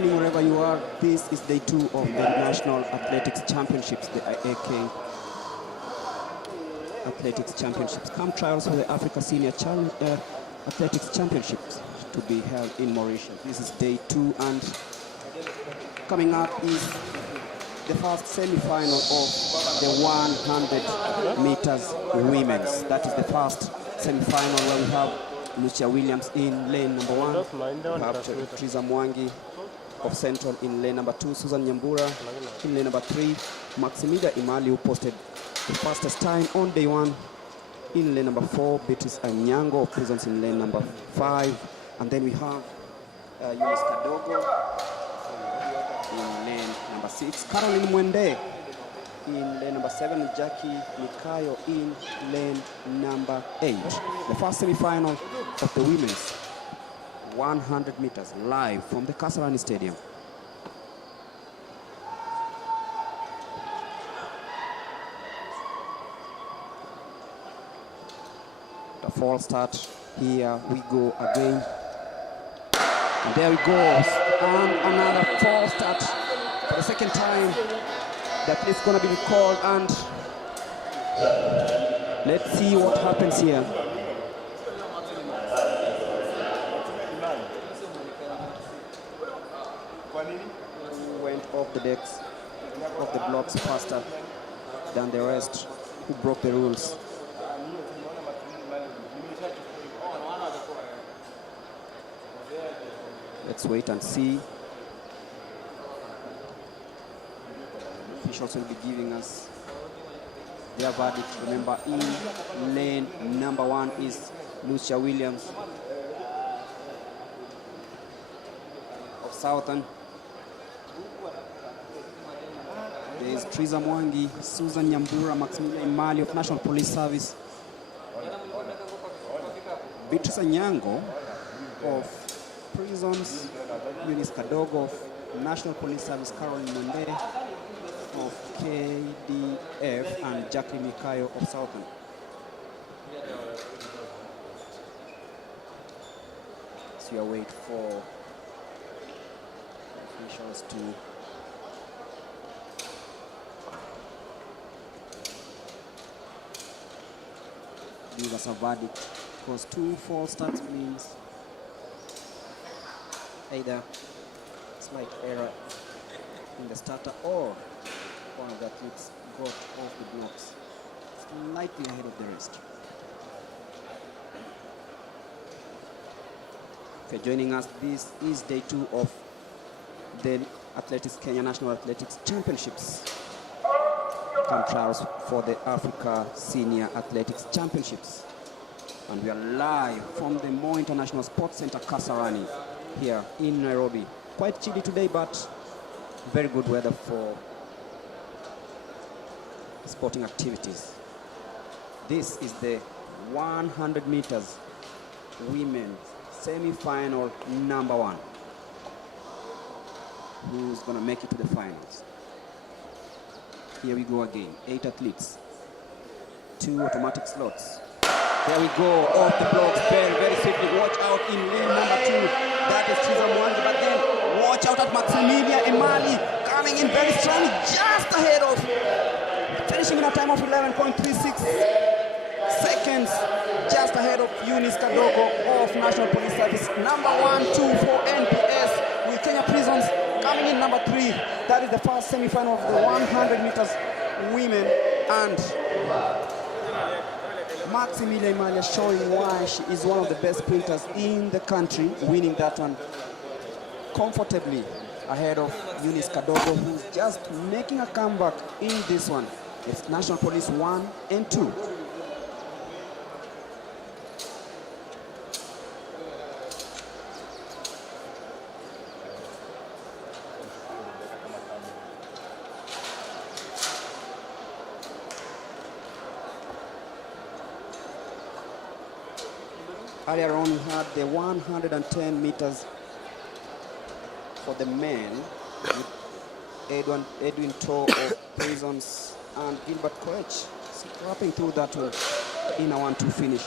morning, wherever you are. This is day 2 of the National Athletics Championships, the AK Athletics Championships. Camp trials for the Africa Senior Athletics Championships to be held in Mauritius. This is day 2, and coming up is the first semi-final of the 100 meters women's. That is the first semi-final where we have Lucia Williams in lane number 1. We have Teresa Mwangi of Central in lane number 2. Susan Nyambura in lane number 3. Maximida Imali, who posted the fastest time on day 1, in lane number 4. Beatrice Anyango of Prisons in lane number 5. And then we have Eunice Kadogo in lane number 6. Caroline Mwende in lane number 7. Jackie Mikayo in lane number 8. The first semi-final of the women's 100 meters, live from the Kasarani Stadium. The false start. Here we go again. And there we go. And another false start for the second time. That is going to be recalled, and let's see what happens here. Who went off the decks, off the blocks faster than the rest, who broke the rules. Let's wait and see. Officials will be giving us their verdict. Remember, in lane number 1 is Lucia Williams of Southern. There is Teresa Mwangi, Susan Nyambura, Maximilian Imali of National Police Service, Beatrice Anyango of Prisons, Eunice Kadogo of National Police Service, Caroline Monde of KDF, and Jackie Mikayo of Southern. So we are waiting for officials to give us a verdict, because 2 false starts means either slight error in the starter or one of the athletes got off the blocks slightly ahead of the rest. If you're joining us, this is day 2 of the Kenya National Athletics Championships. Camp trials for the Africa Senior Athletics Championships. And we are live from the Mo International Sports Center, Kasarani, here in Nairobi. Quite chilly today, but very good weather for sporting activities. This is the 100 meters women semi-final number 1. Who's going to make it to the finals? Here we go again. 8 athletes, 2 automatic slots. There we go, off the blocks, very, very swiftly. Watch out in lane number 2. That is Teresa Mwangi, but then watch out at Maximilia Imali, coming in very strongly, just ahead of, finishing in a time of 11.36 seconds, just ahead of Eunice Kadogo of National Police Service. Number 1, 2 for NPS, with Kenya Prisons coming in number 3. That is the first semi-final of the 100 meters women, and Maximilia Imali showing why she is one of the best sprinters in the country, winning that one comfortably ahead of Eunice Kadogo, who's just making a comeback in this one. It's National Police 1 and 2. Earlier on, we had the 110 meters for the men with Edwin Toh of Prisons and Gilbert Koech scrapping through that one in a 1-2 finish.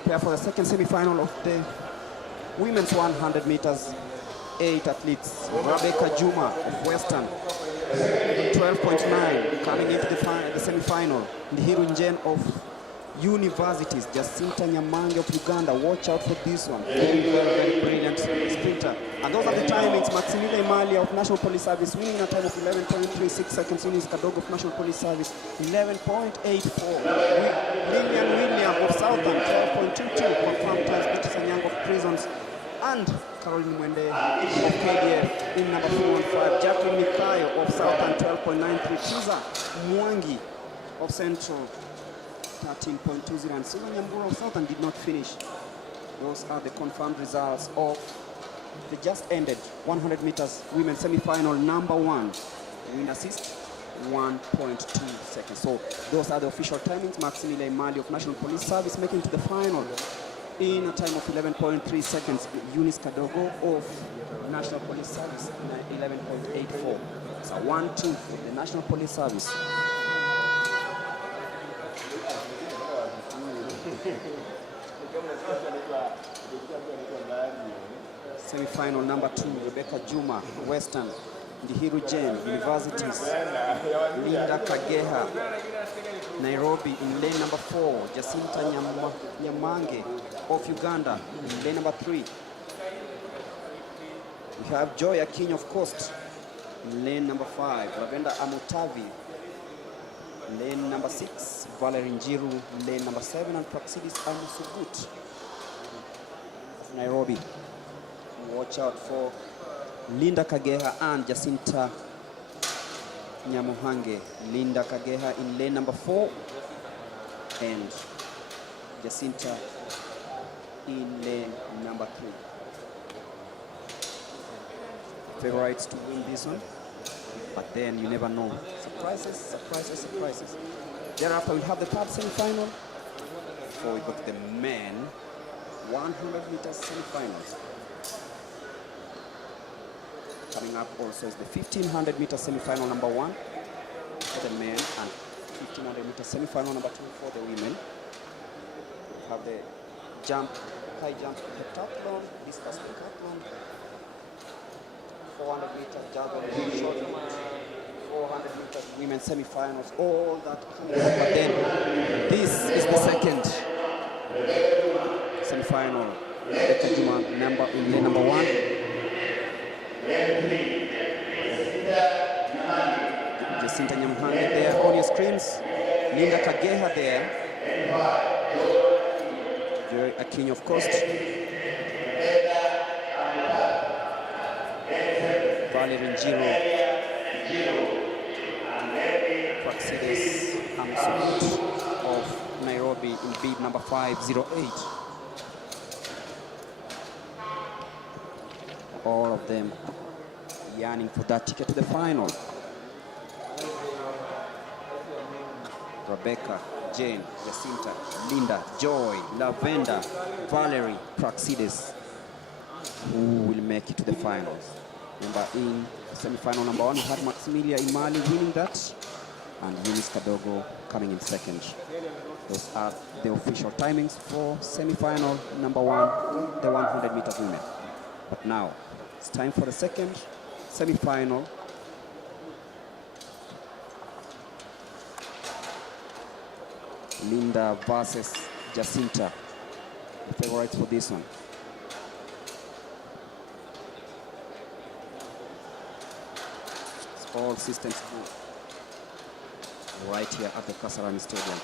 prepare for the second semi-final of the women's 100 meters. 8 athletes. Rebecca Juma of Western, 12.9, coming into the semi-final. Ndihiru Njen of Universities. Jacinta Nyamange of Uganda. Watch out for this one. Very, very, very brilliant sprinter. And those are the timings. Maximilian Imalia of National Police Service winning in a time of 11.36 seconds. Eunice Kadogo of National Police Service 11.84. Lillian William of Southern 12.22. Confirmed times. Betty Sanyang of Prisons. And Caroline Mwende of KDF in number 415. Jacqueline Mikayo of Southern 12.93. Tiza Mwangi of Central 13.20. And Sila Nyambura of Southern did not finish. Those are the confirmed results of the just ended 100 meters women's semi-final number 1. Win assist 1.2 seconds. So those are the official timings. Maximilian Mali of National Police Service making it to the final in a time of 11.3 seconds. Eunice Kadogo of National Police Service 11.84. So 1-2 for the National Police Service. Semi-final number 2, Rebecca Juma, Western, Ndihiru Jen, Universities, Linda Kageha, Nairobi in lane number 4, Jacinta Nyamange of Uganda in lane number 3. We have Joy Akinyi of Coast in lane number 5, Lavenda Amutavi lane number 6, Valerie Njiru lane number 7, and Praxidis Amusugut of Nairobi. Watch out for Linda Kageha and Jacinta Nyamuhange. Linda Kageha in lane number 4 and Jacinta in lane number 3. Favorites to win this one, but then you never know. Surprises, surprises, surprises. Thereafter we have the third semi-final before we go to the men 100 meters semi-finals. Coming up also is the 1500 meter semi-final number 1 for the men and 1500 meter semi-final number 2 for the women. We have the jump, high jump heptathlon, discus heptathlon, 400 meter javelin, short 400 meters women semi-finals, all that comes up. But then this is the second semi-final. Rebecca Juma number 1. Jacinta Nyamuhange there on your screens. Linda Kageha there. Joy Akinyi of Coast. Valerie Njiru. Praxidis Amusugut of Nairobi in bid number 508. All of them yearning for that ticket to the final. Rebecca, Jane, Jacinta, Linda, Joy, Lavenda, Valerie, Praxidis, who will make it to the finals. Remember, in semi-final number 1, we had Maximilia Imali winning that, and Eunice Kadogo coming in second. Those are the official timings for semi-final number 1, the 100 meters women. But now, it's time for the second semi-final. Linda versus Jacinta, the favorites for this one. It's all systems good right here at the Kasarani Stadium.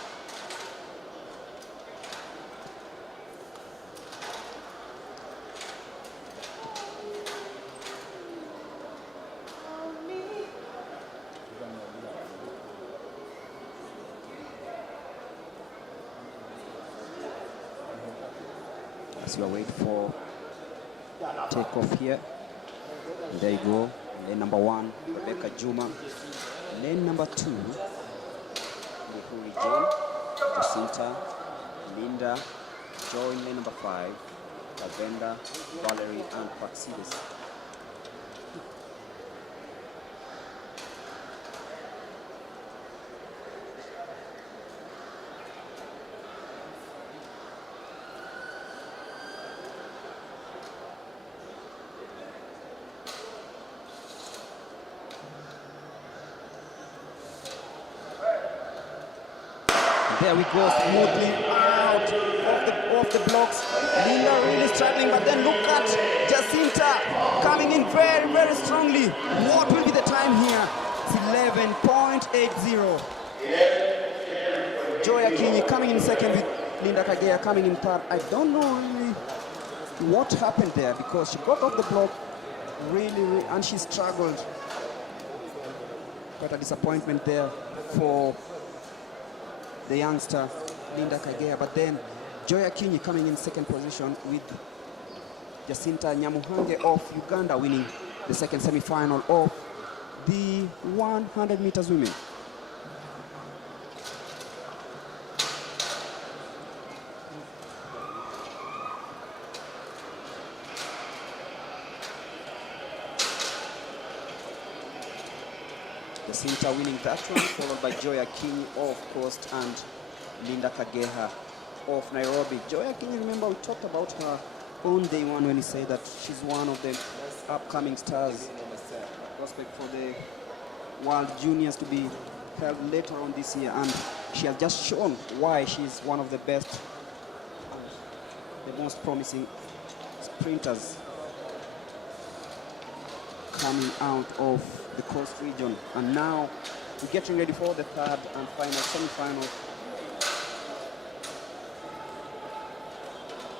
As you wait for takeoff here, and there you go. Lane number 1, Rebecca Juma. Lane number 2, Ndihiru John, Jacinta, Linda, Joy in lane number 5, Lavenda, Valerie, and Praxidis. There we go, smoothly out off the blocks. Linda really struggling, but then look at Jacinta coming in very, very strongly. What will be the time here? It's 11.80. Joya Kinyi coming in second with Linda Kagea coming in third. I don't know really what happened there because she got off the block really, and she struggled. Quite a disappointment there for the youngster Linda Kagea, but then Joya Kinyi coming in second position with Jacinta Nyamuhange of Uganda winning the second semi-final of the 100 meters women. Jacinta winning that one, followed by Joya Kinyi of Coast and Linda Kagea of Nairobi. Joya Kinyi, remember we talked about her on day one when he said that she's one of the upcoming stars. Prospect for the World Juniors to be held later on this year, and she has just shown why she's one of the best and the most promising sprinters coming out of the coast region. And now we're getting ready for the third and final semi-final.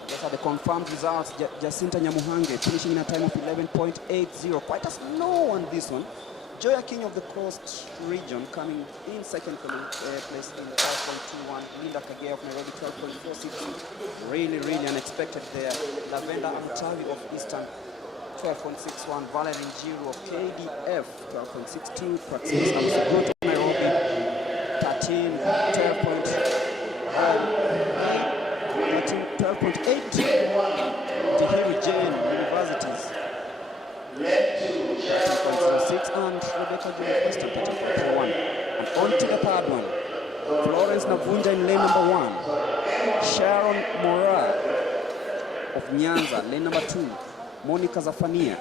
Those are the confirmed results. Jacinta Nyamuhange finishing in a time of 11.80. Quite a slow one, this one. Joya Kinyi of the coast region coming in second place in 12.21. Linda Kagea of Nairobi 12.46. Really, really unexpected there. Lavenda Amtavi of Eastern 12.61. Valerie Njiru of KDF 12.62. Praxis Amsugoto of Nairobi 12.8. Tahiri Jane Universities 13.06, and Rebecca June Western 13.41. And on to the third one. Florence Navunja in lane number 1. Sharon Mora of Nyanza, lane number 2. Monica Zafania.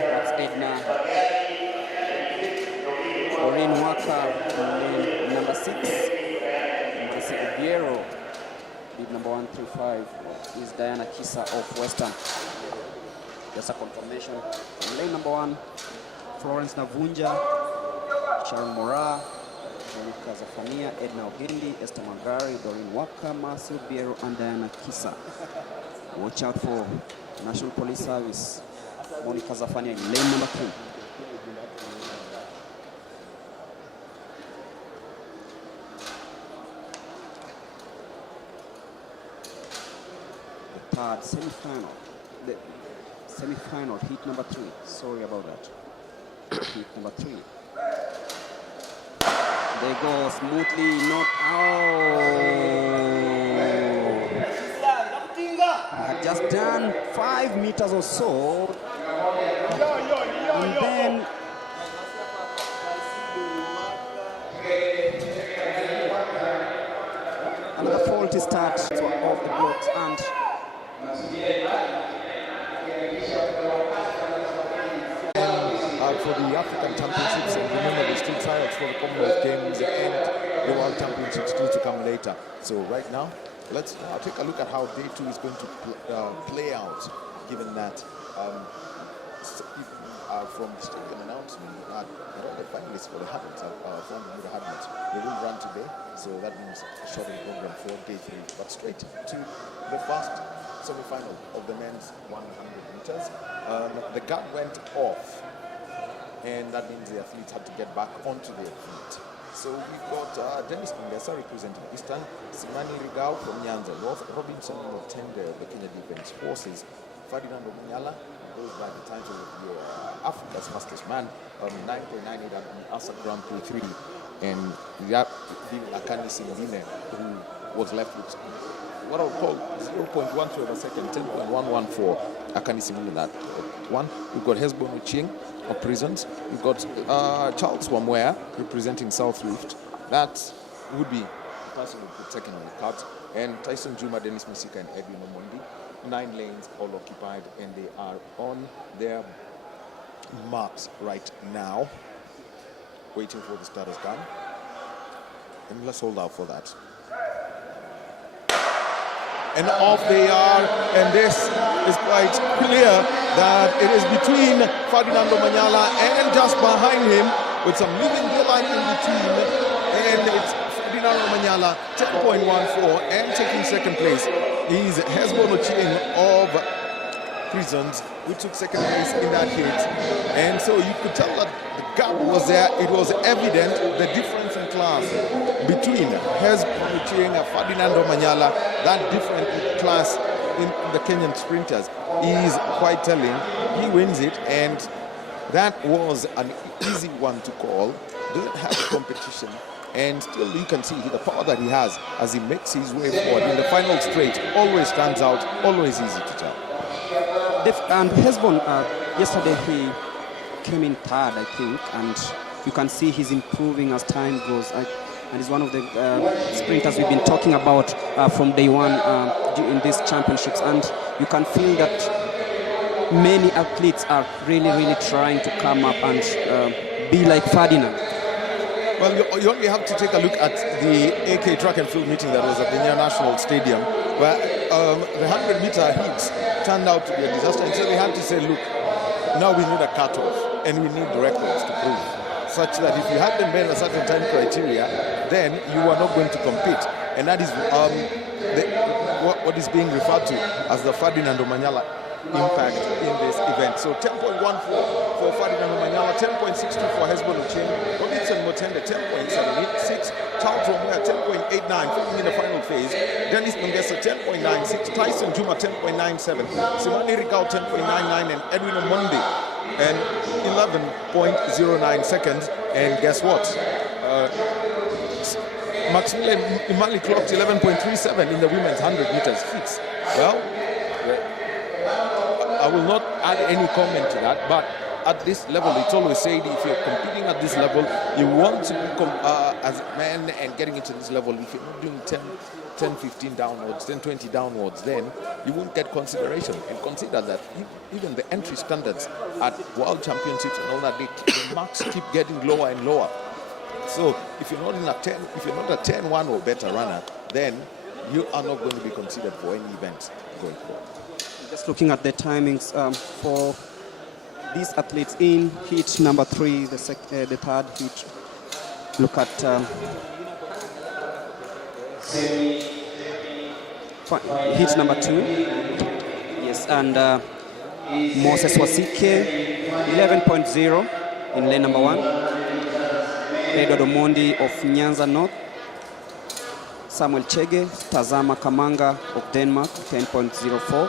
That's Edna. Maureen Waka, lane number 6. Mercy Obiero, lead number 135, is Diana Kisa of Western. Just a confirmation. Lane number 1, Florence Navunja, Sharon Mora, Monica Zafania, Edna Ogindi, Esther Magari, Doreen Waka, Mercy Obiero, and Diana Kisa. Watch out for National Police Service. Monica Zafania in lane number 3. Third semi-final, the semi-final heat number 3. Sorry about that. Heat number 3. They go smoothly, not I had just done 5 meters or so, and then another faulty start of the blocks, and for the African Championships, and remember there's still trials for the Commonwealth Games and the World Championships still to come later. So right now, let's take a look at how day 2 is going to play out, given that from the stadium announcement, all the finalists for the hurdles from the hurdles. They will run today, so that means a shortened program for day 3. But straight to the first semi-final of the men's 100 meters. The gun went off, and that means the athletes had to get back onto their feet. So we've got Dennis Ingesa representing Eastern, Simani Rigao from Nyanza North, Robinson Motende of the Kenya Defense Forces, Ferdinand Omanyala goes by the title of Africa's fastest man, 9.98 at the ASA Grand Prix 3, and Akani Singine, who was left with what I would call 0.13 of a second, 10.11 for Akani Singine that one. We've got Hesbon Uching of Prisons. We've got Charles Wamwea representing South Rift. That would be the person who put second on the card. And Tyson Juma, Dennis Musika, and Edwin Omondi. 9 lanes all occupied, and they are on their marks right now. waiting for the starter's gun. And let's hold out for that. And off they are, and this is quite clear that it is between Ferdinand Omanyala and just behind him, with some living daylight in between, and it's Ferdinand Omanyala, 10.14, and taking second place is Hezbollah Ochieng of Prisons, who took second place in that hit. And so you could tell that the gap was there. It was evident, the difference in class between Hezbollah Ochieng and Ferdinand Omanyala, that difference in class in the Kenyan sprinters is quite telling. He wins it, and that was an easy one to call. Doesn't have a competition, and still you can see the power that he has as he makes his way forward in the final straight. Always stands out, always easy to tell. And Hezbollah, yesterday he came in third, I think, and you can see he's improving as time goes. And he's one of the sprinters we've been talking about from day one in these championships. And you can feel that many athletes are really trying to come up and be like Ferdinand. Well, you only have to take a look at the AK track and field meeting that was at the National Stadium, where the 100-meter heats turned out to be a disaster. And so they had to say, look, now we need a cutoff, and we need the records to prove, such that if you hadn't been a certain time criteria, then you are not going to compete. And that is what is being referred to as the Ferdinand Omanyala impact in this event. So 10.14 for Ferdinand Omanyala, 10.62 for Hezbollah Ochieng, Robinson Motende 10.76, Charles Romwea 10.89, falling in the final phase, Dennis Nongesa 10.96, Tyson Juma 10.97, Simani Rigao 10.99, and Edwin Omondi and 11.09 seconds. And guess what? Maximilian Imali clocked 11.37 in the women's 100 meters heats. Well, I will not add any comment to that, but at this level, it's always said if you're competing at this level, you want to become as a man and getting into this level. If you're not doing 10, 15 downwards, 10, 20 downwards, then you won't get consideration. And consider that even the entry standards at world championships and all that, the marks keep getting lower and lower. So if you're not in a 10, if you're not a 10-1 or better runner, then you are not going to be considered for any event going forward. Just looking at the timings for these athletes in heat number 3, the third heat. Look at heat number 2. Yes, and Moses Wasike, 11.0 in lane number 1. Edward Omondi of Nyanza North. Samuel Chege, Tazama Kamanga of Denmark, 10.04.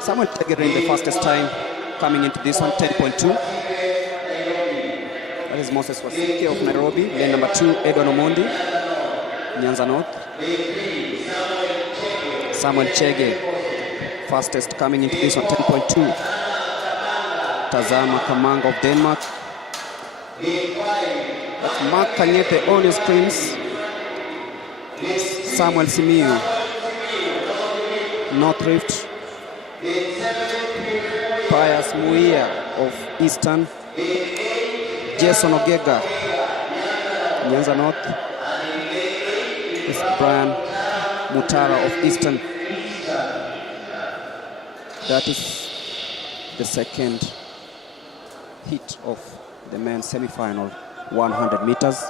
Samuel Chege ran the fastest time coming into this one, 10.2. That is Moses Wasike of Nairobi. Lane number 2, Edward Omondi, Nyanza North. Samuel Chege, fastest coming into this one, 10.2. Tazama Kamanga of Denmark. That's Mark Kanyete on your screens. Samuel Simiyu, North Rift. Pius Muia of Eastern. Jason Ogega, Nyanza North. It's Brian Mutara of Eastern. That is the second heat of the men's semi-final 100 meters.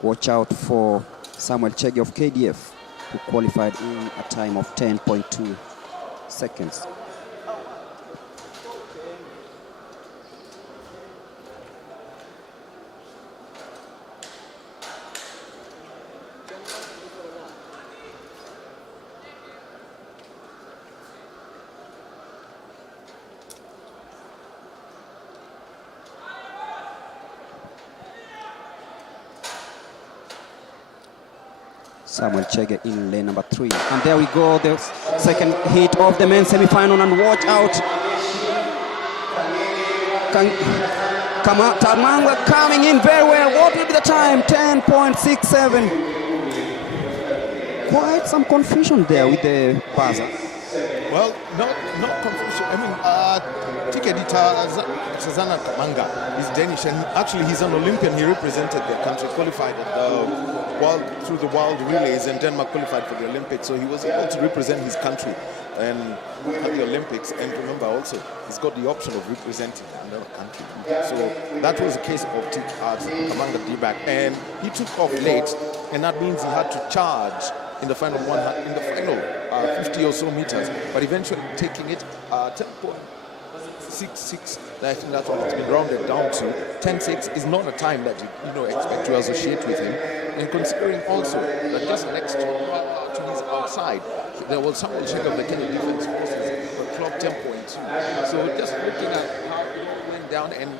Watch out for Samuel Chege of KDF, who qualified in a time of 10.2 seconds. Samuel Chege in lane number 3. And there we go, the second heat of the men's semi-final, and watch out. Tamanga coming in very well. What will be the time? 10.67. Quite some confusion there with the buzzer. Well, not confusion. I mean, Tikedi Tazana Kamanga is Danish, and actually he's an Olympian. He represented their country, qualified at through the World Relays, and Denmark qualified for the Olympics. So he was able to represent his country and at the Olympics. And remember, also he's got the option of representing another country. So that was the case of Kamanga D-back, and he took off late, and that means he had to charge in the final 50 or so meters, but eventually taking it 10.66. I think that's what it's been rounded down to. 10.6 is not a time that you expect to associate with him, and considering also that just next to his outside there was some check of the Kenyan defense forces, but clock 10.2. So just looking at how it went down and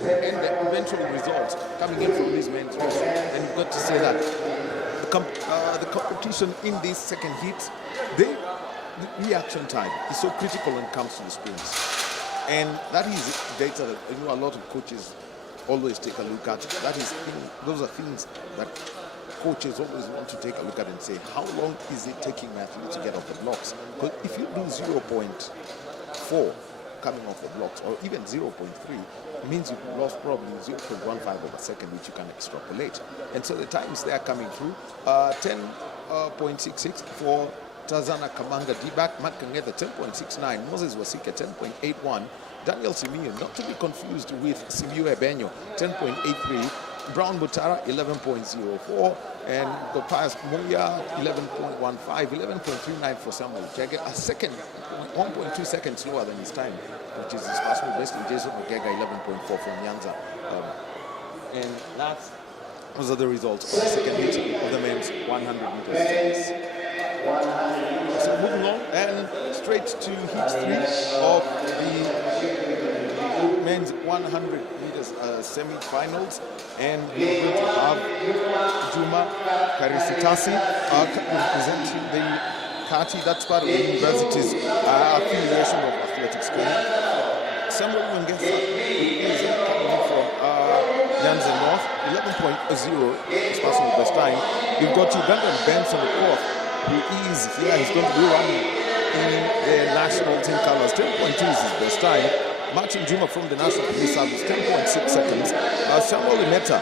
the eventual results coming in from these men's race, and you've got to say that the competition in this second heat, the reaction time is so critical when it comes to the sprints, and that is data that a lot of coaches always take a look at. Those are things that coaches always want to take a look at and say, how long is it taking my athlete to get off the blocks? Because if you do 0.4 coming off the blocks, or even 0.3, it means you've lost probably 0.15 of a second, which you can extrapolate. And so the times they are coming through, 10.66 for Tazana Kamanga D-back, Matt Kangeta 10.69, Moses Wasika 10.81, Daniel Simiyu, not to be confused with Simiyu Ebenyo, 10.83, Brown Butara 11.04, and Kopias Moya 11.15, 11.39 for Samuel Jagger, a second, 1.2 seconds slower than his time, which is his personal best, in Jason Ogega 11.4 from Nyanza. And those are the results of the second heat of the men's 100 meters. So moving on and straight to heat 3 of the men's 100 meters semi-finals, and we're going to have Juma Karisitasi representing the Kati, that's part of the university's affiliation of athletics. Samuel Wengesa is coming from Nyanza North, 11.0 his personal best time. You've got Ugandan Benson Okoth, who is here, he's going to be running in the national team colors. 10.2 is his best time. Martin Juma from the National Police Service, 10.6 seconds. Samuel Imeta,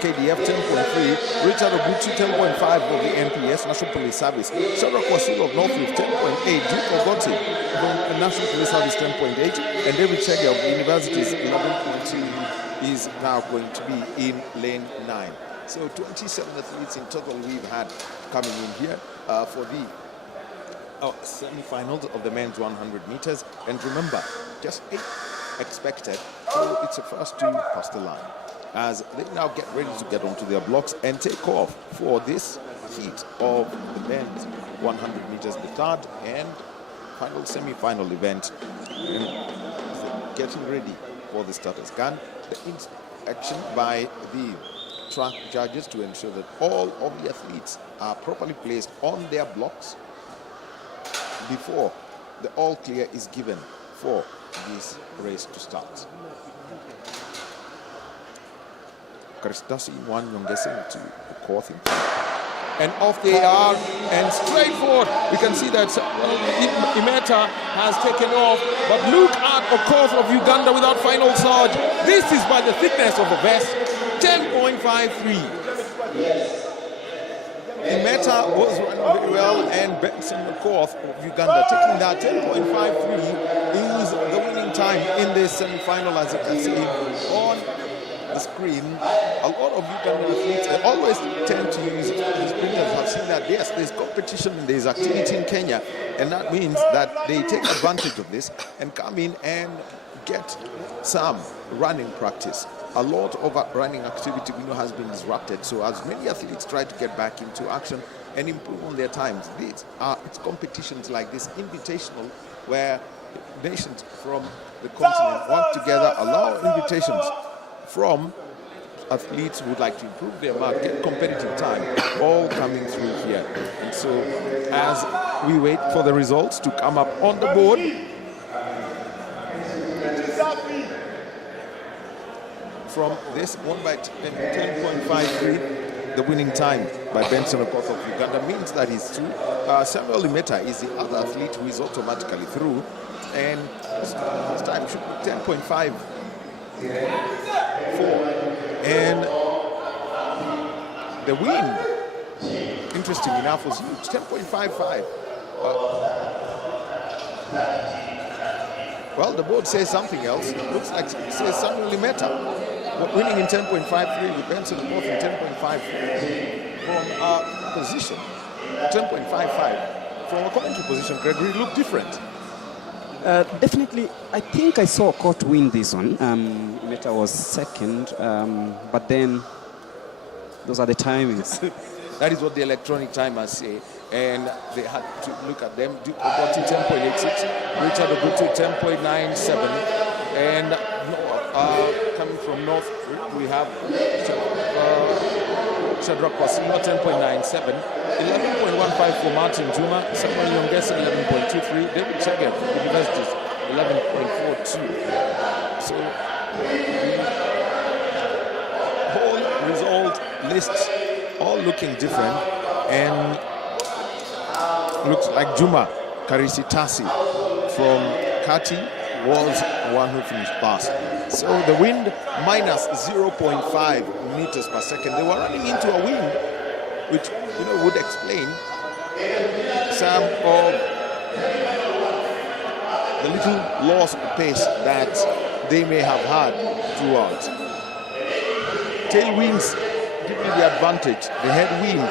KDF, 10.3. Richard Oguchi, 10.5 of the NPS, National Police Service. Shadrach Wasil of Northleaf, 10.8. Duke Ogoti from the National Police Service, 10.8. And David Chege of the University's 11.2 is now going to be in lane 9. So 27 athletes in total we've had coming in here for the semi-finals of the men's 100 meters. And remember, just 8 expected, so it's a first to pass the line as they now get ready to get onto their blocks and take off for this heat of the men's 100 meters, the third and final semi-final event. And getting ready for the starters gun, the inspection by the track judges to ensure that all of the athletes are properly placed on their blocks before the all clear is given for this race to start. Karistasi one Nyongese to Okoth, and off they are and straight forward. We can see that Imeta has taken off, but look at Okoth of Uganda without final surge. This is by the thickness of the vest, 10.53. Imeta was running very well, and Benson Okoth of Uganda taking that 10.53 is the winning time in this semi-final, as you can see on the screen. A lot of Ugandan athletes, they always tend to use the sprinters. Have seen that, yes, there's competition and there's activity in Kenya, and that means that they take advantage of this and come in and get some running practice. A lot of running activity we know has been disrupted, so as many athletes try to get back into action and improve on their times, it's competitions like this, invitational, where nations from the continent work together, allow invitations from athletes who would like to improve their mark, get competitive time, all coming through here. And so as we wait for the results to come up on the board, from this 1 by 10.53, the winning time by Benson Okoth of Uganda means that he's through. Samuel Limeta is the other athlete who is automatically through, and his time should be 10.54. And the wind, interesting enough, was huge, 10.55. Well, the board says something else. It looks like it says Samuel Limeta winning in 10.53 with Benson Okoth in 10.5 from position. 10.55 from a commentary position. Gregory looked different. Definitely, I think I saw Okoth win this one. Limeta was second, but then those are the timings. That is what the electronic timers say, and they had to look at them. Ogoti 10.86, Richard Ogutu 10.97, and coming from North, we have Shadrach Kwasima 10.97, 11.15 for Martin Juma, Samuel Nyongesa 11.23, David Chege from Universities 11.42. So the whole result lists all looking different, and looks like Juma Karisitasi from Kati was one who finished last. So the wind minus 0.5 meters per second. They were running into a wind which would explain some of the little loss of pace that they may have had throughout. Tailwinds give you the advantage. The headwind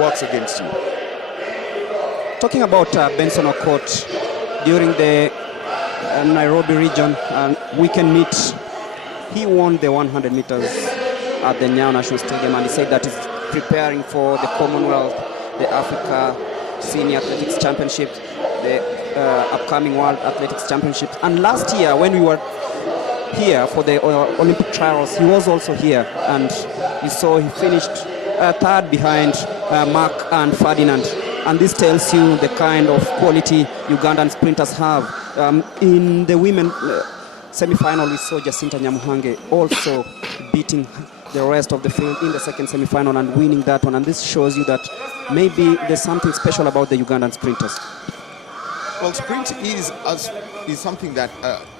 works against you. Talking about Benson Okoth, during the Nairobi region weekend meet, he won the 100 meters at the Nyayo National Stadium, and he said that he's preparing for the Commonwealth, the Africa Senior Athletics Championships, the upcoming World Athletics Championships. And last year, when we were here for the Olympic trials, he was also here, and you saw he finished third behind Mark and Ferdinand. And this tells you the kind of quality Ugandan sprinters have. In the women semi-final, we saw Jacinta Nyamuhange also beating the rest of the field in the second semi-final and winning that one. And this shows you that maybe there's something special about the Ugandan sprinters. Well, sprint is something that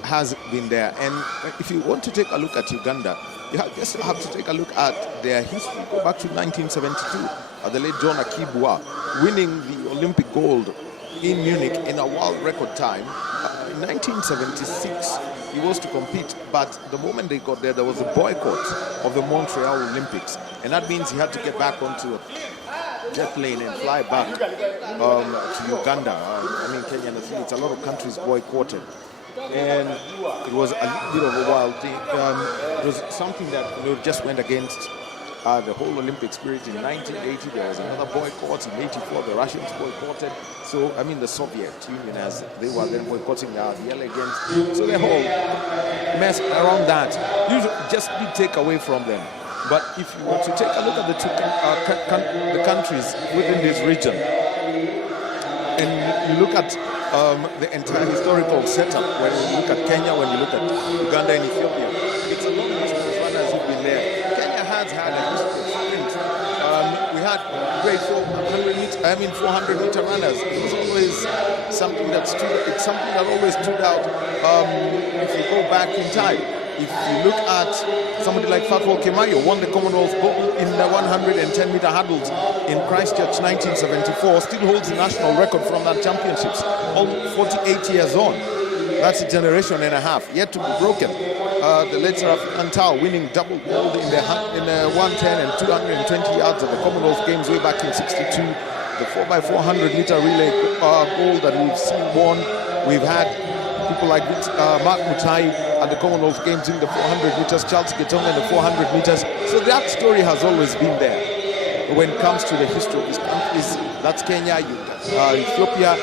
has been there. And if you want to take a look at Uganda, you just have to take a look at their history. Go back to 1972, the late John Akibwa winning the Olympic gold in Munich in a world record time. In 1976, he was to compete, but the moment they got there, there was a boycott of the Montreal Olympics. And that means he had to get back onto a jet plane and fly back to Uganda. Kenyan Athletics, a lot of countries boycotted. And it was a bit of a wild thing. It was something that just went against the whole Olympic spirit. In 1980, there was another boycott. In 84, the Russians boycotted. So, the Soviet Union, as they were then boycotting the LA Games. So the whole mess around that, you just did take away from them. But if you were to take a look at the countries within this region, and you look at the entire historical setup, when you look at Kenya, when you look at Uganda and Ethiopia, it's a long list of runners who've been there. Kenya has had a history of sprint. We had great 400-meter runners. It was always something that always stood out if you go back in time. If you look at somebody like Fatwell Kemayo, won the Commonwealth gold in the 110-meter hurdles in Christchurch 1974, still holds the national record from that championships, all 48 years on. That's a generation and a half, yet to be broken. The late Seraph Antau winning double gold in the 110 and 220 yards of the Commonwealth Games way back in 62. The 4x400-meter relay gold that we've seen won. We've had people like Mark Mutai at the Commonwealth Games in the 400 meters, Charles Getonga in the 400 meters. So that story has always been there. When it comes to the history of these countries, that's Kenya, Ethiopia,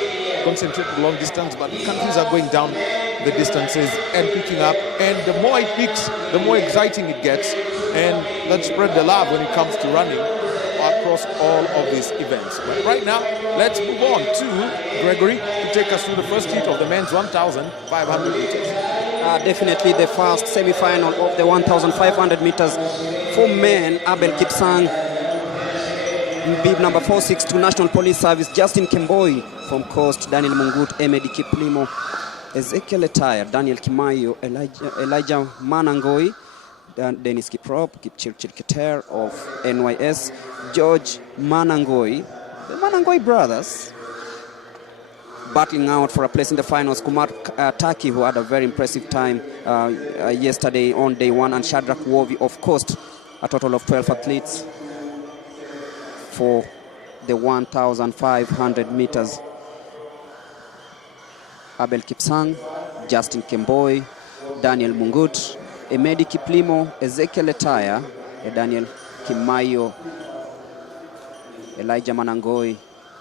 concentrated long distance, but the countries are going down the distances and picking up. And the more it picks, the more exciting it gets. And let's spread the love when it comes to running across all of these events. But right now, let's move on to Gregory to take us through the first heat of the men's 1,500 meters. Definitely the first semi-final of the 1,500 meters for men. Abel Kipsang bib number 462 National Police Service, Justin Kemboi. From Coast, Daniel Mungut, Emedi Kiplimo, Ezekiel Etaya, Daniel Kimayo, Elijah Manangoi, Dennis Kiprop, Kipchirchir Keter of NYS, George Manangoi, the Manangoi brothers, battling out for a place in the finals. Kumar Taki, who had a very impressive time yesterday on day one, and Shadrach Wovi of Coast, a total of 12 athletes for the 1,500 meters. Abel Kipsang, Justin Kemboi, Daniel Mungut, Emedi Kiplimo, Ezekiel Etaya, Daniel Kimayo, Elijah Manangoi,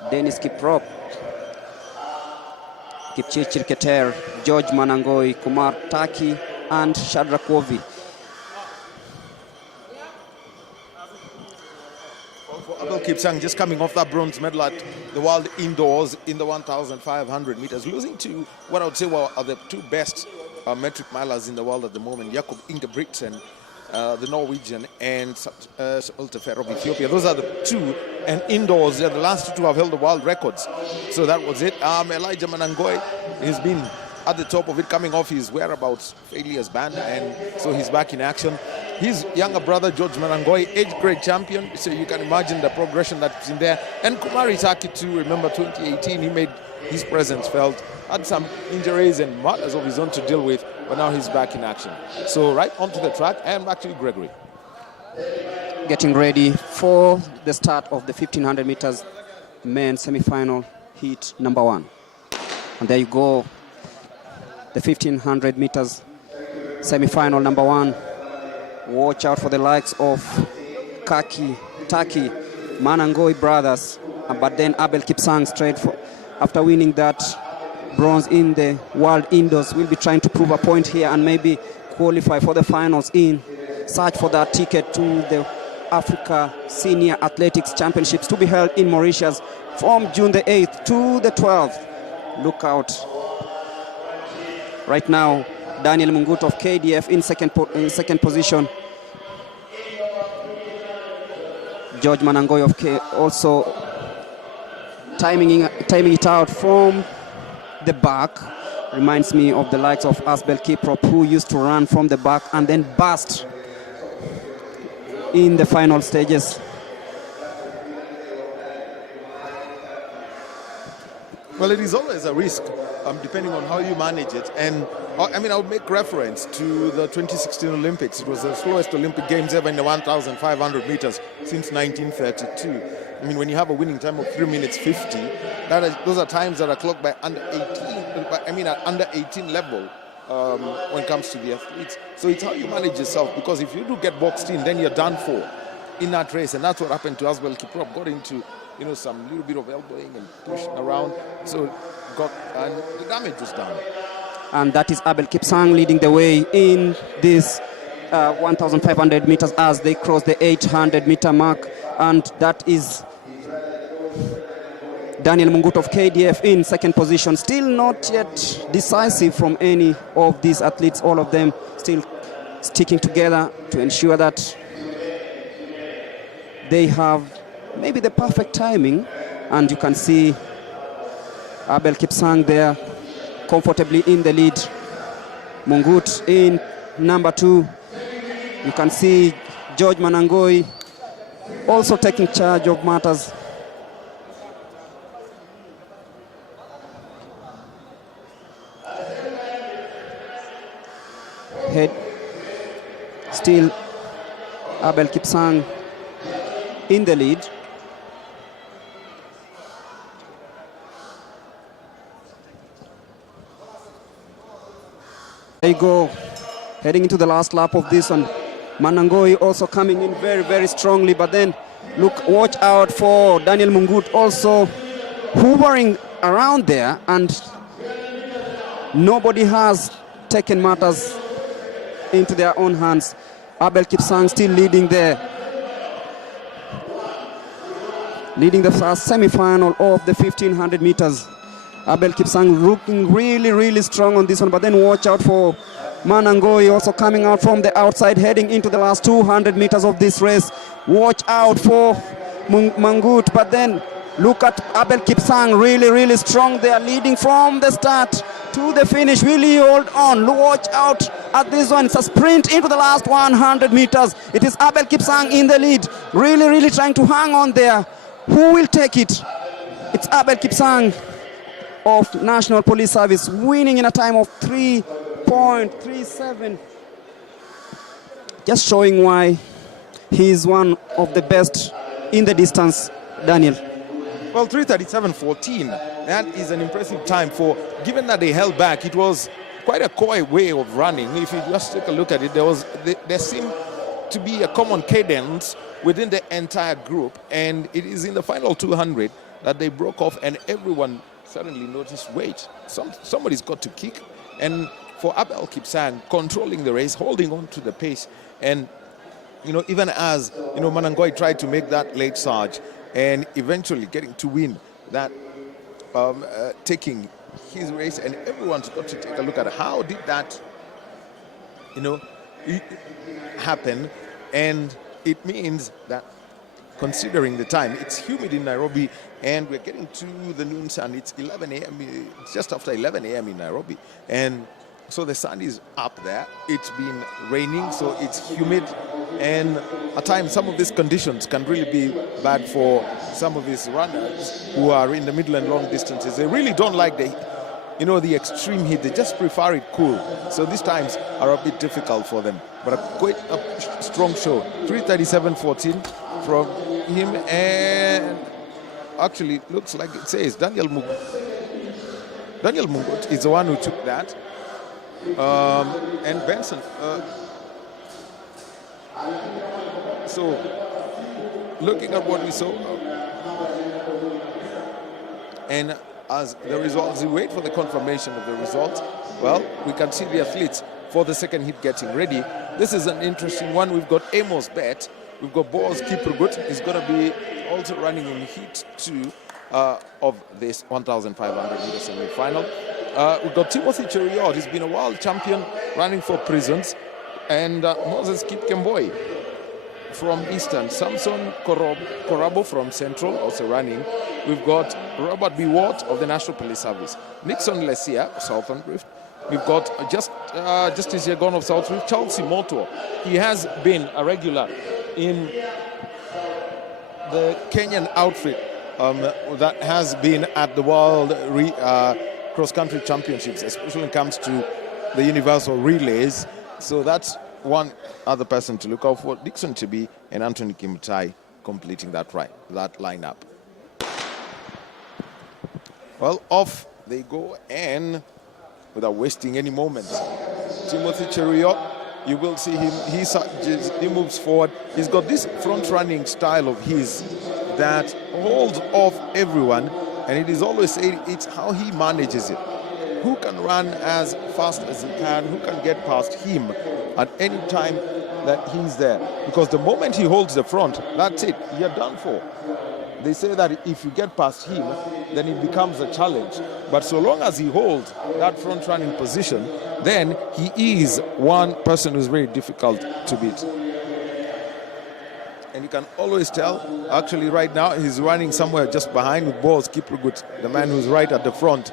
Dennis Kiprop, Kipchirchir Keter, George Manangoi, Kumar Taki, and Shadrach Wovi. Abel Kipsang just coming off that bronze medal at the World Indoors in the 1,500 meters, losing to what I would say are the two best metric milers in the world at the moment, Jakob Ingebrigtsen, the Norwegian, and Ultefer of Ethiopia. Those are the two, and indoors, they're the last two to have held the world records. So that was it. Elijah Manangoi has been at the top of it, coming off his whereabouts failures ban, and so he's back in action. His younger brother, George Manangoi, age grade champion, so you can imagine the progression that's in there. And Kumari Taki too, remember 2018, he made his presence felt, had some injuries and matters of his own to deal with, but now he's back in action. So right onto the track, and back to you, Gregory. Getting ready for the start of the 1,500 meters men's semi-final heat number 1. And there you go, the 1,500 meters semi-final number 1. Watch out for the likes of Taki, Manangoi brothers, but then Abel Kipsang straight for, after winning that bronze in the World Indoors, will be trying to prove a point here and maybe qualify for the finals in search for that ticket to the Africa Senior Athletics Championships to be held in Mauritius from June the 8th to the 12th. Look out. Right now, Daniel Mungut of KDF in second position. George Manangoi of K also timing it out from the back. Reminds me of the likes of Asbel Kiprop, who used to run from the back and then burst in the final stages. Well, it is always a risk, depending on how you manage it. And I mean, I would make reference to the 2016 Olympics. It was the slowest Olympic Games ever in the 1,500 meters since 1932. I mean, when you have a winning time of 3 minutes 50, those are times that are clocked by under 18. I mean, at under 18 level when it comes to the athletes. So it's how you manage yourself, because if you do get boxed in, then you're done for in that race. And that's what happened to Asbel Kiprop. Got into some little bit of elbowing and pushing around, so and the damage was done. And that is Abel Kipsang leading the way in this 1,500 meters as they cross the 800 meter mark, and that is Daniel Mungut of KDF in second position. Still not yet decisive from any of these athletes, all of them still sticking together to ensure that they have maybe the perfect timing. And you can see Abel Kipsang there comfortably in the lead. Mungut in number 2. You can see George Manangoi also taking charge of matters. Head still Abel Kipsang in the lead. There you go, heading into the last lap of this one. Manangoi also coming in very, very strongly, but then look, watch out for Daniel Mungut also hovering around there, and nobody has taken matters into their own hands. Abel Kipsang still leading there, leading the first semi-final of the 1,500 meters. Abel Kipsang looking really, really strong on this one, but then watch out for Manangoi also coming out from the outside, heading into the last 200 meters of this race. Watch out for Mangut, but then look at Abel Kipsang, really strong. They are leading from the start to the finish. Will he hold on? Watch out at this one. It's a sprint into the last 100 meters. It is Abel Kipsang in the lead, really trying to hang on there. Who will take it? It's Abel Kipsang of National Police Service, winning in a time of 3.37. Just showing why he is one of the best in the distance, Daniel. Well, 3:37.14, that is an impressive time for, given that they held back, it was quite a coy way of running. If you just take a look at it, there seemed to be a common cadence within the entire group, and it is in the final 200 that they broke off and everyone suddenly noticed, wait, somebody's got to kick. And for Abel Kipsang, controlling the race, holding on to the pace, and even as Manangoi tried to make that late surge and eventually getting to win that, taking his race, and everyone's got to take a look at how did that happen. And it means that, considering the time, it's humid in Nairobi and we're getting to the noon sun. It's 11 a.m. It's just after 11 a.m. in Nairobi, and so the sun is up there. It's been raining, so it's humid, and at times some of these conditions can really be bad for some of these runners who are in the middle and long distances. They really don't like the extreme heat. They just prefer it cool. So these times are a bit difficult for them. But quite a strong show. 3:37.14 from him, and actually looks like it says Daniel Mungut is the one who took that. And Benson. So looking at what we saw, and as the results, we wait for the confirmation of the results. Well, we can see the athletes for the second heat getting ready. This is an interesting one. We've got Amos Bet. We've got Boaz Kiprugut. He's going to be also running in heat 2 of this 1,500 meter semi-final. We've got Timothy Cheruiyot. He's been a world champion running for Prisons. And Moses Kipkemboi from Eastern. Samson Korabo from Central, also running. We've got Robert B. Watt of the National Police Service. Nixon Lesia, Southern Rift. We've got Justice Yegon of South Rift. Charles Simoto. He has been a regular in the Kenyan outfit that has been at the World Cross-Country Championships, especially when it comes to the Universal Relays. So that's one other person to look out for. Dixon Chibi and Anthony Kimutai completing that lineup. Well, off they go, and without wasting any moments, Timothy Cheruiyot, you will see him, he moves forward. He's got this front-running style of his that holds off everyone, and it is always said it's how he manages it. Who can run as fast as he can, who can get past him at any time that he's there. Because the moment he holds the front, that's it, you're done for. They say that if you get past him, then it becomes a challenge. But so long as he holds that front-running position, then he is one person who's very difficult to beat. And you can always tell, actually right now, he's running somewhere just behind with Boaz Kiprugut, the man who's right at the front,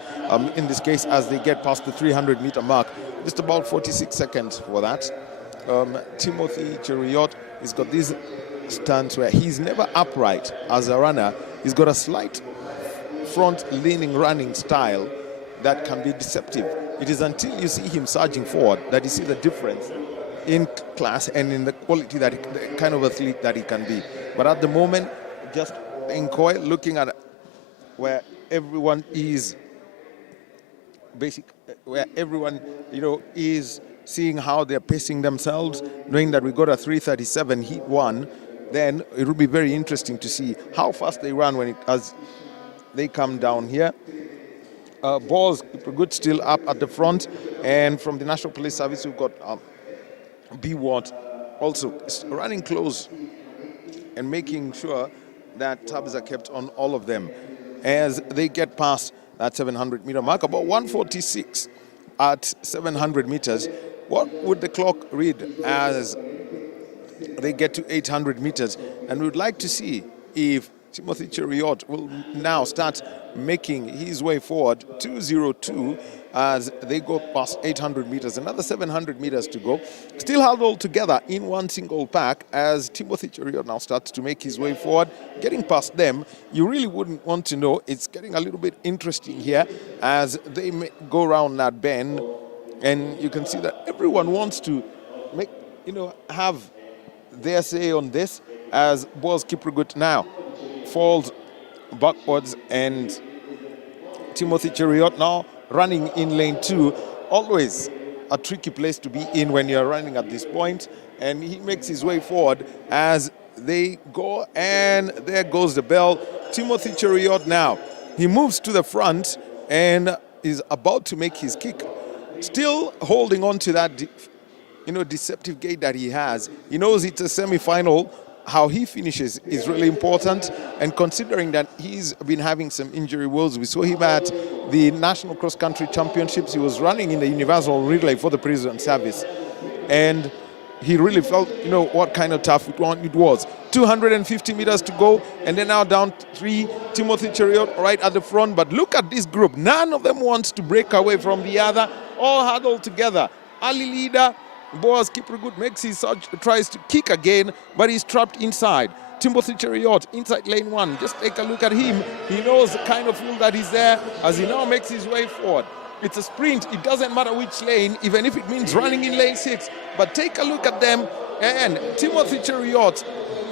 in this case, as they get past the 300-meter mark. Just about 46 seconds for that. Timothy Cheruiyot, he's got these stance where he's never upright as a runner. He's got a slight front-leaning running style that can be deceptive. It is until you see him surging forward that you see the difference in class and in the quality that the kind of athlete that he can be. But at the moment, just in coy, looking at where everyone is where everyone is seeing how they're pacing themselves, knowing that we got a 3:37 heat 1, then it will be very interesting to see how fast they run as they come down here. Balls good still up at the front, and from the National Police Service we've got B. Watt also running close and making sure that tabs are kept on all of them as they get past that 700-meter mark. About 1:46 at 700 meters. What would the clock read as they get to 800 meters? And we would like to see if Timothy Cheruiyot will now start making his way forward. 2:02 as they go past 800 meters. Another 700 meters to go. Still huddled together in one single pack as Timothy Cheruiyot now starts to make his way forward. Getting past them, you really wouldn't want to know. It's getting a little bit interesting here as they go around that bend. And you can see that everyone wants to make, have their say on this as Boaz Kiprugut now falls backwards and Timothy Cheruiyot now running in lane 2. Always a tricky place to be in when you're running at this point. And he makes his way forward as they go, and there goes the bell. Timothy Cheruiyot now, he moves to the front and is about to make his kick. Still holding on to that, deceptive gait that he has. He knows it's a semi-final. How he finishes is really important, and considering that he's been having some injury woes, we saw him at the National Cross Country Championships. He was running in the Universal Relay for the Prison Service, and he really felt, what kind of tough it was. 250 meters to go, and then now down 3. Timothy Cheruiyot right at the front, but look at this group. None of them wants to break away from the other, all huddled together. Ali leader, Boaz Kiprugut makes his surge, tries to kick again, but he's trapped inside. Timothy Cheruiyot inside lane 1. Just take a look at him. He knows the kind of field that is there as he now makes his way forward. It's a sprint. It doesn't matter which lane, even if it means running in lane 6. But take a look at them. And Timothy Cheruiyot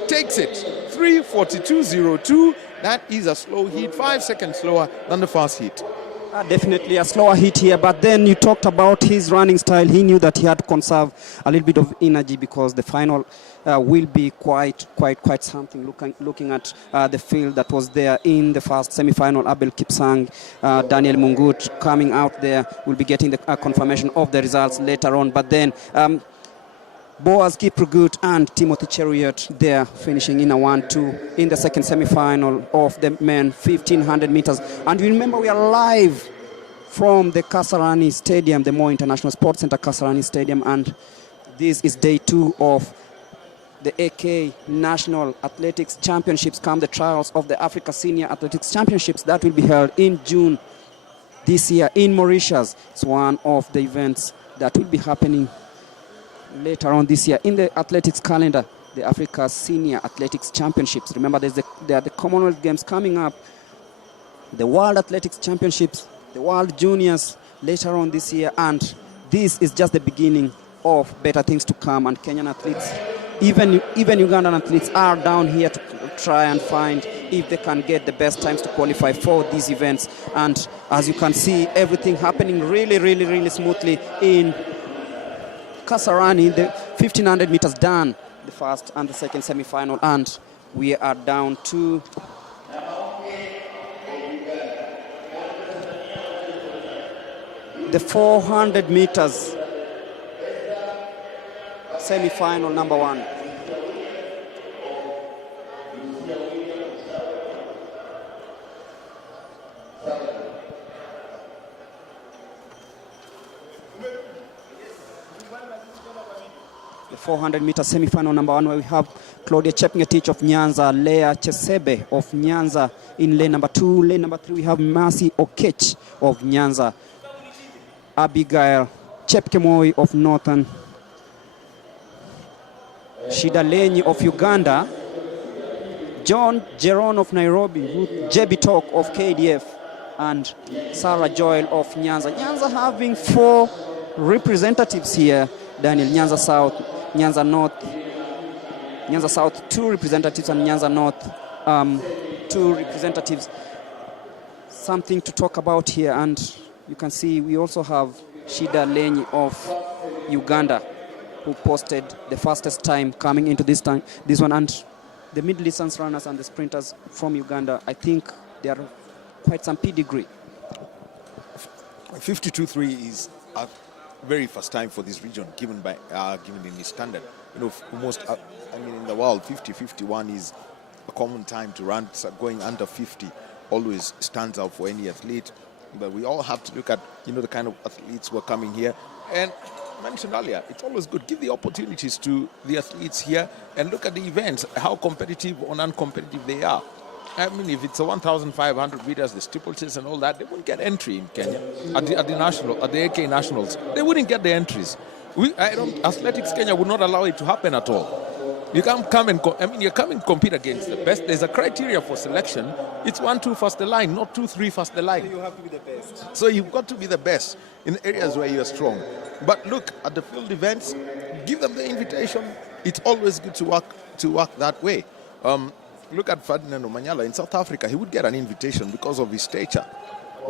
takes it. 3:42.02. That is a slow heat, 5 seconds slower than the first heat. Definitely a slower hit here, but then you talked about his running style. He knew that he had to conserve a little bit of energy because the final will be quite something. Looking at the field that was there in the first semi-final, Abel Kipsang, Daniel Mungut coming out there. We'll be getting the confirmation of the results later on, but then Boaz Kiprugut and Timothy Cheruiyot there finishing in a 1-2 in the second semi-final of the men 1500 meters. And you remember we are live from the Kasarani Stadium, the Moi International Sports Center Kasarani Stadium, and this is day 2 of the AK National Athletics Championships, come the trials of the Africa Senior Athletics Championships that will be held in June this year in Mauritius. It's one of the events that will be happening later on this year in the athletics calendar, the Africa Senior Athletics Championships. Remember, there are the Commonwealth Games coming up, the World Athletics Championships, the World Juniors later on this year, and this is just the beginning of better things to come. And Kenyan athletes, even Ugandan athletes, are down here to try and find if they can get the best times to qualify for these events. And as you can see, everything happening really smoothly in Kasarani. The 1500 meters done, the first and the second semi-final, and we are down to the 400 meters semi-final number 1. The 400 meter semi-final number 1, where we have Claudia Chepngetich of Nyanza, Leah Chesebe of Nyanza in lane number 2. Lane number 3, we have Mercy Okech of Nyanza, Abigail Chepkemoi of Northern, Shida Lenyi of Uganda, John Jeron of Nairobi, Jebi Talk of KDF, and Sarah Joel of Nyanza. Nyanza having 4 representatives here, Daniel. Nyanza South, Nyanza North, Nyanza South 2 representatives, and Nyanza North 2 representatives. Something to talk about here, and you can see we also have Shida Lenyi of Uganda, who posted the fastest time coming into this one, and the middle distance runners and the sprinters from Uganda, I think they are quite some pedigree. 52.3 is a very fast time for this region, given in this standard. Almost, in the world, 50-51 is a common time to run. So going under 50 always stands out for any athlete. But we all have to look at, the kind of athletes who are coming here. And mentioned earlier, it's always good. Give the opportunities to the athletes here and look at the events, how competitive or non-competitive they are. I mean, if it's a 1,500 meters, the steeplechase and all that, they wouldn't get entry in Kenya at the AK Nationals. They wouldn't get the entries. Athletics Kenya would not allow it to happen at all. You can't come and you come and compete against the best. There's a criteria for selection. It's 1-2 first the line, not 2-3 first the line. You have to be the best. So you've got to be the best in the areas where you're strong. But look at the field events. Give them the invitation. It's always good to work that way. Look at Ferdinand Omanyala in South Africa. He would get an invitation because of his stature.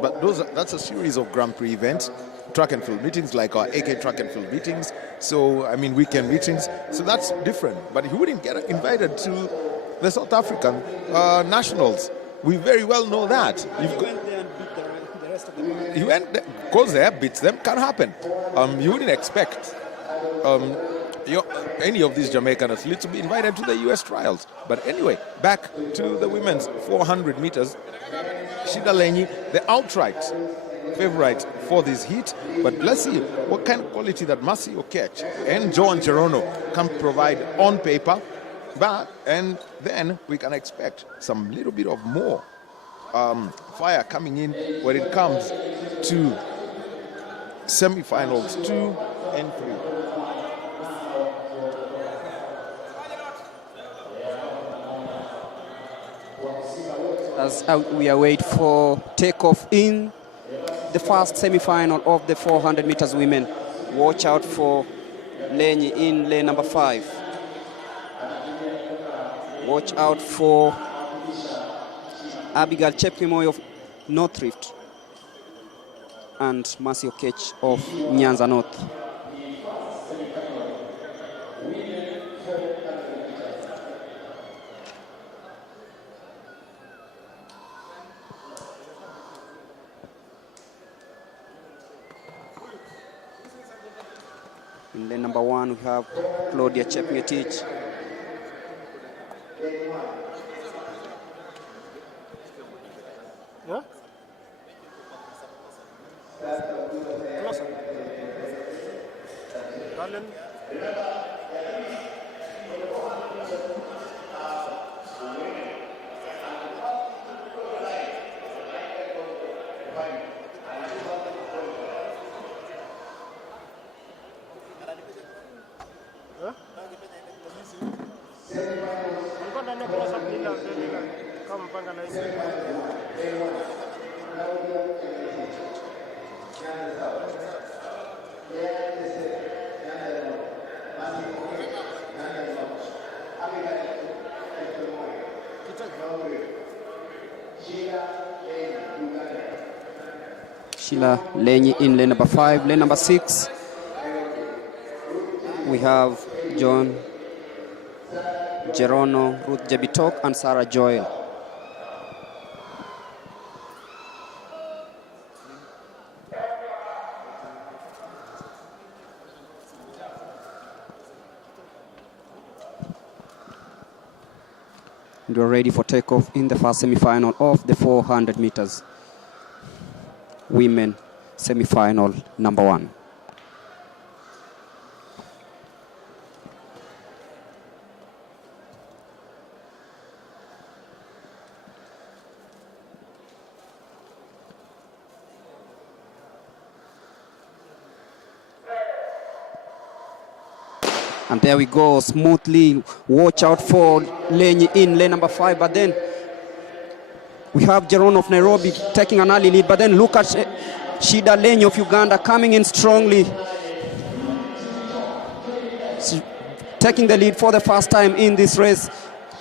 But that's a series of Grand Prix events. Track and field meetings like our AK track and field meetings. So, I mean, weekend meetings. So that's different. But he wouldn't get invited to the South African nationals. We very well know that. He went there and beat the rest of the world. He went there, goes there, beats them. Can happen. You wouldn't expect any of these Jamaican athletes to be invited to the US trials. But anyway, back to the women's 400 meters. Shida Lenyi, the outright favorite for this heat, but let's see what kind of quality that Mercy Okech and Joan Cherono can provide on paper, and then we can expect some little bit of more fire coming in when it comes to semi-finals 2 and 3. As we await for takeoff in the first semi-final of the 400 meters women. Watch out for Lenyi in lane number 5. Watch out for Abigail Chepkemoi of North Rift and Mercy Okech of Nyanza North. In lane number 1, we have Claudia Chepngetich. Yeah? Closer. Darling. Sheila Lenyi in lane number 5. Lane number 6, we have John Gerono, Ruth Jebitok, and Sarah Joel. And we're ready for takeoff in the first semi-final of the 400 meters women semi-final number 1. And there we go, smoothly. Watch out for Lenyi in lane number 5, but then we have Jeron of Nairobi taking an early lead, but then look at Shida Lenyi of Uganda coming in strongly, taking the lead for the first time in this race,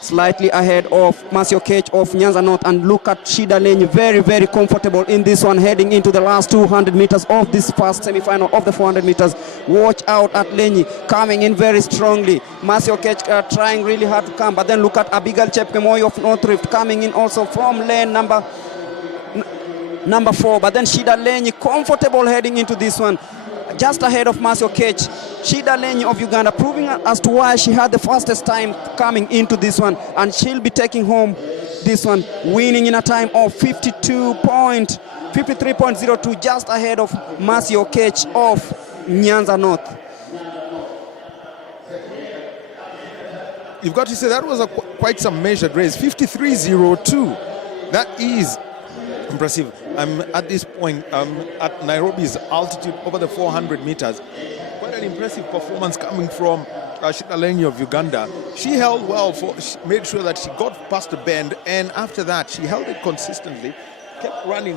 slightly ahead of Mercy Okech of Nyanza North. And look at Shida Lenyi, very, very comfortable in this one, heading into the last 200 meters of this first semi-final of the 400 meters. Watch out at Lenyi, coming in very strongly. Mercy Okech trying really hard to come, but then look at Abigail Chepkemoi of North Rift coming in also from lane number 4, but then Shida Lenyi comfortable heading into this one, just ahead of Mercy Okech. Shida Lenyi of Uganda proving as to why she had the fastest time coming into this one, and she'll be taking home this one, winning in a time of 53.02, just ahead of Mercy Okech of Nyanza North. you've got to say that was quite some measured race. 53.02. That is impressive. At this point, at Nairobi's altitude over the 400 meters. Quite an impressive performance coming from Shidaleni of Uganda. She held well, she made sure that she got past the bend, and after that she held it consistently, kept running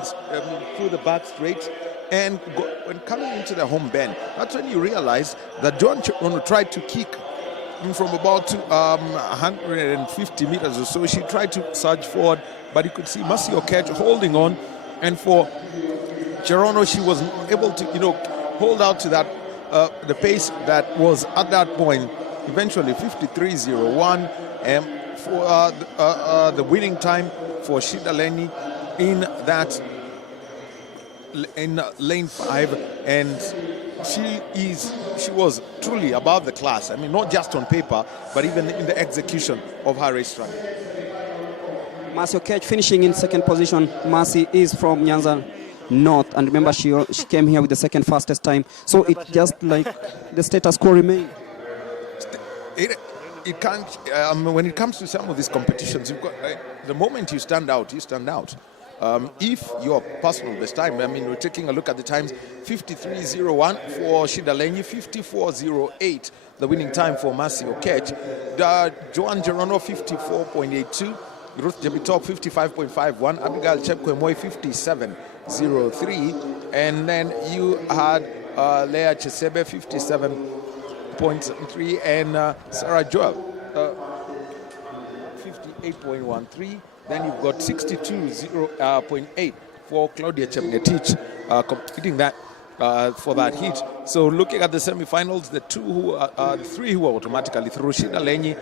through the back straight, and when coming into the home bend, that's when you realize that John Cherono tried to kick from about 150 meters or so. She tried to surge forward, but you could see Mercy Okech holding on, and for Cherono, she was able to, hold out to that the pace that was at that point, eventually 53.01, for the winning time for Shidaleni in lane 5, and she was truly above the class. I mean, not just on paper, but even in the execution of her racetrack. Mercy Okech finishing in second position. Mercy is from Nyanza North, and remember she came here with the second fastest time, so it just like the status quo remains. It can't. When it comes to some of these competitions, you've got the moment you stand out, you stand out. If your personal best time, I mean, we're taking a look at the times: 53.01 for Shidaleni, 54.08 the winning time for Mercy Okech, Joan Gerono 54.82, Ruth Jebitop 55.51, Abigail Chepkwemoi 57.03, and then you had Leah Chesebe 57.3, and Sarah Joel 58.13. Then you've got 62.8 for Claudia Chepngetich completing that for that heat. So looking at the semi-finals, the three who are automatically through, Shidaleni.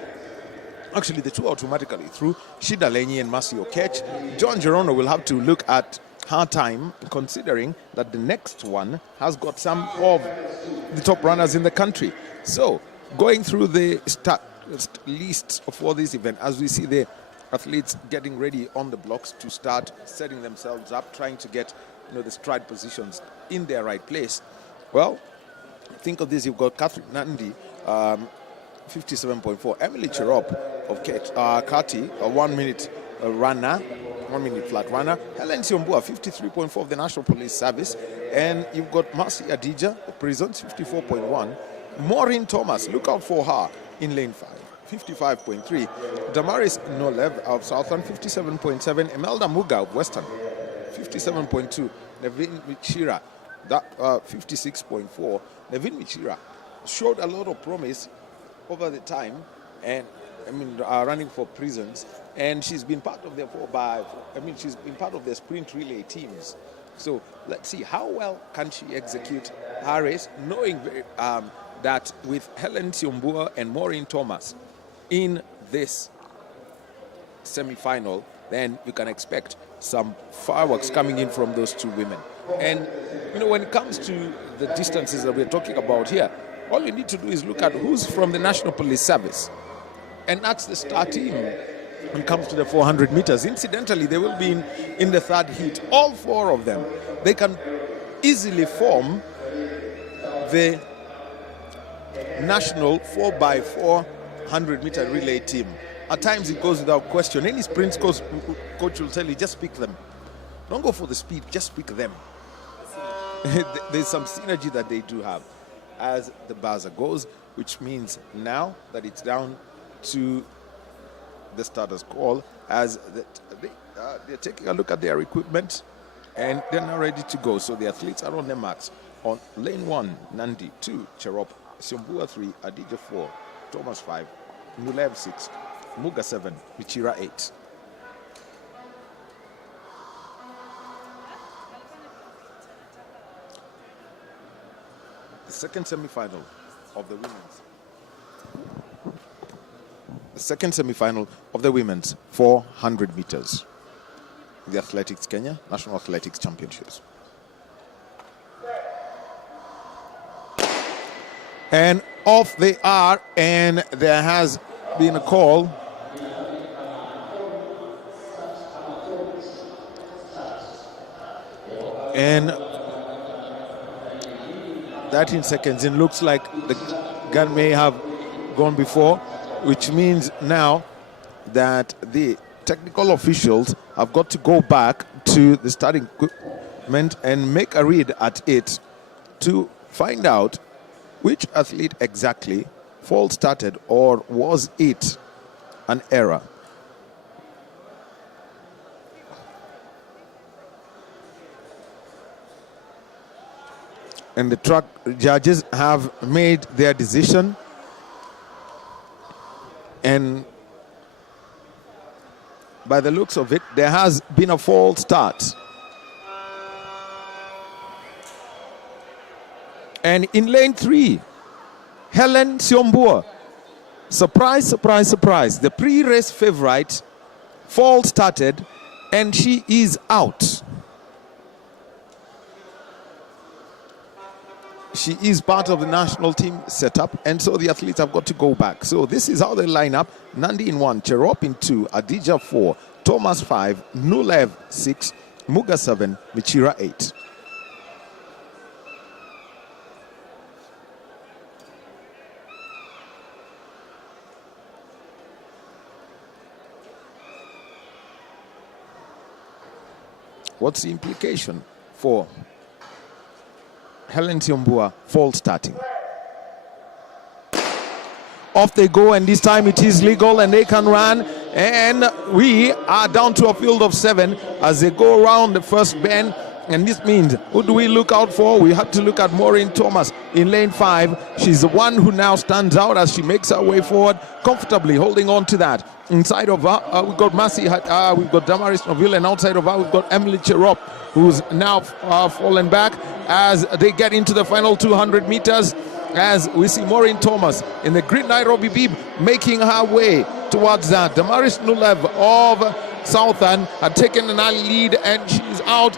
Actually, the two automatically through, Shidaleni and Mercy Okech. John Gerono will have to look at her time, considering that the next one has got some of the top runners in the country. So, going through the list for this event, as we see the athletes getting ready on the blocks to start setting themselves up, trying to get the stride positions in their right place. Well, think of this: you've got Catherine Nandi, 57.4. Emily Cherop of Kati, a 1 minute runner, 1 minute flat runner. Helen Siombua, 53.4 of the National Police Service. And you've got Mercy Adija of Prisons, 54.1. Maureen Thomas, look out for her in lane 5, 55.3. Damaris Nolev of Southern, 57.7. Imelda Muga of Western, 57.2. Nevin Michira, 56.4. Nevin Michira showed a lot of promise over the time, and running for Prisons, and she's been part of the 4x4. She's been part of the sprint relay teams. So let's see how well can she execute her race, knowing that with Helen Siombua and Maureen Thomas in this semi-final, then you can expect some fireworks coming in from those two women. And when it comes to the distances that we're talking about here, all you need to do is look at who's from the National Police Service. And that's the start team when it comes to the 400 meters. Incidentally, they will be in the third heat. All four of them, they can easily form the national 4x400 meter relay team. At times it goes without question. Any sprint coach will tell you, just pick them. Don't go for the speed, just pick them. There's some synergy that they do have as the buzzer goes, which means now that it's down to the starters call, as they're taking a look at their equipment and they're now ready to go. So the athletes are on their marks. On lane 1, Nandi 2, Cherop, Siombua 3, Adija 4, Thomas 5, Nulev 6, Muga 7, Michira 8. The second semi-final of the women's. The second semi-final of the women's 400 meters. The Athletics Kenya National Athletics Championships. And off they are, and there has been a call. And 13 seconds in, looks like the gun may have gone before. which means now that the technical officials have got to go back to the starting equipment and make a read at it to find out which athlete exactly false started, or was it an error? And the track judges have made their decision, and by the looks of it, there has been a false start. And in lane 3, Helen Siombua, surprise, surprise, surprise, the pre-race favorite, false started, and she is out. She is part of the national team setup, and so the athletes have got to go back. So this is how they line up. Nandi in 1, Cherop in 2, Adija 4, Thomas 5, Nulev 6, Muga 7, Michira 8. What's the implication for Helen Siombua false starting? Off they go, and this time it is legal and they can run, and we are down to a field of 7 as they go around the first bend. And this means, who do we look out for? We have to look at Maureen Thomas in lane 5. She's the one who now stands out as she makes her way forward, comfortably holding on to that. Inside of her, we've got Mercy, we've got Damaris Noville, and outside of her, we've got Emily Cherop, who's now fallen back as they get into the final 200 meters. As we see Maureen Thomas in the green Nairobi bib making her way towards that. Damaris Nulev of Southern had taken an early lead, and she's out.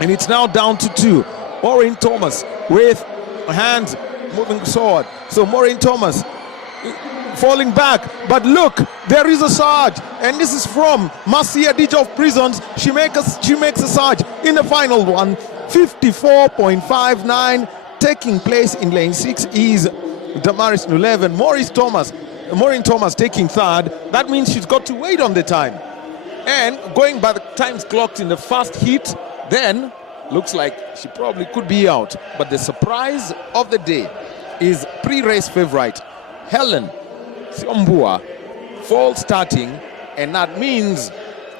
And it's now down to 2. Maureen Thomas with hands moving forward. So Maureen Thomas falling back. But look, there is a surge. And this is from Mercy Adija of Prisons. She makes a surge in the final one. 54.59. Taking place in lane 6 is Damaris Nulev, and Maureen Thomas taking 3rd. That means she's got to wait on the time. And going by the times clocked in the first heat, then looks like she probably could be out. But the surprise of the day is pre-race favorite Helen Siombua false starting, and that means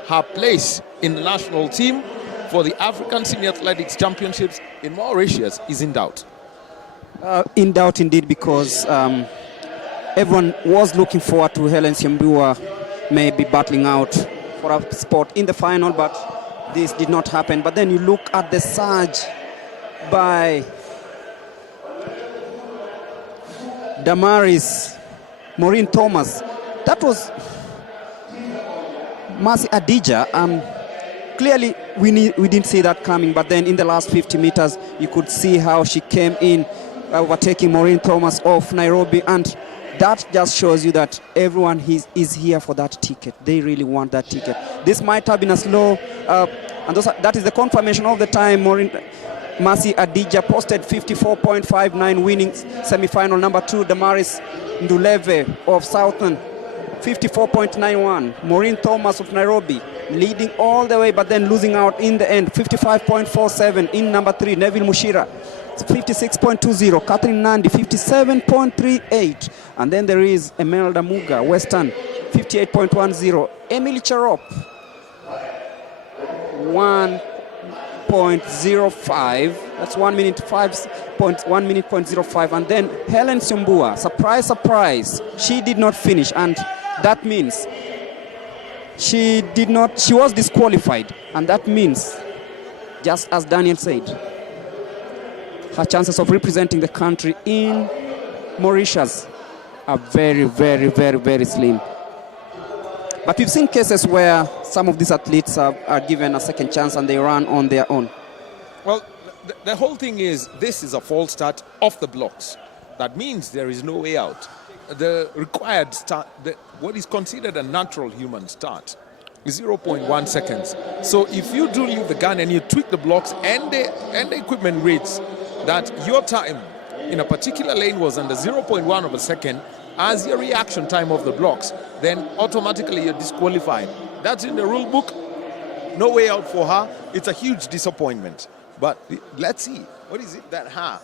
her place in the national team for the African Senior Athletics Championships in Mauritius is in doubt. In doubt indeed, because everyone was looking forward to Helen Siombua maybe battling out for a spot in the final, but this did not happen. But then you look at the surge by Damaris, Maureen Thomas. That was Mercy Adija. Clearly, we didn't see that coming. But then in the last 50 meters, you could see how she came in, overtaking Maureen Thomas of Nairobi. And that just shows you that everyone is here for that ticket. They really want that ticket. This might have been a slow, and that is the confirmation of the time. Mercy Adija posted 54.59, winning semi-final. Number 2, Damaris Nduleve of Southern, 54.91. Maureen Thomas of Nairobi leading all the way, but then losing out in the end, 55.47 in number 3, Neville Mushira, 56.20. Catherine Nandi, 57.38. And then there is Emelda Muga, Western, 58.10. Emily Cherop, 1.05. That's 1 minute 1.05. And then Helen Siombua, surprise, surprise, she did not finish, and that means she was disqualified. And that means, just as Daniel said, her chances of representing the country in Mauritius are very, very, very, very slim. But we've seen cases where some of these athletes are given a second chance and they run on their own. Well, the whole thing is, this is a false start off the blocks. That means there is no way out. The required start, what is considered a natural human start, is 0.1 seconds. So if you do leave the gun and you tweak the blocks and the equipment reads that your time in a particular lane was under 0.1 of a second, as your reaction time of the blocks, then automatically you're disqualified. That's in the rule book. No way out for her. It's a huge disappointment. But let's see, what is it that her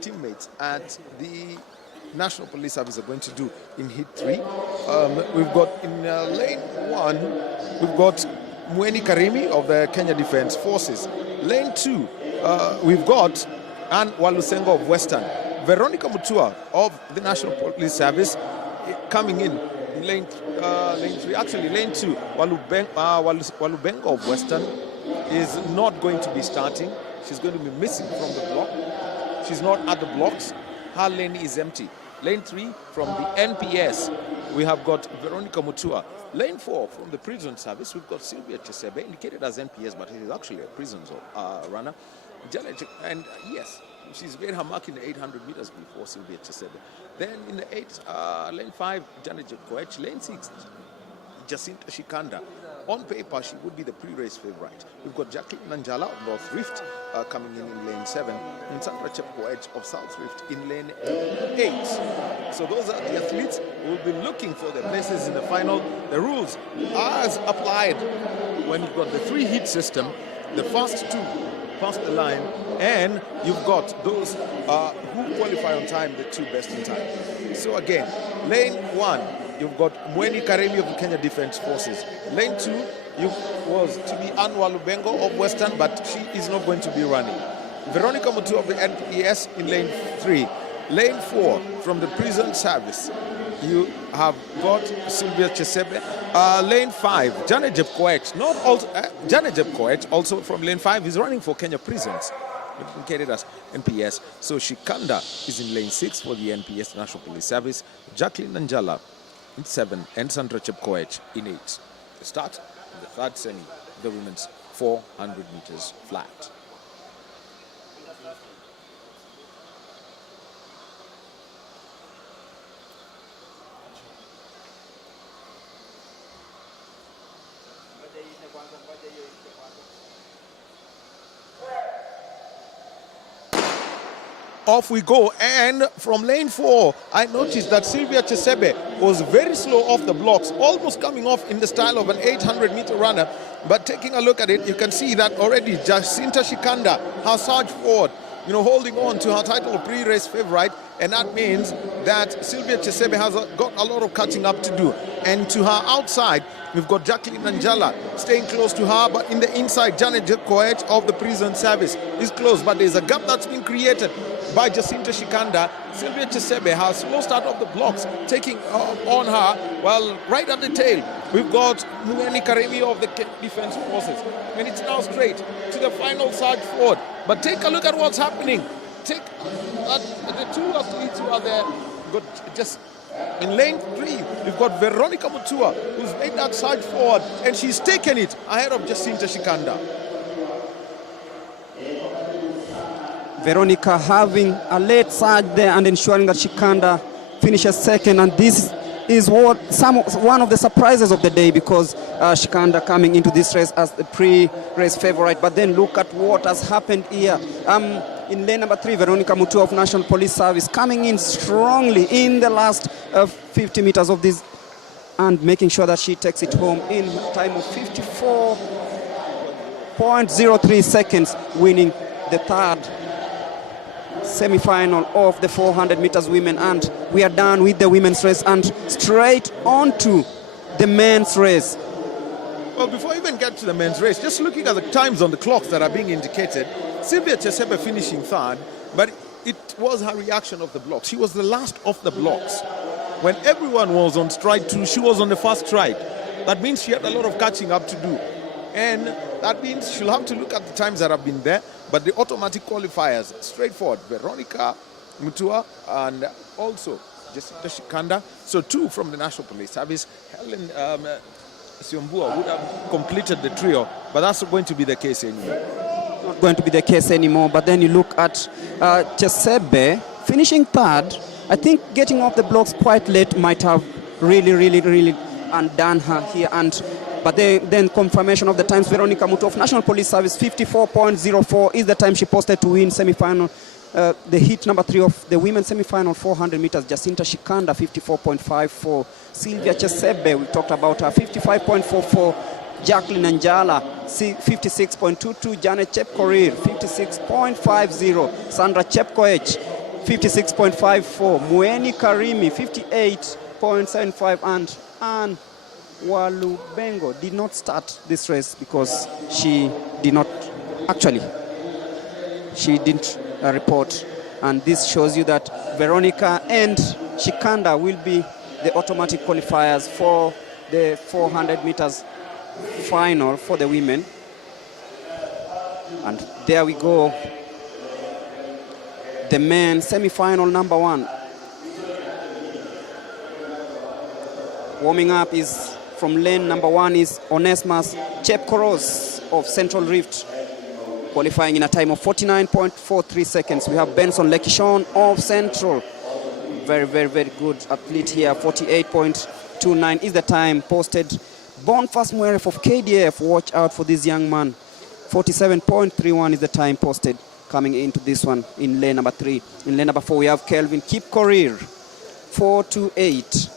teammates at the National Police Service are going to do in Heat 3. We've got in lane 1, we've got Mweni Karimi of the Kenya Defence Forces. Lane 2, we've got Anne Walusengo of Western. Veronica Mutua of the National Police Service coming in lane 3. Actually, lane 2, Walubengo of Western is not going to be starting. She's going to be missing from the block. She's not at the blocks. Her lane is empty. Lane 3 from the NPS, we have got Veronica Mutua. Lane 4 from the prison service, we've got Sylvia Chesebe, indicated as NPS, but it is actually a prison runner. And yes, she's made her mark in the 800 meters before Sylvia Chesebe. Then in the lane 5, Janet Koech. Lane 6, Jacinta Shikanda. On paper, she would be the pre-race favorite. We've got Jacqueline Nanjala of North Rift coming in lane 7, and Sandra Chepkoech of South Rift in lane 8. So those are the athletes who will be looking for their places in the final. The rules are as applied when you've got the 3-heat system. The first 2 pass the line, and you've got those who qualify on time, the 2 best in time. So again, lane 1, you've got Mweni Karemi of the Kenya Defence Forces. Lane 2, was to be Anne Walubengo of Western, but she is not going to be running. Veronica Mutu of the NPS in lane 3. Lane 4 from the prison service, you have got Sylvia Chesebe. Lane 5, Janet Jepkoech. Janet Jepkoech, also from lane 5, is running for Kenya Prisons, indicated as NPS. So Shikanda is in lane 6 for the NPS National Police Service. Jacqueline Nanjala in 7 and Sandra Chepkoech in 8. The start of the third semi, the women's 400 meters flat. Off we go, and from lane 4, I noticed that Sylvia Chesebe was very slow off the blocks, almost coming off in the style of an 800-meter runner. But taking a look at it, you can see that already Jacinta Shikanda has surged forward, holding on to her title of pre-race favorite, and that means that Sylvia Chesebe has got a lot of catching up to do. And to her outside, we've got Jacqueline Nanjala staying close to her, but in the inside, Janet Koech of the prison service is close, but there's a gap that's been created by Jacinta Shikanda. Sylvia Chesebe has slow start of the blocks, taking on her, while right at the tail, we've got Mweni Karimi of the Defence Forces. And it's now straight to the final surge forward. But take a look at what's happening. Take the 2 athletes who are there. Got just in lane 3, we've got Veronica Mutua, who's made that surge forward, and she's taken it ahead of Jacinta Shikanda. Veronica having a late surge there and ensuring that Shikanda finishes second, and this is one of the surprises of the day, because Shikanda coming into this race as the pre-race favorite. But then look at what has happened here. In lane number 3, Veronica Mutu of National Police Service coming in strongly in the last 50 meters of this, and making sure that she takes it home in a time of 54.03 seconds, winning the third semi-final of the 400 meters women. And we are done with the women's race and straight on to the men's race. Well, before we even get to the men's race, just looking at the times on the clocks that are being indicated, Sylvia Chesebe finishing third, but it was her reaction of the blocks. She was the last of the blocks. When everyone was on stride 2, she was on the first stride. That means she had a lot of catching up to do. And that means she'll have to look at the times that have been there. But the automatic qualifiers, straightforward. Veronica Mutua and also Jessica Shikanda. So 2 from the National Police Service. Helen Siombua would have completed the trio, but that's not going to be the case anymore. Not going to be the case anymore. But then you look at Chesebe finishing third. I think getting off the blocks quite late might have really undone her here. But then confirmation of the times. Veronica Mutu of National Police Service, 54.04 is the time she posted to win semi-final the heat number 3 of the women's semi-final 400 meters, Jacinta Shikanda, 54.54. Sylvia Chesebe, we talked about her, 55.44. Jacqueline Anjala, 56.22. Janet Chepkorir, 56.50. Sandra Chepkoech, 56.54. Mueni Karimi, 58.75. And Anne Walubengo did not start this race because she didn't report. And this shows you that Veronica and Shikanda will be the automatic qualifiers for the 400 meters final for the women. And there we go. The men semi-final number 1. Warming up is from lane number 1 is Onesmus Chepkoros of Central Rift, qualifying in a time of 49.43 seconds. We have Benson Lekishon of Central. Very, very, very good athlete here. 48.29 is the time posted. Boniface Mweref of KDF, watch out for this young man. 47.31 is the time posted coming into this one in lane number 3. In lane number 4, we have Kelvin Kipkorir, 428.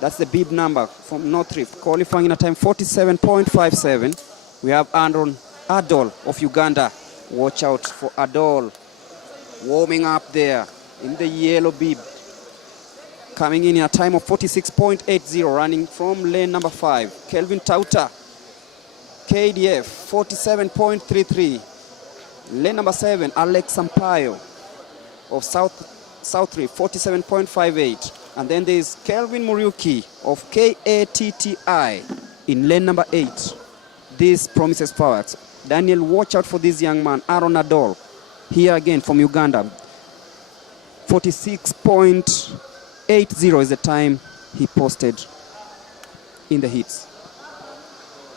That's the bib number from North Rift, qualifying in a time 47.57. We have Aaron Adol of Uganda. Watch out for Adol. Warming up there in the yellow bib. Coming in a time of 46.80, running from lane number 5. Kelvin Tauta, KDF, 47.33. Lane number 7, Alex Sampaio of South Rift, 47.58. And then there's Kelvin Muriuki of KATTI in lane number 8. This promises power. Daniel, watch out for this young man, Aaron Adol, here again from Uganda. 46.80 is the time he posted in the heats.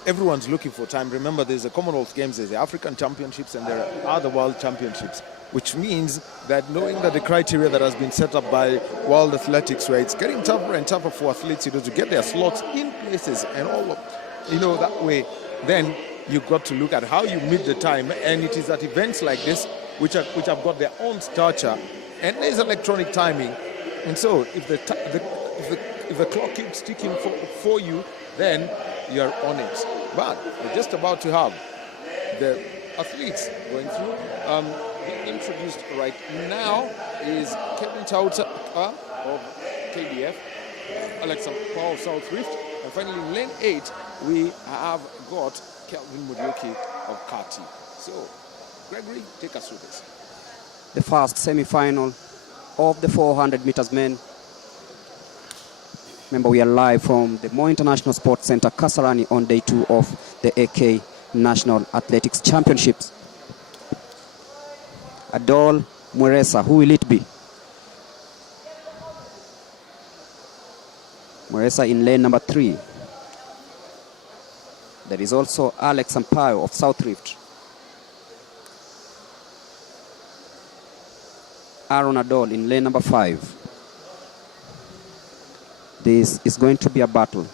Everyone's looking for time. Remember, there's the Commonwealth Games, there's the African Championships, and there are the World Championships, which means that knowing that the criteria that has been set up by World Athletics, where it's getting tougher and tougher for athletes, to get their slots in places and all of, that way, then you've got to look at how you meet the time. And it is at events like this, which have got their own stature, and there's electronic timing. And so if the clock keeps ticking for you, then you're on it. But we're just about to have the athletes going through. Being introduced right now is Kevin Tauta of KDF, Alexa Power of South Rift, and finally in lane 8 we have got Kelvin Muriuki of Kati. So, Gregory, take us through this. The first semi-final of the 400 meters men. Remember, we are live from the Moi International Sports Center, Kasarani, on day 2 of the AK National Athletics Championships. Adol Mweresa, who will it be? Mweresa in lane number 3. There is also Alex Sampaio of South Rift. Aaron Adol in lane number 5. This is going to be a battle.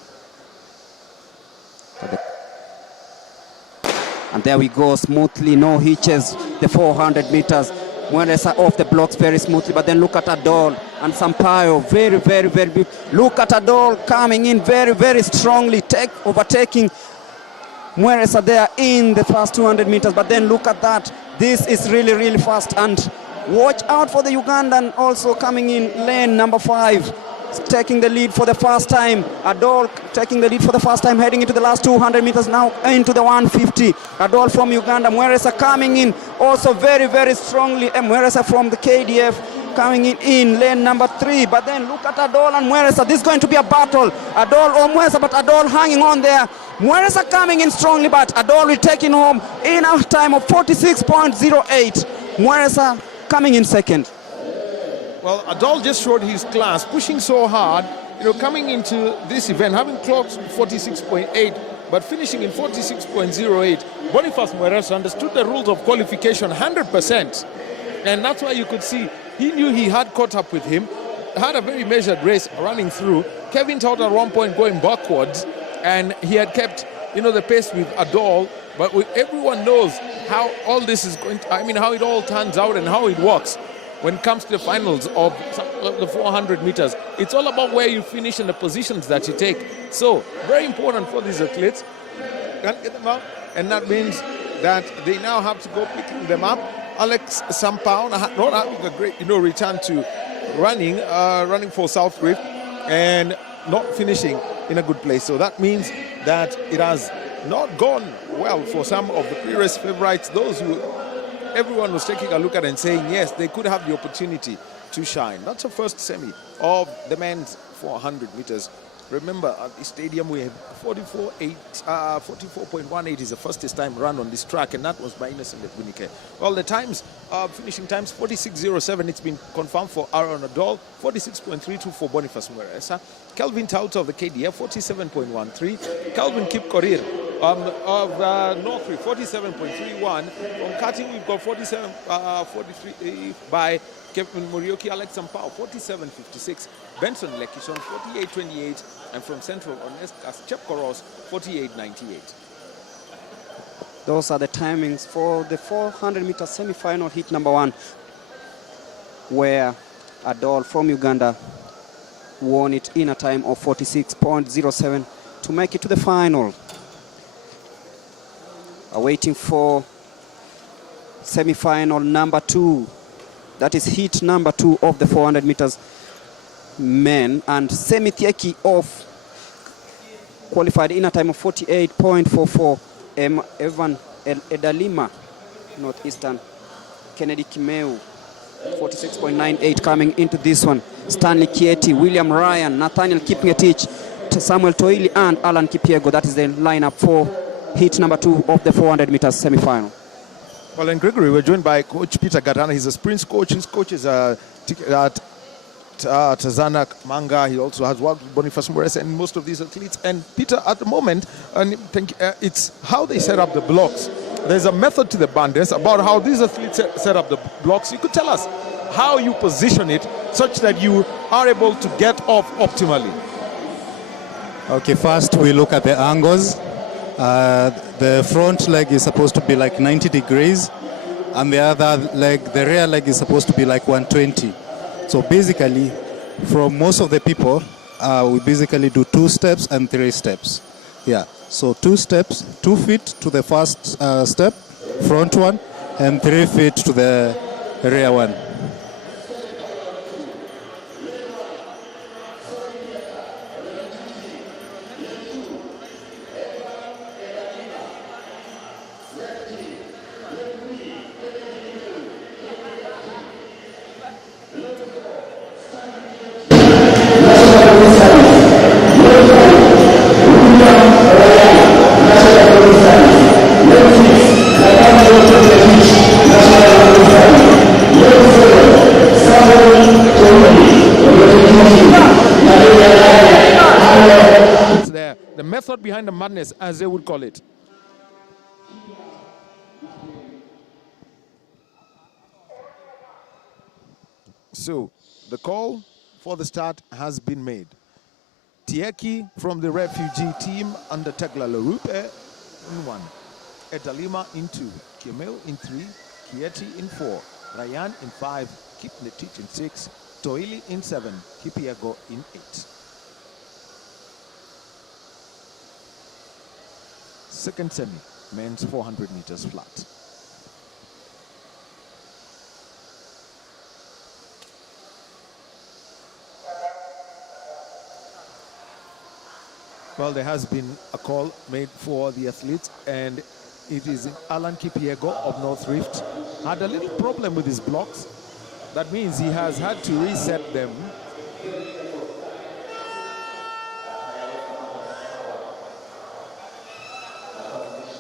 And there we go, smoothly, no hitches, the 400 meters. Mweresa off the blocks very smoothly, but then look at Adol and Sampaio, very, very, very good. Look at Adol coming in very, very strongly, overtaking Mweresa there in the first 200 meters, but then look at that. This is really, really fast, and watch out for the Ugandan also coming in lane number 5. Taking the lead for the first time. Adol taking the lead for the first time, heading into the last 200 meters now into the 150. Adol from Uganda. Mweresa coming in also very, very strongly. Mweresa from the KDF coming in lane number 3. But then look at Adol and Mweresa. This is going to be a battle. Adol or Mweresa, but Adol hanging on there. Mweresa coming in strongly, but Adol will take it home in a time of 46.08. Mweresa coming in second. Well, Adol just showed his class, pushing so hard, coming into this event, having clocked 46.8, but finishing in 46.08. Boniface Mweresa understood the rules of qualification 100%. And that's why you could see, he knew he had caught up with him, had a very measured race running through. Kevin Tauta at one point going backwards, and he had kept, the pace with Adol, but everyone knows how all this is going to, how it all turns out and how it works. when it comes to the finals of the 400 meters. It's all about where you finish and the positions that you take. So very important for these athletes. Can't get them out, and that means that they now have to go picking them up. Alex Sampao not having a great, return to running for South Rift and not finishing in a good place. So that means that it has not gone well for some of the pre-race favorites, those who everyone was taking a look at and saying, yes, they could have the opportunity to shine. That's the first semi of the men's 400 meters. Remember, at the stadium, we have 44.18 is the fastest time run on this track, and that was by Innocent Bunike. Well, the times, finishing times, 46.07, it's been confirmed for Aaron Adol, 46.32 for Boniface Mweresa, Kelvin Tauta of the KDF, 47.13, Calvin Kipkorir of Northry, 47.31. From cutting, we've got 43 by Kevin Murioki, Alex Sampao, 47.56. Benson Lekishon, 48.28. And from Central, Oneskas Chepkoros, 48.98. Those are the timings for the 400-meter semi-final heat number 1, where Adol from Uganda won it in a time of 46.07 to make it to the final. Waiting for semi-final number 2. That is heat number 2 of the 400 meters men, and Semi Thieki of qualified in a time of 48.44. Evan Edalima, Northeastern. Kennedy Kimeu, 46.98 coming into this one. Stanley Kieti, William Ryan, Nathaniel Kipngetich, Samuel Toili, and Alan Kipiego. That is the lineup for heat number 2 of the 400 meters semi-final. Well, in Gregory, we're joined by Coach Peter Gatana. He's a sprints coach. His coach is at Tazana Manga. He also has worked with Boniface Mweresa and most of these athletes. And Peter, at the moment, it's how they set up the blocks. There's a method to the bandits about how these athletes set up the blocks. You could tell us how you position it such that you are able to get off optimally. Okay, first we look at the angles. The front leg is supposed to be like 90 degrees, and the other leg, the rear leg, is supposed to be like 120. So basically, from most of the people, we basically do 2 steps and 3 steps. Yeah, so 2 steps, 2 feet to the first step, front one, and 3 feet to the rear one. The method behind the madness, as they would call it. So, the call for the start has been made. Thieki from the refugee team under Tegla Lerupe in 1. Edalima in 2. Kimeu in 3. Kieti in 4. Ryan in 5. Kipngetich in 6. Toili in 7. Kipiego in 8. Second semi, men's 400 meters flat. Well, there has been a call made for the athletes, and it is Alan Kipiego of North Rift. Had a little problem with his blocks. That means he has had to reset them.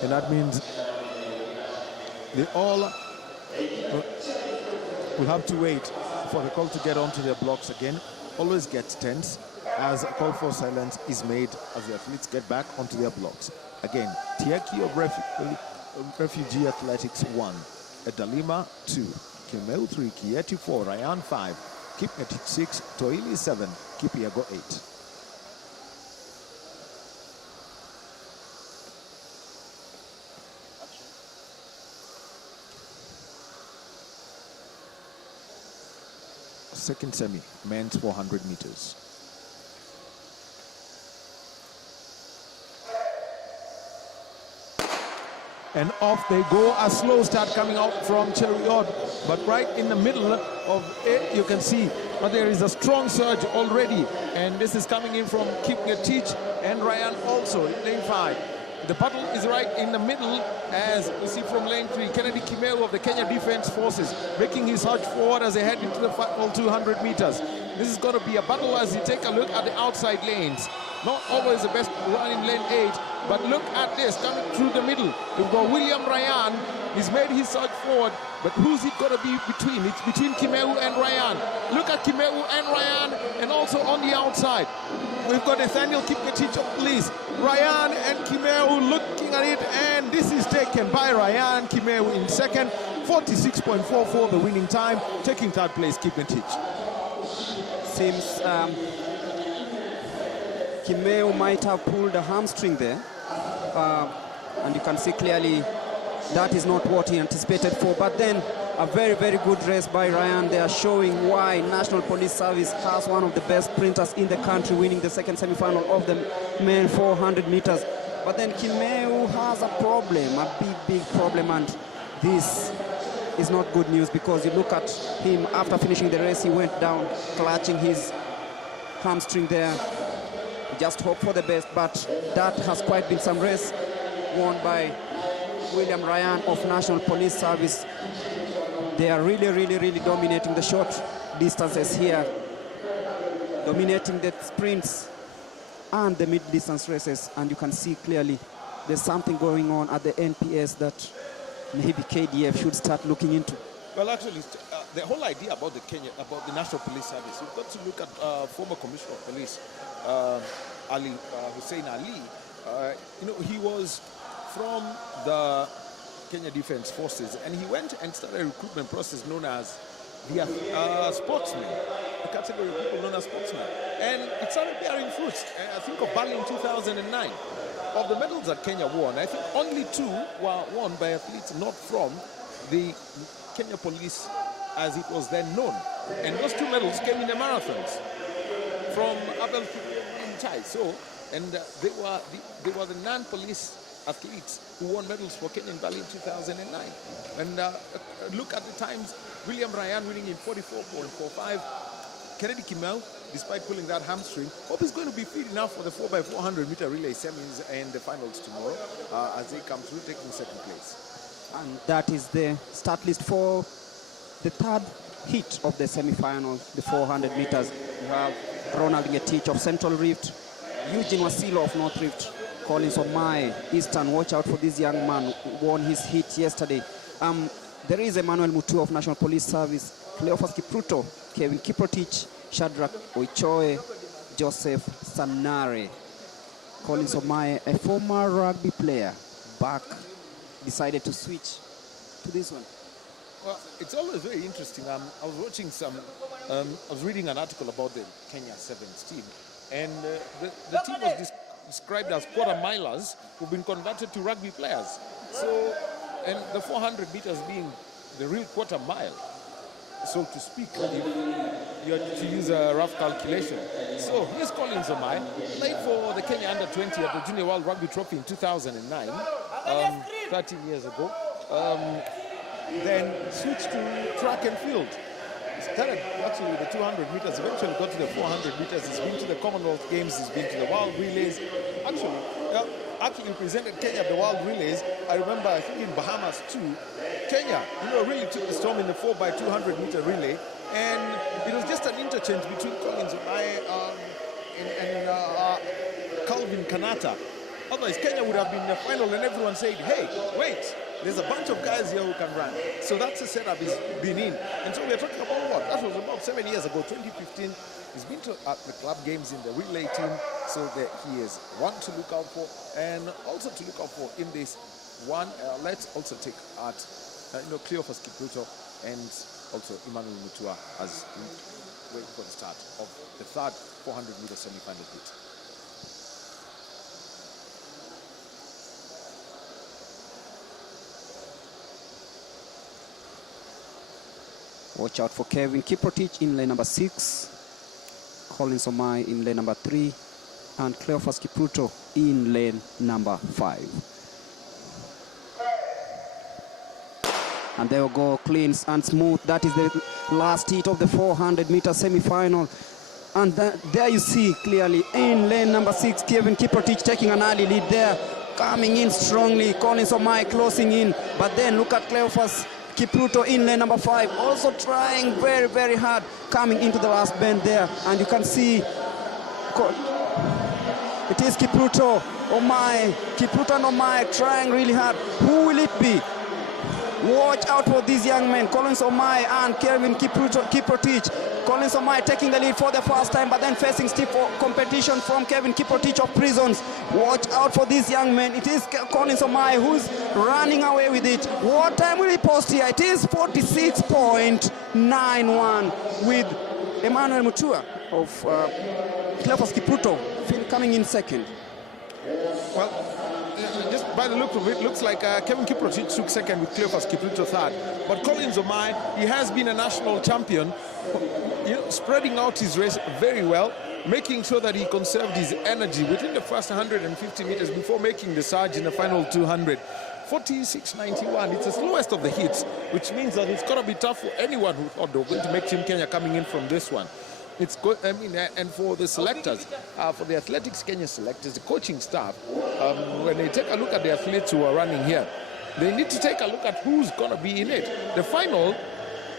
And that means they all will have to wait for the call to get onto their blocks again. Always gets tense as a call for silence is made as the athletes get back onto their blocks. Again, Thieki of Refugee Athletics 1, Edalima 2, Kimeu 3, Kieti 4, Ryan 5, Kipngetich 6, Toili 7, Kipiego 8. second semi, men's 400 meters. And off they go. A slow start coming out from Cheriot, but right in the middle of it, you can see there is a strong surge already, and this is coming in from Kipngetich and Ryan also in lane 5. The battle is right in the middle, as you see from lane 3. Kennedy Kimeu of the Kenya Defense Forces making his surge forward as they head into the final 200 meters. This is going to be a battle as you take a look at the outside lanes. Not always the best run in lane 8, but look at this coming through the middle. We've got William Ryan. He's made his surge forward, but who's it going to be between? It's between Kimeu and Ryan. Look at Kimeu and Ryan, and also on the outside, we've got Nathaniel Kipngetich of police. Ryan and Kimeu looking at it, and this is taken by Ryan. Kimeu in second, 46.44 the winning time, taking third place Kipngetich. Seems Kimeu might have pulled a hamstring there, and you can see clearly that is not what he anticipated for. But then a very, very good race by Ryan. They are showing why National Police Service has one of the best sprinters in the country, winning the second semi-final of the men 400 meters. But then Kimeu has a problem, a big problem, and this is not good news, because you look at him after finishing the race, he went down clutching his hamstring there. Just hope for the best, but that has quite been some race won by William Ryan of National Police Service. They are really dominating the short distances here, dominating the sprints and the mid-distance races, and you can see clearly there's something going on at the NPS that maybe KDF should start looking into. Well, actually, the whole idea about the National Police Service, you've got to look at former Commissioner of Police Ali Hussein Ali. He was from the Kenya Defense Forces, and he went and started a recruitment process known as the sportsmen, a category of people known as sportsmen, and it started bearing fruits. I think of Bali in 2009. Of the medals that Kenya won, I think only 2 were won by athletes not from the Kenya Police, as it was then known, and those 2 medals came in the marathons from Abel Chai. So, and they were the non-police athletes who won medals for Kenya in Bali in 2009. And look at the times: William Ryan winning in 44.45. Kennedy Kimeu, despite pulling that hamstring, hope he's going to be fit enough for the 4x400 meter relay semis and the finals tomorrow as they come through, taking second place. And that is the start list for the third heat of the semi-final, the 400 meters. You have Ronald Ngetich of Central Rift, Eugene Wasilo of North Rift, Collins Omai, Eastern. Watch out for this young man who won his heat yesterday. There is Emmanuel Mutu of National Police Service, Cleophas Kipruto, Kevin Kiprotich, Shadrach Oichoe, Joseph Sanare. Collins Omai, a former rugby player, back, decided to switch to this one. Well, it's always very interesting. I was watching I was reading an article about the Kenya Sevens team, and the team was described as quarter milers who've been converted to rugby players. So, and the 400 meters being the real quarter mile, so to speak, if you are to use a rough calculation. So here's Collins Omai, played for the Kenya Under-20 at the Junior World Rugby Trophy in 2009, 13 years ago. Then switched to track and field. Started actually with the 200 meters, eventually got to the 400 meters. He's been to the Commonwealth Games, he's been to the World Relays. Actually represented Kenya at the World Relays. I remember, I think in Bahamas too, Kenya, really took the storm in the 4x200 meter relay. And it was just an interchange between Collins and Calvin Kanata. Otherwise, Kenya would have been in the final and everyone said, hey, wait, there's a bunch of guys here who can run. So that's the setup he's been in. And so we're talking about what? That was about 7 years ago, 2015. He's been at the club games in the relay team, so that he is one to look out for, and also to look out for in this one. Let's also take at Cleophas Kipruto and also Emmanuel Mutua as we wait for the start of the third 400 meter semi-final heat. Watch out for Kevin Kiprotich in lane number 6. Collins Omai in lane number 3. And Cleophas Kipruto in lane number 5. And there we go, clean and smooth. That is the last heat of the 400-meter semi-final. And there you see clearly in lane number 6, Kevin Kiprotich taking an early lead there, coming in strongly. Collins Omai closing in. But then look at Cleophas Kipruto in lane number 5, also trying very, very hard, coming into the last bend there. And you can see it is Kipruto, Omai, Kipruto and Omai trying really hard. Who will it be? Watch out for these young men, Collins Omai and Kevin Kiprotich. Collins Omai taking the lead for the first time, but then facing stiff competition from Kevin Kiprotich of Prisons. Watch out for these young men. It is Collins Omai who's running away with it. What time will he post here? It is 46.91 with Emmanuel Mutua of Cleophas Kipruto coming in second. Well, just by the look of it, looks like Kevin Kiprotich took second with Cleophas Kipruto third. But Collins Omai, he has been a national champion, spreading out his race very well, making sure that he conserved his energy within the first 150 meters before making the surge in the final 200. 46.91, it's the slowest of the hits, which means that it's going to be tough for anyone who thought they were going to make Team Kenya coming in from this one. It's good, I mean, and for the selectors, for the Athletics Kenya selectors, the coaching staff, when they take a look at the athletes who are running here, they need to take a look at who's going to be in it. The final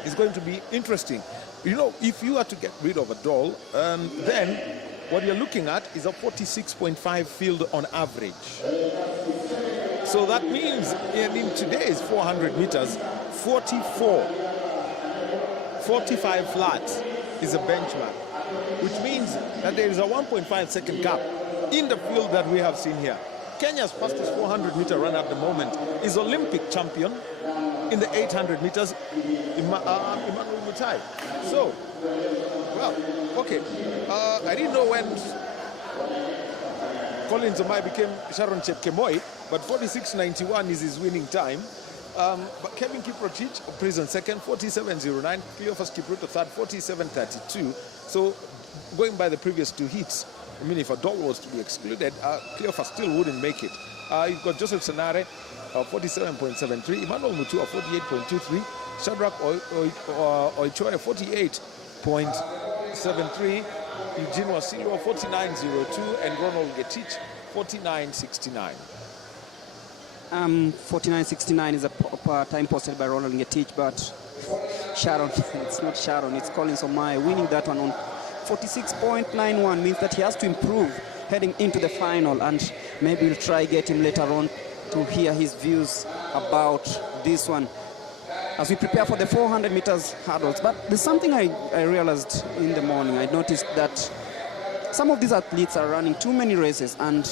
is going to be interesting. You know, if you are to get rid of Adol, then what you're looking at is a 46.5 field on average. So that means in today's 400 meters, 45 flats is a benchmark, which means that there is a 1.5 second gap in the field that we have seen here. Kenya's fastest 400-meter runner at the moment is Olympic champion in the 800 meters, Emmanuel Mutai. So, well, okay. I didn't know when Collins Omai became Sharon Chepkemoi, but 46.91 is his winning time. But Kevin Kiprotich of Prison second, 47.09. Cleophas Kipruto third, 47.32. So going by the previous two heats, I mean, if Adol was to be excluded, Cleophas still wouldn't make it. You've got Joseph Senare, 47.73. Emmanuel Mutua, 48.23. Shadrach Oichoa, 48.73. Eugene Wasilwa, 49.02. And Ronald Getich, 49.69. 49.69 is a time posted by Ronald Ngetich, but Sharon, it's not Sharon, it's Collins Omai winning that one on 46.91, means that he has to improve heading into the final, and maybe we'll try get him later on to hear his views about this one as we prepare for the 400 meters hurdles. But there's something I realized in the morning. I noticed that some of these athletes are running too many races, and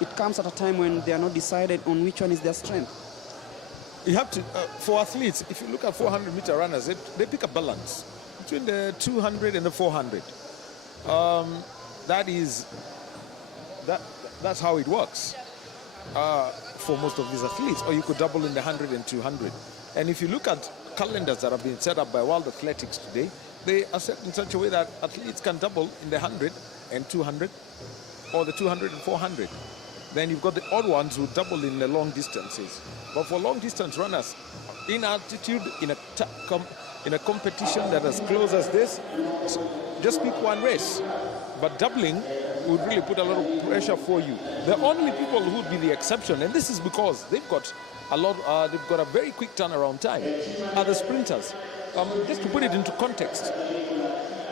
it comes at a time when they are not decided on which one is their strength. You have to, for athletes, if you look at 400-meter runners, they pick a balance between the 200 and the 400. That's how it works for most of these athletes. Or you could double in the 100 and 200. And if you look at calendars that have been set up by World Athletics today, they are set in such a way that athletes can double in the 100 and 200, or the 200 and 400. Then you've got the odd ones who double in the long distances. But for long distance runners, in altitude, in a competition that as close as this, just pick one race. But doubling would really put a lot of pressure for you. The only people who would be the exception, and this is because they've got a very quick turnaround time, are the sprinters. Just to put it into context,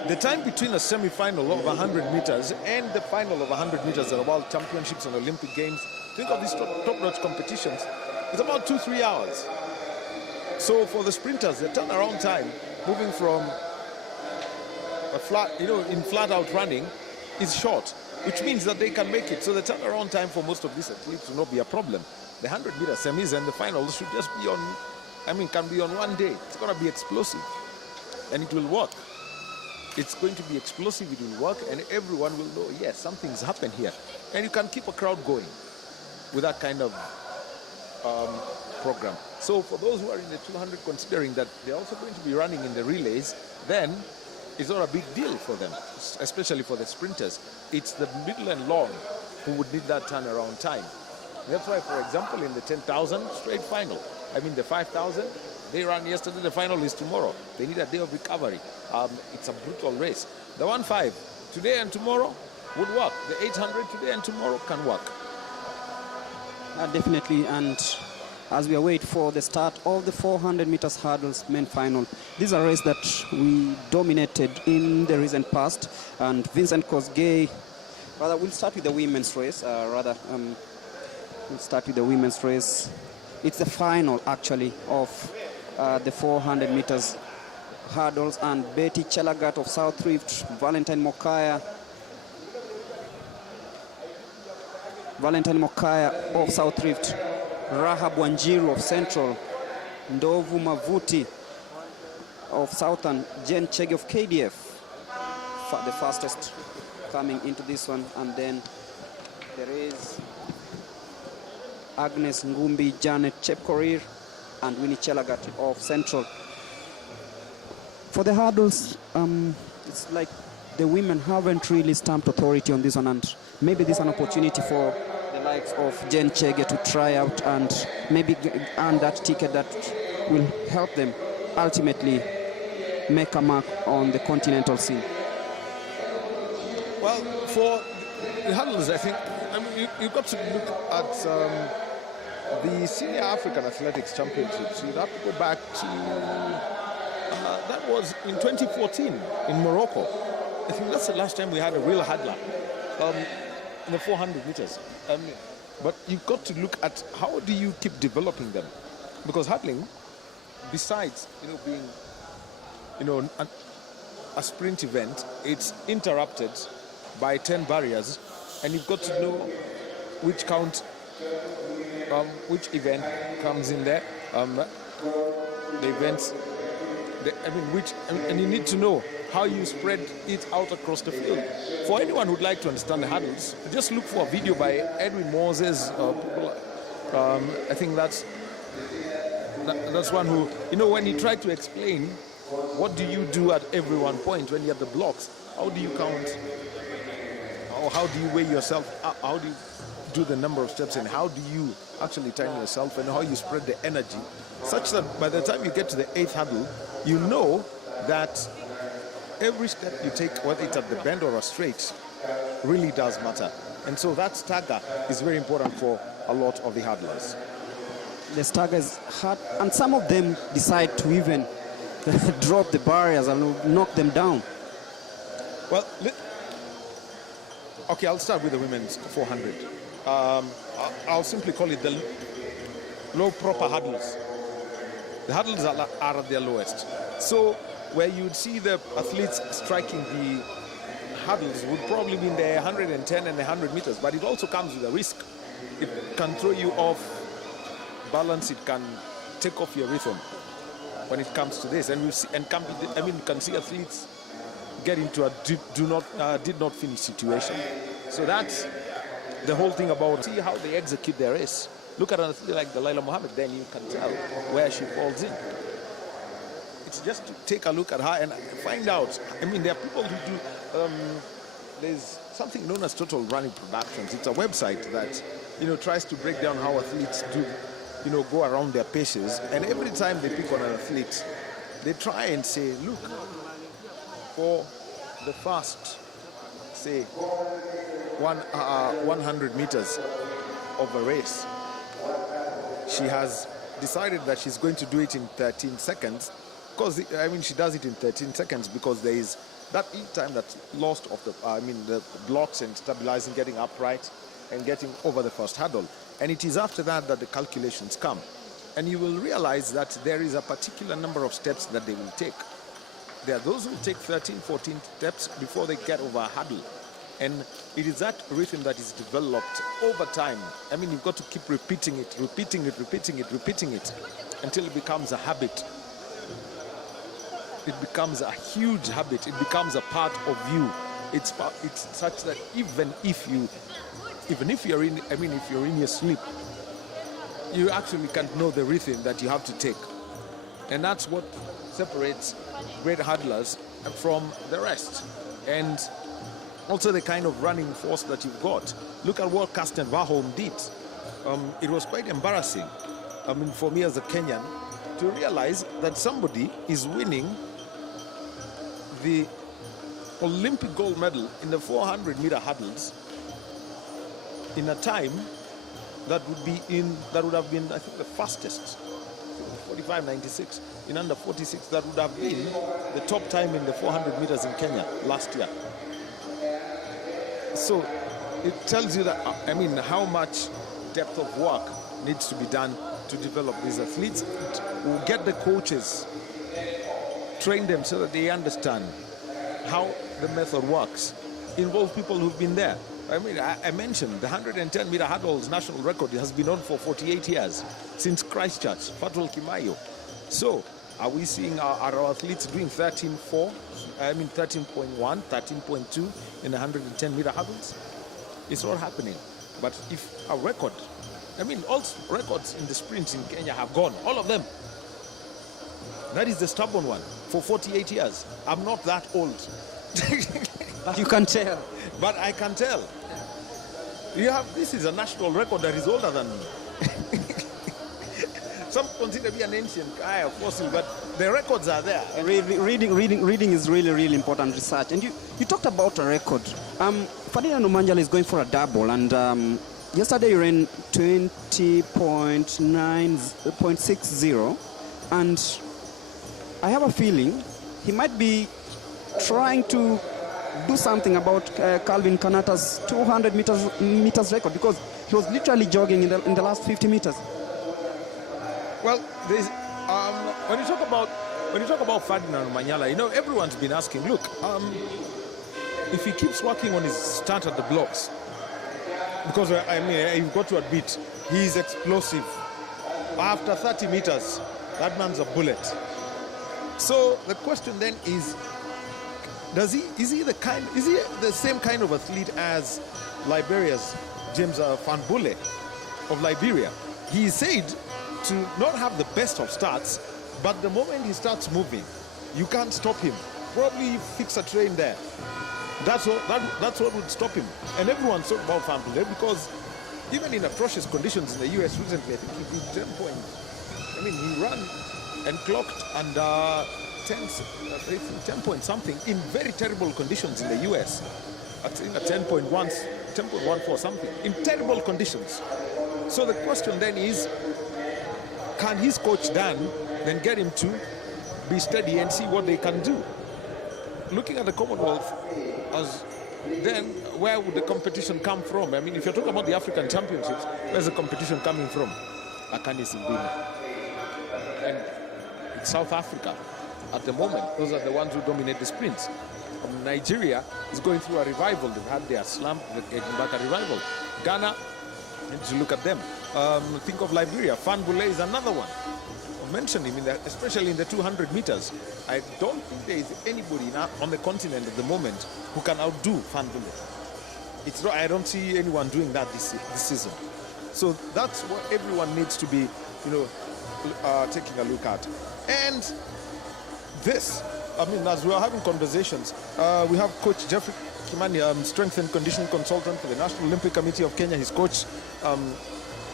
the time between a semi-final of 100 meters and the final of 100 meters at the World Championships and Olympic Games, think of these top-notch competitions, it's about 2-3 hours. So for the sprinters, the turnaround time, moving from a flat, in flat-out running, is short, which means that they can make it. So the turnaround time for most of these athletes will not be a problem. The 100-meter semis and the finals should just be can be on one day. It's going to be explosive, and it will work. It's going to be explosive, it will work, and everyone will know, yes, something's happened here. And you can keep a crowd going with that kind of program. So for those who are in the 200, considering that they're also going to be running in the relays, then it's not a big deal for them, especially for the sprinters. It's the middle and long who would need that turnaround time. That's why, for example, in the 10,000, straight final. I mean, the 5,000, they ran yesterday, the final is tomorrow. They need a day of recovery. It's a brutal race. The 1.5, today and tomorrow, would work. The 800 today and tomorrow can work. Definitely, and as we await for the start of the 400 meters hurdles main final, this is a race that we dominated in the recent past, and Vincent Kosgei, rather, we'll start with the women's race, we'll start with the women's race. It's the final, actually, of the 400 meters hurdles, and Betty Chelagat of South Rift, Valentine Mokaya of South Rift, Rahab Wanjiru of Central, Ndovu Mavuti of Southern, Jen Chege of KDF, the fastest coming into this one. And then there is Agnes Ngumbi, Janet Chepkorir, and Winnie Chelagat of Central. For the hurdles, it's like the women haven't really stamped authority on this one, and maybe this is an opportunity for the likes of Jen Chege to try out and maybe earn that ticket that will help them ultimately make a mark on the continental scene. Well, for the hurdles, I think, you've got to look at the Senior African Athletics Championships. You'd have to go back to, that was in 2014 in Morocco. I think that's the last time we had a real hurdler in the 400 meters. But you've got to look at how do you keep developing them, because hurdling, besides being a sprint event, it's interrupted by 10 barriers, and you've got to know which event comes in there, the events, and you need to know how you spread it out across the field. For anyone who'd like to understand the hurdles, just look for a video by Edwin Moses. I think that's one who, when he tried to explain what do you do at every one point when you have the blocks, how do you count, or how do you weigh yourself, how do you do the number of steps, and how do you actually time yourself, and how you spread the energy, such that by the time you get to the 8th hurdle, you know that every step you take, whether it's at the bend or a straight, really does matter. And so that stagger is very important for a lot of the hurdlers. The stagger is hard, and some of them decide to even drop the barriers and knock them down. Well, okay, I'll start with the women's 400. I'll simply call it the low proper hurdles. The hurdles are at their lowest. So where you'd see the athletes striking the hurdles would probably be in the 110 and the 100 meters, but it also comes with a risk. It can throw you off balance, it can take off your rhythm when it comes to this. And you can see athletes get into a did not finish situation. So that's the whole thing about see how they execute their race. Look at an athlete like Delilah Mohammed, then you can tell where she falls in. It's just to take a look at her and find out. There are people who do, there's something known as Total Running Productions. It's a website that, tries to break down how athletes do, go around their paces. And every time they pick on an athlete, they try and say, look, for the first, say, 100 meters of a race, she has decided that she's going to do it in 13 seconds. Because she does it in 13 seconds because there is that time that's lost of the blocks and stabilizing, getting upright and getting over the first hurdle. And it is after that that the calculations come. And you will realize that there is a particular number of steps that they will take. There are those who take 13, 14 steps before they get over a hurdle. And it is that rhythm that is developed over time. You've got to keep repeating it until it becomes a habit. It becomes a huge habit. It becomes a part of you. It's such that even if you're in your sleep, you actually can't know the rhythm that you have to take. And that's what separates great hurdlers from the rest. And also the kind of running force that you've got. Look at what Karsten Warholm did. It was quite embarrassing, I mean, for me as a Kenyan, to realize that somebody is winning the Olympic gold medal in the 400-meter hurdles in a time that would have been, I think, the fastest, 45.96 in under 46. That would have been the top time in the 400 meters in Kenya last year. So it tells you that, I mean, how much depth of work needs to be done to develop these athletes. We'll get the coaches, train them so that they understand how the method works. Involve people who've been there. I mean, I mentioned the 110-meter hurdles national record has been on for 48 years, since Christchurch, Fatul Kimayo. So, are we seeing our athletes doing 13.4, I mean 13.1, 13.2 in the 110-meter hurdles? It's not happening. But if a record, I mean, all records in the sprints in Kenya have gone, all of them. That is the stubborn one for 48 years. I'm not that old. But you can tell. But I can tell. This is a national record that is older than me. Some consider me an ancient fossil, but the records are there. Reading is really important research. And you talked about a record. Ferdinand Omanyala is going for a double, and yesterday he ran 20.60, and I have a feeling he might be trying to do something about Calvin Kanata's 200 meters record, because he was literally jogging in the last 50 meters. Well, when you talk about Ferdinand Omanyala, you know, everyone's been asking, look, if he keeps working on his start at the blocks, because I mean, you've got to admit, he's explosive. After 30 meters, that man's a bullet. So the question then is he the same kind of athlete as Liberia's James Van Bulle of Liberia? He said to not have the best of starts, but the moment he starts moving, you can't stop him. Probably fix a train there. That's what would stop him. And everyone's talking about Van Bulle because even in atrocious conditions in the US recently, I think he did 10 points. I mean, he ran and clocked under 10 point something in very terrible conditions in the US. I think a 10.14 something in terrible conditions. So the question then is, can his coach Dan then get him to be steady and see what they can do? Looking at the Commonwealth, then where would the competition come from? I mean, if you're talking about the African Championships, where's the competition coming from? Akani Simbini. And it's South Africa at the moment. Those are the ones who dominate the sprints. Nigeria is going through a revival. They've had their slump, they're getting back a revival. Ghana, and to look at them. Think of Liberia. Van Bulle is another one. I mentioned him, especially in the 200 meters. I don't think there is anybody on the continent at the moment who can outdo Van Bulle. I don't see anyone doing that this season. So that's what everyone needs to be, taking a look at. And this, I mean, as we are having conversations, we have Coach Jeffrey Kimani, strength and conditioning consultant for the National Olympic Committee of Kenya. His coach,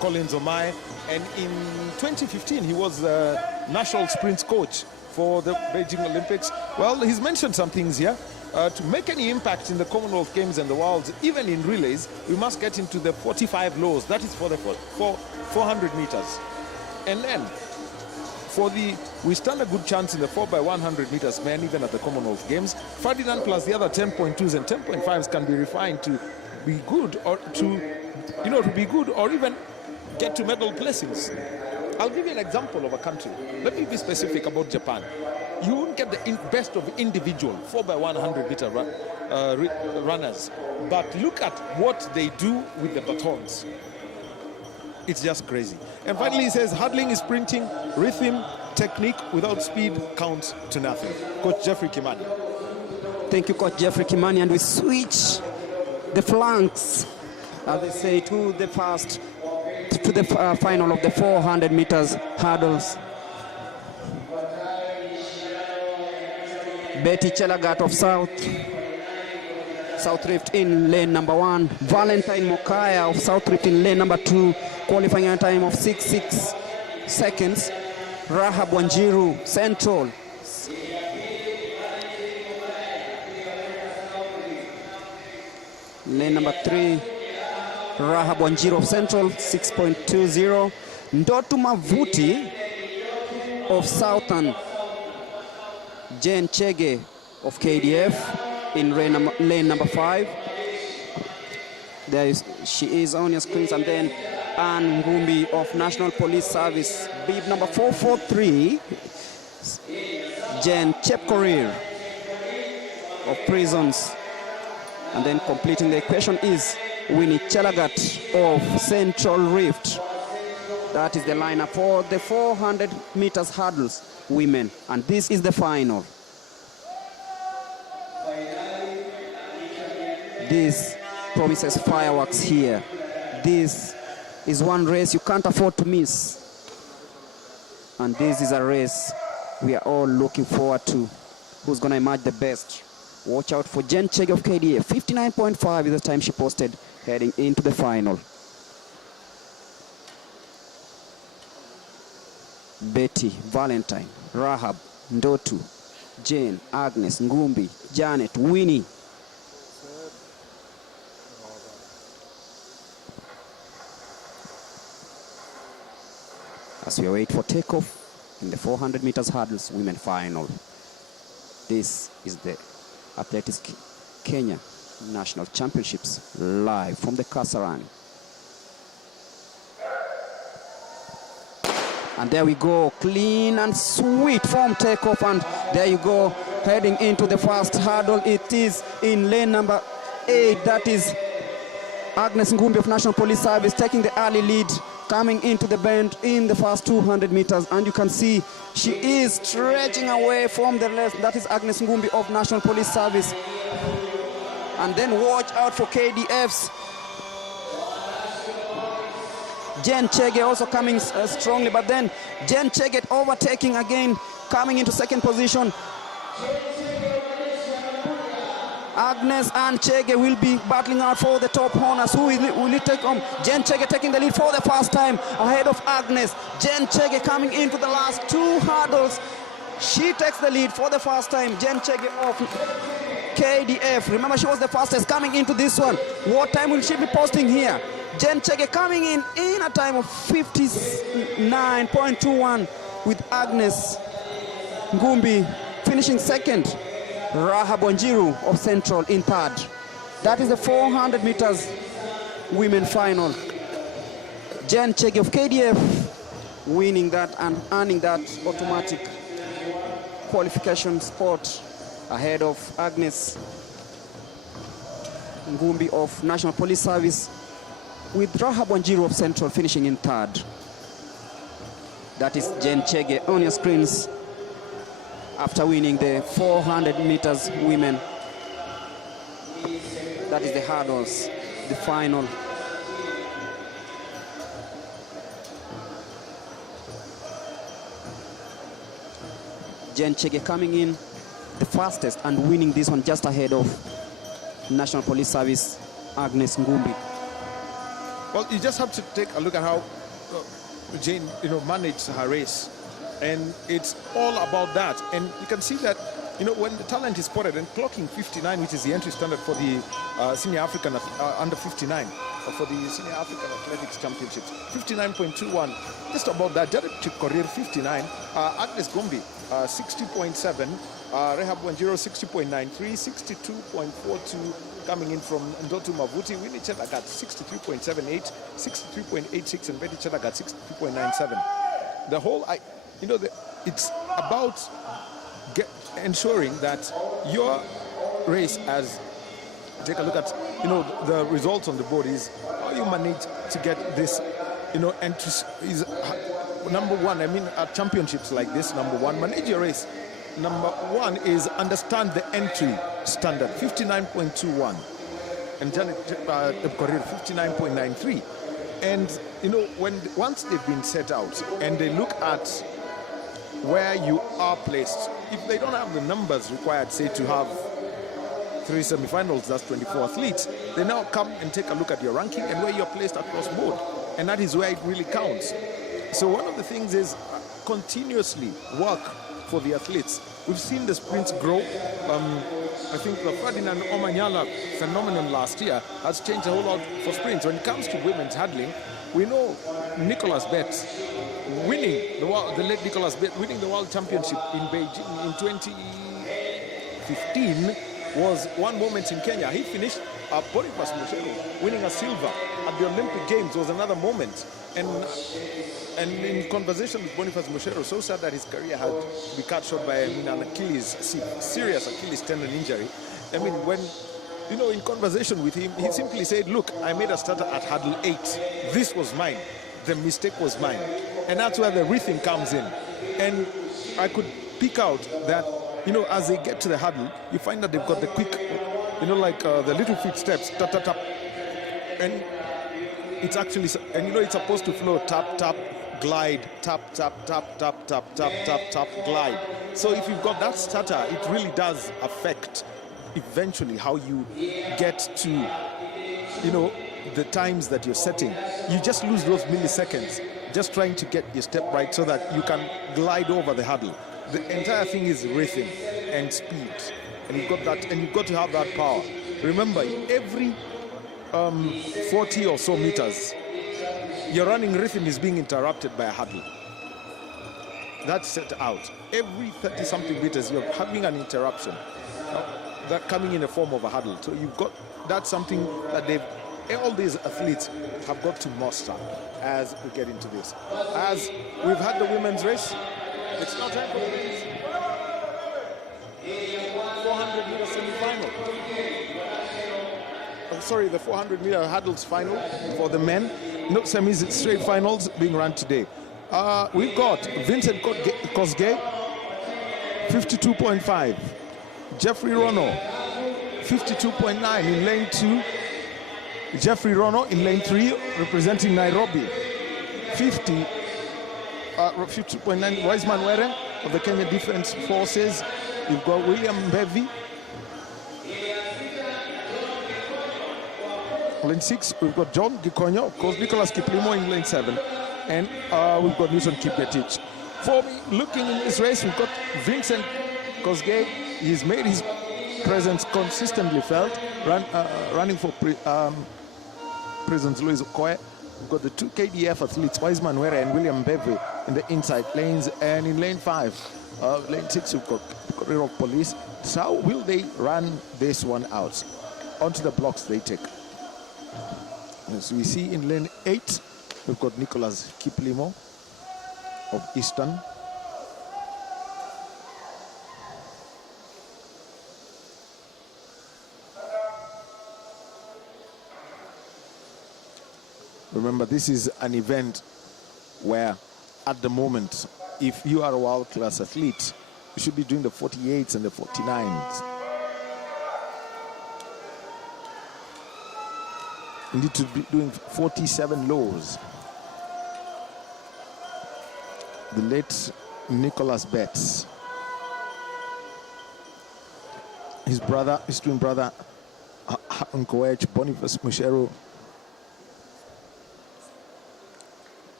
Collins Omai, and in 2015 he was the national sprints coach for the Beijing Olympics. Well, he's mentioned some things here. To make any impact in the Commonwealth Games and the Worlds, even in relays, we must get into the 45 lows. That is for the 400 meters. And then we stand a good chance in the 4x100 meters men, even at the Commonwealth Games. Ferdinand plus the other 10.2s and 10.5s can be refined to be good, or to be good, or even get to medal placings. I'll give you an example of a country. Let me be specific about Japan. You won't get the best of individual 4x100 meter runners, but look at what they do with the batons. It's just crazy. And finally, he says, hurdling is sprinting, rhythm, technique without speed counts to nothing. Coach Jeffrey Kimani. Thank you, Coach Jeffrey Kimani. And we switch the flanks, as they say, to the first to the final of the 400 meters hurdles. Betty Chelagat of South Rift in lane number 1. Valentine Mokaya of South Rift in lane number 2, qualifying a time of 6 seconds. Rahab Wanjiru, Central. Lane number 3, Rahab Wanjiru of Central, 6.20. Ndotu Mavuti of Southern. Jane Chege of KDF in lane number 5. She is on your screens. And then Ann Ngumbi of National Police Service, bib number 443. Jen Chepkorir of Prisons. And then completing the equation is Winnie Chelagat of Central Rift. That is the lineup for the 400 meters hurdles women. And this is the final. This promises fireworks here. This is one race you can't afford to miss. And this is a race we are all looking forward to. Who's going to emerge the best? Watch out for Jen Chege of KDA. 59.5 is the time she posted heading into the final. Betty, Valentine, Rahab, Ndotu, Jane, Agnes, Ngumbi, Janet, Winnie. As we wait for takeoff in the 400 meters hurdles women final. This is the Athletics Kenya National Championships live from the Kasarani. And there we go, clean and sweet from takeoff, and there you go, heading into the first hurdle. It is in lane number 8, that is Agnes Ngumbi of National Police Service taking the early lead, coming into the bend in the first 200 meters, and you can see she is stretching away from the rest. That is Agnes Ngumbi of National Police Service. And then watch out for KDF's Jen Chege also coming strongly, but then Jen Chege overtaking again, coming into second position. Agnes and Chege will be battling out for the top honors. Who will it take on? Jen Chege taking the lead for the first time ahead of Agnes. Jen Chege coming into the last 2 hurdles. She takes the lead for the first time. Jen Chege of KDF. Remember, she was the fastest coming into this one. What time will she be posting here? Jen Chege coming in a time of 59.21 with Agnes Ngumbi finishing second. Rahab Wanjiru of Central in third. That is the 400 meters women final. Jen Chege of KDF winning that and earning that automatic qualification spot ahead of Agnes Ngumbi of National Police Service, with Rahab Wanjiru of Central finishing in third. That is Jen Chege on your screens after winning the 400 meters women. That is the hurdles, the final. Jen Chege coming in the fastest and winning this one just ahead of National Police Service Agnes Ngumbi. Well, you just have to take a look at how Jane, managed her race, and it's all about that. And you can see that, when the talent is spotted and clocking 59, which is the entry standard for the Senior African under 59, for the Senior African Athletics Championships, 59.21, just about that. Jared Chepkorir 59, Agnes Ngumbi 60.7, Rahab Wanjiru 60.93, 62.42 coming in from Ndotu Mavuti. Winnie Chelagat 63.78, 63.86, and Betty Chelagat 63.97. The whole, it's about ensuring that your race, as take a look at, the results on the board, is how you manage to get this, entry is number one. I mean, at championships like this, number one, manage your race. Number one is understand the entry standard, 59.21. And Janet Chepkorir, 59.93. And, you know, once they've been set out and they look at where you are placed, if they don't have the numbers required, say, to have 3 semifinals, that's 24 athletes, they now come and take a look at your ranking and where you're placed across board. And that is where it really counts. So one of the things is continuously work for the athletes. We've seen the sprints grow. I think the Ferdinand Omanyala phenomenon last year has changed a whole lot for sprints. When it comes to women's hurdling, we know Nicholas Betts winning the late Nicholas Betts winning the world championship in Beijing in 2015 was one moment in Kenya. He finished Boniface Mushero winning a silver at the Olympic Games was another moment. And in conversation with Boniface Mushero, so sad that his career had to be cut short by an serious Achilles tendon injury. I mean, when, you know, in conversation with him, he simply said, look, I made a starter at hurdle 8. This was mine. The mistake was mine. And that's where the rhythm comes in. And I could pick out that, you know, as they get to the hurdle, you find that they've got the quick, you know, like the little feet steps, tap, tap, tap. And it's actually, and you know, it's supposed to flow tap, tap, glide, tap, tap, tap, tap, tap, tap, tap, tap, glide. So if you've got that stutter, it really does affect eventually how you get to, you know, the times that you're setting. You just lose those milliseconds just trying to get your step right so that you can glide over the hurdle. The entire thing is rhythm and speed, and you've got that, and you've got to have that power. Remember, every 40 or so meters, your running rhythm is being interrupted by a hurdle. That's set out. Every 30-something meters, you're having an interruption. That coming in the form of a hurdle. So you've got, that's something that all these athletes have got to master as we get into this. As we've had the women's race, it's now time for the men's 400-meter semi-final. Sorry, the 400-meter hurdles final for the men. No semis, straight finals being run today. We've got Vincent Kosgei, 52.5. Jeffrey Rono, 52.9 in lane 2. Jeffrey Rono in lane 3, representing Nairobi. 52.9. Wiseman Were of the Kenya Defense Forces. You've got William Mbevi. Lane 6, we've got John Gikonyo, of course, Nicholas Kiplimo in lane 7. And we've got Newton Kipyatich. For me, looking in this race, we've got Vincent Kosgei. He's made his presence consistently felt, running for Prisons Louis Okoye. We've got the 2 KDF athletes, Wiseman Were and William Beve in the inside lanes. And in lane 5, lane 6, we've got Career of Police. So how will they run this one out? Onto the blocks they take. As we see in lane 8, we've got Nicholas Kiplimo of Eastern. Remember, this is an event where, at the moment, if you are a world-class athlete, you should be doing the 48s and the 49s. You need to be doing 47 lows. The late Nicholas Betts, his twin brother, Nkoech Boniface Mushero,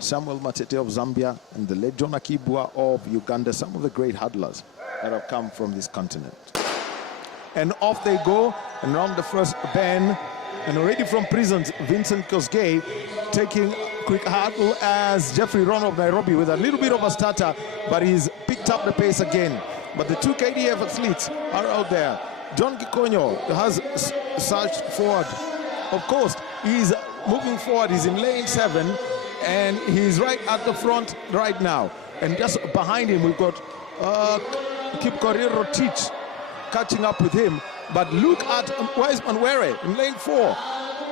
Samuel Matete of Zambia, and the late John Akibwa of Uganda, some of the great hurdlers that have come from this continent. And off they go, and round the first bend, and already from Prisons, Vincent Kosgei taking quick hurdle as Jeffrey Rono of Nairobi with a little bit of a stutter, but he's picked up the pace again. But the 2 KDF athletes are out there. John Gikonyo has surged forward. Of course, he's moving forward. He's in lane 7, and he's right at the front right now. And just behind him, we've got Kipkorir Rotich catching up with him. But look at Wiseman Were in lane 4,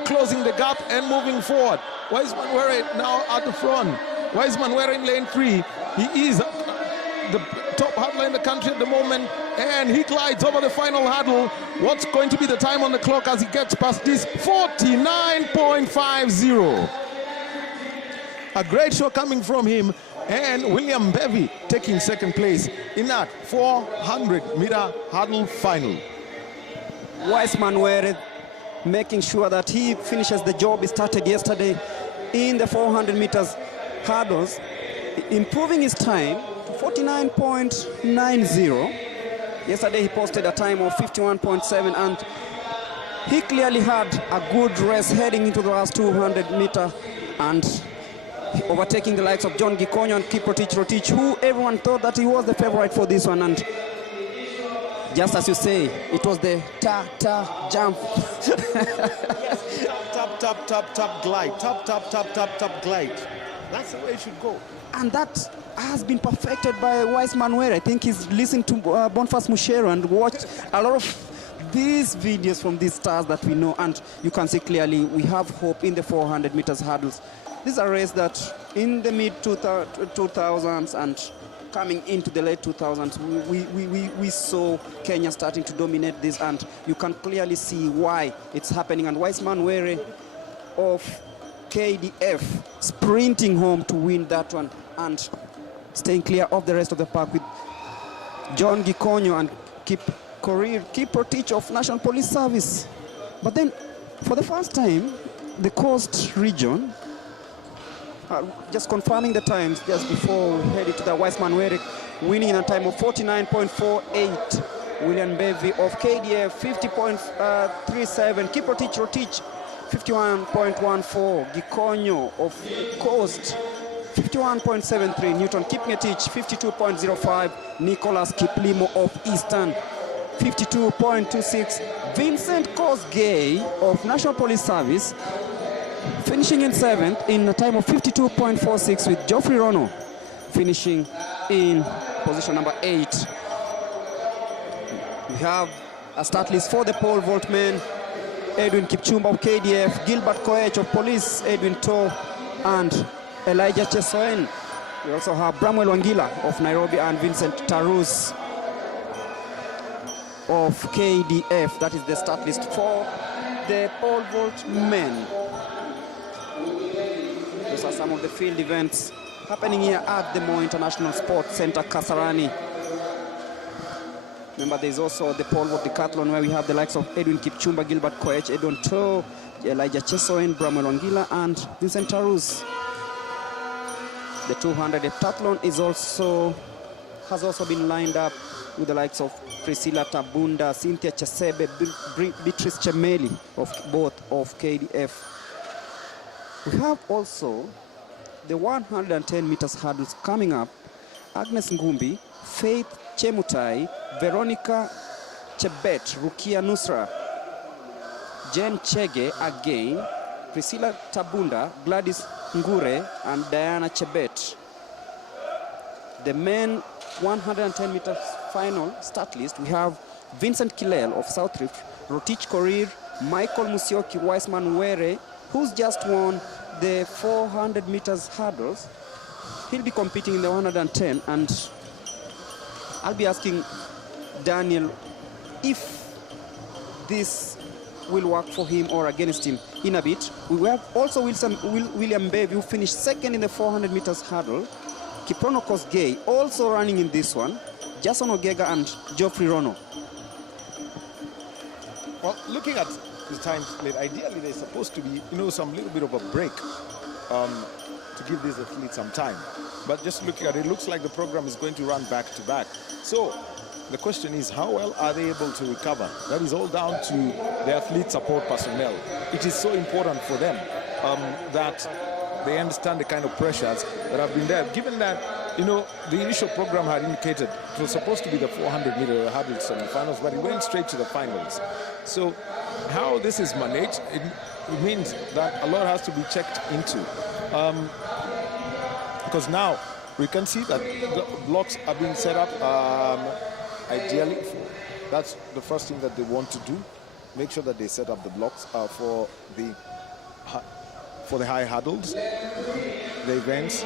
closing the gap and moving forward. Wiseman Were now at the front. Wiseman Were in lane 3. He is the top hurdler in the country at the moment, and he glides over the final hurdle. What's going to be the time on the clock as he gets past this? 49.50. A great show coming from him. And William Bevy taking second place in that 400-meter hurdle final. Wiseman Were making sure that he finishes the job he started yesterday in the 400 meters hurdles, improving his time to 49.90. Yesterday he posted a time of 51.7, and he clearly had a good race heading into the last 200 meter and overtaking the likes of John Gikonyo and Kiprotich Rotich, who everyone thought that he was the favorite for this one. And just as you say, it was the ta-ta jump. Tap, glide. Tap, glide. That's the way it should go. And that has been perfected by Wiseman Were. I think he's listened to Boniface Mushero and watched a lot of these videos from these stars that we know. And you can see clearly we have hope in the 400 meters hurdles. This is a race that in the mid-2000s and coming into the late 2000s, we saw Kenya starting to dominate this, and you can clearly see why it's happening. And Wiseman Were of KDF sprinting home to win that one and staying clear of the rest of the pack with John Gikonyo and Kiprotich of National Police Service. But then, for the first time, the Coast region, just confirming the times just before we head into the Wiseman Were winning in a time of 49.48. William Bevy of KDF 50.37. Kiprotich Rotich 51.14. Gikonyo of Coast 51.73. Newton Kipngetich 52.05. Nicholas Kiplimo of Eastern 52.26. Vincent Kosgei of National Police Service finishing in 7th in a time of 52.46, with Geoffrey Rono finishing in position number 8. We have a start list for the pole vault men: Edwin Kipchumba of KDF, Gilbert Koech of Police, Edwin To, and Elijah Chesoen. We also have Bramwell Wangila of Nairobi and Vincent Tarus of KDF. That is the start list for the pole vault men. Those are some of the field events happening here at the Moi International Sports Center, Kasarani. Remember, there's also the pole vault decathlon where we have the likes of Edwin Kipchumba, Gilbert Koech, Edwin To, Elijah Chesoen, Bramwell Wangila, and Vincent Tarus. The 200 heptathlon has also been lined up with the likes of Priscilla Tabunda, Cynthia Chesebe, Beatrice Chemeli of both of KDF. We have also the 110 meters hurdles coming up. Agnes Ngumbi, Faith Chemutai, Veronica Chebet, Rukia Nusra, Jen Chege again, Priscilla Tabunda, Gladys Ngure, and Diana Chebet. The men 110 meters final start list, we have Vincent Kilel of South Rift, Rotich Korir, Michael Musioki, Wiseman Were, who's just won the 400 meters hurdles. He'll be competing in the 110, and I'll be asking Daniel if this will work for him or against him in a bit. We have also William Bevy, who finished second in the 400 meters hurdle. Kiprono Kosgei also running in this one. Jason Ogega and Geoffrey Rono. Well, looking at the time split, ideally there's supposed to be, some little bit of a break to give these athletes some time. But just looking at it, looks like the program is going to run back to back. So the question is, how well are they able to recover? That is all down to the athlete support personnel. It is so important for them that they understand the kind of pressures that have been there, given that, the initial program had indicated it was supposed to be the 400-meter hurdle semifinals, but it went straight to the finals. So how this is managed, it means that a lot has to be checked into. Because now we can see that the blocks are being set up ideally. That's the first thing that they want to do. Make sure that they set up the blocks for the high hurdles, the events,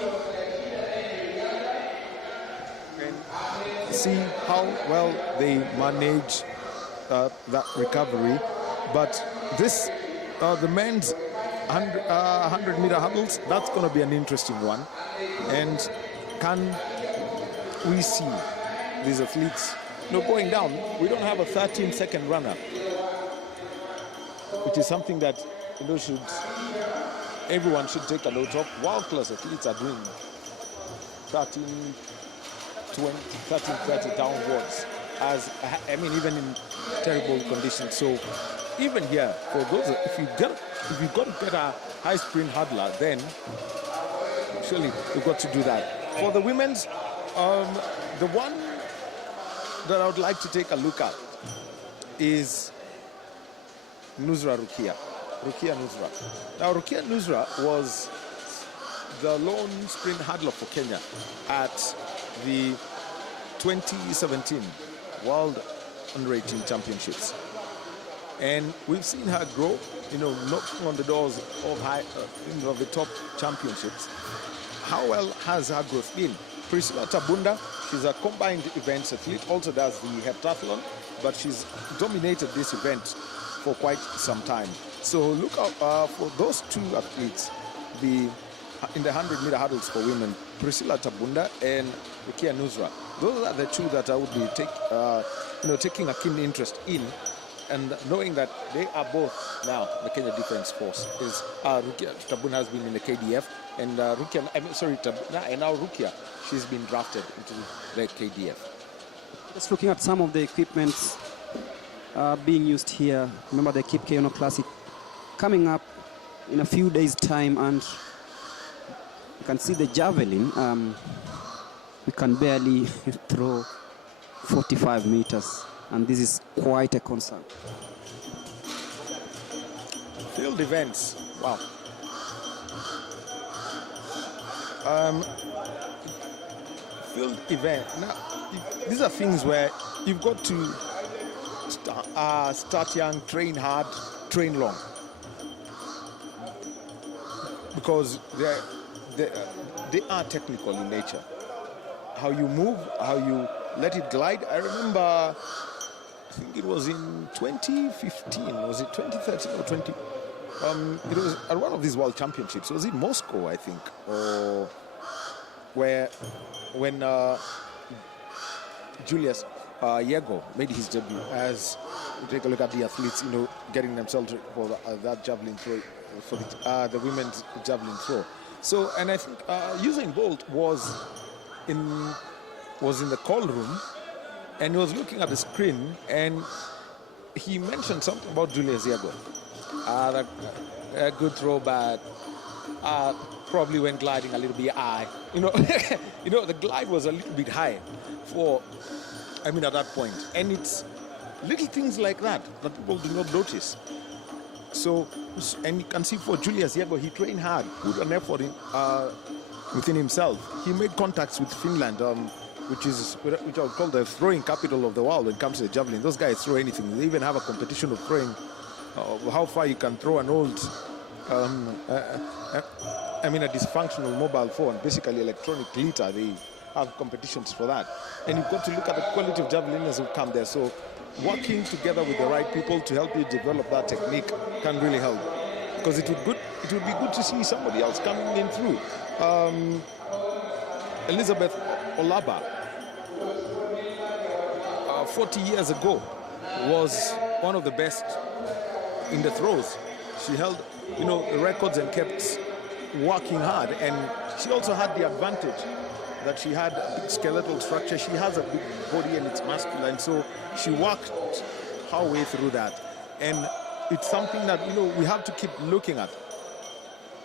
and see how well they manage that recovery. But this, the men's 100-meter hurdles, that's going to be an interesting one. And can we see these athletes going down? We don't have a 13-second runner, which is something that everyone should take a note of. World-class athletes are doing 13, 20, 13, 30 downwards, even in terrible conditions. So even here, for those, if you've got to get a high sprint hurdler, then surely you've got to do that. For the women's, the one that I would like to take a look at is Nusra Rukia Nusra. Now, Rukia Nusra was the lone sprint hurdler for Kenya at the 2017 World Under-18 Championships. And we've seen her grow, knocking on the doors of the top championships. How well has her growth been? Priscilla Tabunda, she's a combined events athlete, also does the heptathlon, but she's dominated this event for quite some time. So look out for those two athletes, in the 100-meter hurdles for women, Priscilla Tabunda and Rukia Nusra. Those are the two that I would be taking a keen interest in, and knowing that they are both now the Kenya Defence Force. Rukia Tabunda has been in the KDF, and Tabunda, and now Rukia, she's been drafted into the KDF. Just looking at some of the equipments being used here. Remember the Kip Keino Classic coming up in a few days' time, and you can see the javelin. We can barely throw 45 meters, and this is quite a concern. Field events, wow. Field event. Now, these are things where you've got to start young, train hard, train long, because they are technical in nature. How you move, how you let it glide. I remember, I think it was in 2015, was it 2013 or 20? It was at one of these world championships. Was it Moscow, I think, or when Julius Yego made his debut. As we take a look at the athletes, getting themselves for that javelin throw, for the women's javelin throw. So, and I think Usain Bolt was in the call room, and he was looking at the screen, and he mentioned something about Julius Yego. A good throw, but probably went gliding a little bit high. The glide was a little bit high at that point. And it's little things like that people do not notice. So, and you can see for Julius Yego, he trained hard, put an effort within himself. He made contacts with Finland, which I would call the throwing capital of the world when it comes to the javelin. Those guys throw anything. They even have a competition of throwing how far you can throw an old, a dysfunctional mobile phone, basically electronic glitter. They have competitions for that. And you've got to look at the quality of javeliners who come there. So working together with the right people to help you develop that technique can really help. Because it would be good to see somebody else coming in through. Elizabeth Olaba, 40 years ago, was one of the best in the throws. She held, records and kept working hard. And she also had the advantage that she had a big skeletal structure. She has a big body and it's masculine. So she worked her way through that. And it's something that, we have to keep looking at.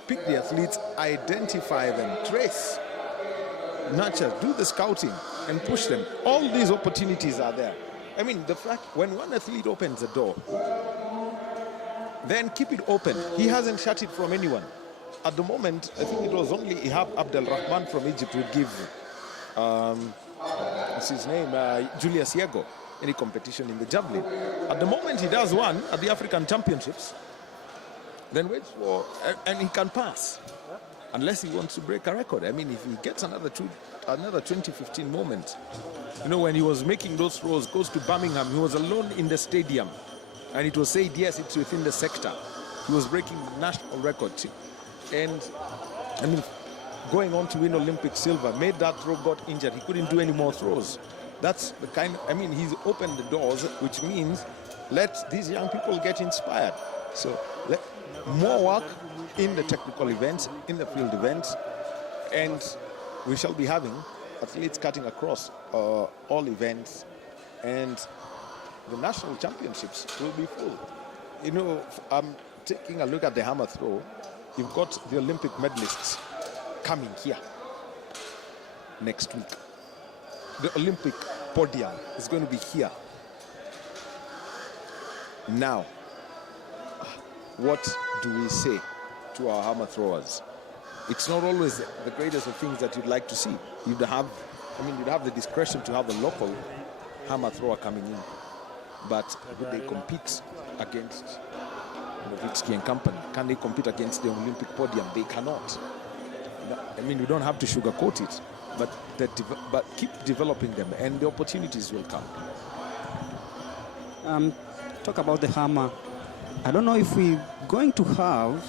Pick the athletes, identify them, trace, nurture, do the scouting, and push them. All these opportunities are there. The fact, when one athlete opens a door, then keep it open. He hasn't shut it from anyone. At the moment, I think it was only Ihab Abdel Rahman from Egypt who would give, what's his name, Julius Yego, any competition in the javelin. At the moment, he does one at the African Championships, then waits for, and he can pass, unless he wants to break a record. If he gets another 2015 moment, when he was making those throws, goes to Birmingham, he was alone in the stadium, and it was said, yes, it's within the sector. He was breaking national records. And, I mean, going on to win Olympic silver, made that throw, got injured. He couldn't do any more throws. That's the kind, I mean, he's opened the doors, which means let these young people get inspired. So more work in the technical events, in the field events, and we shall be having athletes cutting across all events, and the national championships will be full. You know, I'm taking a look at the hammer throw. You've got the Olympic medalists coming here next week. The Olympic podium is going to be here. Now, what do we say to our hammer throwers? It's not always the greatest of things that you'd like to see. You'd have the discretion to have a local hammer thrower coming in. But would they compete against Nowitzki and company? Can they compete against the Olympic podium? They cannot. I mean, you don't have to sugarcoat it, but keep developing them, and the opportunities will come. Talk about the hammer. I don't know if we're going to have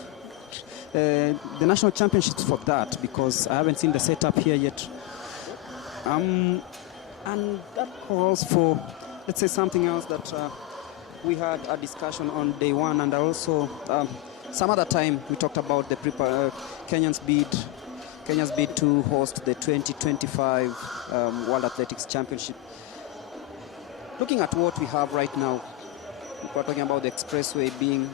the national championships for that, because I haven't seen the setup here yet. And that calls for, let's say, something else that we had a discussion on day one, and also some other time we talked about the Kenya's bid to host the 2025 World Athletics Championship. Looking at what we have right now, we're talking about the expressway being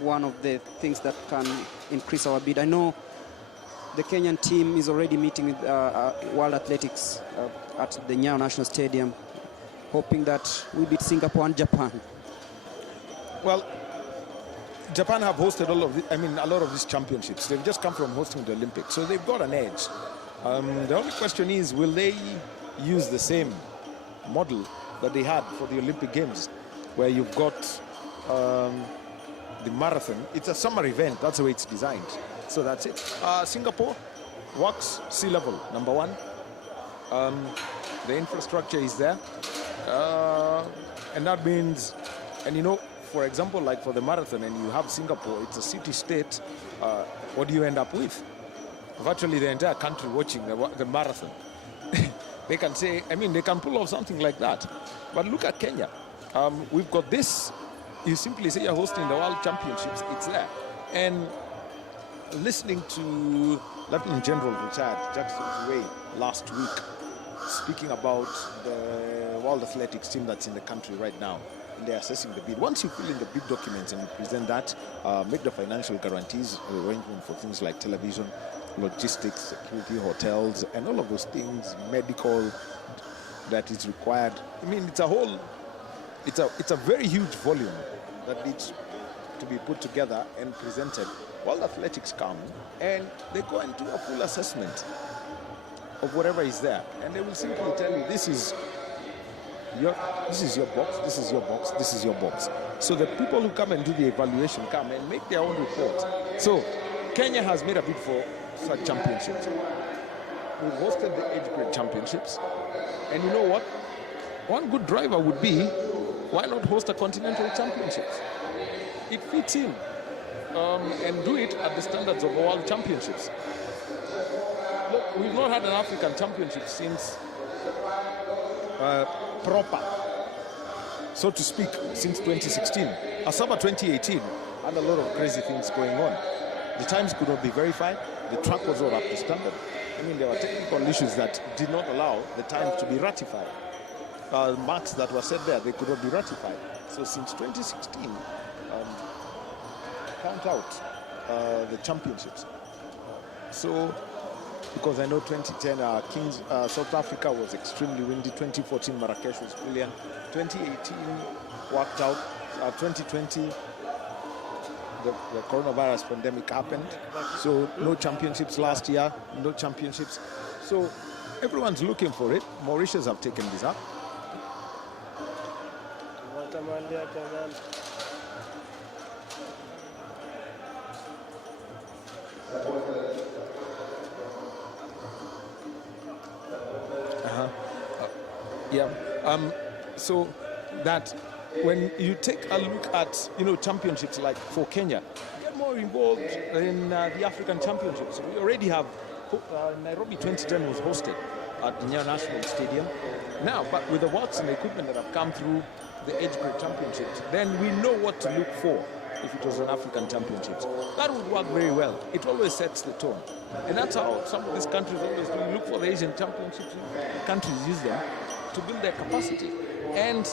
one of the things that can increase our bid. I know the Kenyan team is already meeting with World Athletics at the Nyayo National Stadium, hoping that we beat Singapore and Japan. Well, Japan have hosted a lot of these championships. They've just come from hosting the Olympics, so they've got an edge. The only question is, will they use the same model that they had for the Olympic Games, where you've got the marathon? It's a summer event, that's the way it's designed. So that's it. Singapore works sea level, number one. The infrastructure is there. And that means, and you know, for example, like for the marathon, and you have Singapore, it's a city-state, what do you end up with? Virtually the entire country watching the marathon. They can say, I mean, they can pull off something like that. But look at Kenya. We've got this. You simply say you're hosting the World Championships, it's there. And listening to Lieutenant General retired Jackson Way last week, speaking about the World Athletics team that's in the country right now, and they're assessing the bid. Once you fill in the bid documents and you present that, make the financial guarantees, arrangement for things like television, logistics, security, hotels, and all of those things, medical that is required. I mean, it's a very huge volume that needs to be put together and presented. World Athletics come and they go and do a full assessment of whatever is there, and they will simply tell you, this is your box, this is your box, this is your box. So the people who come and do the evaluation come and make their own report. So Kenya has made a bid for such championships. We've hosted the age grade championships, and you know what? One good driver would be, why not host a continental championships? It fits in, and do it at the standards of world championships. Look, we've not had an African championship since proper, so to speak, since 2016. Asaba 2018 had a lot of crazy things going on. The times could not be verified. The track was not up to standard. I mean, there were technical issues that did not allow the times to be ratified. Marks that were set there, they could not be ratified. So since 2016, count out the championships. So, because I know 2010 South Africa was extremely windy, 2014 Marrakesh was brilliant, 2018 worked out, 2020 the coronavirus pandemic happened, so no championships last year, no championships. So everyone's looking for it. Mauritius have taken this up. Yeah. So that when you take a look at, championships like for Kenya, get more involved in the African Championships. We already have, Nairobi 2010 was hosted at the National Stadium. Now, but with the works and the equipment that have come through the age group championships, then we know what to look for if it was an African Championships. That would work very well. It always sets the tone. And that's how some of these countries always do. Look for the Asian Championships. Countries use them to build their capacity. And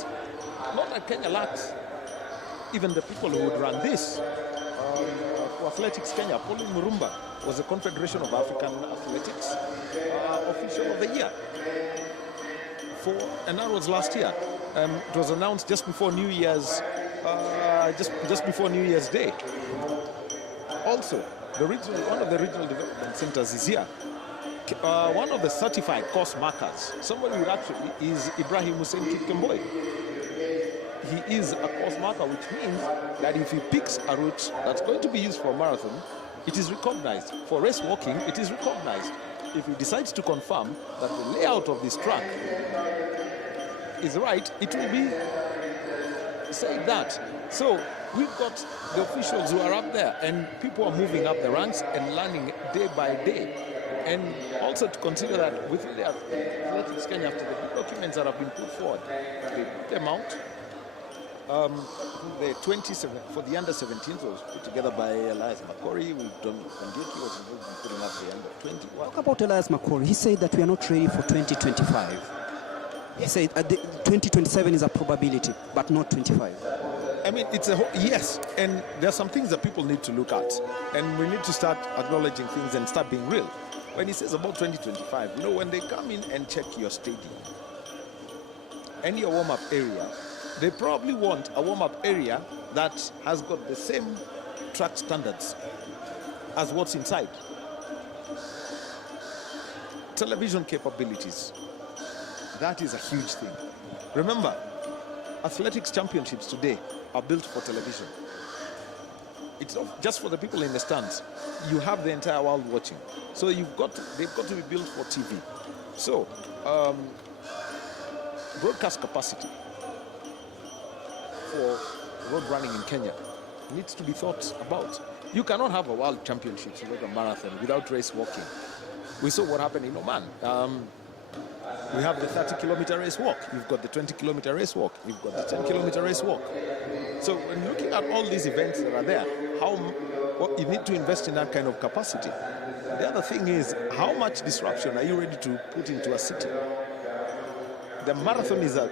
not that Kenya lacks even the people who would run this. For Athletics Kenya, Pauline Murumba was the Confederation of African Athletics official of the year. And that was last year. It was announced just before New Year's, just before New Year's Day. Also, one of the regional development centers is here. One of the certified course markers, somebody who actually is Ibrahim Hussein Kikemboi. He is a course marker, which means that if he picks a route that's going to be used for a marathon, it is recognized. For race walking, it is recognized. If he decides to confirm that the layout of this track is right, it will be said that. So we've got the officials who are up there, and people are moving up the ranks and learning day by day. And also to consider that within the Athletics Kenya, after the documents that have been put forward, they put them out. The 27 for the under 17s was put together by Elias Makori. We've done Wanduki was involved in putting up the under 21. Talk about Elias Makori. He said that we are not ready for 2025. He said 2027 is a probability, but not 25. I mean, it's a yes, and there are some things that people need to look at, and we need to start acknowledging things and start being real. When he says about 2025, when they come in and check your stadium and your warm-up area, they probably want a warm-up area that has got the same track standards as what's inside. Television capabilities, that is a huge thing. Remember, athletics championships today are built for television. It's not just for the people in the stands. You have the entire world watching. So they've got to be built for TV. So, broadcast capacity for road running in Kenya needs to be thought about. You cannot have a world championships in a marathon without race walking. We saw what happened in Oman. We have the 30-kilometer race walk. You've got the 20-kilometer race walk. You've got the 10-kilometer race walk. So when looking at all these events that are there, you need to invest in that kind of capacity. The other thing is, how much disruption are you ready to put into a city? The marathon is a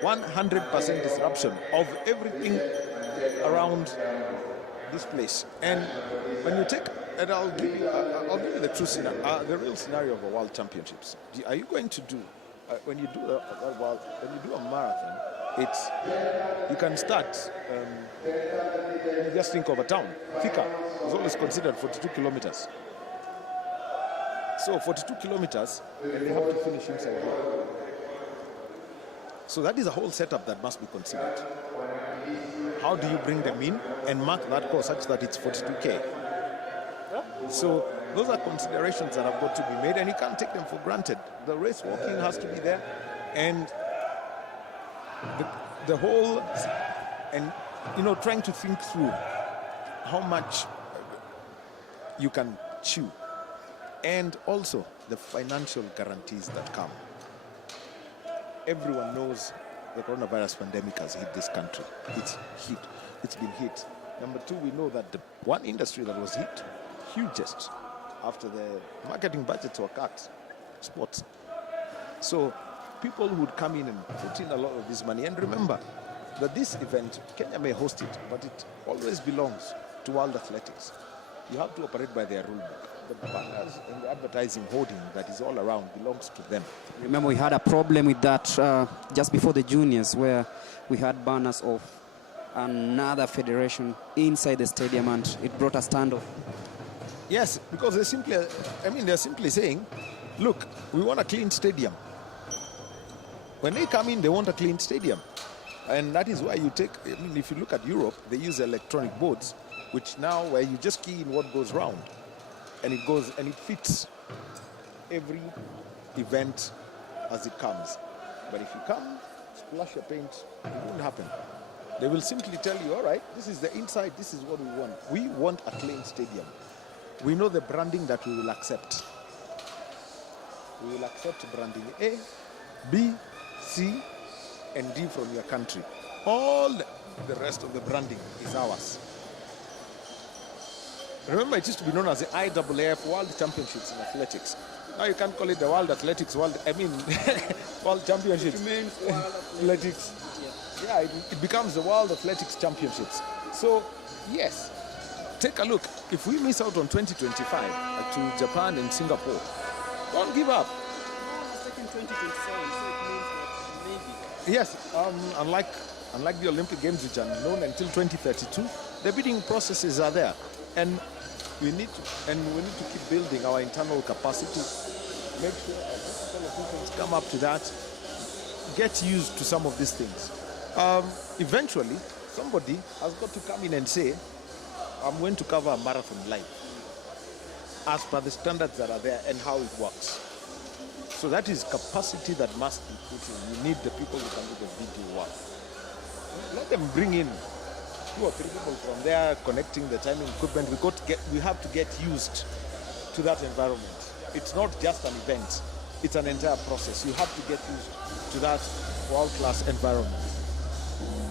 100% disruption of everything around this place. And when you take, and I'll give you the true scenario, the real scenario of a world championships. Are you going to do when you do a marathon? You can start. Just think of a town. Thika is always considered 42 kilometers. So 42 kilometers, and you have to finish inside here. So that is a whole setup that must be considered. How do you bring them in and mark that course such that it's 42K? So those are considerations that have got to be made, and you can't take them for granted. The race walking has to be there, and the whole, and trying to think through how much you can chew, and also the financial guarantees that come. Everyone knows the coronavirus pandemic has hit this country. It's been hit. Number two, we know that the one industry that was hit hugest after the marketing budgets were cut, sports. So people would come in and put in a lot of this money. And remember that this event, Kenya may host it, but it always belongs to World Athletics. You have to operate by their rule book. The banners and the advertising hoarding that is all around belongs to them. Remember, we had a problem with that just before the juniors, where we had banners of another federation inside the stadium, and it brought a standoff. Yes, because they're simply saying, look, we want a clean stadium. When they come in, they want a clean stadium. And that is why you take, if you look at Europe, they use electronic boards, which now where you just key in what goes round, and it goes and it fits every event as it comes. But if you come splash your paint, it won't happen. They will simply tell you, all right, this is the inside, this is what we want. We want a clean stadium. We know the branding that we will accept. We will accept branding A, B, C, and D from your country. All the rest of the branding is ours. Remember, it used to be known as the IAAF World Championships in Athletics. Now you can't call it the World Athletics, World Championships. It means World Athletics. Yeah, it becomes the World Athletics Championships. So, yes, take a look. If we miss out on 2025 to Japan and Singapore, don't give up. Second 2027, so it means that maybe. Yes, unlike the Olympic Games, which are known until 2032, the bidding processes are there, and we need to keep building our internal capacity. Make sure our physical officials come up to that. Get used to some of these things. Eventually, somebody has got to come in and say, I'm going to cover a marathon live as per the standards that are there and how it works. So that is capacity that must be put in. You need the people who can do the video work. Let them bring in 2 or 3 people from there connecting the timing equipment. We have to get used to that environment. It's not just an event. It's an entire process. You have to get used to that world-class environment.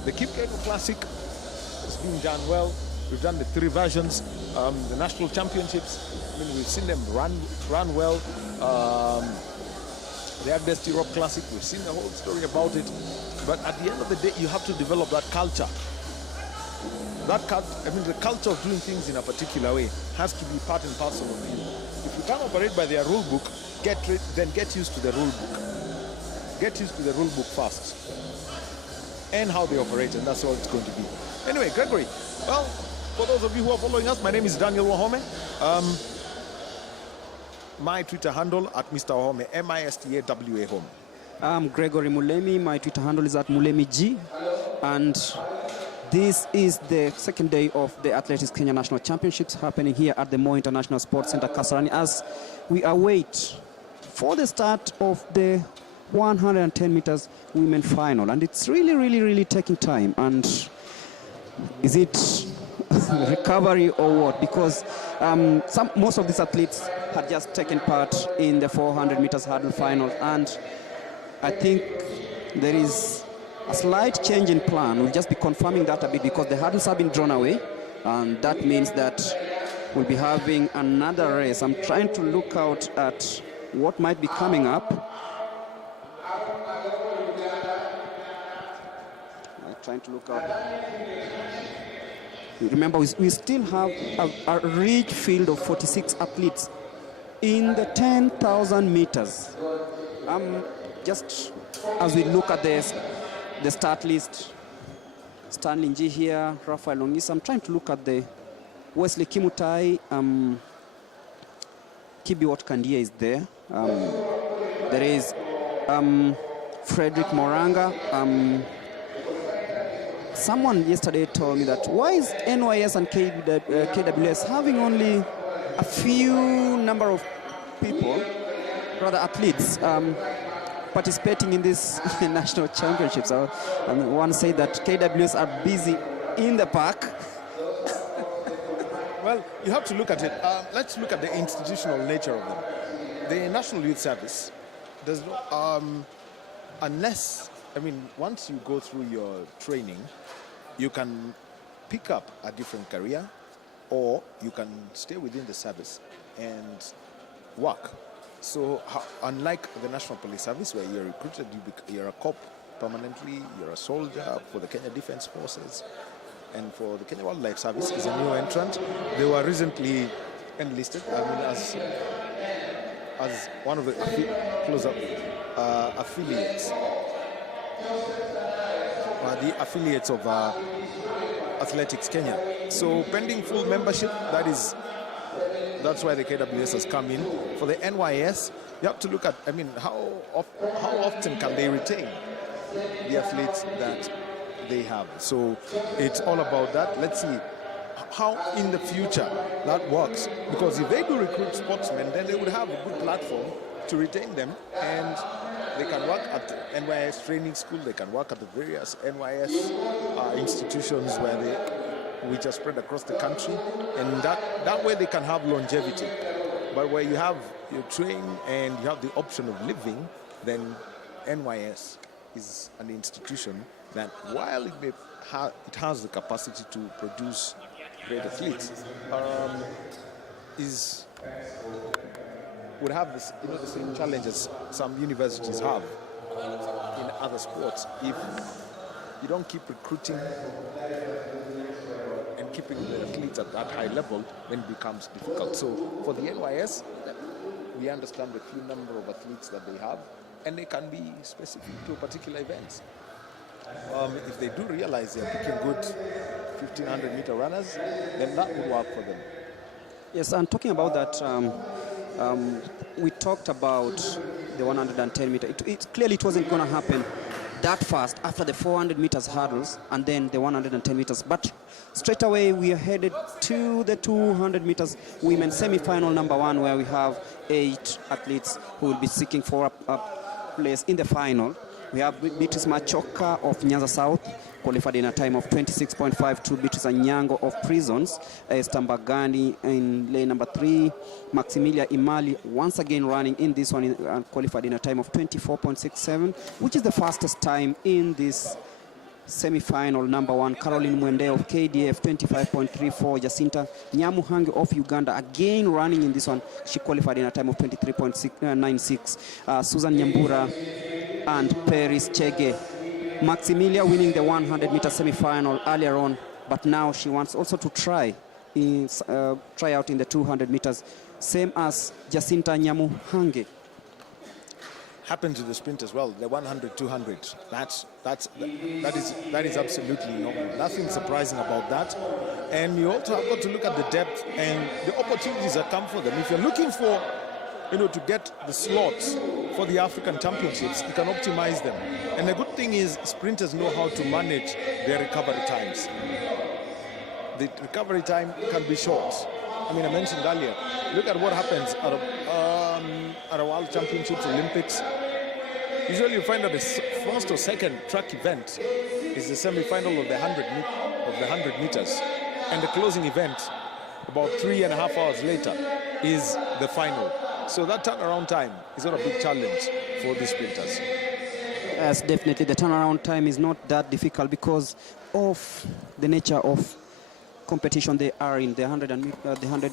The Keep Kego Classic is being done well. We've done the 3 versions. The national championships, I mean, we've seen them run well. The Agnes Europe Classic, we've seen the whole story about it. But at the end of the day, you have to develop that culture. The culture of doing things in a particular way has to be part and parcel of you. If you can't operate by their rule book, then get used to the rule book. Get used to the rule book first and how they operate, and that's all it's going to be. Anyway, Gregory, well, for those of you who are following us, my name is Daniel Wahome. My Twitter handle at Mr. Wahome, M-I-S-T-A-W-A Home. I'm Gregory Mulemi. My Twitter handle is at MulemiG. And this is the second day of the Athletics Kenya National Championships happening here at the Moi International Sports Center, Kasarani, as we await for the start of the 110 meters women final. And it's really taking time. And is it recovery or what? Because most of these athletes had just taken part in the 400 meters hurdle final, and I think there is a slight change in plan. We'll just be confirming that a bit because the hurdles have been drawn away, and that means that we'll be having another race. I'm trying to look out at what might be coming up. I'm trying to look out. Remember, we still have a rich field of 46 athletes in the 10,000 meters. Just as we look at the start list, Stanley Nji here, Rafael Ongisa. I'm trying to look at the Wesley Kimutai. Kibiwot Kandia is there. There is Frederick Moranga. Someone yesterday told me that why is NYS and KWS having only a few number of people, rather athletes, participating in this national championships. One said that KWS are busy in the park. Well, you have to look at it. Let's look at the institutional nature of them. The National Youth Service does not, unless, once you go through your training, you can pick up a different career, or you can stay within the service and work. So unlike the National Police Service, where you're recruited, you're a cop permanently, you're a soldier for the Kenya Defense Forces, and for the Kenya Wildlife Service is a new entrant. They were recently enlisted, as one of the close-up affiliates. The affiliates of Athletics Kenya. So pending full membership, that's why the KWS has come in. For the NYS, you have to look at, how often can they retain the athletes that they have. So it's all about that. Let's see how in the future that works. Because if they do recruit sportsmen, then they would have a good platform to retain them and they can work at the NYS training school, they can work at the various NYS institutions which are spread across the country, and that way they can have longevity. But where you train and you have the option of living, then NYS is an institution that, while it has the capacity to produce great athletes, would have this, the same challenges some universities have in other sports. If you don't keep recruiting and keeping the athletes at that high level, then it becomes difficult. So for the NYS, we understand the few number of athletes that they have, and they can be specific to particular events. If they do realize they're picking good 1,500-meter runners, then that would work for them. Yes, and talking about that, we talked about the 110 meter. Clearly it wasn't going to happen that fast after the 400 meters hurdles and then the 110 meters. But straight away we are headed to the 200 meters women semi-final number 1, where we have 8 athletes who will be seeking for a place in the final. We have Beatrice Machoka of Nyanza South, qualified in a time of 26.52. Beatrice Anyango of Prisons, Stambagani in lane number 3. Maximilia Imali once again running in this one, qualified in a time of 24.67, which is the fastest time in this semi-final number 1. Caroline Mwende of KDF, 25.34. Jacinta Nyamuhange of Uganda again running in this one. She qualified in a time of 23.96. Susan Nyambura and Paris Chege. Maximilia winning the 100-meter semi-final earlier on, but now she wants also to try out in the 200 meters, same as Jacinta Nyamuhange. Happens to the sprint as well, the 100, 200. That is absolutely normal. Nothing surprising about that. And you also have got to look at the depth and the opportunities that come for them. If you're looking for, to get the slots for the African Championships, you can optimize them. And the good thing is sprinters know how to manage their recovery times. The recovery time can be short. I mentioned earlier, look at what happens at a World Championships, Olympics. Usually you find that the first or second track event is the semi-final of the 100 meters. And the closing event, about 3.5 hours later, is the final. So that turnaround time is not a big challenge for the sprinters. Yes, definitely. The turnaround time is not that difficult because of the nature of competition they are in. The 100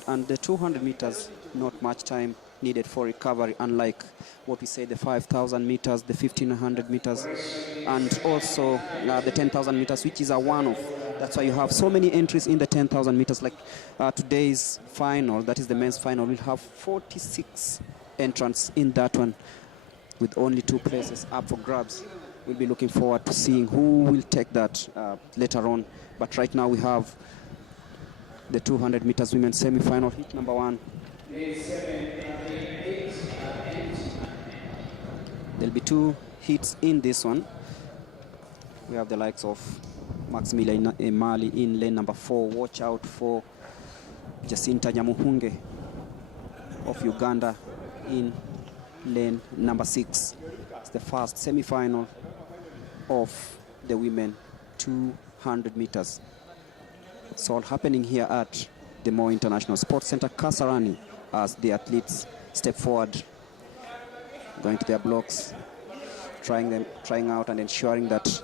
and the 200 meters, not much time needed for recovery, unlike what we say the 5,000 meters, the 1,500 meters, and also the 10,000 meters, which is a one-off. That's why you have so many entries in the 10,000 meters. Like today's final, that is the men's final, we'll have 46 entrants in that one, with only 2 places up for grabs. We'll be looking forward to seeing who will take that later on. But right now we have the 200 meters women's semi-final, heat number 1. There'll be 2 heats in this one. We have the likes of Maximilia Imali in lane number 4. Watch out for Jacinta Nyamuhunge of Uganda in lane number 6. It's the first semi-final of the women 200 meters. It's all happening here at the Moi International Sports Center, Kasarani, as the athletes step forward, going to their blocks, trying out and ensuring that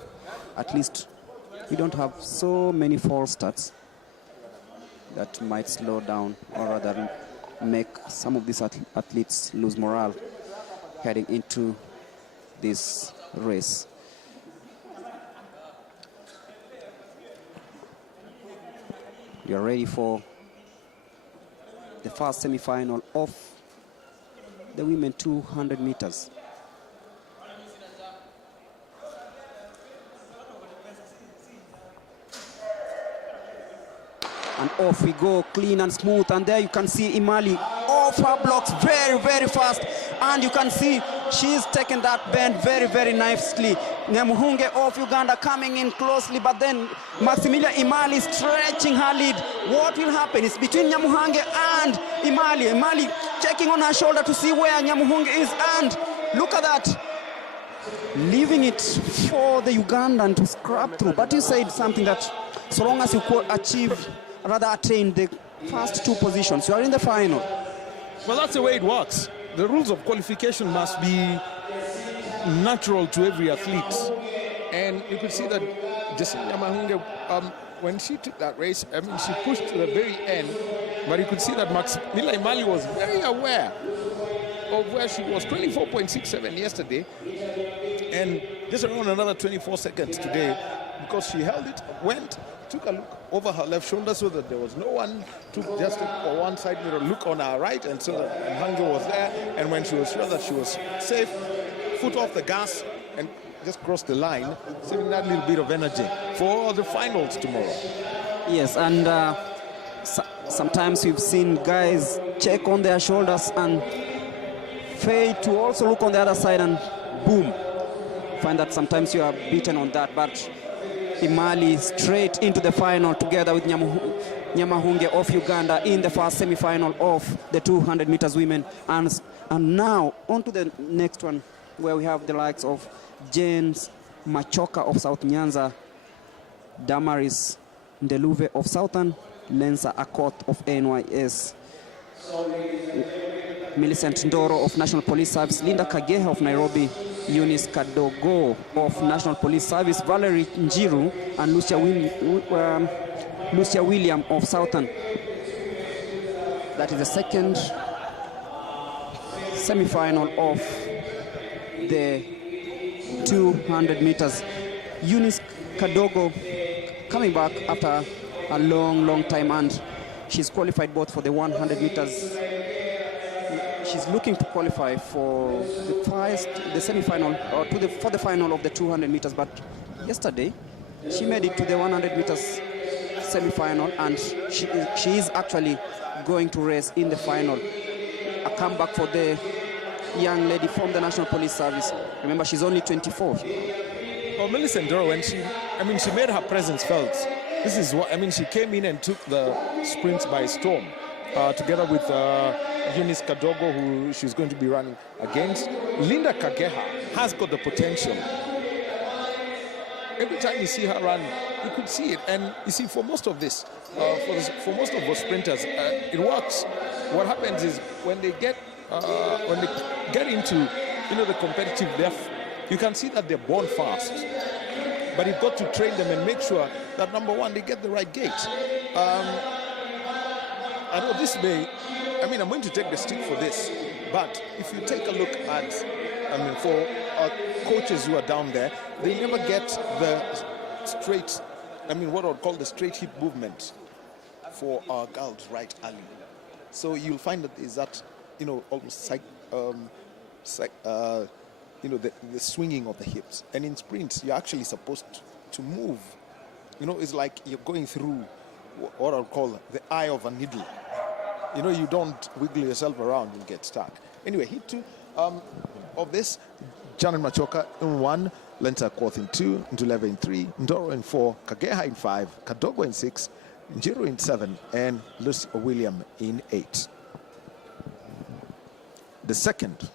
at least we don't have so many false starts that might slow down or rather make some of these athletes lose morale heading into this race. We are ready for the first semi-final of the women 200 meters. And off we go, clean and smooth. And there you can see Imali off her blocks very, very fast. And you can see she's taken that bend very, very nicely. Nyamuhunge of Uganda coming in closely, but then Maximilia Imali stretching her lead. What will happen is between Nyamuhunge and Imali. Imali checking on her shoulder to see where Nyamuhunge is. And look at that. leaving it for the Ugandan to scrap through. But you said something that so long as you achieve, rather attain the first two positions, you are in the final. Well, that's the way it works. The rules of qualification must be natural to every athlete. And you could see that Jacinta Mahunge, when she took that race, I mean, she pushed to the very end, but you could see that Mila Imali was very aware of where she was, 24.67 yesterday, and just around another 24 seconds today, because she held it, took a look over her left shoulder so that there was no one, took just a one side mirror look on her right, and so that Mahunge was there, and when she was sure that she was safe, foot off the gas, and just crossed the line, saving that little bit of energy for the finals tomorrow. Yes, and sometimes we've seen guys check on their shoulders and fail to also look on the other side, and boom, find that sometimes you are beaten on that. But Imali straight into the final together with Nyamahunge of Uganda in the first semi-final of the 200 meters women, and now on to the next one, where we have the likes of James Machoka of South Nyanza, Damaris Ndeluve of Southern, Lensa Akoth of NYS, Millicent Ndoro of National Police Service, Linda Kageha of Nairobi, Eunice Kadogo of National Police Service, Valerie Njiru, and Lucia William of Southern. That is the second semi-final of the 200 meters. Eunice Kadogo coming back after a long time, and she's qualified both for the 100 meters. She's looking to qualify for the semi-final, or for the final of the 200 meters, but yesterday she made it to the 100 meters semi-final, and she is actually going to race in the final. A comeback for the young lady from the National Police Service. Remember, she's only 24. Well, Millicent Ndoro, when she made her presence felt. This is what, she came in and took the sprints by storm, together with Eunice Kadogo, who she's going to be running against. Linda Kageha has got the potential. Every time you see her run, you could see it. And you see, for most of this, for most of those sprinters, it works. What happens is when they get into the competitive depth, you can see that they're born fast. But you've got to train them and make sure that, number one, they get the right gait. I know this may, I'm going to take the stick for this, but if you take a look at, for coaches who are down there, they never get the straight, what I would call the straight hip movement for our girls right early. So you'll find that is that, almost the swinging of the hips. And in sprints, you're actually supposed to move. It's like you're going through what I'll call the eye of a needle. You don't wiggle yourself around and get stuck. Anyway, hit two of this. Janet Machoka in 1, Lenta Akoth in 2, Nduleve in 3, Ndoro in 4, Kageha in 5, Kadogo in 6, Njiru in 7, and Lucy William in 8. The second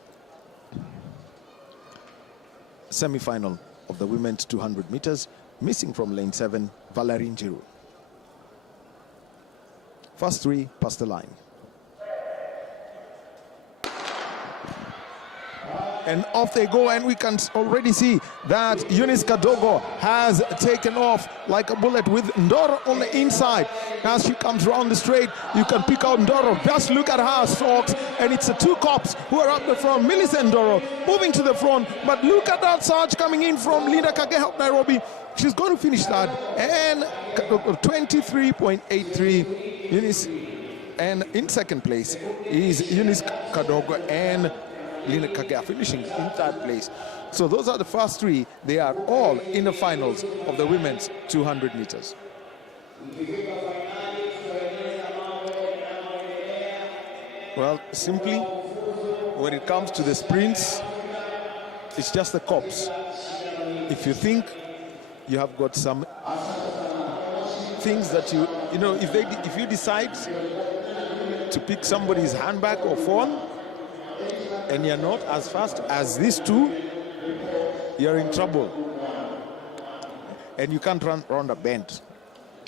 semi-final of the women's 200 meters, missing from lane 7, Valerie Njiru. First 3 past the line. And off they go, and we can already see that Eunice Kadogo has taken off like a bullet with Ndoro on the inside. As she comes around the straight, you can pick out Ndoro. Just look at her socks, and it's the two cops who are up the front. Millicent Ndoro moving to the front, but look at that surge coming in from Linda Kageha of Nairobi. She's going to finish that, and 23.83 Eunice, and in second place is Eunice Kadogo and Linda Kageha finishing in third place. So those are the first 3. They are all in the finals of the women's 200 meters. Well, simply, when it comes to the sprints, it's just the cops. If you think you have got some things that if you decide to pick somebody's handbag or phone, and you're not as fast as these two, you're in trouble. And you can't run around a bend.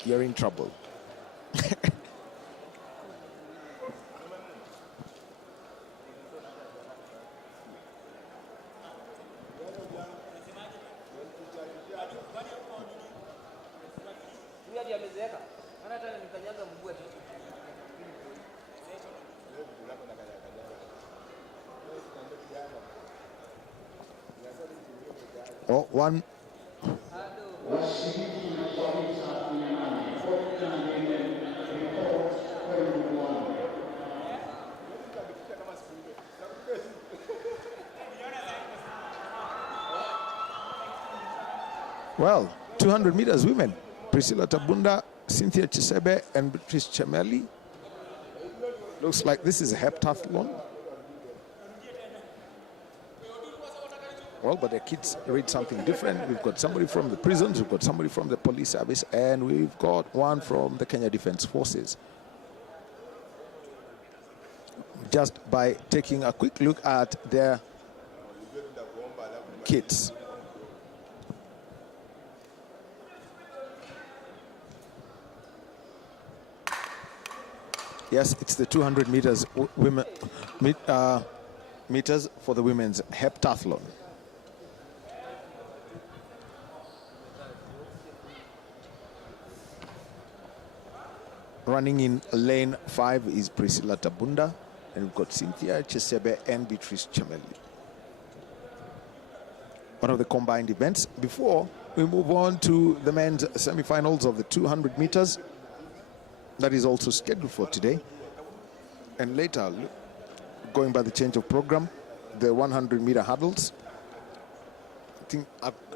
You're in trouble. Oh, one. Well, 200 meters women. Priscilla Tabunda, Cynthia Chisebe, and Beatrice Chameli. Looks like this is a heptathlon. Well, but the kids read something different. We've got somebody from the prisons, we've got somebody from the police service, and we've got one from the Kenya Defense Forces. Just by taking a quick look at their kits. Yes, it's the 200 meters women meters for the women's heptathlon. Running in lane 5 is Priscilla Tabunda, and we've got Cynthia Chisebe and Beatrice Chameli. One of the combined events. Before we move on to the men's semi-finals of the 200 meters, that is also scheduled for today. And later, going by the change of program, the 100-meter hurdles. I think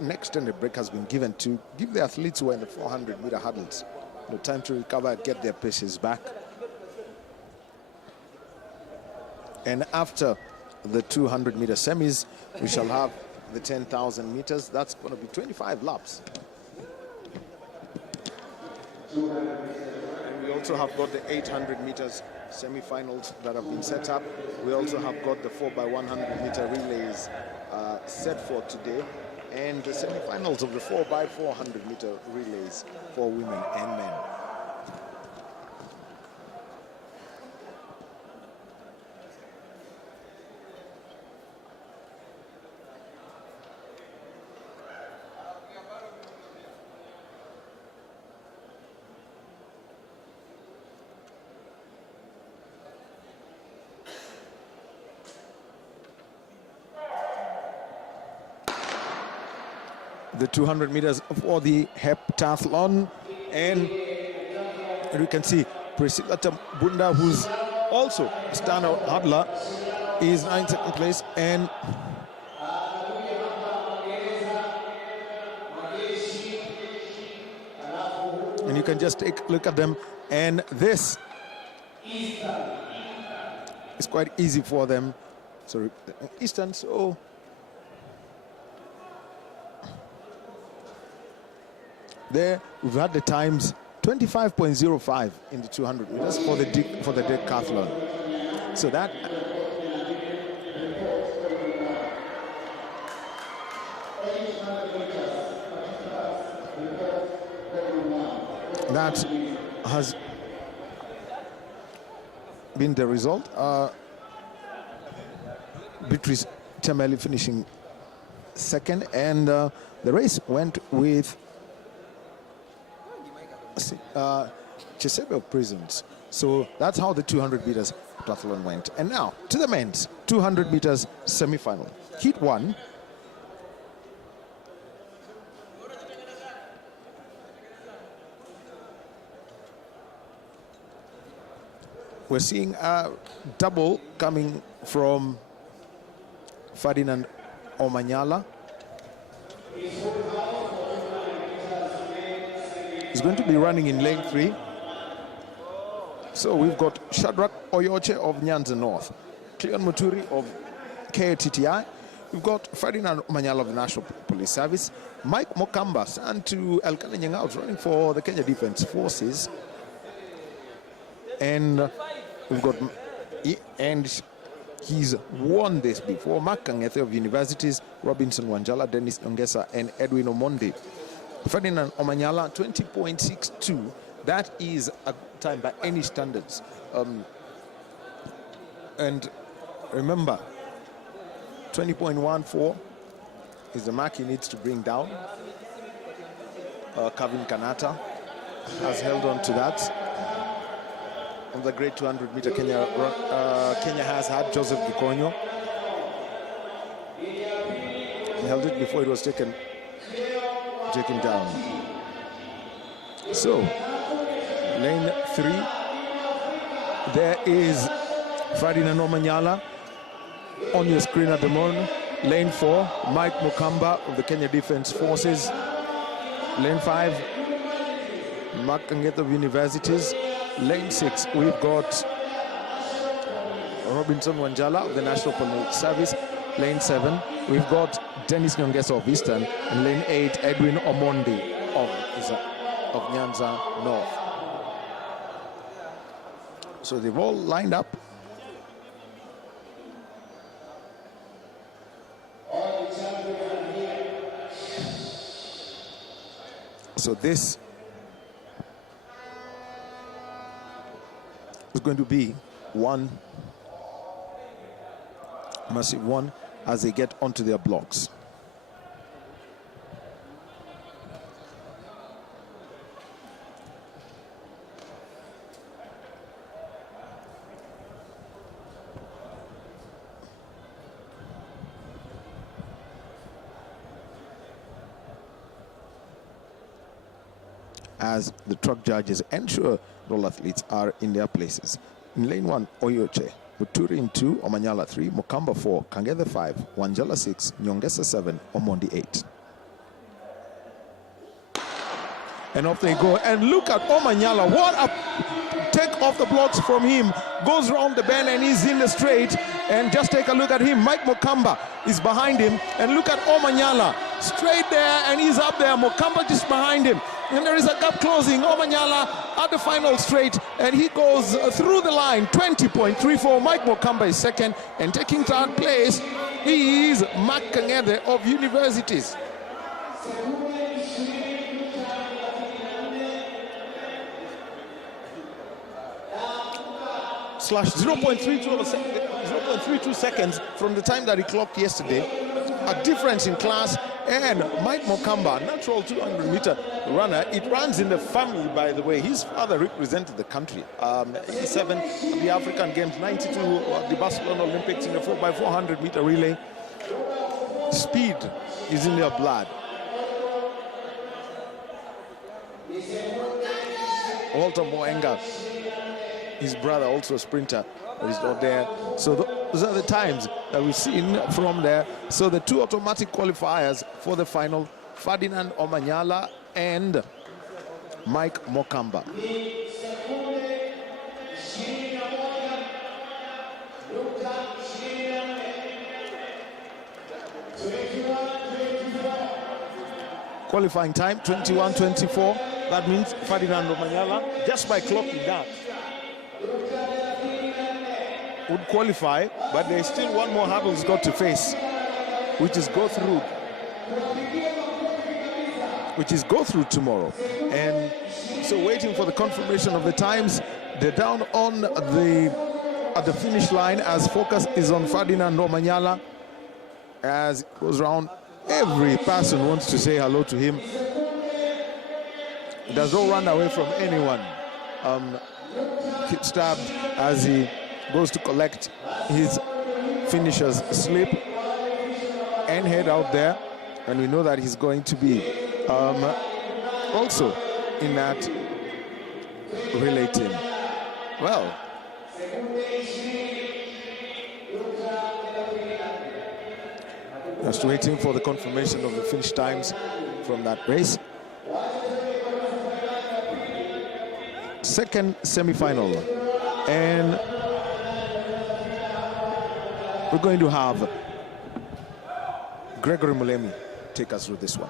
an extended break has been given to give the athletes who are in the 400-meter hurdles time to recover, get their paces back. And after the 200-meter semis, we shall have the 10,000 meters. That's going to be 25 laps. And we also have got the 800 meters semi-finals that have been set up. We also have got the 4x100 meter relays set for today, and the semi-finals of the 4x400 meter relays for women and men. The 200 meters for the heptathlon, and you can see Priscilla Tabunda, who's also a standout hurdler, is 9th place, and you can just take a look at them, and this is quite easy for them. Sorry, Eastern, so there we've had the times 25.05 in the 200 meters for the decathlon. So that has been the result. Beatrice Chameli finishing second, and the race went with Chisebe of Prisons. So that's how the 200 meters triathlon went. And now to the men's 200 meters semi-final. Heat 1. We're seeing a double coming from Ferdinand Omanyala. He's going to be running in lane 3. So we've got Shadrach Oyoche of Nyanza North, Cleon Muturi of KTTI. We've got Ferdinand Omanyala of the National Police Service, Mike Mokamba, son to Elkanah Nyangaut, running for the Kenya Defense Forces. And we've got He's won this before. Mark Kangethe of Universities, Robinson Wanjala, Dennis Nyongesa, and Edwin Omondi. Ferdinand Omanyala, 20.62. That is a time by any standards. And remember, 20.14 is the mark he needs to bring down. Kevin Kanata has held on to that. On the great 200-meter Kenya has had Joseph Gikonyo. He held it before it was taken down. So, lane 3, there is Ferdinand Omanyala on your screen at the moment. Lane 4, Mike Mukamba of the Kenya Defence Forces. Lane 5, Mark Kangethe of Universities. Lane 6, we've got Robinson Wanjala of the National Police Service. Lane 7, we've got Dennis Nyongesa of Eastern. And lane 8, Edwin Omondi of Nyanza North. So they've all lined up. So this is going to be one massive one as they get onto their blocks. As the truck judges ensure all athletes are in their places. In lane 1, Oyoche, Muturi in 2, Omanyala 3, Mukamba 4, Kangethe 5, Wanjala 6, Nyongesa 7, Omondi 8. And off they go. And look at Omanyala. What a take off the blocks from him. Goes round the bend and he's in the straight. And just take a look at him. Mike Mukamba is behind him. And look at Omanyala. Straight there and he's up there. Mukamba just behind him. And there is a gap closing. Omanyala at the final straight, and he goes through the line. 20.34. Mike Mukamba is second, and taking third place, he is Mark Kangethe of Universities. Slash 0.32 seconds from the time that he clocked yesterday. A difference in class. And Mike Mukamba, natural 200-meter runner. It runs in the family, by the way. His father represented the country. 87 at the African Games, 92 at the Barcelona Olympics in the 4x400-meter relay. Speed is in their blood. Walter Moenga, his brother, also a sprinter, is not there. So those are the times that we've seen from there. So the two automatic qualifiers for the final, Ferdinand Omanyala and Mike Mukamba. Qualifying time, 21:24. That means Ferdinand Omanyala, just by clocking that, would qualify, but there's still one more hurdle he's got to face, which is go through tomorrow. And so waiting for the confirmation of the times. They're down on at the finish line as focus is on Ferdinand Omanyala. As it goes around, every person wants to say hello to him. He does not run away from anyone. Hit stabbed as he goes to collect his finisher's slip and head out there, and we know that he's going to be also in that relay team. Well, just waiting for the confirmation of the finish times from that race. Second semi-final, and we're going to have Gregory Mulemi take us through this one.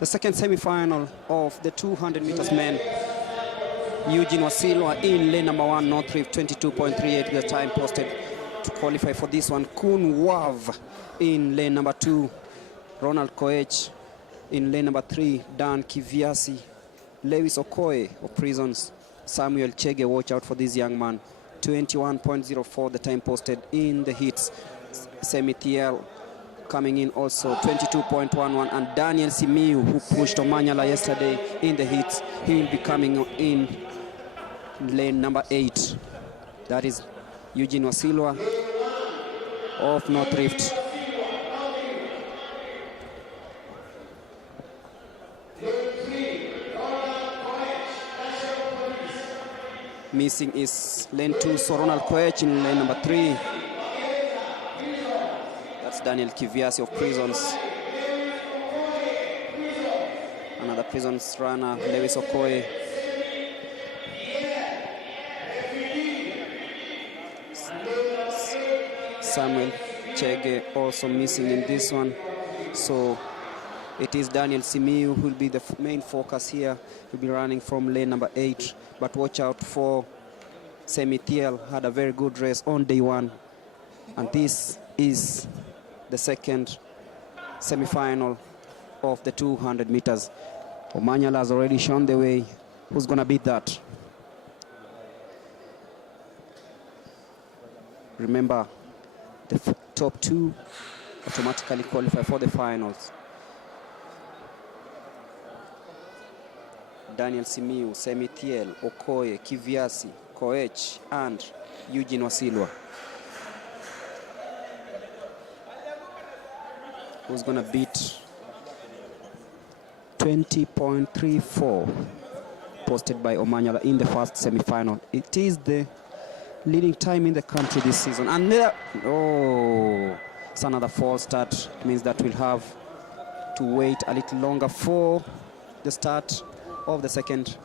The second semi-final of the 200 meters men. Eugene Wasilwa in lane number 1, North Rift, 22.38 the time posted to qualify for this one. Kun Wav in lane number 2. Ronald Koech in lane number 3. Dan Kiviasi. Lewis Okoye of Prisons. Samuel Chege, watch out for this young man. 21.04 the time posted in the heats. Semithiel coming in also 22.11, and Daniel Simiu, who pushed Omanyala yesterday in the heats, he will be coming in lane number 8. That is Eugene Wasilwa of North Rift. Missing is lane 2, so Ronald Koech in lane number 3. That's Daniel Kiviasi of Prisons. Another Prisons runner, Lewis Okoye. Samuel Chege also missing in this one. So it is Daniel Simiu who will be the main focus here. He'll be running from lane number 8. But watch out for Semithiel, had a very good race on day 1. And this is the second semi-final of the 200 meters. Omanyala has already shown the way. Who's going to beat that? Remember, the top 2 automatically qualify for the finals. Daniel Simiu, Semithiel, Okoye, Kiviasi, Koech, and Eugene Wasilwa. Who's going to beat 20.34 posted by Omanyala in the first semi-final? It is the leading time in the country this season. And there, oh, it's another false start. It means that we'll have to wait a little longer for the start of the second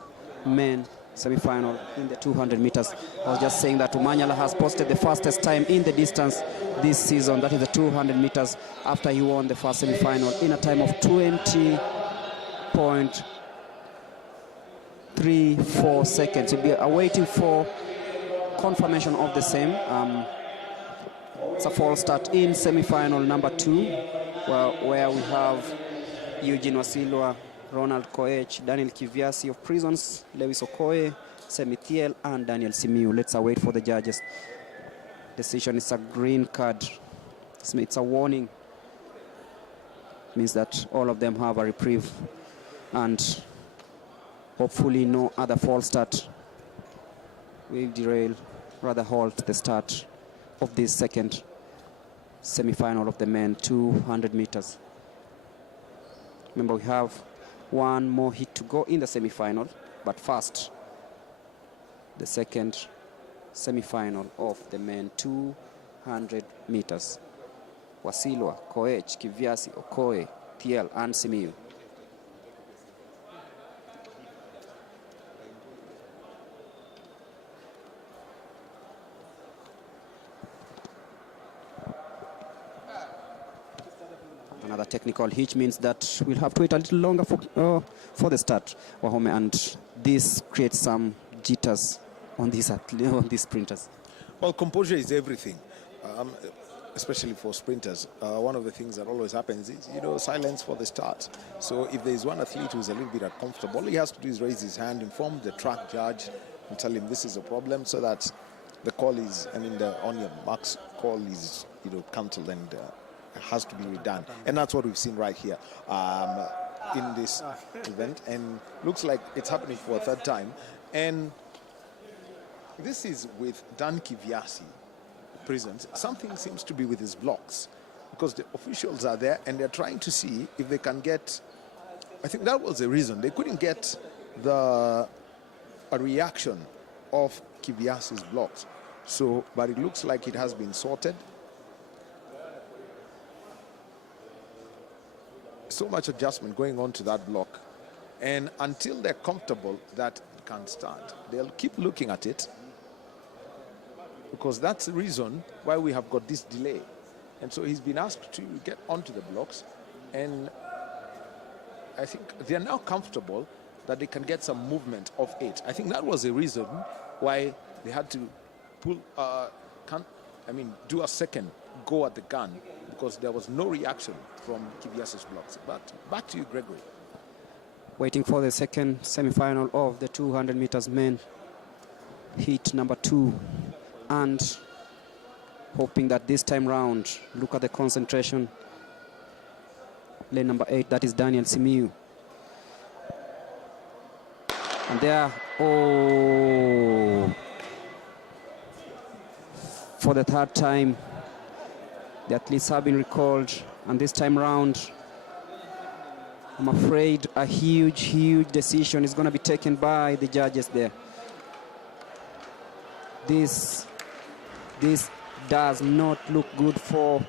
men semi-final in the 200 meters. I was just saying that Omanyala has posted the fastest time in the distance this season. That is the 200 meters after he won the first semi-final in a time of 20.34 seconds. We'll be awaiting for confirmation of the same. It's a false start in semi-final number 2, where we have Eugene Wasilwa, Ronald Koech, Daniel Kiviasi of Prisons, Lewis Okoye, Semithiel, and Daniel Simiu. Let's await for the judges' decision. It's a green card. It's a warning. It means that all of them have a reprieve, and hopefully no other false start will derail, rather halt the start of this second semi-final of the men 200 meters. Remember, we have one more hit to go in the semi-final, but first, the second semi-final of the men 200 meters. Wasilwa, Koech, Kiviasi, Okoye, Thiel, and Simiu. Another technical hitch means that we'll have to wait a little longer for the start, Wahome, and this creates some jitters on these sprinters. Well, composure is everything, especially for sprinters. One of the things that always happens is, silence for the start. So if there is one athlete who's a little bit uncomfortable, all he has to do is raise his hand, inform the track judge, and tell him this is a problem, so that the call is, the on your marks call is, cancelled and has to be redone. And that's what we've seen right here in this event, and looks like it's happening for a third time. And this is with Dan Kiviasi, Prisons. Something seems to be with his blocks, because the officials are there and they're trying to see if they can get, I think that was the reason they couldn't get a reaction of Kiviasi's blocks. So, but it looks like it has been sorted. So much adjustment going on to that block, and until they're comfortable that it can start, they'll keep looking at it, because that's the reason why we have got this delay. And so he's been asked to get onto the blocks, and I think they're now comfortable that they can get some movement of it. I think that was the reason why they had to pull do a second go at the gun because there was no reaction from Kiviasi's blocks. But back to you, Gregory. Waiting for the second semi-final of the 200 meters men heat number 2, and hoping that this time round, look at the concentration. Lane number 8, that is Daniel Simiu. And there, for the third time, the athletes have been recalled, and this time round, I'm afraid a huge decision is going to be taken by the judges there. This does not look good for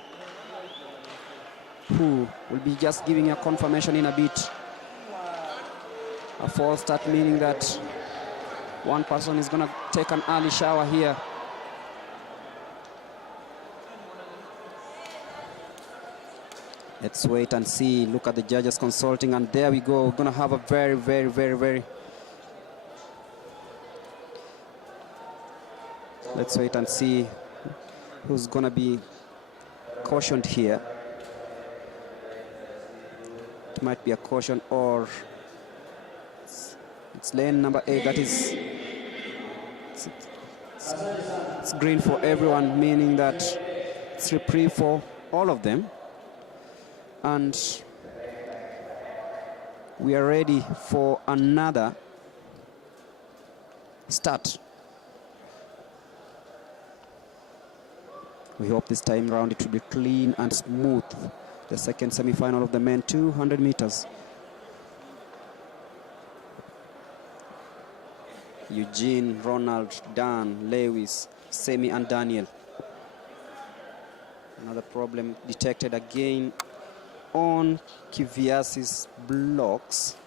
who will be just giving a confirmation in a bit. A false start, meaning that one person is going to take an early shower here. Let's wait and see. Look at the judges consulting, and there we go. We're going to have a very... Let's wait and see who's going to be cautioned here. It might be a caution, or it's lane number 8. That is, it's green for everyone, meaning that it's reprieve for all of them. And we are ready for another start. We hope this time round it will be clean and smooth. The second semi-final of the men 200 meters. Eugene, Ronald, Dan, Lewis, Semi and Daniel. Another problem detected again on Kiviasi's blocks.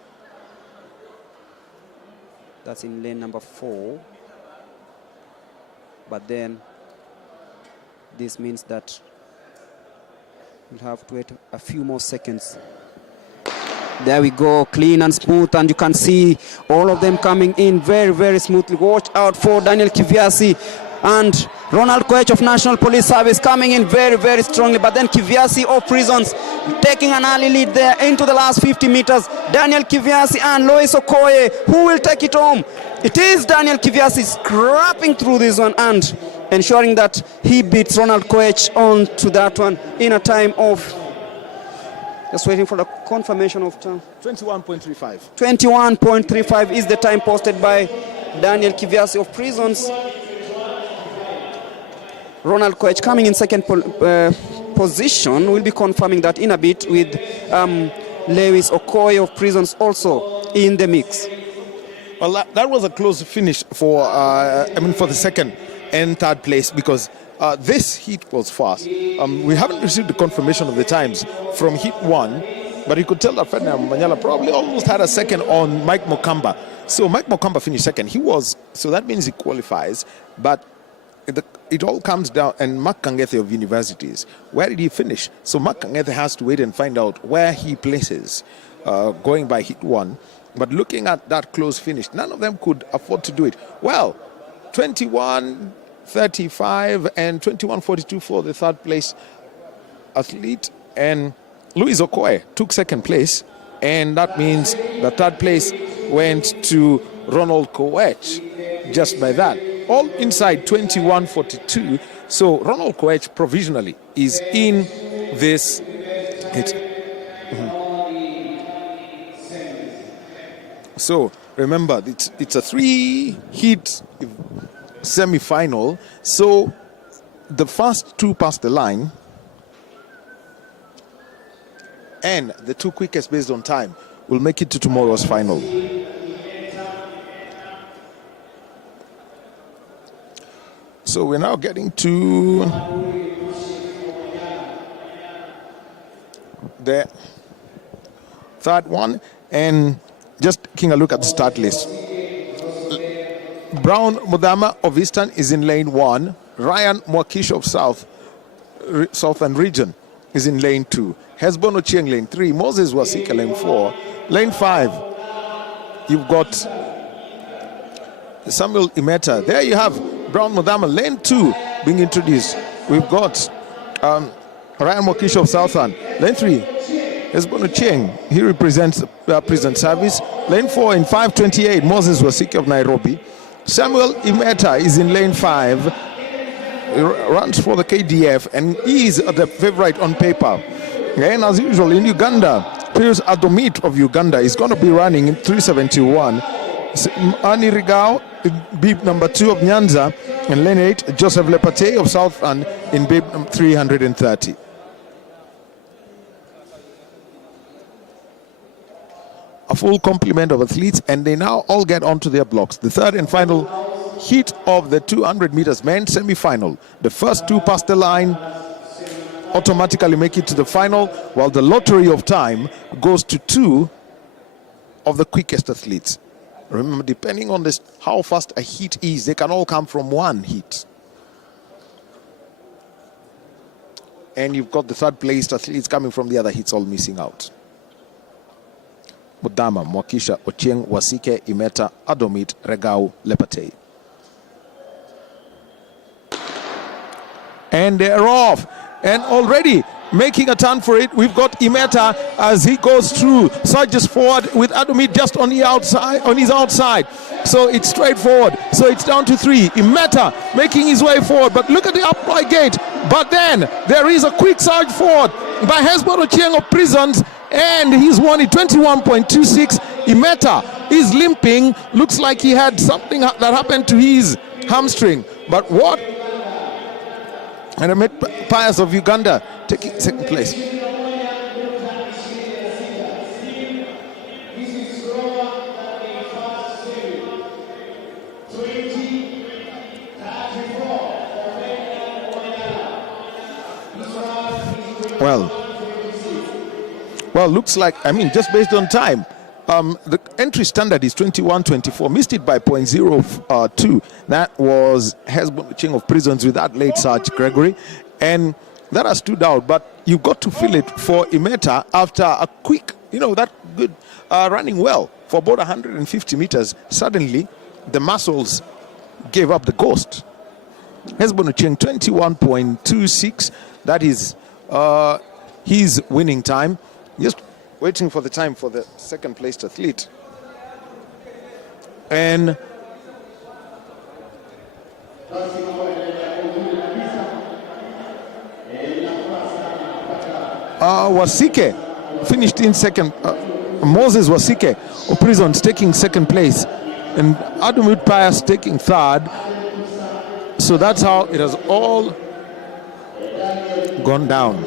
That's in lane number 4. But then this means that we'll have to wait a few more seconds. There we go, clean and smooth, and you can see all of them coming in very smoothly. Watch out for Daniel Kiviasi and Ronald Koech of National Police Service coming in very strongly, but then Kiviasi of Prisons taking an early lead there into the last 50 meters. Daniel Kiviasi and Lois Okoye, who will take it home? It is Daniel Kiviasi scrapping through this one and ensuring that he beats Ronald Koech on to that one in a time of, just waiting for the confirmation of time. 21.35. 21.35 is the time posted by Daniel Kiviasi of Prisons. Ronald Koech coming in second position. We'll be confirming that in a bit with Lewis Okoye of Prisons also in the mix. Well, that was a close finish for for the second and third place, because this heat was fast. We haven't received the confirmation of the times from heat 1, but you could tell that Ferdinand Omanyala probably almost had a second on Mike Mokamba. So Mike Mokamba finished second. So that means he qualifies, but it all comes down, and Mark Kangethe of Universities, where did he finish? So Mark Kangethe has to wait and find out where he places going by heat 1. But looking at that close finish, none of them could afford to do it. Well, 21.35 and 21.42 for the third place athlete, and Louis Okoye took second place, and that means the third place went to Ronald Koech just by that. All inside 21.42. So Ronald Koech provisionally is in this hit. So remember, it's a 3-heat semi-final. So the first 2 pass the line, and the 2 quickest based on time will make it to tomorrow's final. So we're now getting to the third one, and just taking a look at the start list. Brown Mudama of Eastern is in lane 1. Ryan Mwakish of Southern Region is in lane 2. Hesbon Ochieng lane 3. Moses Wasika lane 4. Lane 5, you've got Samuel Imeta. There you have Brown Mudama lane 2 being introduced. we've got Ryan Mwakisha of Southern. Lane 3 is Bono Cheng. He represents prison service. Lane 4 in 5:28, Moses Wasike of Nairobi. Samuel Imeta is in lane 5. He runs for the KDF and he is the favorite on paper. And as usual in Uganda, Pius Adomit of Uganda is going to be running in 3:71. Ani Rigao, bib number 2 of Nyanza, and lane 8, Joseph Lepate of Southern in bib 330. A full complement of athletes, and they now all get onto their blocks. The third and final heat of the 200 meters men semi-final. The first 2 past the line automatically make it to the final, while the lottery of time goes to 2 of the quickest athletes. Remember, depending on this, how fast a heat is, they can all come from 1 heat. And you've got the third placed athletes coming from the other heats all missing out. Budama, Mwakisha, Ochieng, Wasike, Imeta, Adomit, Regau, Lepate. And they're off. And already making a turn for it, we've got Imeta as he goes through, surges forward with Adomit just on the outside, on his outside. So it's straight forward. So it's down to 3. Imeta making his way forward, but look at the upright gate. But then there is a quick surge forward by Hesbon Ochieng of Prisons, and he's won it 21.26. Imeta is limping. Looks like he had something that happened to his hamstring. But what? And Ahmed Pius of Uganda taking second place. Well, looks like, I mean, just based on time, the entry standard is 21:24. Missed it by 0.02. That was Hesbon Ochieng of Prisons with that late Sarge Gregory. And that has stood out. But you've got to feel it for Imeta after a quick, that good running well for about 150 meters. Suddenly, the muscles gave up the ghost. Hesbon Ochieng 21.26. That is his winning time. Just waiting for the time for the second placed athlete. And Wasike finished in second. Moses Wasike of Prisons taking second place, and Adomit Pius taking third. So that's how it has all gone down.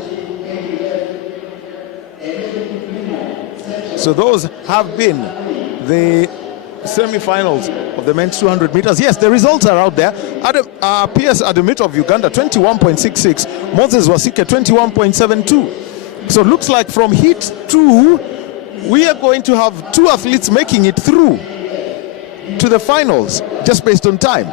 So those have been the semi-finals of the men's 200 meters. Yes, the results are out there. P.S. Adomit of Uganda, 21.66. Moses Wasike, 21.72. So it looks like from heat 2, we are going to have 2 athletes making it through to the finals, just based on time.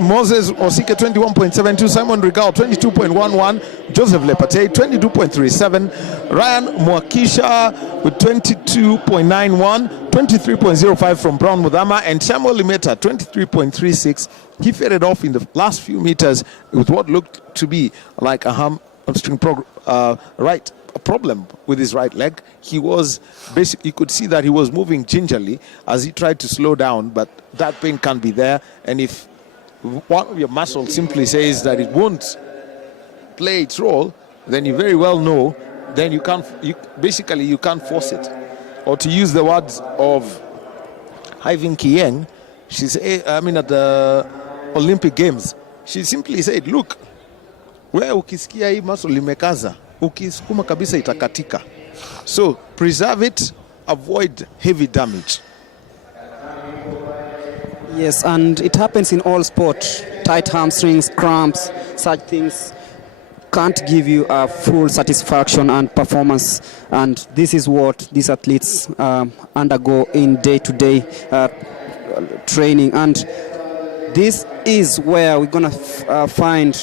Moses Wasike 21.72, Simon Rigao 22.11, Joseph Lepate 22.37, Ryan Mwakisha with 22.91, 23.05 from Brown Mudama, and Samuel Imeta 23.36. He faded off in the last few meters with what looked to be like a hamstring problem with his right leg. He was basically, you could see that he was moving gingerly as he tried to slow down, but that pain can't be there. And if one of your muscles simply says that it won't play its role, then you very well know, then you can't force it. Or to use the words of Ivan Kieng, she said, at the Olympic Games, she simply said, look, wewe ukisikia hii muscle limekaza, ukisukuma kabisa itakatika. So preserve it, avoid heavy damage. Yes, and it happens in all sport. Tight hamstrings, cramps, such things can't give you a full satisfaction and performance. And this is what these athletes undergo in day-to-day training. And this is where we're going to find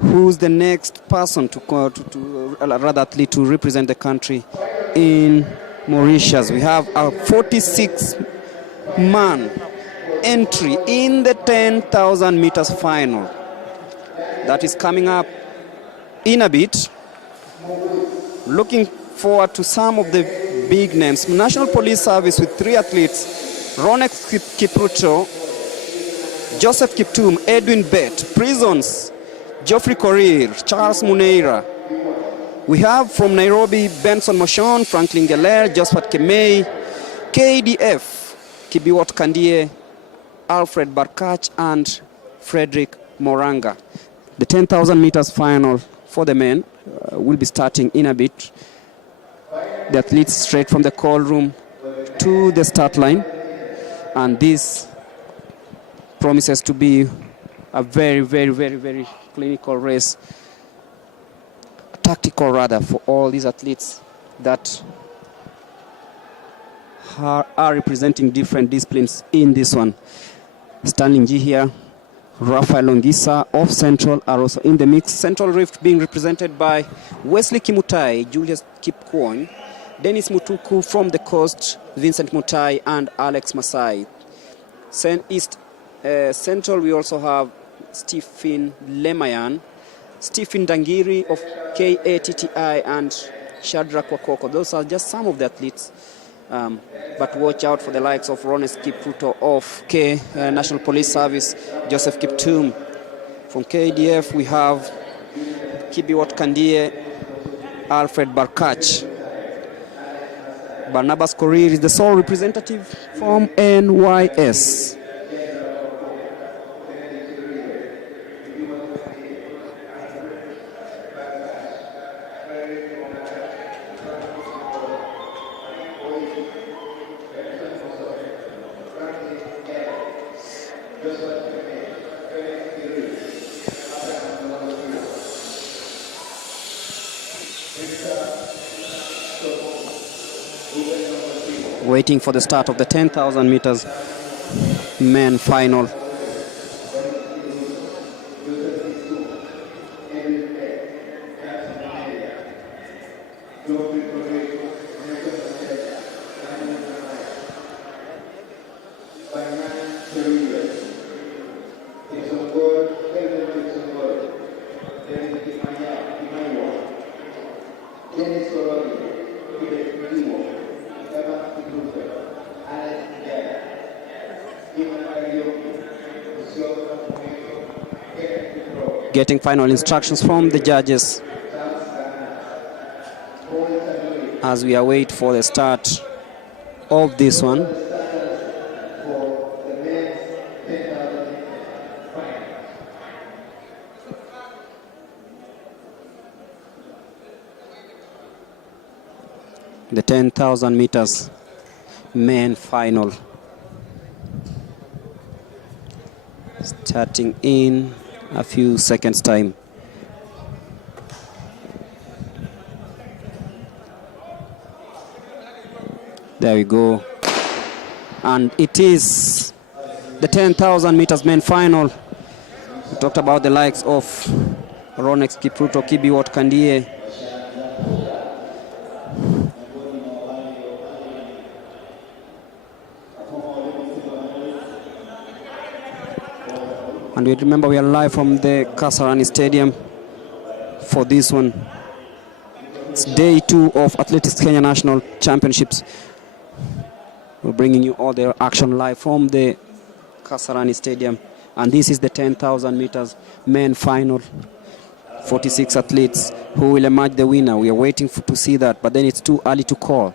who's the next person athlete to represent the country in Mauritius. We have a 46-man entry in the 10,000 meters final. that is coming up in a bit. Looking forward to some of the big names. National Police Service with 3 athletes: Ronex Kipruto, Joseph Kiptum, Edwin Bett. Prisons: Geoffrey Korir, Charles Muneira. We have from Nairobi, Benson Moshon, Franklin Geller, Josephat Kemei. KDF, Kibiwot Kandie, Alfred Barkach, and Frederick Moranga. The 10,000 meters final for the men will be starting in a bit. The athletes straight from the call room to the start line. And this promises to be a very, very, very, very clinical race. A tactical rather, for all these athletes that are representing different disciplines in this one. Stanley Njihia, Rafael Longisa of Central are also in the mix. Central Rift being represented by Wesley Kimutai, Julius Kipkwon, Dennis Mutuku from the coast, Vincent Mutai and Alex Masai. East Central, we also have Stephen Lemayan, Stephen Dangiri of KATTI, and Shadrach Wakoko. Those are just some of the athletes. But watch out for the likes of Rones Kipruto of National Police Service, Joseph Kiptum. From KDF, we have Kibiwot Kandie, Alfred Barkach. Barnabas Korir is the sole representative from NYS. Waiting for the start of the 10,000 meters men final. Getting final instructions from the judges as we await for the start of this one. The 10,000 meters men final starting in a few seconds time. There we go. And it is the 10,000 meters men final. We talked about the likes of Ronex Kipruto, Kibiwot Kandie, and we remember we are live from the Kasarani Stadium for this one. It's day 2 of Athletics Kenya National Championships. We're bringing you all the action live from the Kasarani Stadium. And this is the 10,000 meters men final. 46 athletes who will emerge the winner. We are waiting to see that, but then it's too early to call.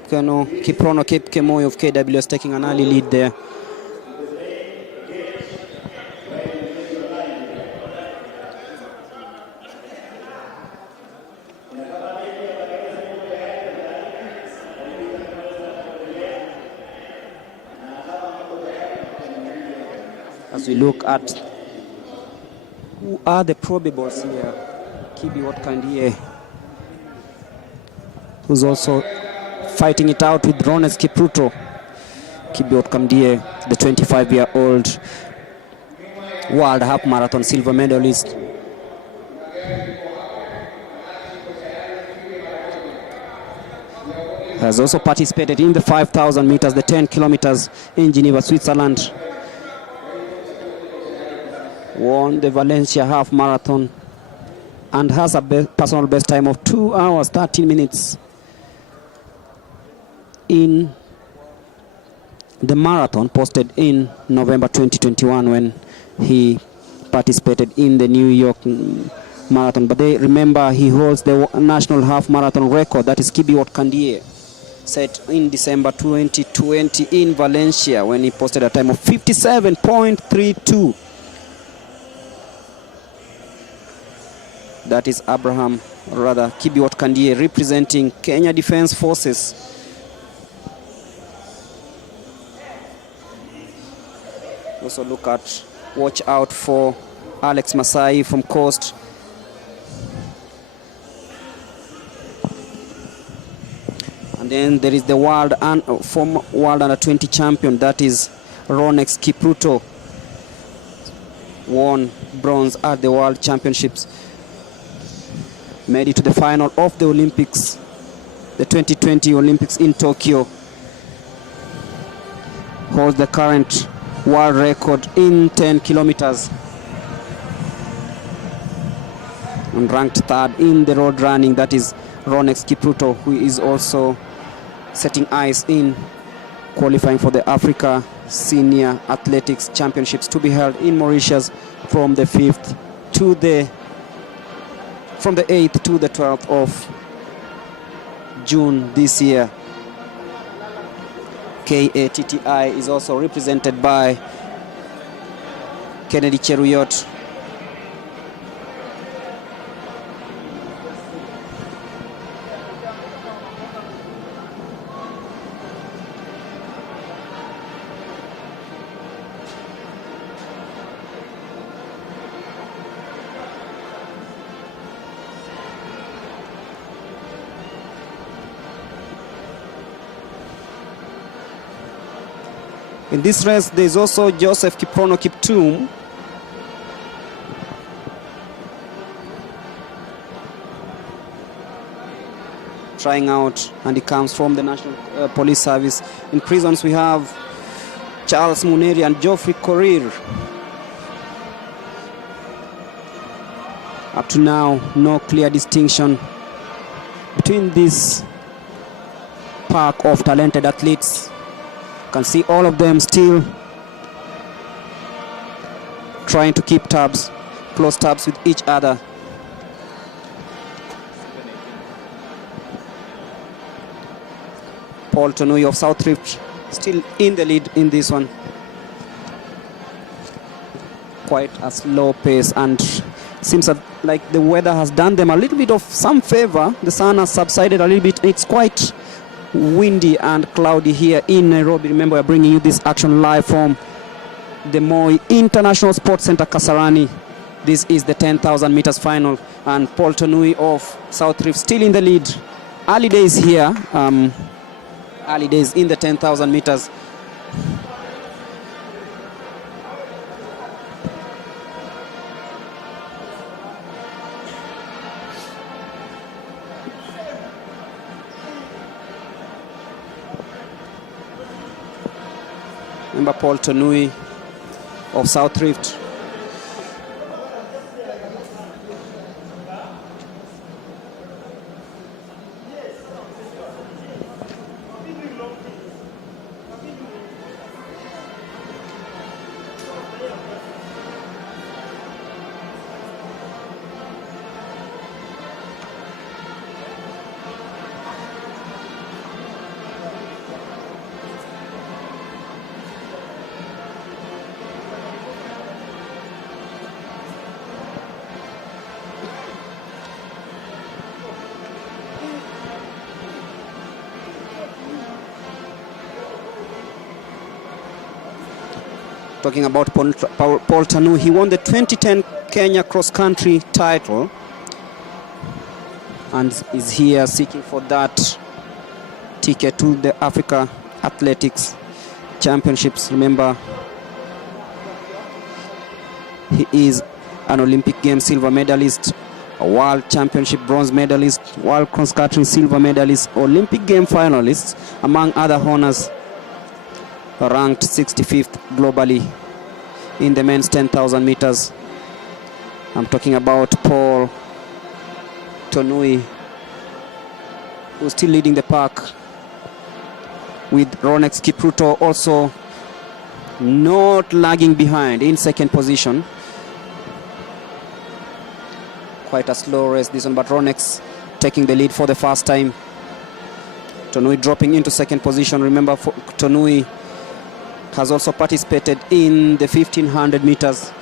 Kiprono Kipkemoi of KWS taking an early lead there. as we look at who are the probables here. Kibiwott Kandie, who's also fighting it out with Rones Kipruto. Kibiwott Kandie, the 25-year-old World Half Marathon silver medalist. Has also participated in the 5,000 meters, the 10 kilometers in Geneva, Switzerland. Won the Valencia half marathon and has a personal best time of 2 hours, 13 minutes in the marathon posted in November 2021 when he participated in the New York marathon. But they remember he holds the national half marathon record, that is Kibiwott Kandie, set in December 2020 in Valencia when he posted a time of 57.32. That is Kibiwott Kandie representing Kenya Defense Forces. Also watch out for Alex Masai from Coast. And then there is the former world under 20 champion, that is Ronex Kipruto. Won bronze at the World Championships. Made it to the final of the Olympics, the 2020 Olympics in Tokyo. Holds the current world record in 10 kilometers. And ranked third in the road running, that is Ronex Kipruto, who is also setting eyes in qualifying for the Africa Senior Athletics Championships to be held in Mauritius from the 8th to the 12th of June this year. KATTI is also represented by Kennedy Cheruyot. In this race, there is also Joseph Kiprono Kiptum. Trying out, and he comes from the National Police Service. In prisons, we have Charles Muneri and Geoffrey Korir. Up to now, no clear distinction between this pack of talented athletes. Can see all of them still trying to keep close tabs with each other. Paul Tonui of South Rift still in the lead in this one. Quite a slow pace, and seems like the weather has done them a little bit of some favor. The sun has subsided a little bit. It's quite windy and cloudy here in Nairobi. Remember, we're bringing you this action live from the Moi International Sports Center, Kasarani. This is the 10,000 meters final, and Paul Tonui of South Rift still in the lead. Early days here, early days in the 10,000 meters. Remember, Paul Tonui of South Rift. Talking about Paul Tanu, he won the 2010 Kenya cross-country title and is here seeking for that ticket to the Africa Athletics Championships. Remember, he is an Olympic Games silver medalist, a World Championship bronze medalist, World cross-country silver medalist, Olympic Game finalist, among other honors. Ranked 65th globally in the men's 10,000 meters. I'm talking about Paul Tonui, who's still leading the pack, with Ronex Kipruto also not lagging behind in second position. Quite a slow race this one, but Ronex taking the lead for the first time. Tonui dropping into second position. Remember, Tonui has also participated in the 1500 meters.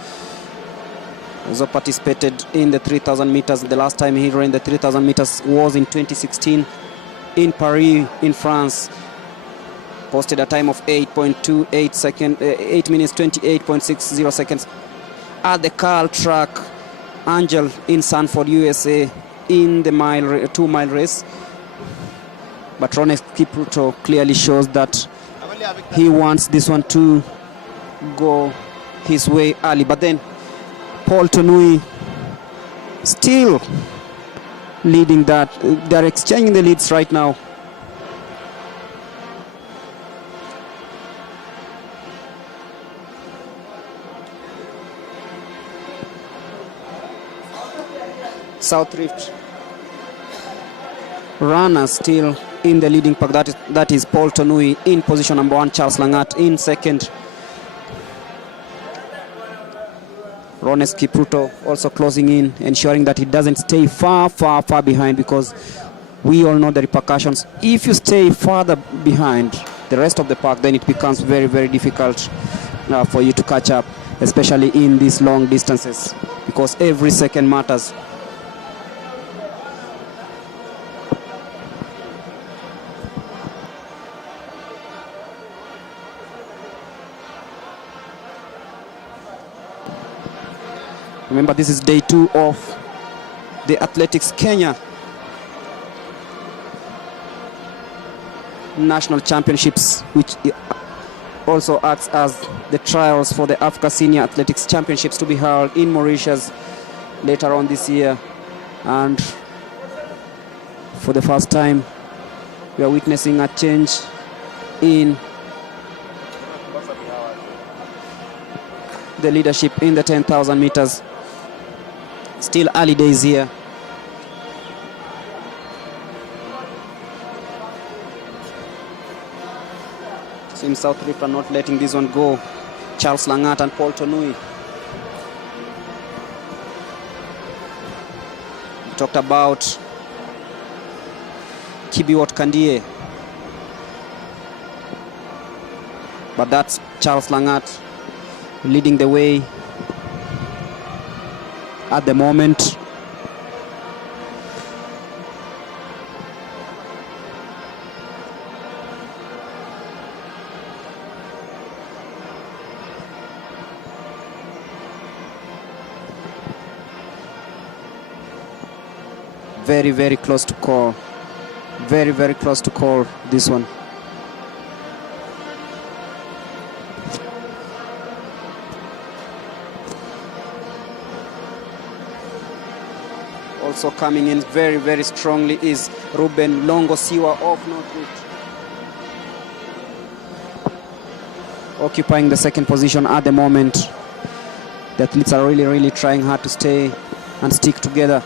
Also participated in the 3000 meters. The last time he ran the 3000 meters was in 2016 in Paris, in France. Posted a time of 8.28 seconds, 8 minutes 28.60 seconds at the Carl Track Angel in Sanford, USA, in the 2-mile race. But Ronex Kipruto clearly shows that he wants this one to go his way early. But then Paul Tonui still leading that. They're exchanging the leads right now. South Rift runners still in the leading pack. That is Paul Tonui in position number 1, Charles Langat in second. Ronex Kipruto also closing in, ensuring that he doesn't stay far behind, because we all know the repercussions. If you stay farther behind the rest of the pack, then it becomes very, very difficult for you to catch up, especially in these long distances, because every second matters. Remember, this is day 2 of the Athletics Kenya National Championships, which also acts as the trials for the Africa Senior Athletics Championships to be held in Mauritius later on this year. And for the first time, we are witnessing a change in the leadership in the 10,000 meters. Still early days here. Seems South Rift are not letting this one go. Charles Langat and Paul Tonui. We talked about Kibiwot Kandie, but that's Charles Langat leading the way at the moment. Very, very close to call. Very, very close to call this one. Also coming in very, very strongly is Ruben Longo-Siwa of North Rift, occupying the second position at the moment. The athletes are really, really trying hard to stay and stick together.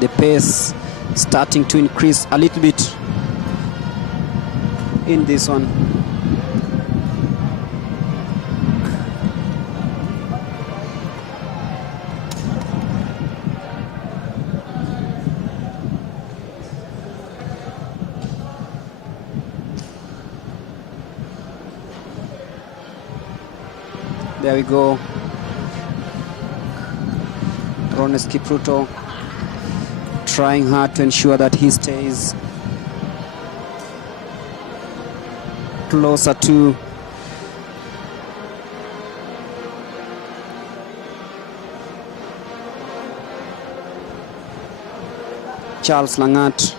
The pace starting to increase a little bit in this one. There we go. Rones Kipruto trying hard to ensure that he stays closer to Charles Langat.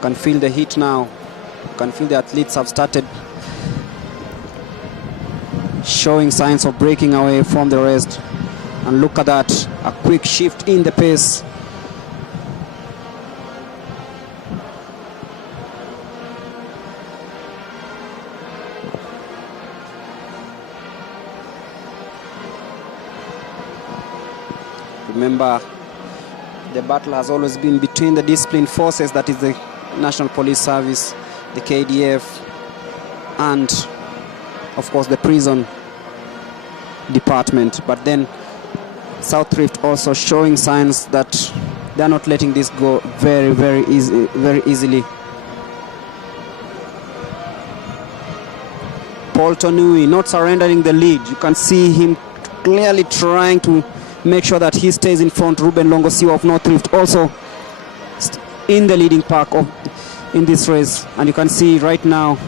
Can feel the heat now. Can feel the athletes have started showing signs of breaking away from the rest. And look at that, a quick shift in the pace. Remember, the battle has always been between the disciplined forces, that is the National Police Service, the KDF, and of course the prison department. But then South Rift also showing signs that they're not letting this go very easily. Paul Tonui not surrendering the lead. You can see him clearly trying to make sure that he stays in front. Ruben Longosiwa of North Rift also in the leading pack in this race. And you can see right now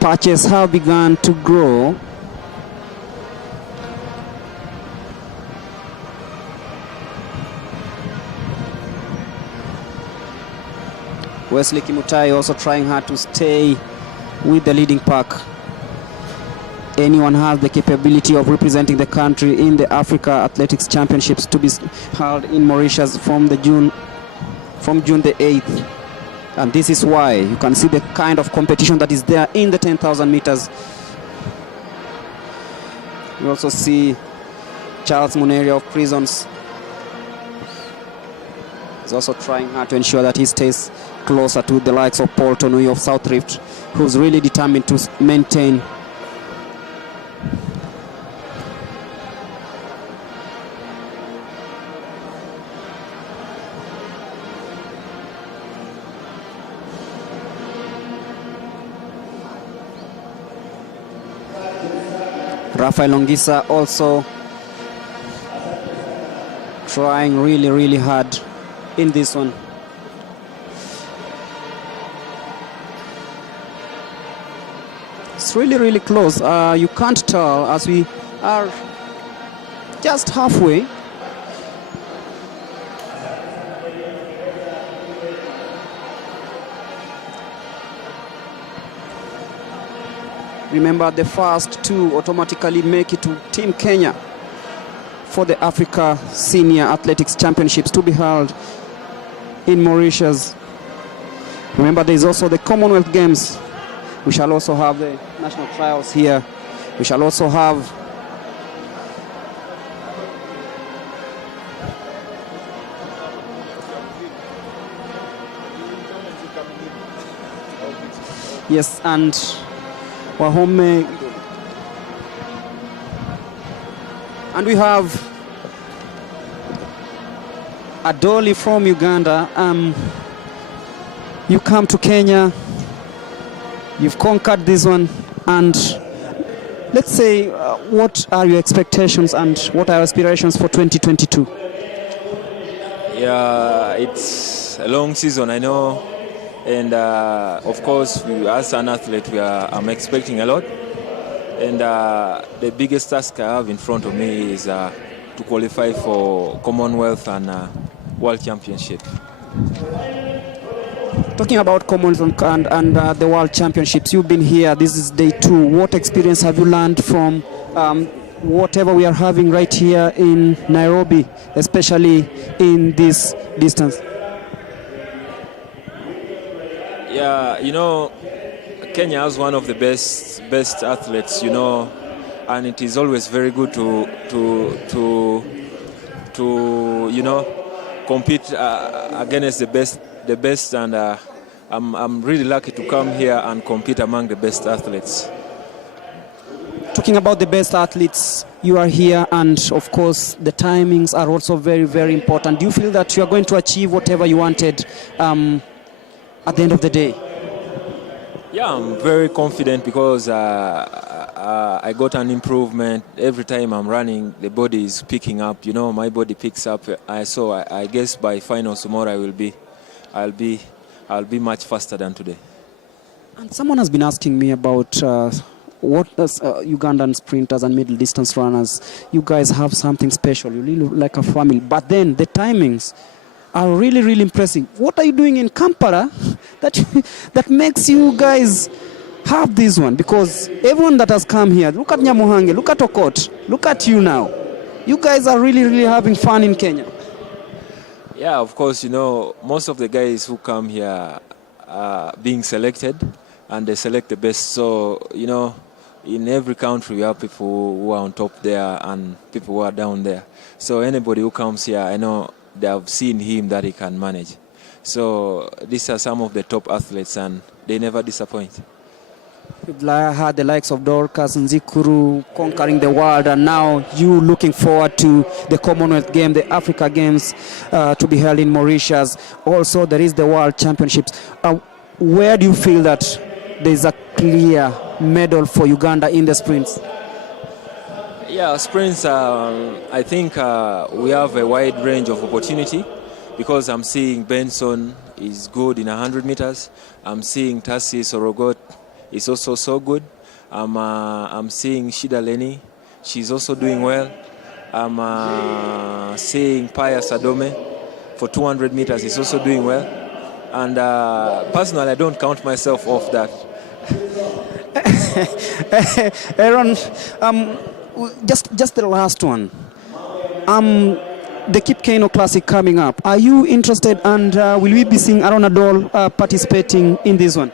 patches have begun to grow. Wesley Kimutai also trying hard to stay with the leading pack. Anyone has the capability of representing the country in the Africa Athletics Championships to be held in Mauritius from June the 8th. And this is why you can see the kind of competition that is there in the 10,000 meters. We also see Charles Muneria of Prisons. He's also trying hard to ensure that he stays closer to the likes of Paul Tonui of South Rift, who's really determined to maintain Rafael Longisa also trying really hard in this one. It's really close. You can't tell as we are just halfway. Remember, the first two automatically make it to Team Kenya for the Africa Senior Athletics Championships to be held in Mauritius. Remember, there is also the Commonwealth Games. We shall also have the national trials here. We shall also have yes, and Wahome, and we have Adoli from Uganda. You come to Kenya, you've conquered this one, and let's say what are your expectations and what are your aspirations for 2022? Yeah, it's a long season, I know. And of course, as an athlete, I'm expecting a lot. And the biggest task I have in front of me is to qualify for Commonwealth and World Championship. Talking about Commonwealth and the World Championships, you've been here. This is day 2. What experience have you learned from whatever we are having right here in Nairobi, especially in this distance? Yeah, you know, Kenya has one of the best athletes, you know, and it is always very good to you know, compete against the best, and I'm really lucky to come here and compete among the best athletes. Talking about the best athletes, you are here, and of course the timings are also very, very important. Do you feel that you are going to achieve whatever you wanted at the end of the day? Yeah, I'm very confident because I got an improvement. Every time I'm running, the body is picking up. You know, my body picks up. So I guess by finals tomorrow I'll be much faster than today. And someone has been asking me about what does Ugandan sprinters and middle distance runners, you guys have something special. You really look like a family. But then the timings are really, really impressive. What are you doing in Kampala that makes you guys have this one? Because everyone that has come here, look at Nyamuhange, look at Okot, look at you now. You guys are really, really having fun in Kenya. Yeah, of course, you know, most of the guys who come here are being selected, and they select the best. So, you know, in every country we have people who are on top there and people who are down there. So anybody who comes here, I know they have seen him that he can manage. So these are some of the top athletes, and they never disappoint. We've had the likes of Dorcas and Zikuru conquering the world, and now you looking forward to the Commonwealth Games, the Africa Games to be held in Mauritius. Also, there is the World Championships. Where do you feel that there's a clear medal for Uganda in the sprints? Yeah, sprints, I think we have a wide range of opportunity because I'm seeing Benson is good in 100 meters. I'm seeing Tassis Orogot is also so good. I'm seeing Shida Leni. She's also doing well. I'm seeing Paya Sadome for 200 meters. He's also doing well. And personally, I don't count myself off that. Aaron, just the last one. The Kip Keino Classic coming up. Are you interested, and will we be seeing Aaron Adol participating in this one?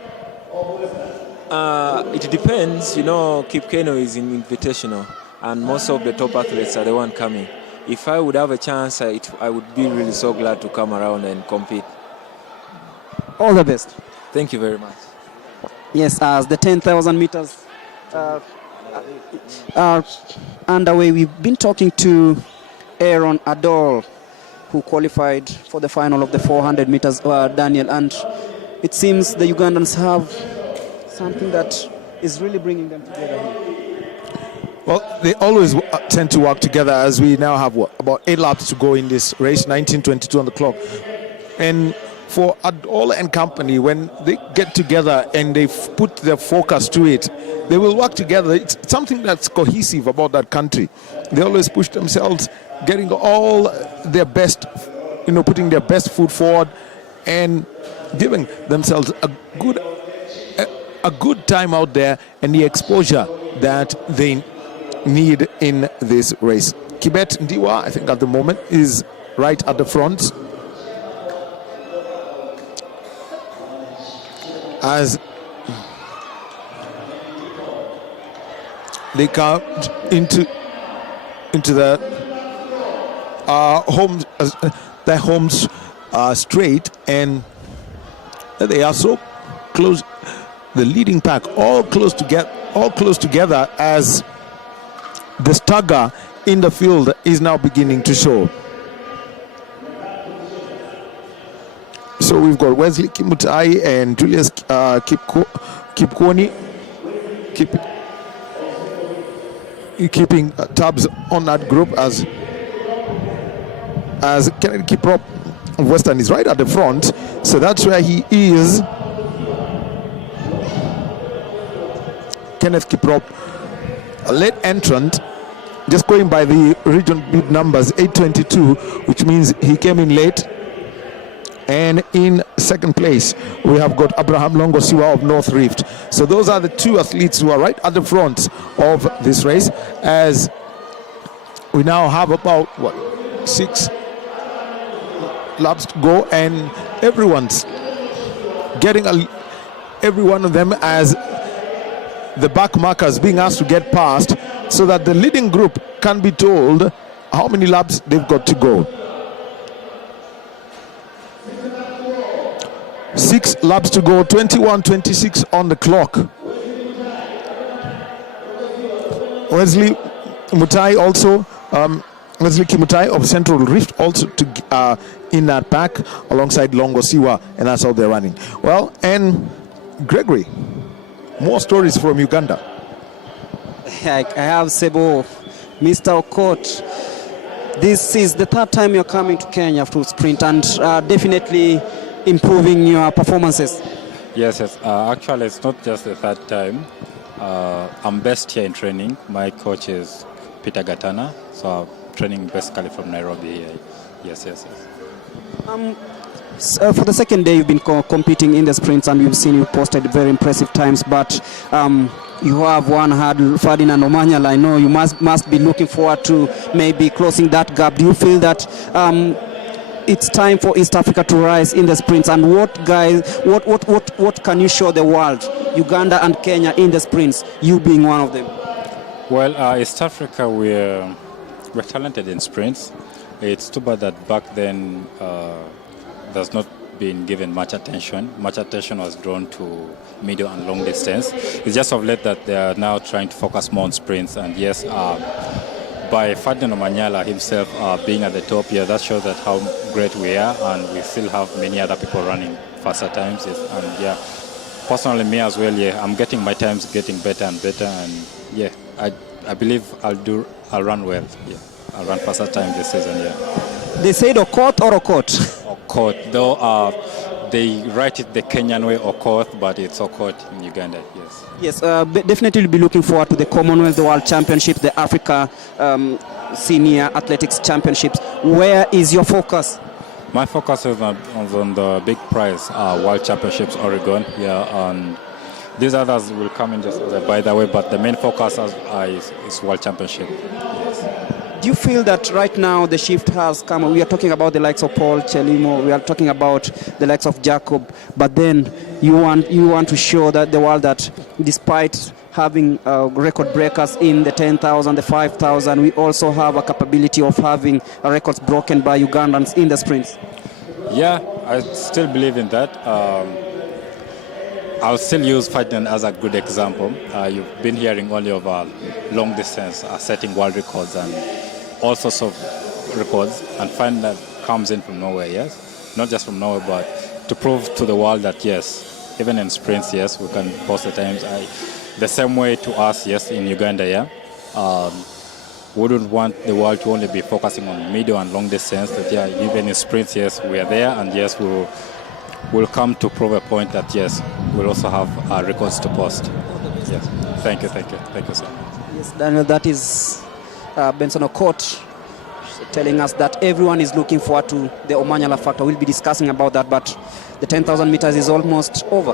It depends. You know, Kip Keino is in invitational, and most of the top athletes are the one coming. If I would have a chance, I would be really so glad to come around and compete. All the best. Thank you very much. Yes, as the 10,000 meters are underway, we've been talking to Aaron Adol, who qualified for the final of the 400 meters, Daniel, and it seems the Ugandans have something that is really bringing them together here. Well, they always tend to work together, as we now have about 8 laps to go in this race, 19:22 on the clock. And for Adol and company, when they get together and they put their focus to it, they will work together. It's something that's cohesive about that country. They always push themselves, getting all their best, you know, putting their best foot forward and giving themselves a good time out there and the exposure that they need in this race. Kibet Ndiwa, I think at the moment, is right at the front, as they come into the homes straight, and they are so close. The leading pack all close together as the stagger in the field is now beginning to show. So we've got Wesley Kimutai and Julius Kipkoni keeping tabs on that group, as Kennedy Kiprop of Western is right at the front. So that's where he is. Kenneth Kiprop, a late entrant, just going by the region bid numbers, 8:22, which means he came in late. And in second place, we have got Abraham Longosiwa of North Rift. So those are the two athletes who are right at the front of this race, as we now have about 6 laps to go, and everyone's getting every one of them as the back markers being asked to get past, so that the leading group can be told how many laps they've got to go. 6 laps to go, 21:26 on the clock. Wesley Mutai also, Wesley Kimutai of Central Rift also in that pack alongside Longosiwa, and that's how they're running. Well, and Gregory, more stories from Uganda. I have Sebo, Mr. Okot. This is the third time you're coming to Kenya to sprint, and definitely improving your performances. Yes. Actually, it's not just the third time. I'm best here in training. My coach is Peter Gatana, so I'm training basically from Nairobi here. Yes. For the second day, you've been competing in the sprints, and we've seen you posted very impressive times, but you have one hurdle, Ferdinand Omanyala. I know you must be looking forward to maybe closing that gap. Do you feel that it's time for East Africa to rise in the sprints? And what can you show the world, Uganda and Kenya, in the sprints, you being one of them? Well, East Africa, we're talented in sprints. It's too bad that back then there's not been given much attention. Much attention was drawn to medium and long distance. It's just of late that they are now trying to focus more on sprints. And yes, by Ferdinand Omanyala himself being at the top here, that shows that how great we are, and we still have many other people running faster times. And yeah, personally me as well, I'm getting my times getting better and better, and yeah, I believe I'll run well. Yeah, I'll run faster time this season. Yeah. They said Okot or Okot? Okot, though they write it the Kenyan way, Okot, but it's Okot in Uganda. Yes. Yes, definitely be looking forward to the Commonwealth, the World Championships, the Africa Senior Athletics Championships. Where is your focus? My focus is on the big prize, World Championships, Oregon. Yeah, and these others will come in just by the way, but the main focus is World Championship. Yes. Do you feel that right now the shift has come? We are talking about the likes of Paul Chelimo, we are talking about the likes of Jacob, but then you want to show that the world that despite having record breakers in the 10,000, the 5,000, we also have a capability of having records broken by Ugandans in the sprints. Yeah, I still believe in that. I'll still use Ferdinand as a good example. You've been hearing only of long distance, setting world records and all sorts of records, and Ferdinand comes in from nowhere, yes? Not just from nowhere, but to prove to the world that, yes, even in sprints, yes, we can post the times. The same way to us, yes, in Uganda, yeah? Wouldn't want the world to only be focusing on medium and long distance, that, yeah, even in sprints, yes, we are there, and yes, we'll come to prove a point that, yes, we'll also have records to post. Yes. Thank you, sir. Yes, Daniel, that is Benson Okot telling us that everyone is looking forward to the Omanyala factor. We'll be discussing about that, but the 10,000 meters is almost over.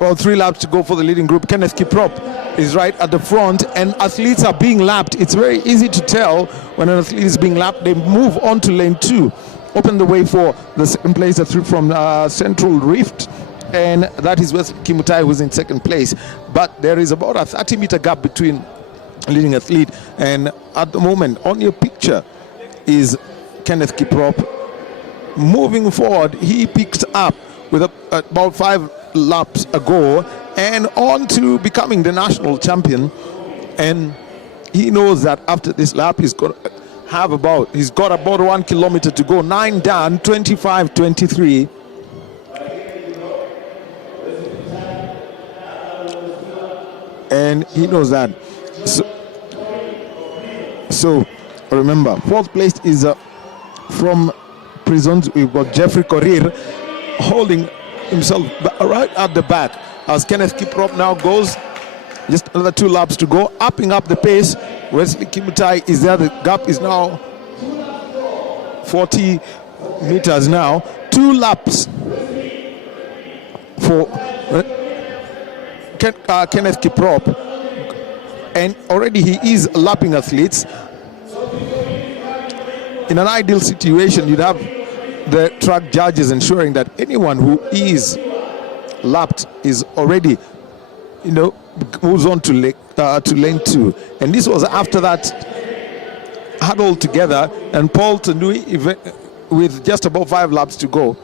Well, 3 laps to go for the leading group. Kenneth Kiprop is right at the front, and athletes are being lapped. It's very easy to tell when an athlete is being lapped. They move on to lane 2. Open the way for the second place, the through from Central Rift, and that is Wesley Kimutai, who's in second place. But there is about a 30-meter gap between leading athlete, and at the moment on your picture is Kenneth Kiprop moving forward. He picked up with about 5 laps ago and on to becoming the national champion, and he knows that after this lap he's got about 1 kilometer to go. 9 down, 25-23. And he knows that. So remember, 4th place is from Prisons. We've got Jeffrey Korir holding himself right at the back as Kenneth Kiprop now goes. Just another 2 laps to go, upping up the pace. Wesley Kimutai is there. The gap is now 40 meters now. 2 laps for Kenneth Kiprop, and already he is lapping athletes. In an ideal situation, you'd have the track judges ensuring that anyone who is lapped is already, moves on to lane 2. And this was after that huddle together, and Paul Tanui, with just about 5 laps to go,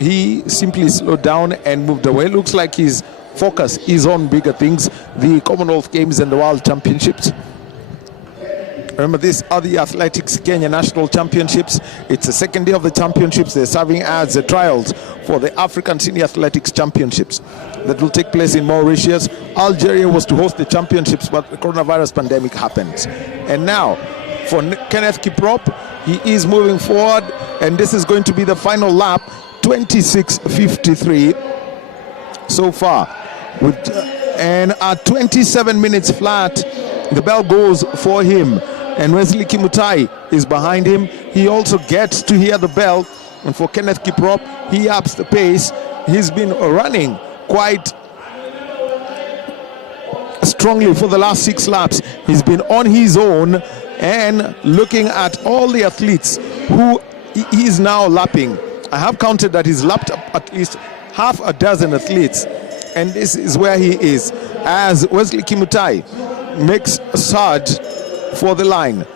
he simply slowed down and moved away. Looks like his focus is on bigger things, the Commonwealth Games and the World Championships. Remember, these are the Athletics Kenya National Championships. It's the second day of the championships. They're serving as the trials for the African Senior Athletics Championships that will take place in Mauritius. Algeria was to host the championships, but the coronavirus pandemic happened. And now, for Kenneth Kiprop, he is moving forward, and this is going to be the final lap, 26:53 so far. And at 27 minutes flat, the bell goes for him. And Wesley Kimutai is behind him. He also gets to hear the bell. And for Kenneth Kiprop, he ups the pace. He's been running quite strongly for the last 6 laps. He's been on his own and looking at all the athletes who he is now lapping. I have counted that he's lapped up at least half a dozen athletes. And this is where he is as Wesley Kimutai makes a surge for the line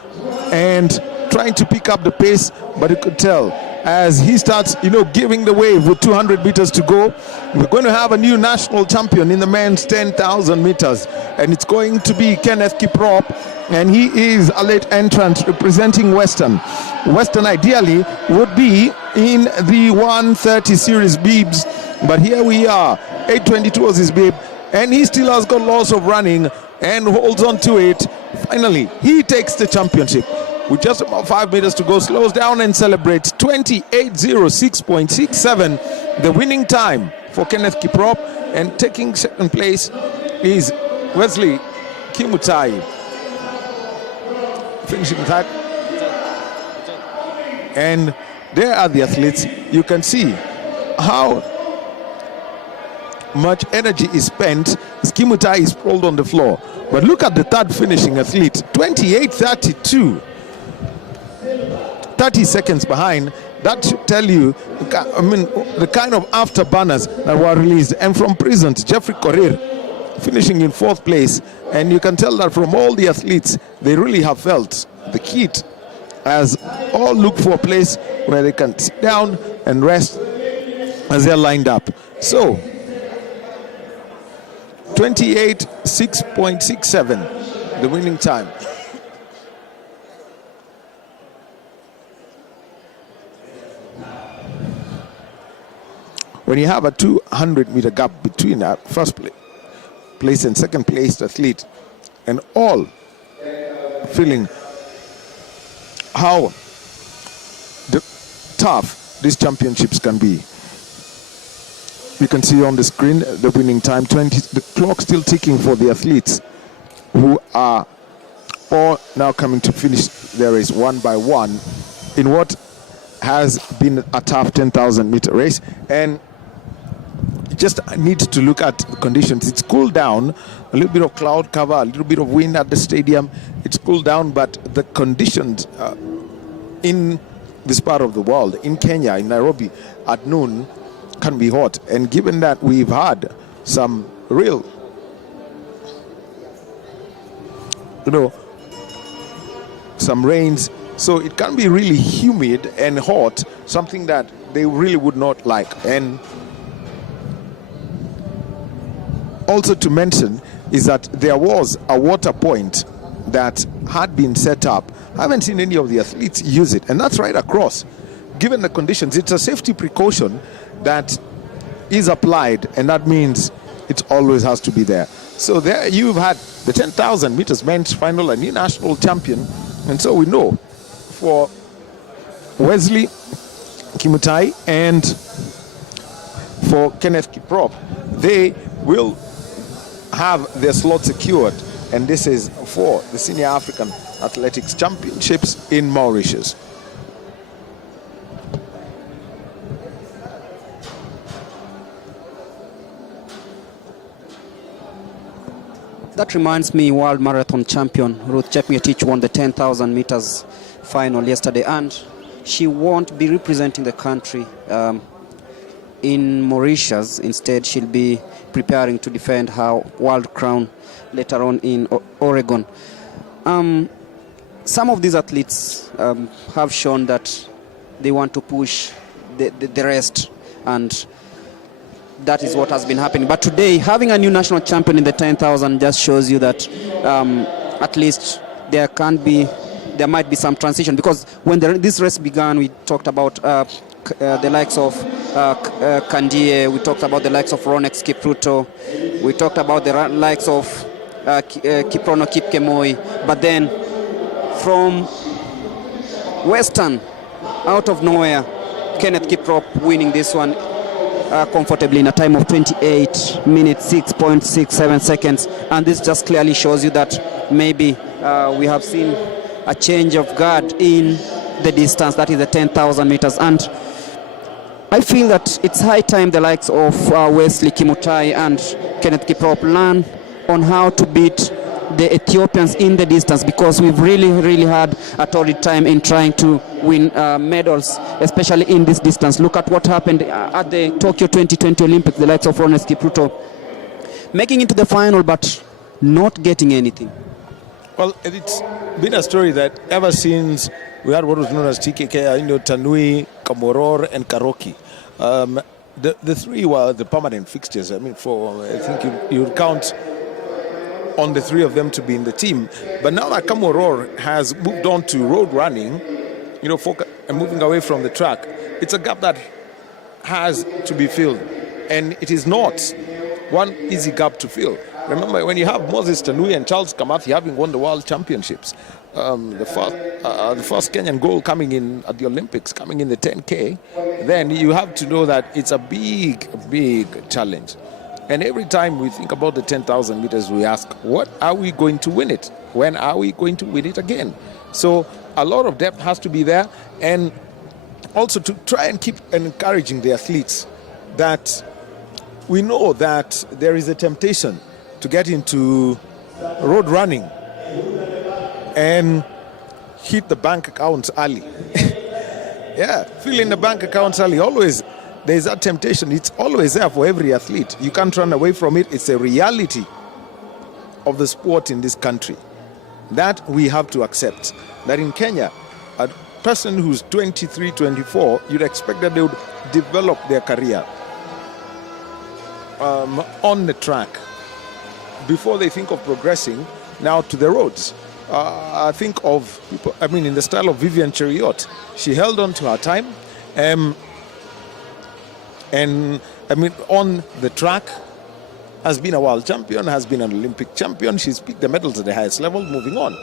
and trying to pick up the pace, but you could tell as he starts, giving the wave with 200 meters to go. We're going to have a new national champion in the men's 10,000 meters, and it's going to be Kenneth Kiprop, and he is a late entrant representing Western. Western ideally would be in the 130 series bibs, but here we are. 822 was his bib, and he still has got lots of running and holds on to it. Finally, he takes the championship with just about 5 meters to go, slows down and celebrates 28:06.67, the winning time for Kenneth Kiprop, and taking second place is Wesley Kimutai, finishing third. And there are the athletes. You can see how much energy is spent. Kimutai is sprawled on the floor. But look at the third finishing athlete, 28:32. 30 seconds behind. That should tell you, the kind of afterburners that were released. And from present, Jeffrey Korir finishing in 4th place. And you can tell that from all the athletes, they really have felt the heat, as all look for a place where they can sit down and rest as they're lined up. So, 28:06.67, the winning time. When you have a 200-meter gap between that first place and second place athlete, and all feeling how tough these championships can be. You can see on the screen the winning time, the clock still ticking for the athletes who are all now coming to finish their race one by one in what has been a tough 10,000 meter race. And you just need to look at the conditions. It's cooled down, a little bit of cloud cover, a little bit of wind at the stadium. It's cooled down, but the conditions in this part of the world, in Kenya, in Nairobi, at noon, can be hot. And given that we've had some real, some rains, so it can be really humid and hot, something that they really would not like. And also to mention is that there was a water point that had been set up. I haven't seen any of the athletes use it, and that's right across. Given the conditions, it's a safety precaution that is applied, and that means it always has to be there. So there you've had the 10,000 meters men's final, a new national champion. And so we know for Wesley Kimutai and for Kenneth Kiprop, they will have their slot secured, and this is for the Senior African Athletics Championships in Mauritius. That reminds me, world marathon champion Ruth Chepngetich won the 10,000 meters final yesterday, and she won't be representing the country in Mauritius. Instead, she'll be preparing to defend her world crown later on in Oregon. Some of these athletes have shown that they want to push the rest, and that is what has been happening. But today, having a new national champion in the 10,000 just shows you that at least there can be there might be some transition, because when this race began, we talked about the likes of Kandie, we talked about the likes of Ronex Kipruto, we talked about the likes of Kiprono Kipkemoi, but then from Western, out of nowhere, Kenneth Kiprop winning this one comfortably in a time of 28 minutes 6.67 seconds, and this just clearly shows you that maybe we have seen a change of guard in the distance, that is the 10,000 meters, and I feel that it's high time the likes of Wesley Kimutai and Kenneth Kiprop learn on how to beat the Ethiopians in the distance, because we've really had a torrid time in trying to win medals, especially in this distance. Look at what happened at the Tokyo 2020 Olympics, the likes of Ronex Kipruto making it to the final but not getting anything. Well, it's been a story that ever since we had what was known as TKK, Tanui, Kamoror, and Karoki. The three were the permanent fixtures. I mean, I think you would count on the three of them to be in the team. But now that Kamoror has moved on to road running, and moving away from the track, it's a gap that has to be filled. And it is not one easy gap to fill. Remember, when you have Moses Tanui and Charles Kamathi having won the World Championships, the first Kenyan gold coming in at the Olympics, coming in the 10K, then you have to know that it's a big challenge. And every time we think about the 10,000 meters, we ask, what are we going to win it? When are we going to win it again? So a lot of depth has to be there, and also to try and keep encouraging the athletes that we know that there is a temptation to get into road running and hit the bank accounts early. Yeah, fill in the bank accounts early. Always there's that temptation. It's always there for every athlete. You can't run away from it. It's a reality of the sport in this country that we have to accept. That in Kenya, a person who's 23, 24, you'd expect that they would develop their career on the track before they think of progressing now to the roads. I think of people, in the style of Vivian Cheruiyot, she held on to her time. On the track, has been a world champion, has been an Olympic champion. She's picked the medals at the highest level, moving on.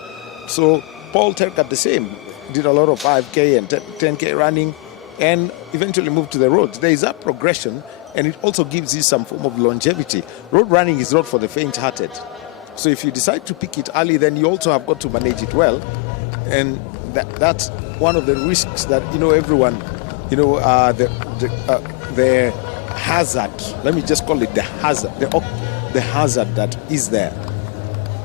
So Paul Terkat the same, did a lot of 5K and 10K running, and eventually moved to the roads. There is a progression, and it also gives you some form of longevity. Road running is not for the faint-hearted. So if you decide to pick it early, then you also have got to manage it well. And that's one of the risks that, everyone, the hazard, let me just call it the hazard, the hazard that is there,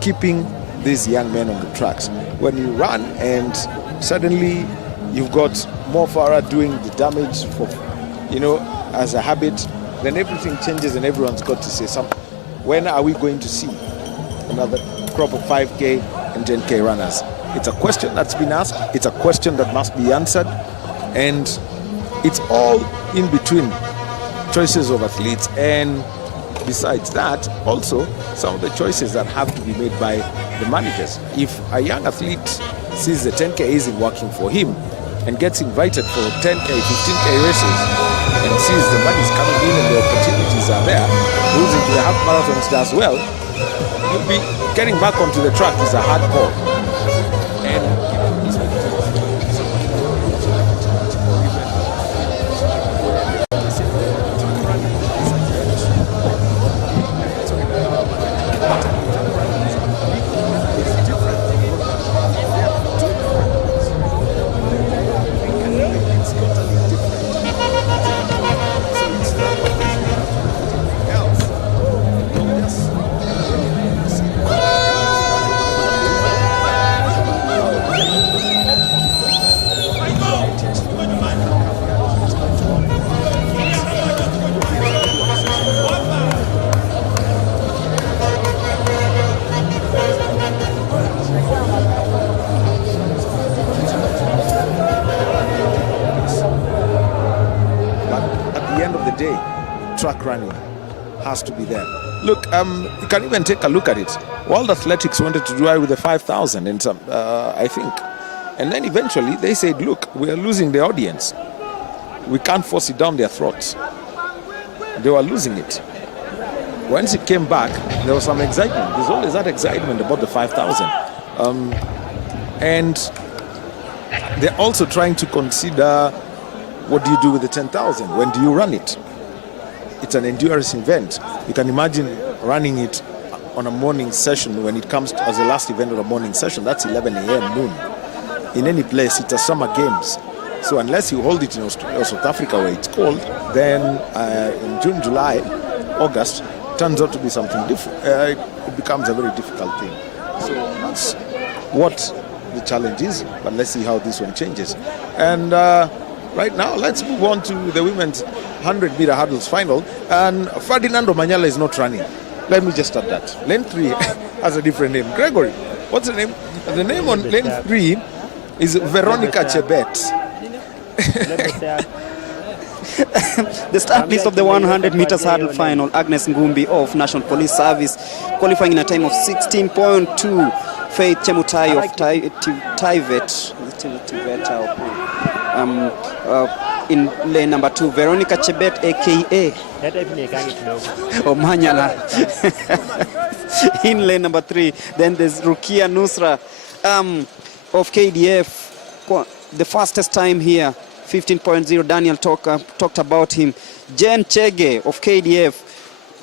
keeping these young men on the tracks. When you run and suddenly you've got Mo Farah doing the damage for, as a habit, then everything changes and everyone's got to say something. When are we going to see another crop of 5K and 10K runners? It's a question that's been asked. It's a question that must be answered. And it's all in between choices of athletes. And besides that, also some of the choices that have to be made by the managers. If a young athlete sees the 10K isn't working for him and gets invited for 10K, 15K races and sees the money's coming in and the opportunities are there, goes into the half marathons does well, you'll be getting back onto the track is a hard call. Track running has to be there. Look, you can even take a look at it. World Athletics wanted to do away with the 5,000 and some, I think And then eventually they said, look, we are losing the audience. We can't force it down their throats. They were losing it. Once it came back, there was some excitement. There's always that excitement about the 5,000. And they're also trying to consider, what do you do with the 10,000? When do you run it? It's an endurance event. You can imagine running it on a morning session when it comes to, as the last event of a morning session. That's 11 a.m. noon. In any place, it's a summer games. So unless you hold it in South Africa where it's cold, then in June, July, August, turns out to be something different. It becomes a very difficult thing. So that's what the challenge is, but let's see how this one changes. And right now, let's move on to the women's 100-meter hurdles final. And Ferdinand Omanyala is not running. Let me just add that. Lane 3 has a different name. Gregory, what's the name? The name on lane 3 is Veronica Chebet. The start list of the 100 meters hurdle final, Agnes Ngumbi of National Police Service qualifying in a time of 16.2. Faith Chemutai of Tivet in lane number 2. Veronica Chebet aka Omanyala in lane number 3. Then there's Rukia Nusra of KDF, the fastest time here, 15.0. Daniel talked about him. Jen Chege of KDF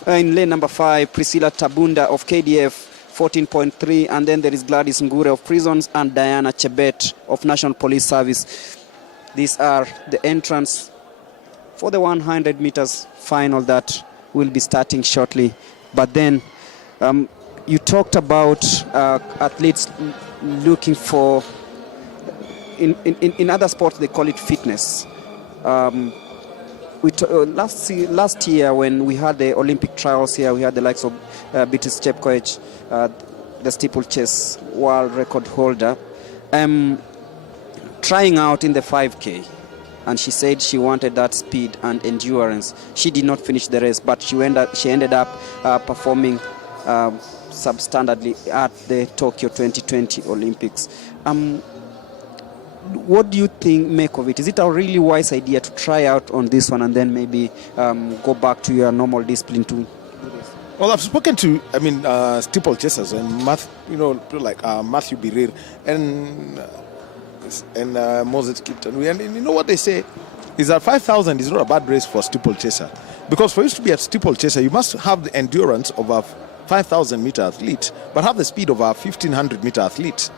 in lane number 5. Priscilla Tabunda of KDF, 14.3. And then there is Gladys Ngure of Prisons and Diana Chebet of National Police Service. These are the entrants for the 100 meters final that will be starting shortly. But then you talked about athletes looking for, in other sports they call it fitness. Last year when we had the Olympic trials here, we had the likes of Beatrice Chepkoech, the steeplechase world record holder, trying out in the 5K, and she said she wanted that speed and endurance. She did not finish the race, but she ended up performing substandardly at the Tokyo 2020 Olympics. What do you make of it? Is it a really wise idea to try out on this one and then maybe go back to your normal discipline to do this? Well, I've spoken to, steeplechasers and people like Matthew Birir and Moses Kipton. And you know what they say is that 5,000 is not a bad race for a steeplechaser, because for you to be a steeplechaser, you must have the endurance of a 5,000 meter athlete, but have the speed of a 1,500 meter athlete.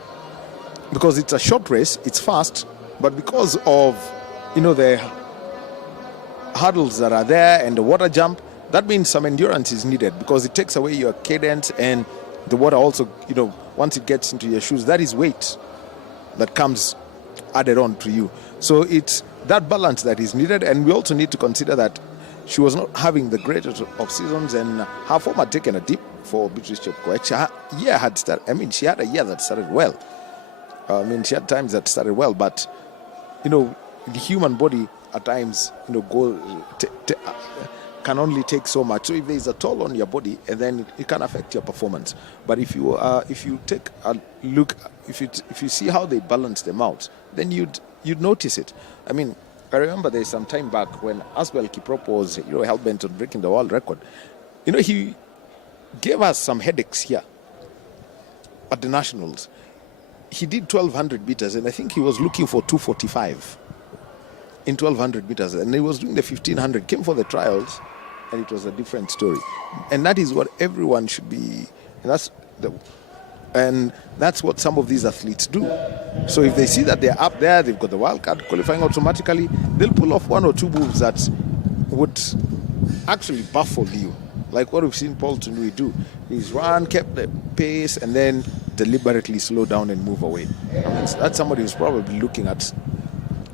Because it's a short race, it's fast, but because of the hurdles that are there and the water jump, that means some endurance is needed, because it takes away your cadence, and the water also, once it gets into your shoes, that is weight that comes added on to you. So it's that balance that is needed, and we also need to consider that she was not having the greatest of seasons, and her form had taken a dip for Beatrice Chepkoech. She had a year that started well. She had times that started well, but the human body at times can only take so much. So if there is a toll on your body, and then it can affect your performance. But if you take a look, if you see how they balance them out, then you'd notice it. I remember there's some time back when Asbel Kiprop was hell-bent on breaking the world record. He gave us some headaches here at the Nationals. He did 1,200 meters, and I think he was looking for 2:45 in 1,200 meters, and he was doing the 1,500, came for the trials, and it was a different story. And that is what everyone should be, and that's what some of these athletes do. So if they see that they're up there, they've got the wild card qualifying automatically, they'll pull off one or two moves that would actually baffle you. Like what we've seen Paul Tunui do. He's run, kept the pace, and then deliberately slow down and move away. That's somebody who's probably looking at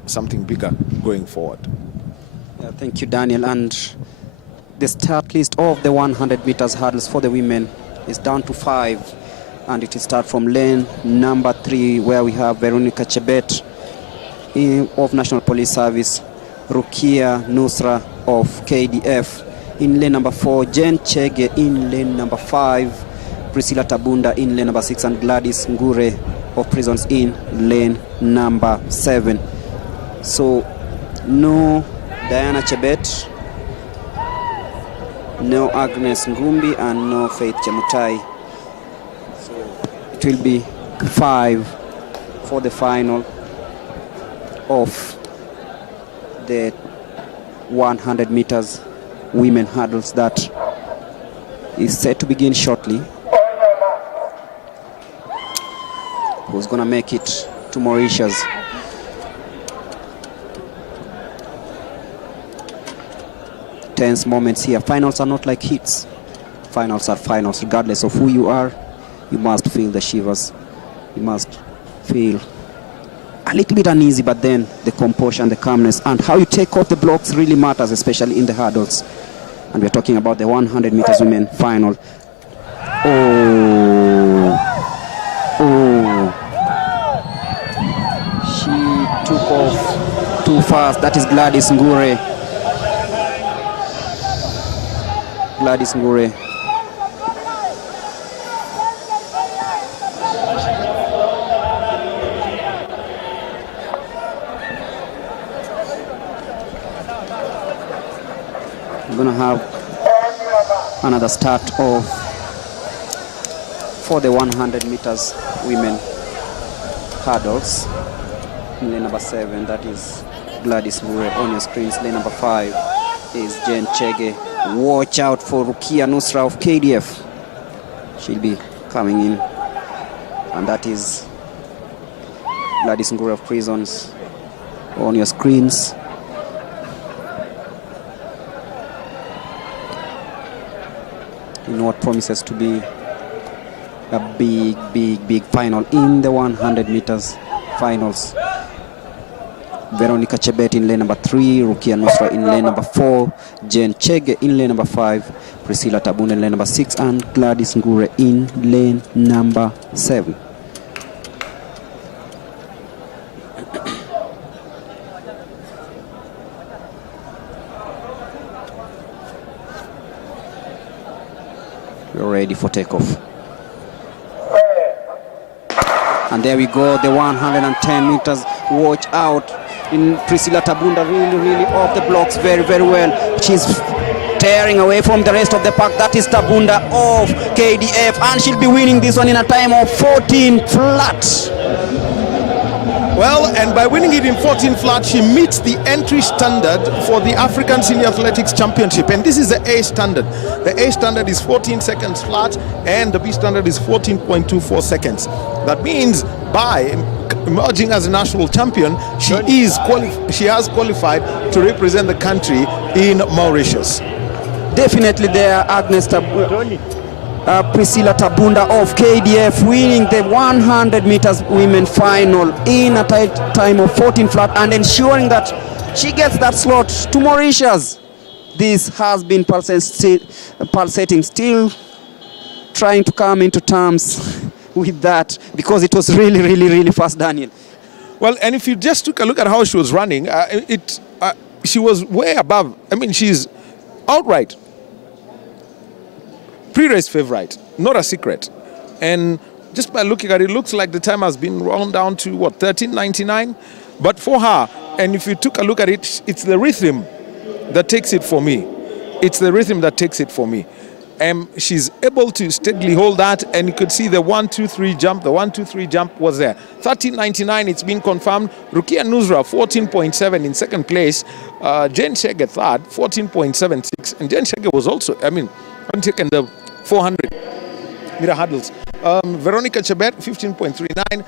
something bigger going forward. Yeah, thank you, Daniel. And the start list of the 100 meters hurdles for the women is down to 5. And it will start from lane number 3, where we have Veronica Chebet of National Police Service, Rukia Nusra of KDF. In lane number 4, Jen Chege in lane number 5, Priscilla Tabunda in lane number 6, and Gladys Ngure of Prisons in lane number 7. So no Diana Chebet, no Agnes Ngumbi, and no Faith Chemutai. So it will be 5 for the final of the 100 meters women hurdles that is set to begin shortly. Who's gonna make it to Mauritius? Tense moments here. Finals are not like hits. Finals are finals. Regardless of who you are, you must feel the shivers. You must feel a little bit uneasy, but then the composure and the calmness and how you take off the blocks really matters, especially in the hurdles. And we're talking about the 100 meters women final. She took off too fast. That is Gladys Ngure. Gladys Ngure. We're gonna have another start of for the 100 meters women hurdles. In lane number 7, that is Gladys Ngure on your screens. Lane number 5 is Jen Chege. Watch out for Rukia Nusra of KDF. She'll be coming in. And that is Gladys Ngure of Prisons on your screens. In what promises to be a big final in the 100 meters finals. Veronica Chebet in lane number 3, Rukia Nusra in lane number 4, Jen Chege in lane number 5, Priscilla Tabunda in lane number 6, and Gladys Ngure in lane number 7. We're ready for takeoff. And there we go, the 110 meters. Watch out. In Priscilla Tabunda really off the blocks very well. She's tearing away from the rest of the pack. That is Tabunda of KDF, and she'll be winning this one in a time of 14 flat. Well, and by winning it in 14 flat, she meets the entry standard for the African Senior Athletics Championship, and this is the A standard. The A standard is 14 seconds flat, and the B standard is 14.24 seconds. That means by emerging as a national champion, she has qualified to represent the country in Mauritius. Definitely there, Priscilla Tabunda of KDF winning the 100 meters women final in a tight time of 14 flat and ensuring that she gets that slot to Mauritius. This has been pulsating, still trying to come into terms with that because it was really fast, Daniel. Well, and if you just took a look at how she was running, she was way above. I mean, she's outright pre-race favorite, not a secret. And just by looking at it, looks like the time has been round down to what, 13.99? But for her, and if you took a look at it, it's the rhythm that takes it for me. It's the rhythm that takes it for me. She's able to steadily hold that, and you could see the 1-2-3 jump. The 1-2-3 jump was there. 13.99, it's been confirmed. Rukia Nusra, 14.7 in second place. Jen Chege third, 14.76. And Jen Chege was also, taken the 400 meter hurdles. Veronica Chebet, 15.39.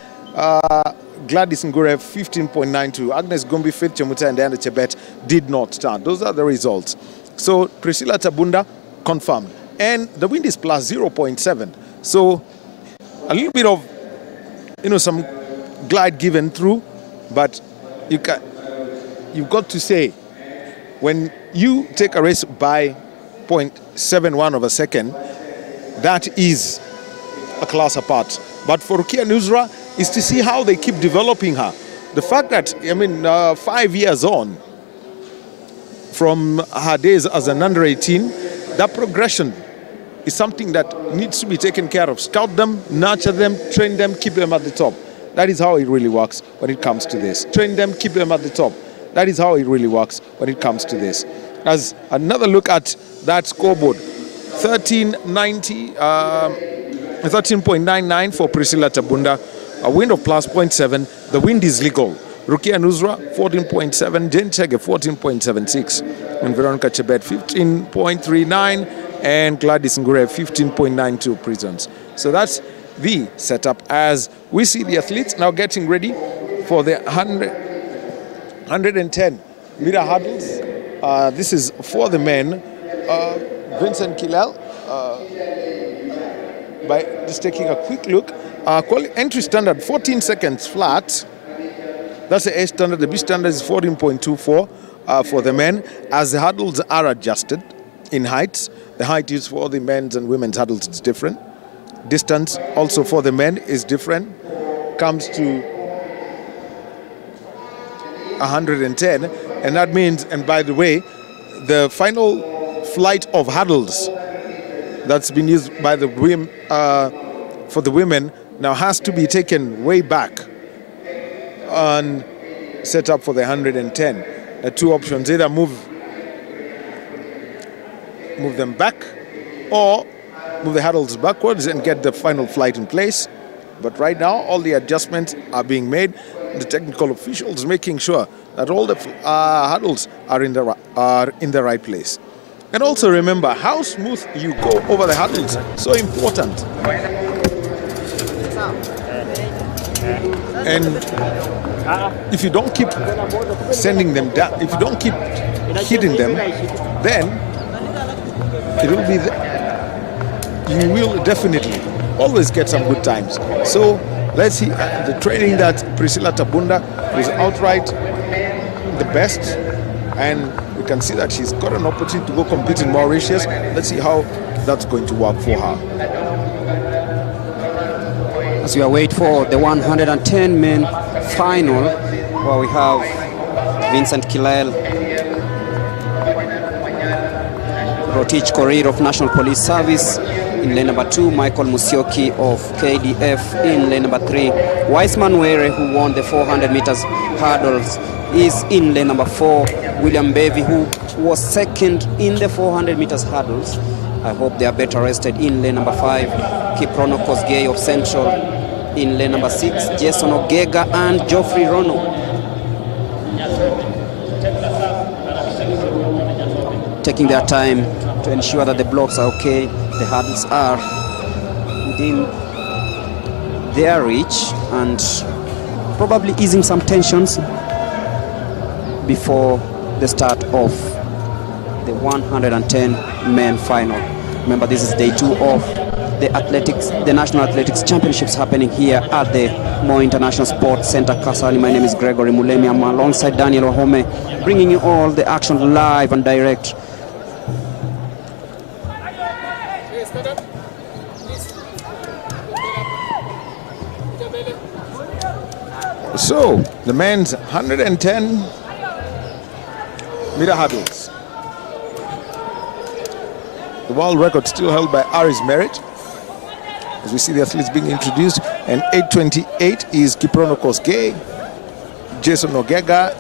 Gladys Ngure, 15.92. Agnes Gombi, Faith Chemutai, and Diana Chebet did not start. Those are the results. So Priscilla Tabunda confirmed. And the wind is plus 0.7. So a little bit of, some glide given through. But you've got to say, when you take a race by 0.71 of a second, that is a class apart. But for Rukia Nusra is to see how they keep developing her. The fact that, 5 years on from her days as an under 18, that progression is something that needs to be taken care of. Scout them, nurture them, train them, keep them at the top. That is how it really works when it comes to this. Train them, keep them at the top. That is how it really works when it comes to this. As another look at that scoreboard, 13.99 for Priscilla Tabunda, a wind of plus 0.7. The wind is legal. Rukia Nuzra, 14.7. Jane Chege, 14.76. And Veronica Chebet, 15.39. And Gladys Ngure, 15.92 prisons. So that's the setup as we see the athletes now getting ready for the 110 meter hurdles. This is for the men. Vincent Kilel, by just taking a quick look. Entry standard 14 seconds flat. That's the A standard. The B standard is 14.24 for the men. As the hurdles are adjusted in heights, the height used for the men's and women's hurdles is different. Distance also for the men is different. Comes to 110, and that means, and by the way, the final flight of hurdles that's been used by the women for the women now has to be taken way back and set up for the 110. The two options: either move them back or move the hurdles backwards and get the final flight in place. But right now, all the adjustments are being made. The technical officials making sure that all the hurdles are in the right place. And also remember how smooth you go over the hurdles. So important. And if you don't keep sending them down, if you don't keep hitting them, then it will be you will definitely always get some good times. So let's see the training that Priscilla Tabunda is outright the best, and we can see that she's got an opportunity to go compete in Mauritius. Let's see how that's going to work for her. As we await for the 110 men final, where we have Vincent Kilel, Rotich Korir of National Police Service in lane number 2, Michael Musioki of KDF in lane number 3, Wiseman Were, who won the 400 meters hurdles, is in lane number 4, William Bevy, who was second in the 400 meters hurdles. I hope they are better rested in lane number 5, Kiprono Kosgei of Central in lane number 6, Jason Ogega and Geoffrey Rono. Taking their time to ensure that the blocks are okay, the hurdles are within their reach, and probably easing some tensions before the start of the 110 men final. Remember, this is day 2 of the National Athletics Championships happening here at the Moi International Sports Center, Kasarani. My name is Gregory Mulemi. I'm alongside Daniel Wahome, bringing you all the action live and direct. So, the men's 110 meter hurdles. The world record still held by Aris Merritt. As we see the athletes being introduced, and 8:28 is Kiprono Kosgei, Jason Ogega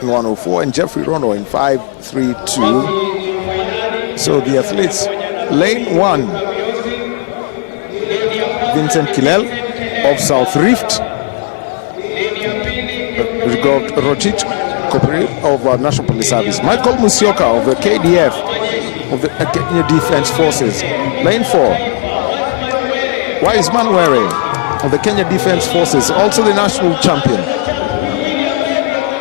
in 1:04, and Jeffrey Rono in 5:32. So the athletes, lane 1, Vincent Kilel of South Rift, we got Rotich Korir of National Police Service, Michael Musioka of the KDF of the Kenya Defense Forces, lane 4, Wiseman Were of the Kenya Defense Forces, also the national champion.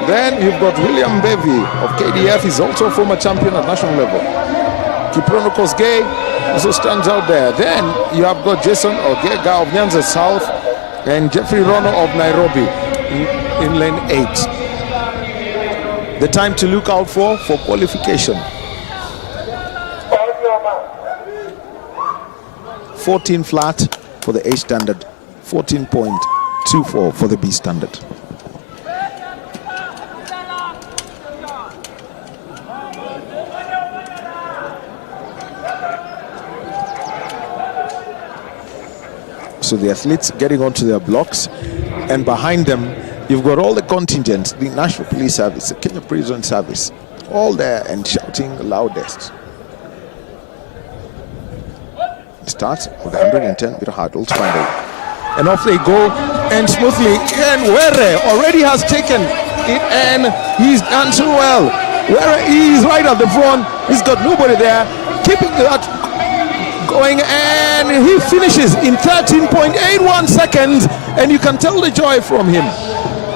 Then you've got William Bevy of KDF, he's also a former champion at national level. Kiprono Kosgei also stands out there. Then you have got Jason Ogega of Nyanza South and Jeffrey Rono of Nairobi in lane 8. The time to look out for qualification. 14 flat for the A standard, 14.24 for the B standard. So the athletes getting onto their blocks. And behind them, you've got all the contingents, the National Police Service, the Kenya Prison Service, all there and shouting loudest. It starts with 110 meter hurdles finally. And off they go, and smoothly, and Were already has taken it, and he's done so well. Were is right at the front, he's got nobody there, keeping that going, and he finishes in 13.81 seconds, and you can tell the joy from him.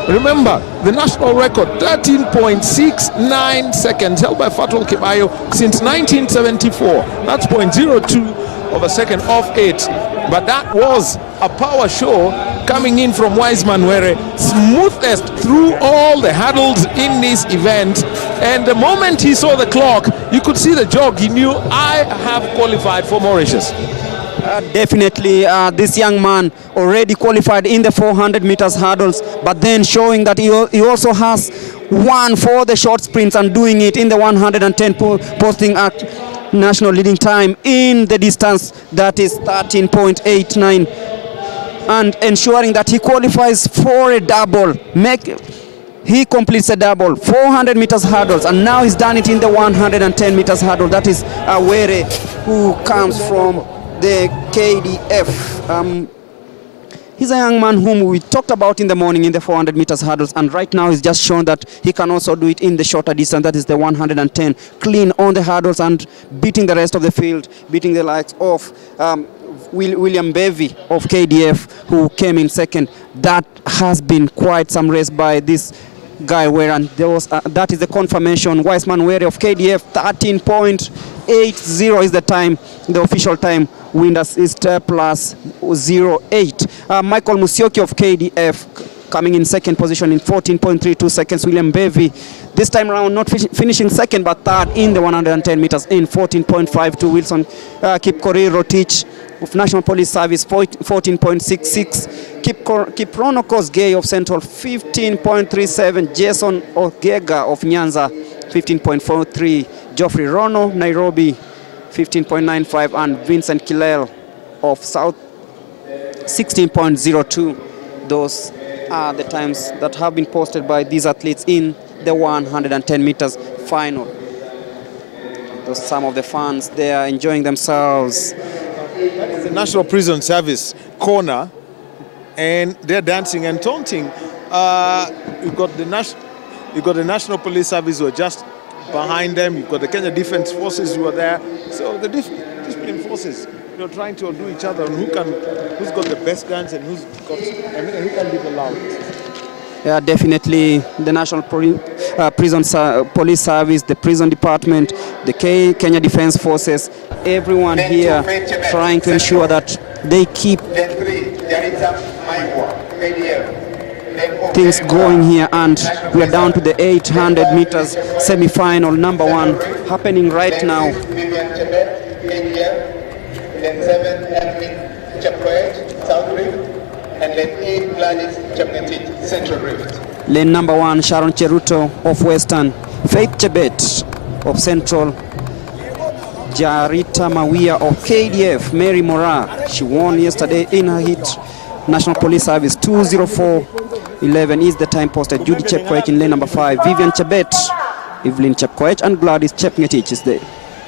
Remember, the national record, 13.69 seconds, held by Fatul Kibayo since 1974. That's 0.02 of a second off it. But that was a power show coming in from Wiseman Were, smoothest through all the hurdles in this event. And the moment he saw the clock, you could see the jog. He knew, I have qualified for Mauritius. Definitely, this young man already qualified in the 400 meters hurdles, but then showing that he also has won for the short sprints and doing it in the 110, posting at national leading time in the distance, that is 13.89, and ensuring that he qualifies for a double. He completes a double, 400 meters hurdles, and now he's done it in the 110 meters hurdle. That is Were, who comes from the KDF. He's a young man whom we talked about in the morning in the 400 meters hurdles, and right now he's just shown that he can also do it in the shorter distance, that is the 110, clean on the hurdles and beating the rest of the field, beating the likes of William Bevy of KDF, who came in second. That has been quite some race by this guy Were, and that is the confirmation. Wiseman Were of KDF, 13.80 is the time, the official time. Wind assist plus 0.8. Michael Musyoki of KDF coming in second position in 14.32 seconds. William Bevy this time around not finishing second but third in the 110 meters in 14.52. Wilson Kipkorir Rotich of National Police Service 14.66. Kiprono Kosgei of Central 15.37. Jason Ogega of Nyanza 15.43. Geoffrey Rono Nairobi 15.95, and Vincent Kilel of South 16.02. Those are the times that have been posted by these athletes in the 110 meters final. Those some of the fans, they are enjoying themselves. The National Prison Service corner, and they're dancing and taunting. You've got the National Police Service who are just behind them. You've got the Kenya Defense Forces who are there. So the discipline forces, trying to outdo each other on who's got the best guns and who can be the loudest. Yeah, definitely the National Prison Police Service, the Prison Department, the Kenya Defense Forces, everyone here trying to ensure that they keep things going here, and we are down to the 800 meters semi-final, number one, happening right now. Lane number one, Sharon Cheruto of Western, Faith Chebet of Central, Jarita Mawia of KDF, Mary Mora, she won yesterday in her heat. National Police Service 2:04.11 is the time posted. Judy Chepkoech in lane number 5, Vivian Chebet, Evelyn Chepkoech, and Gladys Chepngetich is the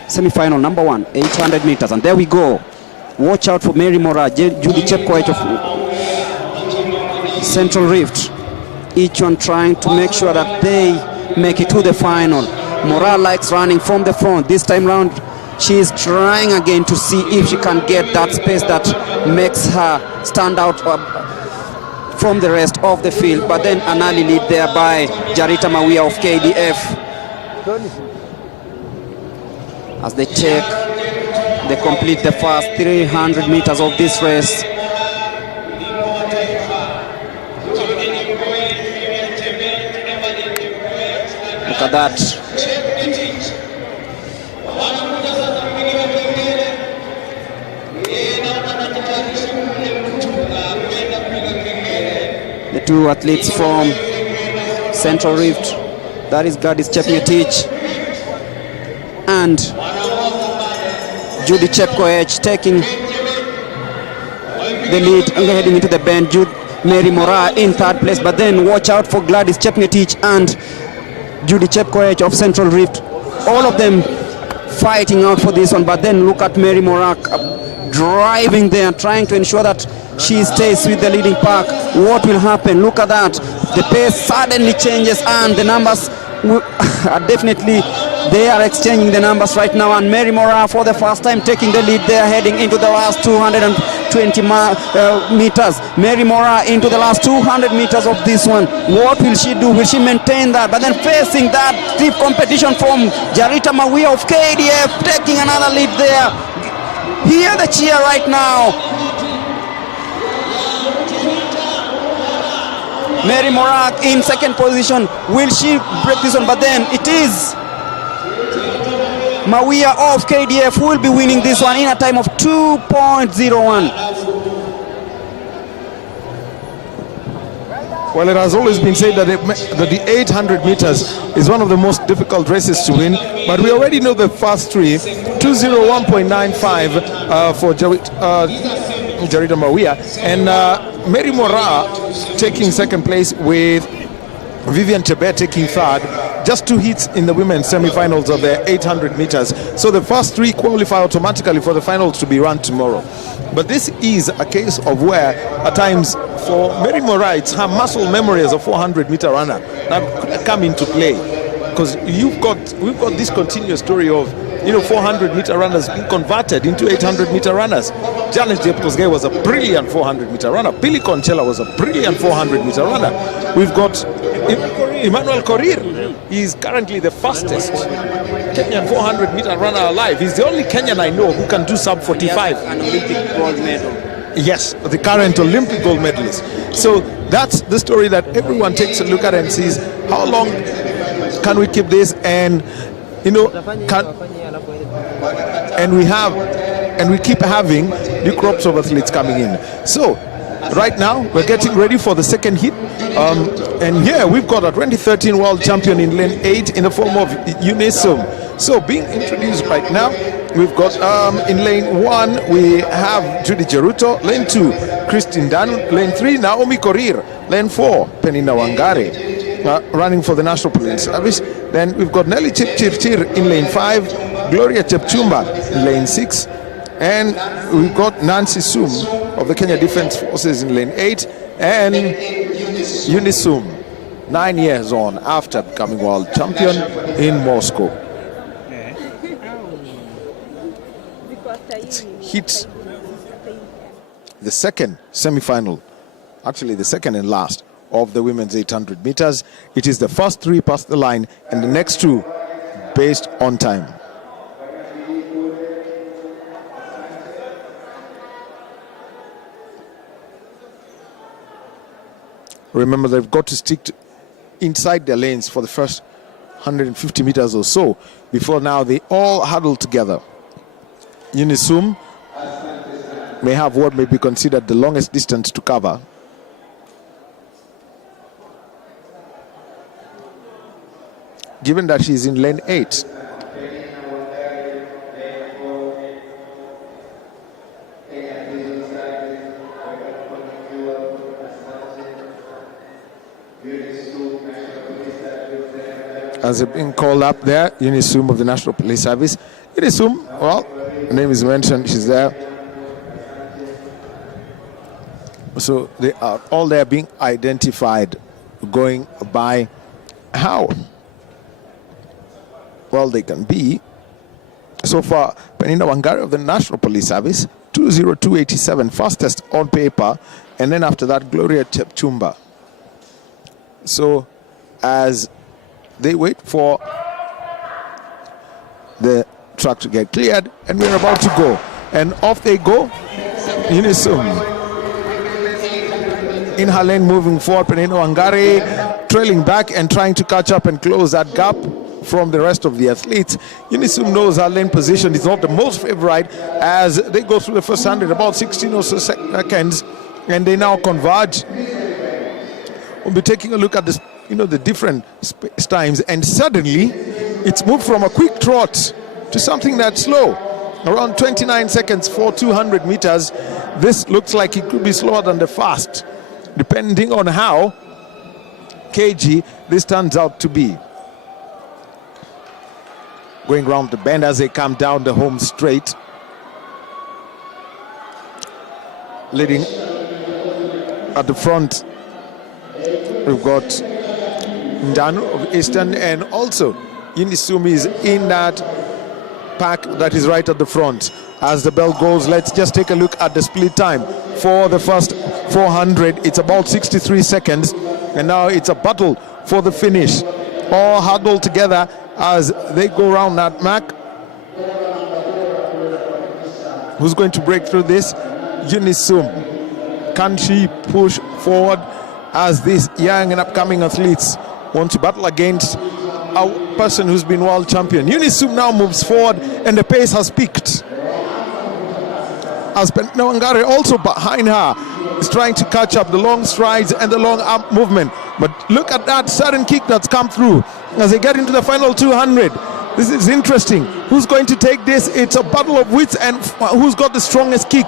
semi-final number one, 800 meters. And there we go. Watch out for Mary Mora, Judy Chepkoech of Central Rift. Each one trying to make sure that they make it to the final. Mora likes running from the front. This time round, she is trying again to see if she can get that space that makes her stand out from the rest of the field. But then an early lead there by Jarita Mawia of KDF. As they complete the first 300 meters of this race. Look at that. The two athletes from Central Rift, that is Gladys Chepngetich and Judy Chepkoech, taking the lead and heading into the bend. Mary Mora in third place. But then watch out for Gladys Chepngetich and Judy Chepkoech of Central Rift. All of them fighting out for this one. But then look at Mary Mora driving there, trying to ensure that she stays with the leading pack. What will happen? Look at that. The pace suddenly changes and the numbers are definitely, they are exchanging the numbers right now, and Mary Mora for the first time taking the lead. They are heading into the last 220 meters. Mary Mora into the last 200 meters of this one. What will she do? Will she maintain that? But then facing that stiff competition from Jarita Mawia of KDF, taking another lead there. Hear the cheer right now. Mary Morak in second position. Will she break this one? But then it is Mawia of KDF who will be winning this one in a time of 2.01. Well, it has always been said that the 800 meters is one of the most difficult races to win, but we already know the first three. 201.95 for Jarita Mawia, and Mary Mora taking second place with Vivian Chebet taking third. Just 2 hits in the women's semi-finals of the 800 meters. So the first three qualify automatically for the finals to be run tomorrow. But this is a case of where, at times, for Mary Mora, it's her muscle memory as a 400-meter runner that come into play. Because we've got this continuous story of 400-meter runners being converted into 800-meter runners. Janet Jepkosgei was a brilliant 400-meter runner. Billy Conchela was a brilliant 400-meter runner. We've got Emmanuel Korir. He's currently the fastest Kenyan 400-meter runner alive. He's the only Kenyan I know who can do sub 45. An Olympic gold medal. Yes, the current Olympic gold medalist. So that's the story that everyone takes a look at and sees how long can we keep this, and and we keep having new crops of athletes coming in. So right now we're getting ready for the second heat, and here we've got a 2013 world champion in lane 8 in the form of Unisum. So being introduced right now, we've got in lane 1 we have Judy Jeruto, lane 2 Christine Dan, lane 3 Naomi Korir, lane 4 Penina Wangare, running for the National Police Service. Then we've got Nelly Chipchirchir in lane 5, Gloria Chepchumba in lane 6, and we've got Nancy Sum of the Kenya Defense Forces in lane 8, and Unisum 9 years on after becoming world champion in Moscow. It's hit the second semi-final, actually the second and last of the women's 800 meters. It is the first three past the line and the next two based on time. Remember, they've got to stick inside their lanes for the first 150 meters or so before now they all huddle together. Unisum may have what may be considered the longest distance to cover. Given that she's in lane 8. As it's being called up there, Unisum of the National Police Service. Unisum, well, her name is mentioned, she's there. So they are all there being identified, going by how well they can be. So far, Penina Wangari of the National Police Service, 2:02.87, fastest on paper, and then after that, Gloria Chepchumba. So as they wait for the track to get cleared, and we're about to go, and off they go. Unisum in her lane, moving forward. Penina Wangari trailing back and trying to catch up and close that gap from the rest of the athletes. Unisum knows her lane position is not the most favorite as they go through the first 100, about 16 or so seconds, and they now converge. We'll be taking a look at this, the different times, and suddenly it's moved from a quick trot to something that's slow. Around 29 seconds for 200 meters. This looks like it could be slower than the fast. depending on how kg this turns out to be. Going round the bend as they come down the home straight. Leading at the front, we've got Ndanu of Eastern, and also Unisumi is in that pack that is right at the front. As the bell goes, let's just take a look at the split time for the first 400. It's about 63 seconds, and now it's a battle for the finish. All huddled together as they go around that mark. Who's going to break through this? Unisum. Can she push forward as these young and upcoming athletes want to battle against a person who's been world champion? Unisum now moves forward and the pace has peaked. As Wangari also behind her is trying to catch up the long strides and the long arm movement. But look at that sudden kick that's come through as they get into the final 200. This is interesting. Who's going to take this? It's a battle of wits and who's got the strongest kick.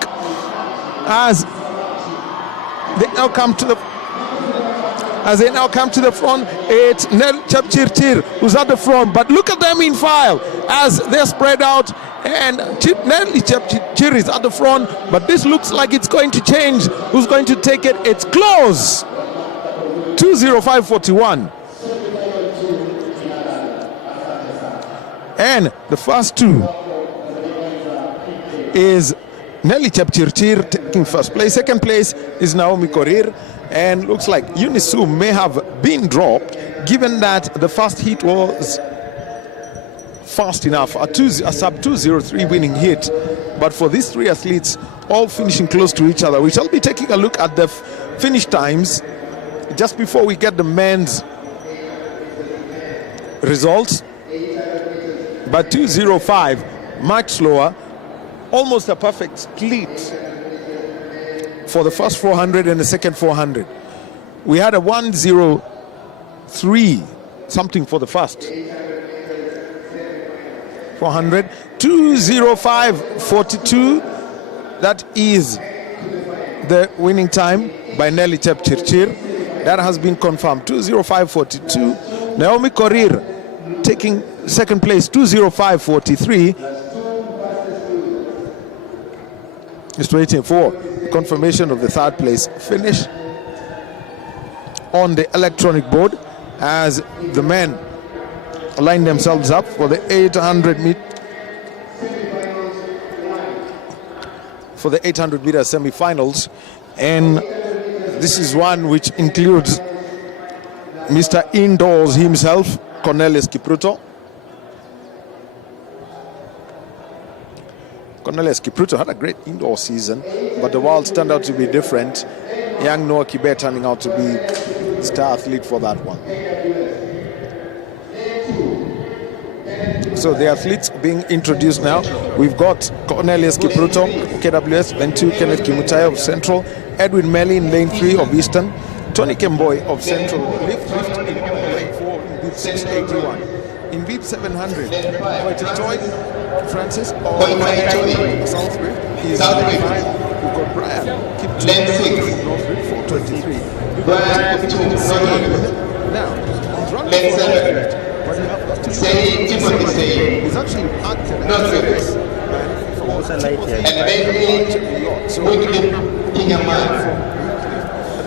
As they now come to the front, it's Nel Chepchirchir who's at the front. But look at them in file as they're spread out, and Nelly Chepchirchir is at the front. But this looks like it's going to change. Who's going to take it? It's close. 2:05:41. And the first two is Nelly Chepchirchir taking first place. Second place is Naomi Korir. And looks like Unisu may have been dropped, given that the first hit was fast enough, a sub 2:03 winning hit. But for these three athletes, all finishing close to each other, we shall be taking a look at the finish times just before we get the men's results. But 2:05, much slower, almost a perfect split for the first 400 and the second 400. We had a 1:03 something for the first 400. 2:05:42, that is the winning time by Nelly Chepchirchir. That has been confirmed. 2:05:42. Naomi Korir taking second place, 2:05:43. Just waiting for confirmation of the third place finish on the electronic board as the men line themselves up for the 800 meter semi-finals. And this is one which includes Mr. Indoors himself, Cornelius Kipruto. Cornelius Kipruto had a great indoor season, but the world turned out to be different. Young Noah Kibet turning out to be star athlete for that one. So the athletes being introduced now. We've got Cornelius Kipruto, KWS, then 2, Kenneth Kimutai of Central, Edwin Melly in lane 3 of Eastern, Tony Kemboy of Central, lift in lane 4 in beat 681. In beat 700, Toy Francis of Southbury is lane 5. We've got Brian Kipchumba from Northbridge, 423. We've got now, he's running for Northbridge, but you have got to he's actually active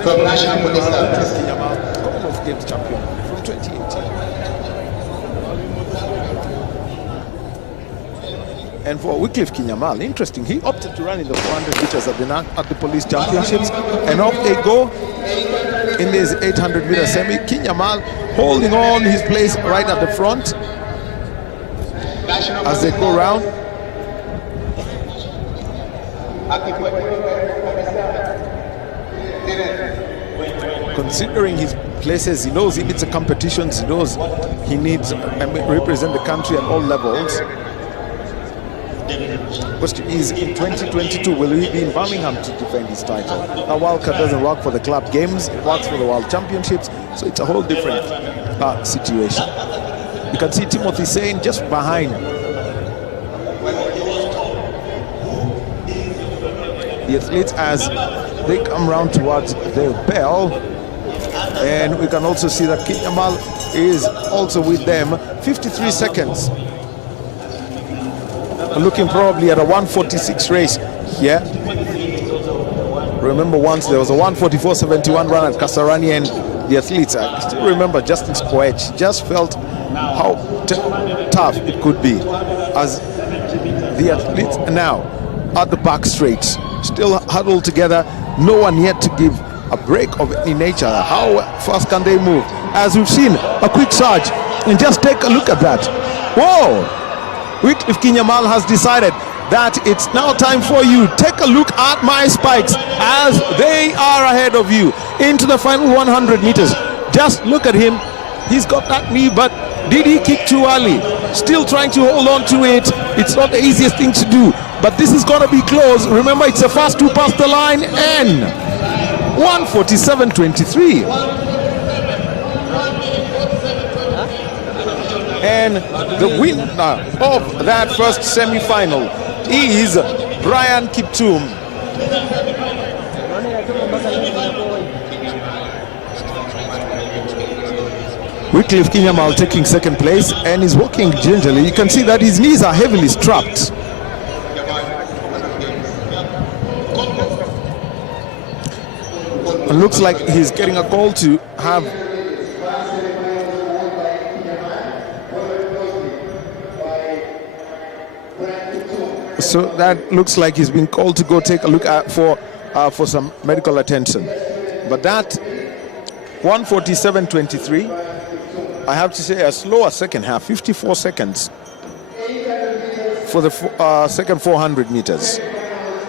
from National Police Service, Commonwealth Games champion from 2018. And for Wycliffe Kinyamal, interesting, he opted to run in the 400 meters at the police championships, and off they go in this 800 meter semi. Kinyamal holding on his place right at the front as they go around. Considering his places, he knows he needs a competitions, he knows he needs to represent the country at all levels. Question is, in 2022, will he be in Birmingham to defend his title? Now, wildcard doesn't work for the club games, it works for the World Championships, so it's a whole different situation. You can see Timothy Sain just behind. The athletes as they come round towards the bell. And we can also see that Kenyan is also with them. 53 seconds. Looking probably at a 146 race here. Remember once there was a 144.71 run at Kasarani, and the athletes, I still remember Justin's Koech just felt how tough it could be as the athletes now at the back straight, still huddled together, no one yet to give a break of any nature. How fast can they move? As we've seen a quick surge, and just take a look at that. Whoa! Wycliffe Kinyamal has decided that it's now time for you. Take a look at my spikes as they are ahead of you into the final 100 meters. Just look at him. He's got that knee, but did he kick too early? Still trying to hold on to it. It's not the easiest thing to do, but this is going to be close. Remember, it's the first to pass the line, and 147.23. And the winner of that first semi-final is Brian Kiptum. Wycliffe Kinyamal taking second place and is walking gingerly. You can see that his knees are heavily strapped. It looks like he's getting a call to have so that looks like he's been called to go take a look at for some medical attention. But that 147.23, I have to say a slower second half, 54 seconds for the second 400 meters.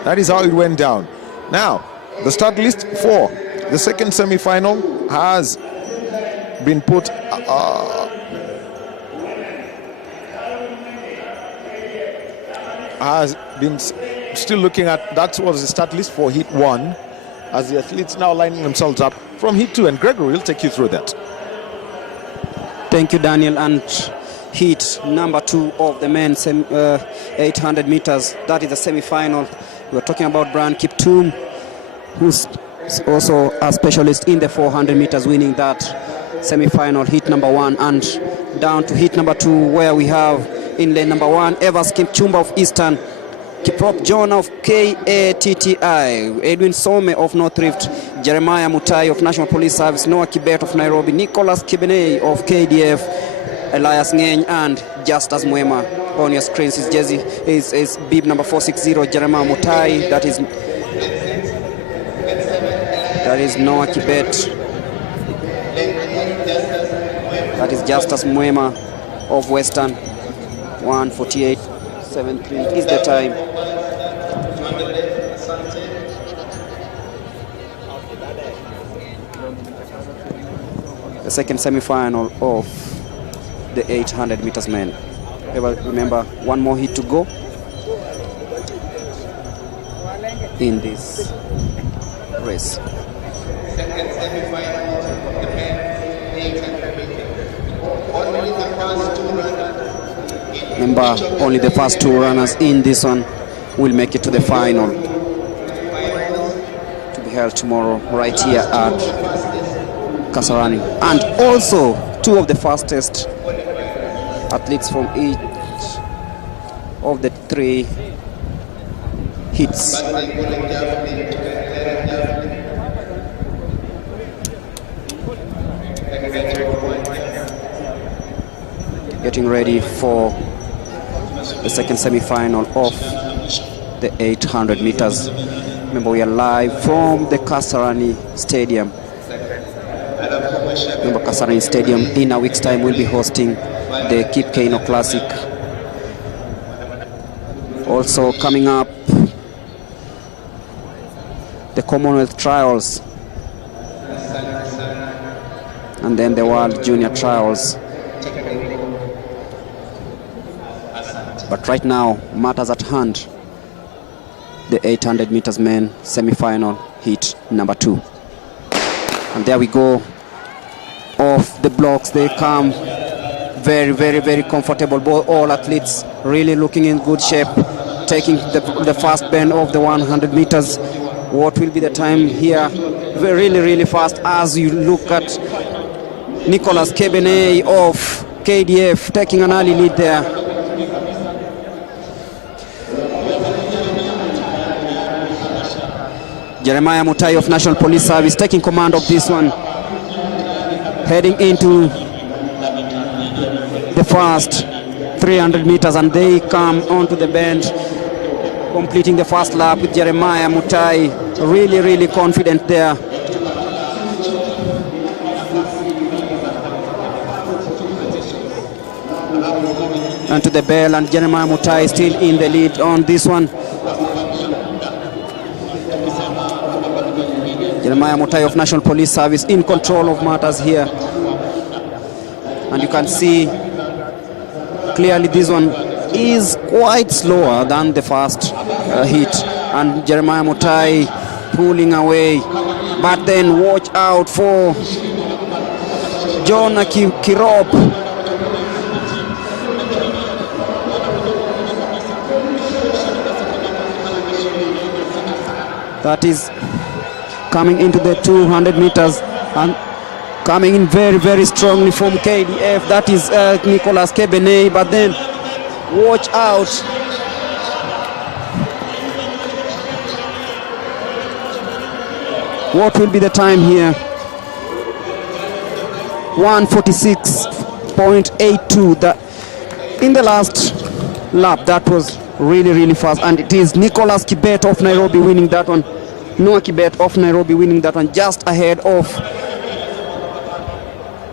That is how it went down. Now, the start list for the second semi-final has been put has been still looking at, that was the start list for heat 1, as the athletes now lining themselves up from heat 2, and Gregory will take you through that. Thank you, Daniel. And heat number 2 of the men's 800 meters, that is the semi-final. We're talking about Brian Kiptum, who's also a specialist in the 400 meters, winning that semi-final, heat number 1, and down to heat number 2, where we have in lane number 1, Evans Kipchumba of Eastern, Kiprop John of KATTI, Edwin Some of North Rift, Jeremiah Mutai of National Police Service, Noah Kibet of Nairobi, Nicholas Kibenei of KDF, Elias Ngeny, and Justus Mwema. On your screens, his jersey is bib number 460, Jeremiah Mutai. That is Noah Kibet. That is Justus Mwema of Western. 1:48.73 is the time. The second semi-final of the 800 meters men. Remember, one more heat to go in this race. Remember, only the first 2 runners in this one will make it to the final, to be held tomorrow right here at Kasarani. And also 2 of the fastest athletes from each of the 3 hits. Getting ready for the second semi-final of the 800 meters. Remember, we are live from the Kasarani Stadium. Remember, Kasarani Stadium in a week's time will be hosting the Kip Keino Classic. Also coming up, the Commonwealth Trials, and then the World Junior Trials. But right now, matters at hand, the 800 meters men semi-final heat number 2. And there we go, off the blocks they come. Very, very, very comfortable. All athletes really looking in good shape, taking the fast bend of the 100 meters. What will be the time here? Really, really fast as you look at Nicholas Kebene of KDF taking an early lead there. Jeremiah Mutai of National Police Service taking command of this one. Heading into the first 300 meters, and they come onto the bend, completing the first lap with Jeremiah Mutai. Really, really confident there. And to the bell, and Jeremiah Mutai still in the lead on this one. Jeremiah Mutai of National Police Service in control of matters here. And you can see clearly this one is quite slower than the first hit. And Jeremiah Mutai pulling away. But then watch out for Jonah Kirop. That is coming into the 200 meters and coming in very, very strongly from KDF. That is Nicholas Kebene, but then watch out. What will be the time here? 1:46.82. In the last lap, that was really, really fast, and it is Nicholas Kibet of Nairobi winning that one. Noah Kibet of Nairobi winning that one, just ahead of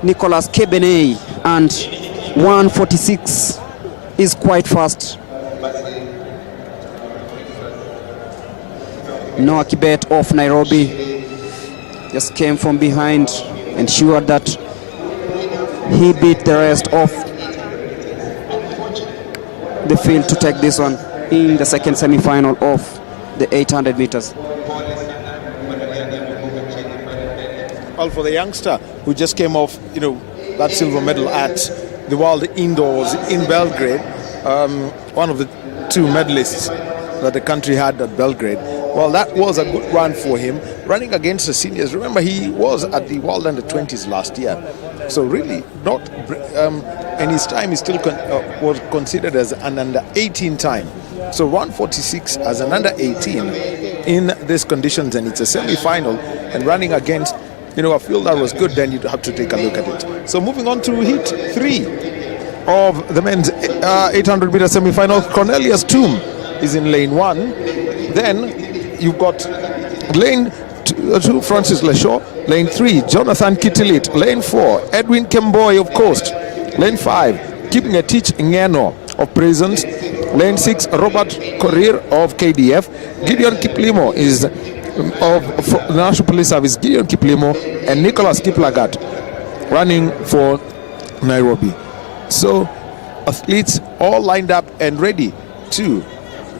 Nicholas Kebene, and 1:46 is quite fast. Noah Kibet of Nairobi just came from behind, ensured that he beat the rest of the field to take this one in the second semi-final of the 800 meters. Well, for the youngster who just came off, that silver medal at the World Indoors in Belgrade, one of the two medalists that the country had at Belgrade. Well, that was a good run for him, running against the seniors. Remember, he was at the World Under-20s last year. So really not, and his time is still was considered as an under-18 time. So 1:46 as an under-18 in these conditions, and it's a semi-final, and running against, a field that was good, then you'd have to take a look at it. So moving on to heat 3 of the men's 800 meter semi-final, Cornelius Toom is in lane 1. Then you've got lane 2, Francis Leshaw. Lane 3, Jonathan Kitilit. Lane 4, Edwin Kemboy of Coast. Lane 5, Kipngetich Ngeno of Prisons. Lane 6, Robert Korir of KDF. Gideon Kiplimo is of the National Police Service. Gideon Kiplimo and Nicholas Kiplagat running for Nairobi. So athletes all lined up and ready to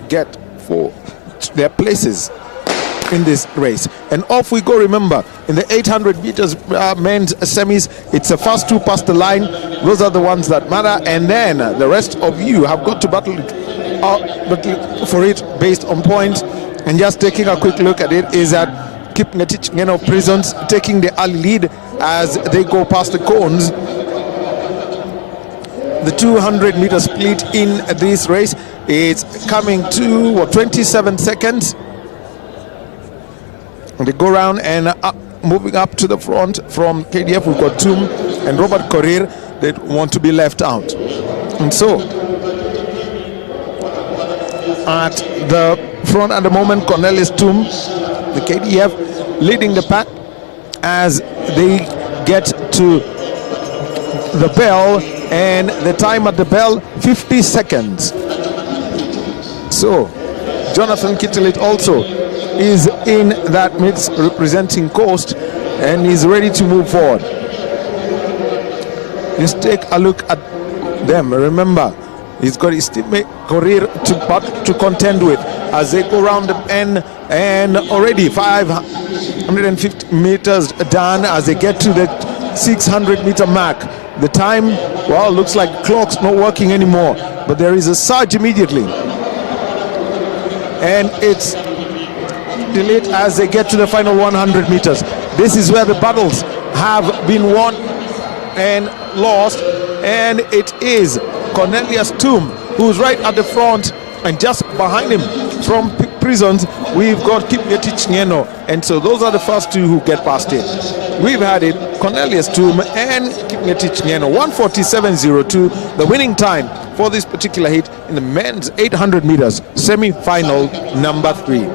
get for their places in this race, and off we go. Remember, in the 800 meters men's semis, it's the first 2 past the line. Those are the ones that matter, and then the rest of you have got to battle for it based on points. And just taking a quick look at it is that Kipngetich Ngeno Prisons taking the early lead as they go past the cones. The 200 meter split in this race is coming to 27 seconds. They go around and moving up to the front from KDF. We've got Toom and Robert Korir that want to be left out. And so at the front at the moment, Cornelius Toom, the KDF, leading the pack as they get to the bell, and the time at the bell, 50 seconds. So Jonathan Kitilit also is in that mix representing Coast, and he's ready to move forward. Just take a look at them. Remember, he's got his teammate Korir to contend with as they go around the end, and already 550 meters done as they get to the 600 meter mark. The time, well, looks like clock's not working anymore, but there is a surge immediately, and it's delayed as they get to the final 100 meters. This is where the battles have been won and lost, and it is Cornelius Toom who's right at the front, and just behind him from prisons we've got Kipngetich Ngeno, and so those are the first two who get past it. We've had it Cornelius Toom and Kipngetich Ngeno. 1:47.02 the winning time for this particular heat in the men's 800 meters semi-final number 3.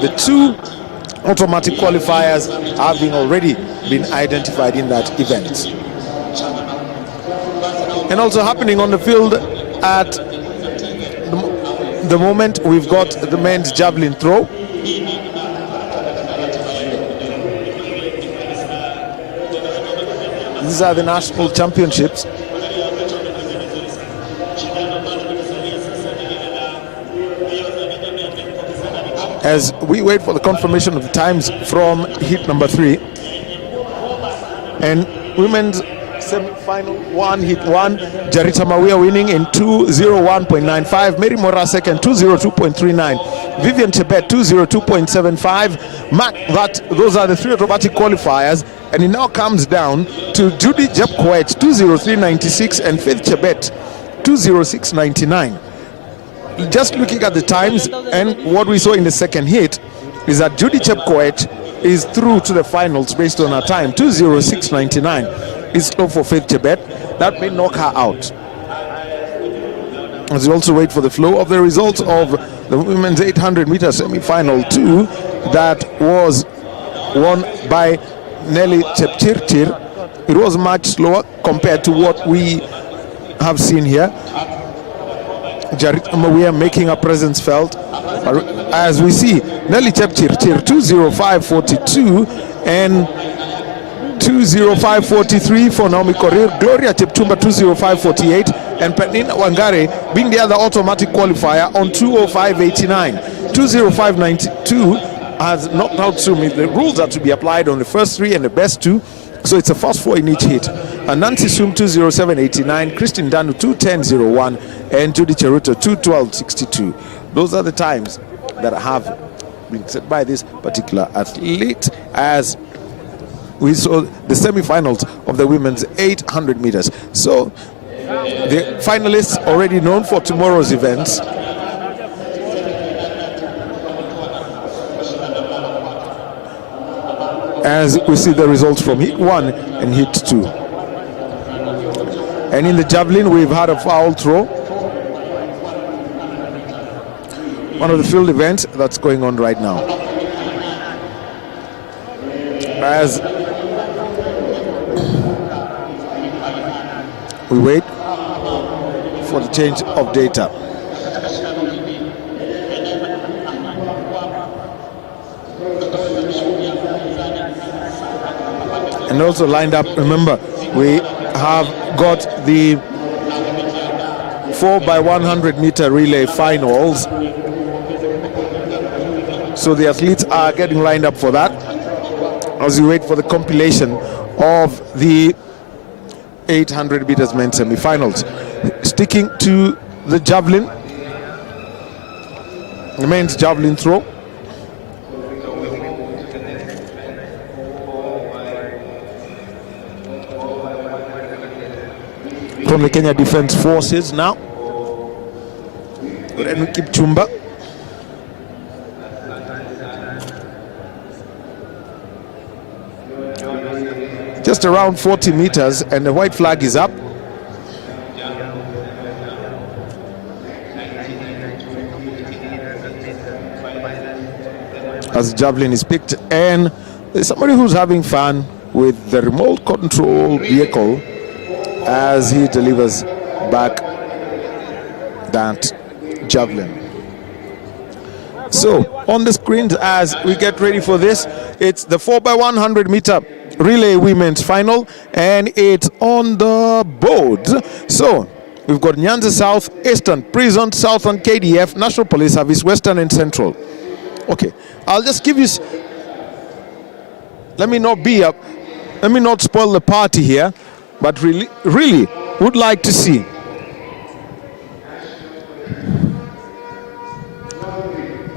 The two automatic qualifiers have already been identified in that event. And also happening on the field at the moment, we've got the men's javelin throw. These are the national championships. As we wait for the confirmation of the times from heat number 3. And women's semi-final 1, heat 1, Jarita Mawia winning in 2:01.95, Mary Mora second, 2:02.39, Vivian Chebet 2:02.75. Those are the 3 automatic qualifiers, and it now comes down to Judy Jepkoech 2:03.96 and Faith Chebet 2:06.99. Just looking at the times and what we saw in the second heat is that Judy Chepkoech is through to the finals based on her time 2:06.99. It's slow for Faith Chebet. That may knock her out. As we also wait for the flow of the results of the women's 800 meter semi-final 2 that was won by Nelly Chepchirchir. It was much slower compared to what we have seen here. Jarit Amawia making a presence felt. As we see, Nelly Chepchirchir 2:05.42 and 2:05.43 for Naomi Korir, Gloria Chepchumba 2:05.48, and Penina Wangare being the other automatic qualifier on 2:05.89. 2:05.92 has knocked out Sumi. The rules are to be applied on the first 3 and the best 2, so it's a first 4 in each hit. And Nancy Sum 2:07.89, Christine Danu 2:10.01, and Judy Cheruto 2:12.62. Those are the times that have been set by this particular athlete as we saw the semi-finals of the women's 800 meters. So the finalists already known for tomorrow's events. As we see the results from heat 1 and heat 2. And in the javelin, we've had a foul throw. One of the field events that's going on right now. As we wait for the change of data. And also lined up, remember, we have got the 4x100 meter relay finals. So the athletes are getting lined up for that as we wait for the compilation of the 800 meters men's semi-finals. Sticking to the javelin, the men's javelin throw. From the Kenya Defence Forces now. Renu Kipchumba. Just around 40 meters and the white flag is up. As javelin is picked, and there's somebody who's having fun with the remote control vehicle as he delivers back that javelin. So on the screens as we get ready for this, it's the 4x100 meter relay women's final, and it's on the board. So we've got Nyanza South, Eastern, Prison, Southern, KDF, National Police Service, Western and Central. Okay, I'll just give you, let me not spoil the party here, but really would like to see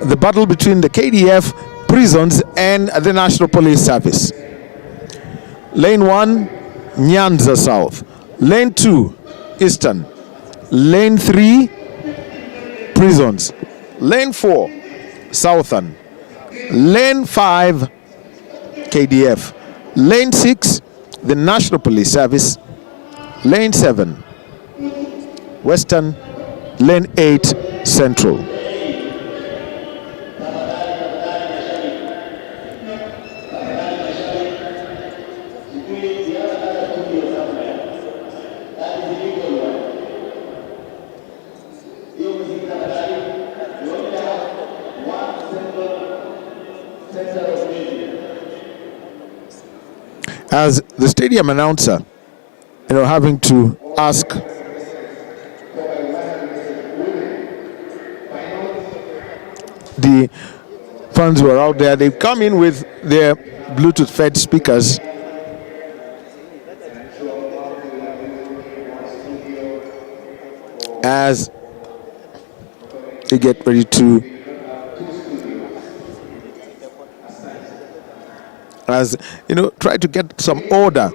the battle between the KDF, Prisons, and the National Police Service. Lane 1, Nyanza South. Lane 2, Eastern. Lane 3, Prisons. Lane 4, Southern. Lane 5, KDF. Lane 6, the National Police Service. Lane 7, Western. Lane 8, Central. As the stadium announcer, having to ask the fans who are out there, they come in with their Bluetooth fed speakers. As they get ready to try to get some order.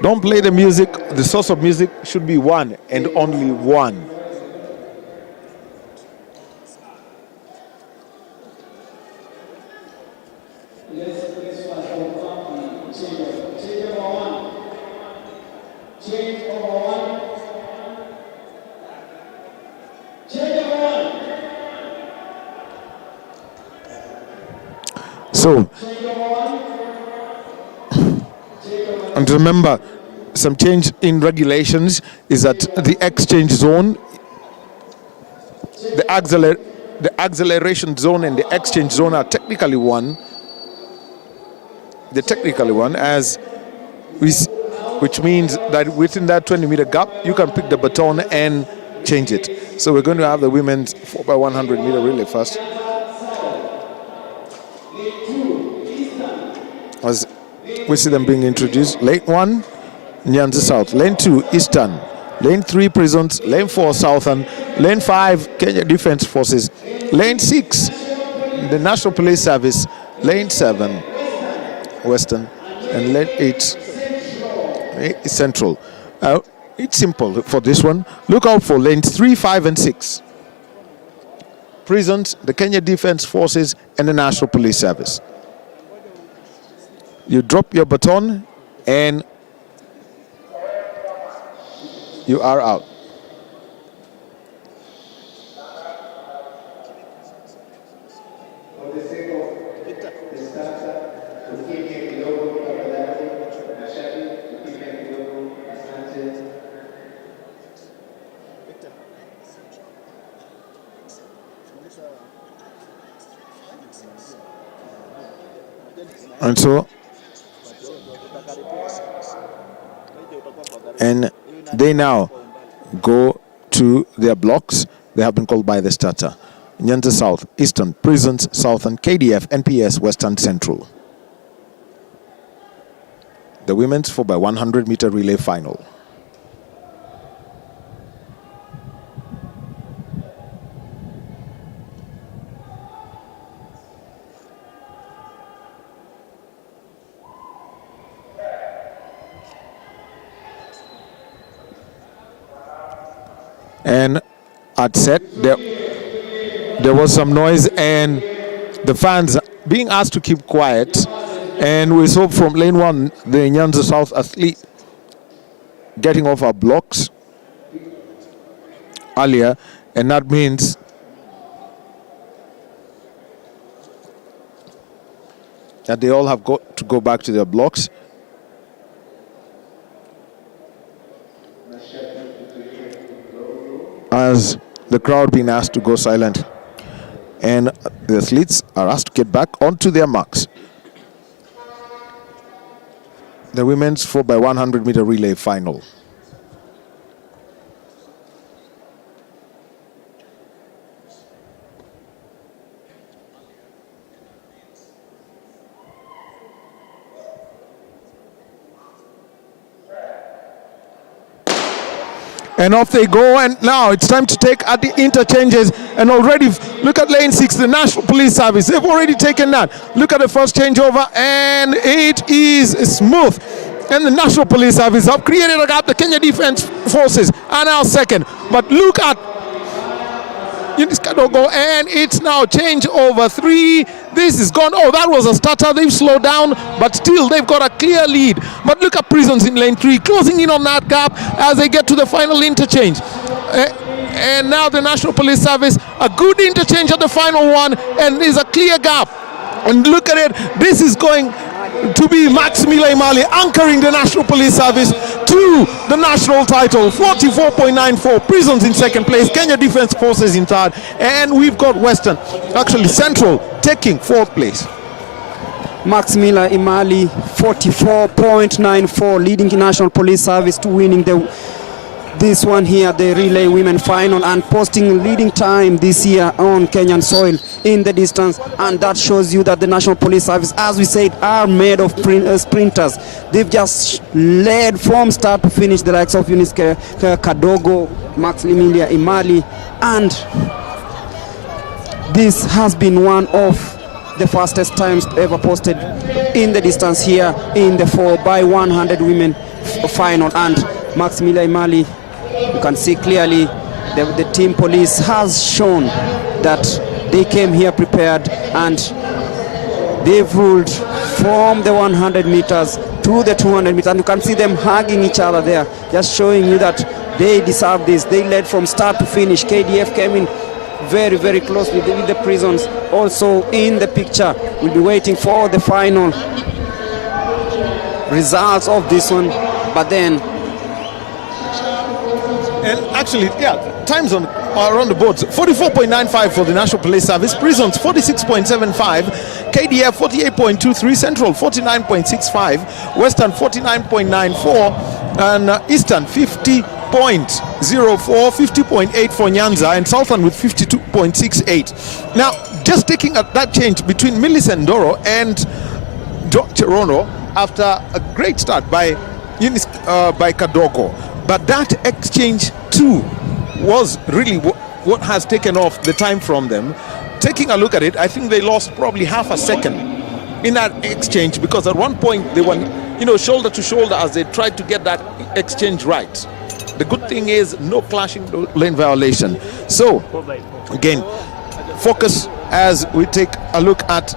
Don't play the music. The source of music should be one and only one. So, and remember, some change in regulations is that the exchange zone, the acceleration zone and the exchange zone are technically one. The technically one, which means that within that 20-meter gap, you can pick the baton and change it. So we're going to have the women's 4x100 meter relay first. As we see them being introduced. Lane 1, Nyanza South. Lane 2, Eastern. Lane 3, Prisons. Lane 4, Southern. Lane 5, Kenya Defense Forces. Lane 6, the National Police Service. Lane 7, Western. And Lane 8, Central. It's simple for this one. Look out for lanes 3, 5, and 6. Prisons, the Kenya Defense Forces, and the National Police Service. You drop your baton and you are out. And so, and they now go to their blocks. They have been called by the starter. Nyanza South, Eastern, Prisons, Southern, KDF, NPS, Western, Central. The women's 4x100 meter relay final. And at set, there was some noise and the fans being asked to keep quiet. And we saw from lane 1, the Nyanza South athlete getting off our blocks earlier. And that means that they all have got to go back to their blocks. As the crowd being asked to go silent, and the athletes are asked to get back onto their marks. The women's 4x100 meter relay final. And off they go, and now it's time to take at the interchanges. And already, look at lane 6, the National Police Service. They've already taken that. Look at the first changeover, and it is smooth. And the National Police Service have created a gap. The Kenya Defence Forces are now second. But look at Kadogo, and it's now change over 3. This is gone. Oh, that was a starter. They've slowed down, but still they've got a clear lead. But look at Prisons in lane 3, closing in on that gap as they get to the final interchange. And now the National Police Service, a good interchange at the final one, and there's a clear gap. And look at it. This is going to be Max Imali anchoring the National Police Service to the national title. 44.94. Prisons in second place, Kenya Defence Forces in third, and we've got Central taking fourth place. Max Imali 44.94, leading the National Police Service to winning this one here, the relay women final, and posting leading time this year on Kenyan soil in the distance. And that shows you that the National Police Service, as we said, are made of sprinters. They've just led from start to finish, the likes of Eunice Kadogo, Max Imali, and this has been one of the fastest times ever posted in the distance here in the 4x100 women final. And Max Imali, you can see clearly the team police has shown that they came here prepared, and they've ruled from the 100 meters to the 200 meters, and you can see them hugging each other there, just showing you that they deserve this. They led from start to finish. KDF came in very, very closely with the Prisons also in the picture. We'll be waiting for the final results of this one, but then and actually, yeah, times are on the boards. 44.95 for the National Police Service, Prisons 46.75, KDF 48.23, Central 49.65, Western 49.94, and Eastern 50.04, 50.8 for Nyanza, and Southern with 52.68. Now, just taking that change between Millicent Ndoro and Dr. Rono after a great start by Kadogo. But that exchange too was really what has taken off the time from them. Taking a look at it, I think they lost probably half a second in that exchange, because at one point they were, shoulder to shoulder as they tried to get that exchange right. The good thing is no clashing, no lane violation. So again, focus as we take a look at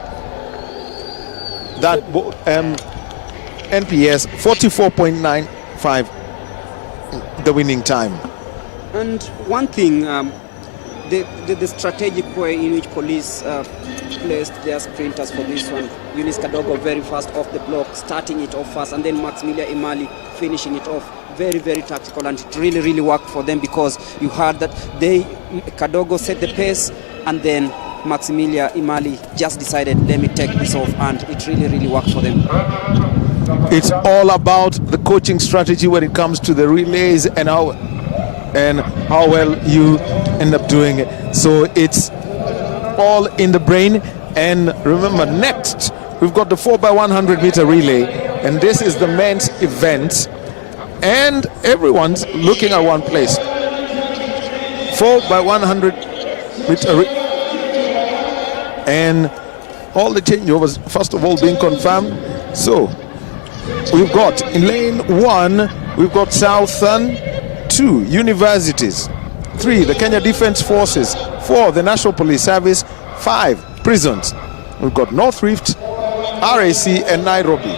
that NPS 44.95. the winning time. And one thing, the strategic way in which police placed their sprinters for this one, Eunice Kadogo very fast off the block, starting it off fast, and then Max Imali finishing it off. Very, very tactical, and it really, really worked for them, because you heard that Kadogo set the pace, and then Max Imali just decided, let me take this off, and it really, really worked for them. It's all about the coaching strategy when it comes to the relays and how well you end up doing it. So it's all in the brain. And remember, next we've got the 4x100 meter relay, and this is the men's event, and everyone's looking at one place. 4x100 meter and all the changeovers first of all being confirmed. So we've got in lane 1, we've got Southern, 2 universities, 3 the Kenya Defence Forces, 4 the National Police Service, 5 Prisons. We've got North Rift, RAC and Nairobi.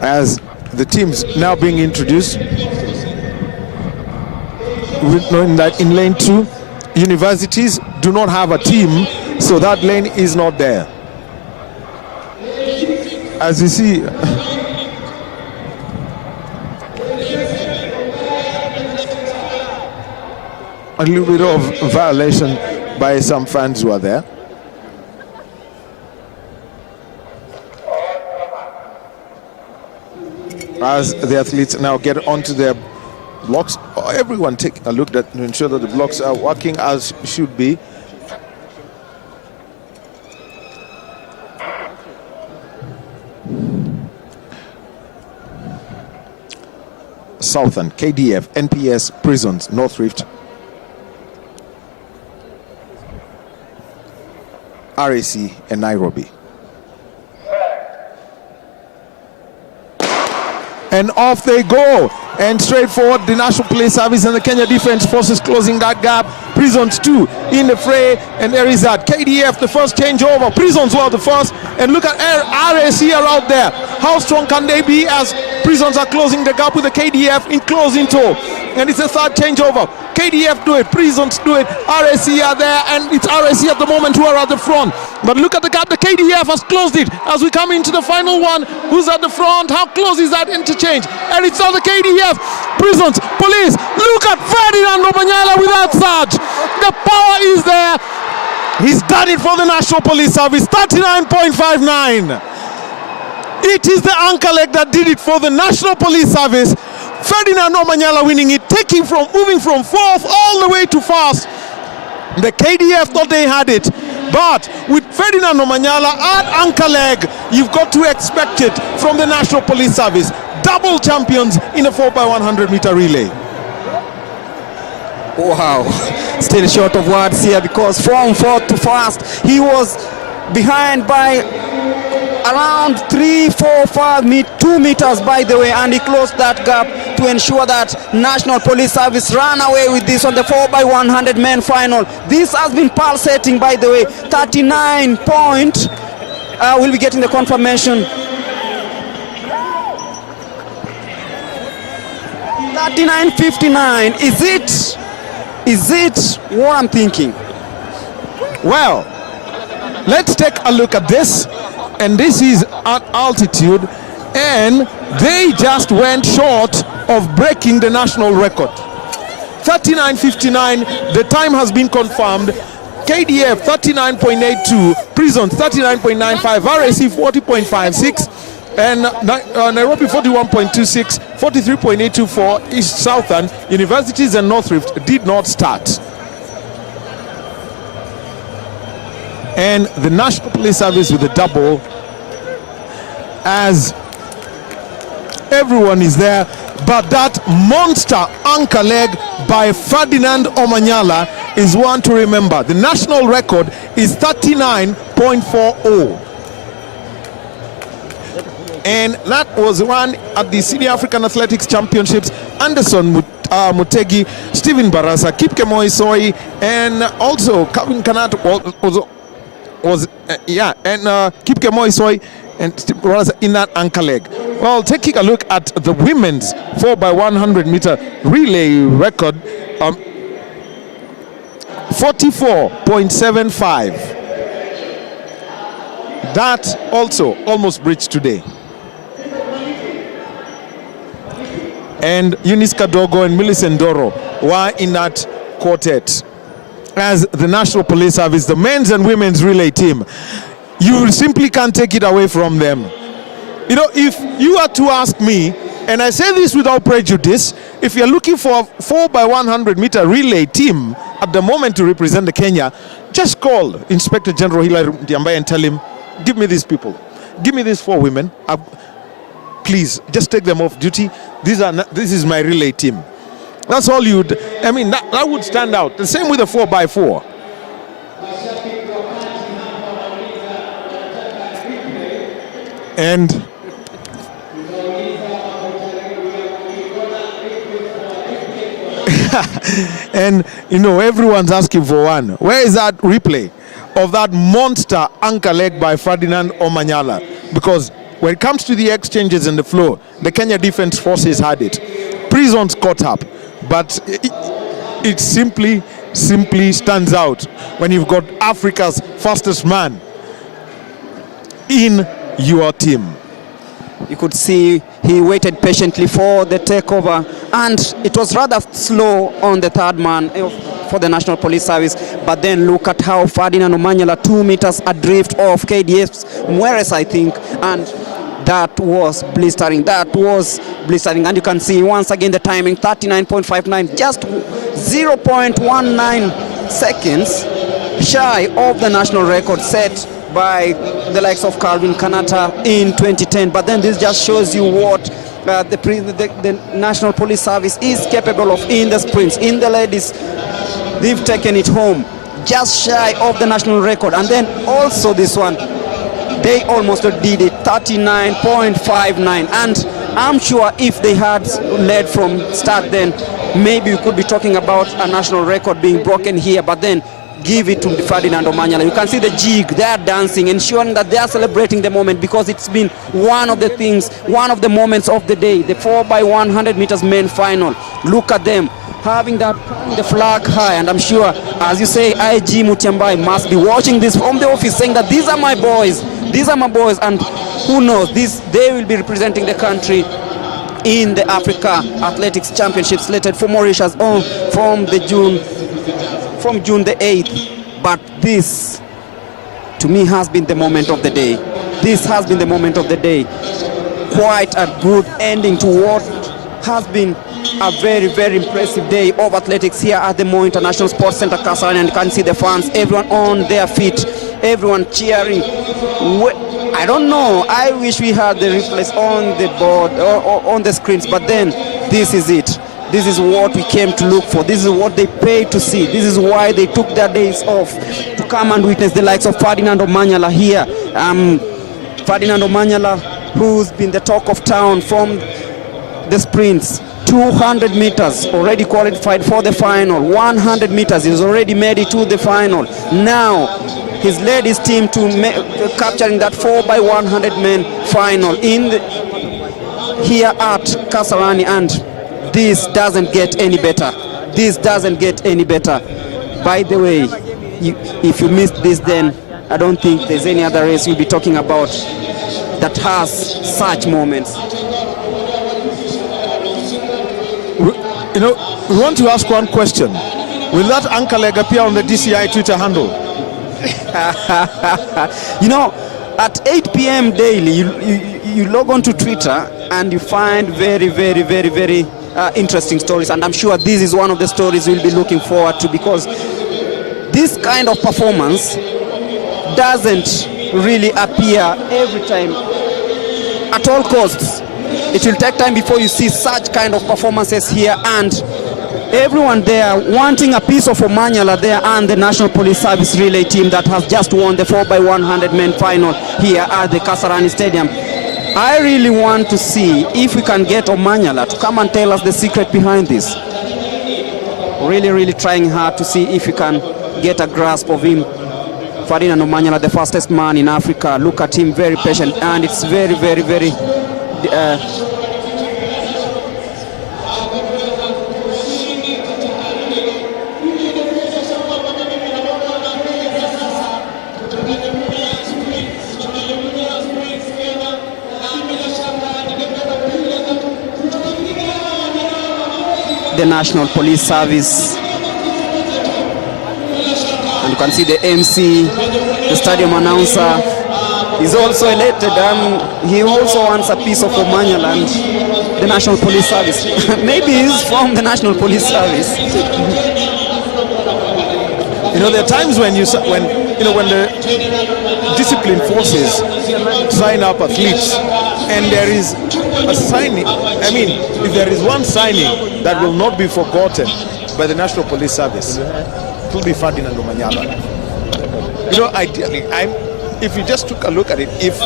As the teams now being introduced, we know that in lane 2 universities do not have a team, so that lane is not there. As you see, a little bit of violation by some fans who are there. As the athletes now get onto their blocks, everyone take a look to ensure that the blocks are working as should be. Southern, KDF, NPS, Prisons, North Rift, RAC, and Nairobi. And off they go, and straight forward the National Police Service and the Kenya Defence Forces closing that gap. Prisons 2 in the fray, and there is that KDF, the first changeover. Prisons were the first, and look at RAC are out there. How strong can they be as Prisons are closing the gap with the KDF in closing tow? And it's a third changeover. KDF do it, Prisons do it, RAC are there, and it's RAC at the moment who are at the front. But look at the gap, the KDF has closed it as we come into the final one. Who's at the front? How close is that interchange? And it's all the KDF, Prisons, Police. Look at Ferdinand Omanyala with that surge. The power is there. He's done it for the National Police Service, 39.59. It is the anchor leg that did it for the National Police Service. Ferdinand Omanyala winning it, moving from fourth all the way to first. The KDF thought they had it, but with Ferdinand Omanyala at anchor leg, you've got to expect it from the National Police Service. Double champions in a 4x100 meter relay. Wow, still short of words here, because from fourth to first, he was behind by around 3, 4, 5, 2 meters, by the way, and he closed that gap to ensure that National Police Service ran away with this on the 4x100 men final. This has been pulsating, by the way. 39 point. We'll be getting the confirmation. 39.59. Is it what I'm thinking? Well, let's take a look at this. And this is at altitude, and they just went short of breaking the national record. 39.59, the time has been confirmed. KDF 39.82, Prison 39.95, RAC 40.56, and Nairobi 41.26, 43.824. East Southern, Universities and North Rift did not start. And the National Police Service with a double, as everyone is there, but that monster anchor leg by Ferdinand Omanyala is one to remember. The national record is 39.40. And that was run at the Senior African Athletics Championships. Anderson Mutegi, Stephen Barasa, Kipke Moisoi, and also Calvin Kanat Kipke Moisoi and in that anchor leg. Well, taking a look at the women's 4x100 meter relay record, 44.75. That also almost breached today. And Eunice Kadogo and Millicent Doro were in that quartet as the National Police Service, the men's and women's relay team. You simply can't take it away from them. You know, if you are to ask me, and I say this without prejudice, if you're looking for a 4x100 meter relay team at the moment to represent the Kenya, just call Inspector General Hilary Ndiambai and tell him, give me these people, give me these 4 women, please just take them off duty. This is my relay team. That's all you'd, I mean, that would stand out. The same with the 4x4. And and you know, everyone's asking for one. Where is that replay of that monster anchor leg by Ferdinand Omanyala? Because when it comes to the exchanges and the flow, the Kenya Defence Forces had it. Prisons caught up, but it simply stands out when you've got Africa's fastest man in your team. You could see he waited patiently for the takeover, and it was rather slow on the third man for the National Police Service. But then look at how Ferdinand Omanyala 2 meters adrift of KDF's Mueres, I think, and that was blistering. And you can see once again the timing, 39.59, just 0.19 seconds shy of the national record set by the likes of Calvin Kanata in 2010. But then this just shows you what the National Police Service is capable of in the sprints. In the ladies, they've taken it home, just shy of the national record. And then also this one, they almost did it, 39.59. And I'm sure if they had led from start, then maybe we could be talking about a national record being broken here. But then give it to Ferdinand Omanyala. You can see the jig, they are dancing, ensuring that they are celebrating the moment, because it's been one of the things, one of the moments of the day, the 4x100 meters men final. Look at them having that, the flag high, and I'm sure, as you say, IG Mutiambai must be watching this from the office, saying that these are my boys, and who knows, they will be representing the country in the Africa Athletics Championship slated for Mauritius from June the 8th. But this, to me, has been the moment of the day. This has been the moment of the day. Quite a good ending to what has been a very, very impressive day of athletics here at the Mo International Sports Center, Kasarani, and you can see the fans, everyone on their feet, everyone cheering. I don't know, I wish we had the replays on the board or on the screens, but then this is it. This is what we came to look for. This is what they paid to see. This is why they took their days off to come and witness the likes of Ferdinand Omanyala here. Ferdinand Omanyala, who's been the talk of town from the sprints. 200 meters already qualified for the final. 100 meters he's already made it to the final. Now he's led his team to capturing that 4x100 men final here at Kasarani, and this doesn't get any better. This doesn't get any better. By the way, if you missed this, then I don't think there's any other race you'll be talking about that has such moments. You know, we want to ask one question. Will that anchor leg appear on the DCI Twitter handle? You know, at 8 p.m. daily, you log on to Twitter and you find very, very, very, very interesting stories. And I'm sure this is one of the stories we'll be looking forward to, because this kind of performance doesn't really appear every time at all costs. It will take time before you see such kind of performances here, and everyone there wanting a piece of Omanyala there, and the National Police Service relay team that has just won the 4x100 men final here at the Kasarani Stadium. I really want to see if we can get Omanyala to come and tell us the secret behind this. Really, really trying hard to see if we can get a grasp of him. Ferdinand Omanyala, the fastest man in Africa. Look at him, very patient, and it's very, very, very the National Police Service, and you can see the MC, the stadium announcer is also elected. He also wants a piece of Omanyala and the National Police Service. Maybe he's from the National Police Service. You know, there are times when the discipline forces sign up athletes, and there is a signing. I mean, if there is one signing that will not be forgotten by the National Police Service, it will be Ferdinand Omanyala. You know, ideally, if you just took a look at it, if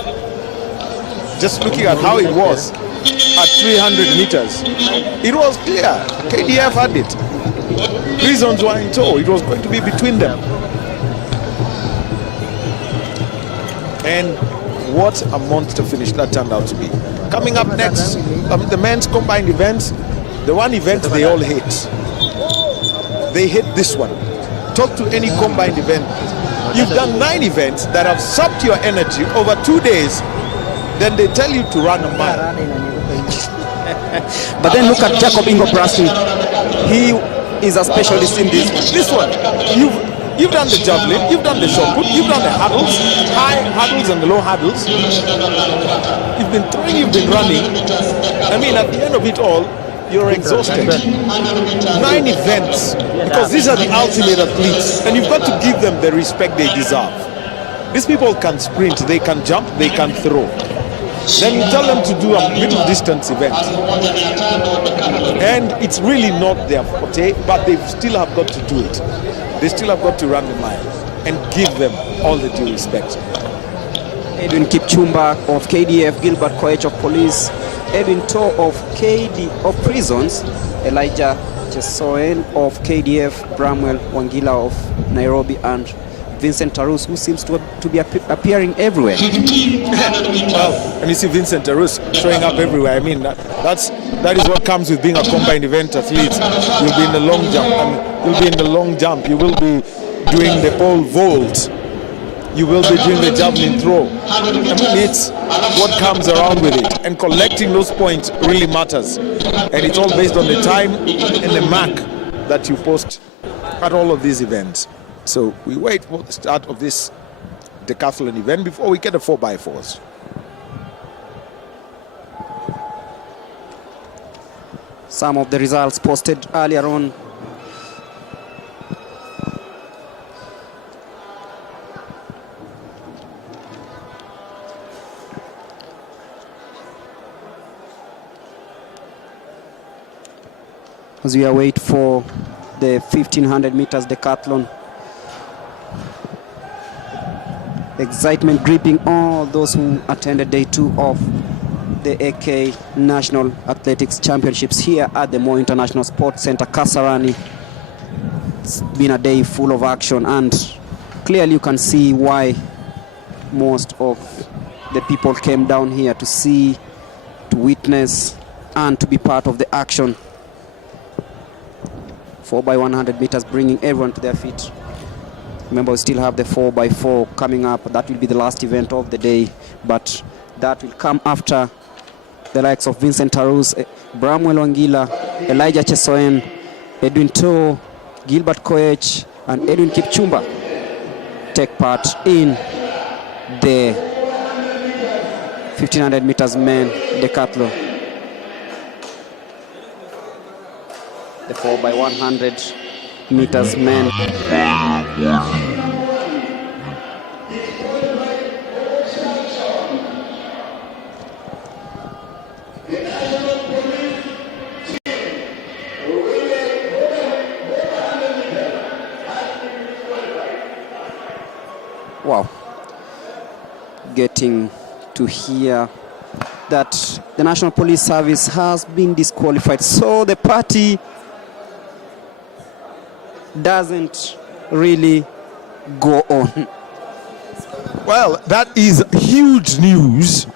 just looking at how it was at 300 meters, it was clear KDF had it. Reasons were in tow. It was going to be between them. And what a monster finish that turned out to be. Coming up next, the men's combined events, the one event they all hate. They hate this one. Talk to any combined event. You've done 9 events that have sucked your energy over 2 days, then they tell you to run a mile. But then look at Jacob Ingo-Brasky. He is a specialist in this. This one, you've done the javelin, you've done the shot put, you've done the hurdles, high hurdles and the low hurdles. You've been throwing, you've been running. I mean, at the end of it all, you're exhausted. 9 events, because these are the ultimate athletes, and you've got to give them the respect they deserve. These people can sprint, they can jump, they can throw. then you tell them to do a middle distance event. And it's really not their forte, but they still have got to do it. They still have got to run the mile and give them all the due respect. Edwin Kipchumba of KDF, Gilbert Koech of Police, Edwin To of Prisons, Elijah Chesoen of KDF, Bramwell Wangila of Nairobi, and Vincent Tarus, who seems to be appearing everywhere. Well, and you see Vincent Tarus showing up everywhere. I mean, that is what comes with being a combined event athlete. You'll be in the long jump. You will be doing the pole vault. You will be doing the javelin throw. I mean, it's what comes around with it. And collecting those points really matters. And it's all based on the time and the mark that you post at all of these events. So we wait for the start of this decathlon event before we get the 4x4s. Some of the results posted earlier on. As we await for the 1500 meters decathlon. Excitement gripping all those who attended day 2 of the AK National Athletics Championships here at the Moi International Sports Center, Kasarani. It's been a day full of action, and clearly you can see why most of the people came down here to see, to witness, and to be part of the action. 4x100 meters bringing everyone to their feet. Remember, we still have the 4x4 coming up. That will be the last event of the day, but that will come after the likes of Vincent Tarus, Bramwell Wangila, Elijah Chesoen, Edwin To, Gilbert Koech, and Edwin Kipchumba take part in the 1500 meters men decathlon. The 4x100 meters men. Wow. Getting to hear that the National Police Service has been disqualified. So the party doesn't really go on. Well, that is huge news,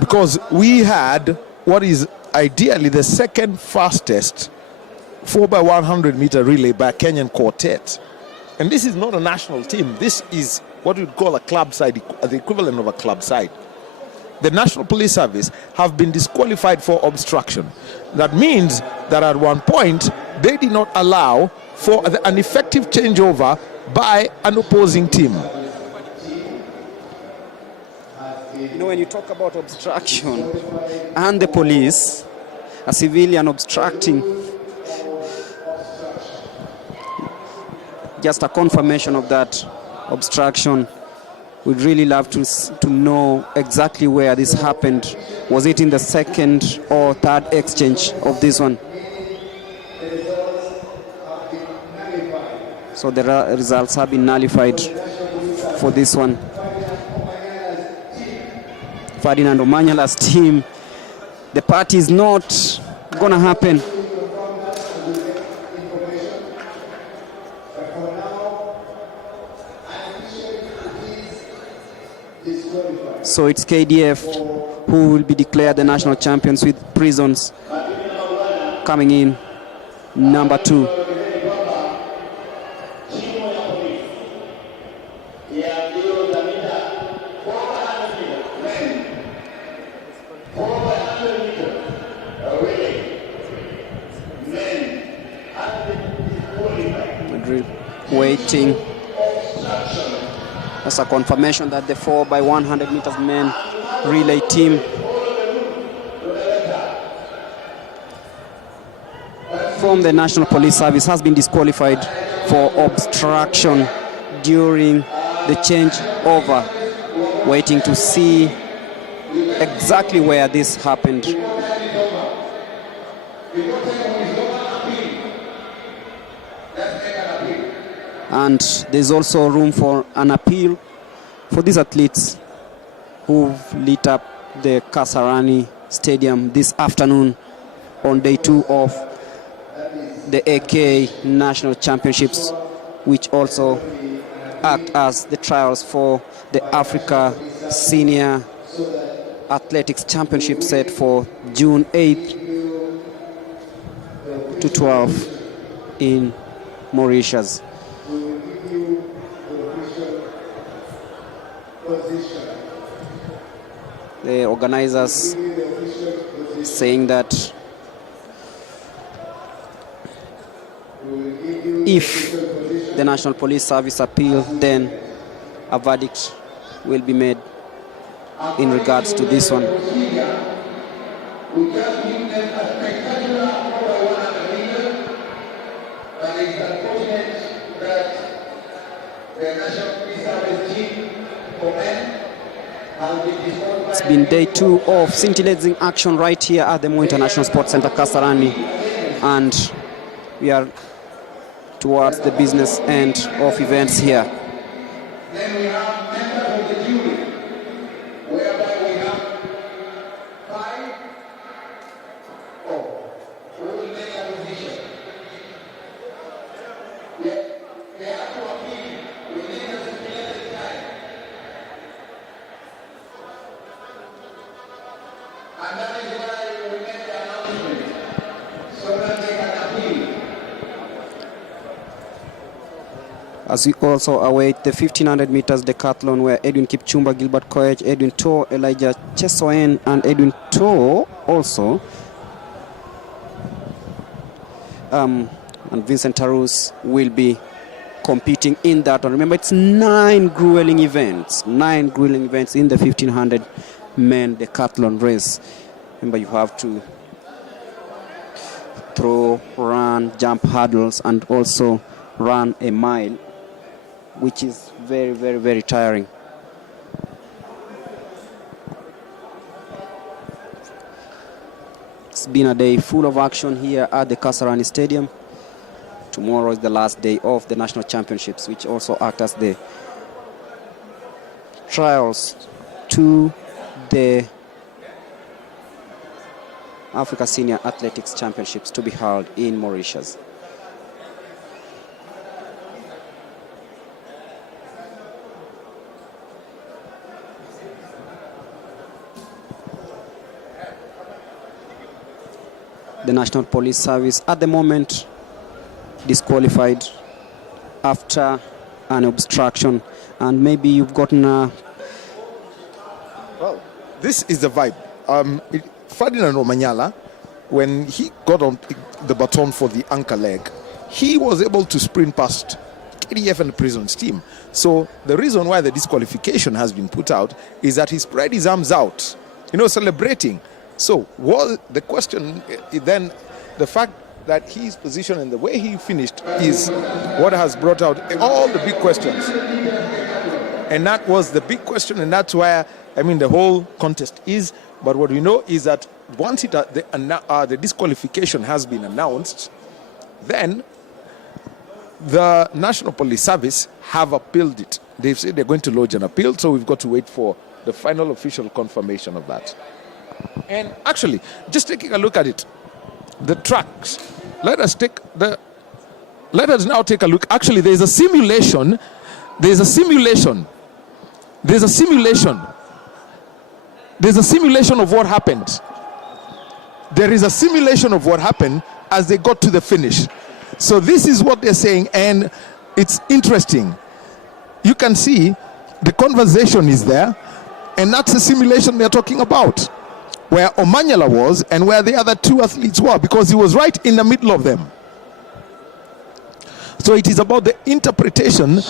because we had what is ideally the second fastest 4x100 meter relay by a Kenyan quartet. And this is not a national team. This is what we'd call a club side, the equivalent of a club side. The National Police Service have been disqualified for obstruction. That means that at one point, they did not allow for an effective changeover by an opposing team. You know, when you talk about obstruction and the police, a civilian obstructing, just a confirmation of that obstruction. We'd really love to know exactly where this happened. Was it in the second or third exchange of this one? So the results have been nullified for this one. Ferdinand Omanyala's team, the party is not gonna happen. So it's KDF who will be declared the national champions, with Prisons coming in number 2. Waiting. That's a confirmation that the 4x100 meters men relay team from the National Police Service has been disqualified for obstruction during the changeover. Waiting to see exactly where this happened. And there's also room for an appeal for these athletes who've lit up the Kasarani Stadium this afternoon on day 2 of the AK National Championships, which also act as the trials for the Africa Senior Athletics Championship set for June 8th to 12th in Mauritius. The organizers saying that if the National Police Service appeal, then a verdict will be made in regards to this one. It's been day 2 of scintillating action right here at the Mo International Sports Center, Kasarani, and we are towards the business end of events here. Then we have members of the jury, whereby we have 5 who will make a decision. They have to appeal within a stipulated time. And that is why we make the announcement, so that they can appeal. As we also await the 1500 meters decathlon, where Edwin Kipchumba, Gilbert Koech, Edwin Toh, Elijah Chesoen, and Edwin Toh also, and Vincent Tarus will be competing in that one. Remember, it's 9 grueling events in the 1500 men decathlon race. Remember, you have to throw, run, jump hurdles, and also run a mile, which is very, very, very tiring. It's been a day full of action here at the Kasarani Stadium. Tomorrow is the last day of the National Championships, which also act as the trials to the Africa Senior Athletics Championships to be held in Mauritius. The National Police Service at the moment disqualified after an obstruction, and maybe you've gotten a... Well, this is the vibe. Ferdinand Omanyala, when he got on the baton for the anchor leg, he was able to sprint past KDF and the Prisons team. So the reason why the disqualification has been put out is that he spread his arms out, celebrating. So was the question then the fact that his position and the way he finished is what has brought out all the big questions. And that was the big question, and that's where, the whole contest is. But what we know is that once the disqualification has been announced, then the National Police Service have appealed it. They've said they're going to lodge an appeal, so we've got to wait for the final official confirmation of that. And actually, just taking a look at it, the tracks. Let us now take a look. Actually, there's a simulation. There's a simulation of what happened. There is a simulation of what happened as they got to the finish. So this is what they're saying, and it's interesting. You can see the conversation is there, and that's the simulation they're talking about, where Omanyala was and where the other 2 athletes were, because he was right in the middle of them. So it is about the interpretation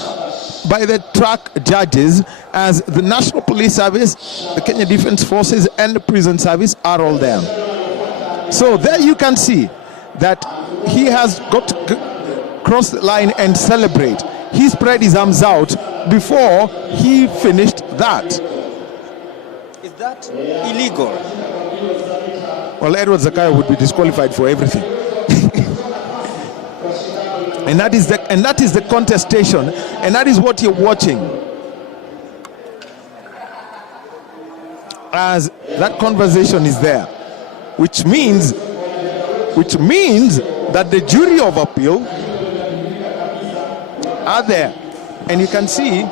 by the track judges, as the National Police Service, the Kenya Defence Forces, and the Prison Service are all there. So there you can see that he has got to cross the line and celebrate. He spread his arms out before he finished that. It's that illegal? Well, Edward Zakayo would be disqualified for everything. and that is the contestation, and that is what you're watching. As that conversation is there, which means that the jury of appeal are there, and you can see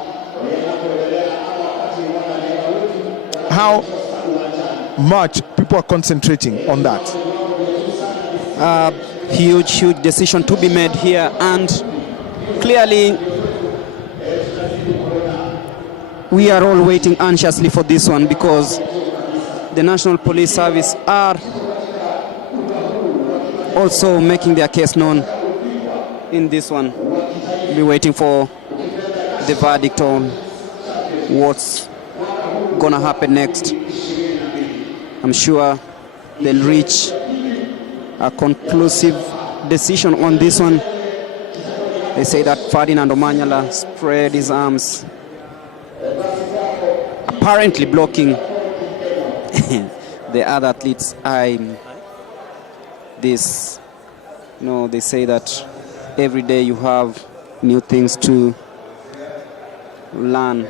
how much people are concentrating on that. Huge decision to be made here, and clearly we are all waiting anxiously for this one, because the National Police Service are also making their case known in this one. We'll be waiting for the verdict on what's gonna happen next. I'm sure they'll reach a conclusive decision on this one. They say that Ferdinand Omanyala spread his arms, apparently blocking the other athletes. They say that every day you have new things to learn,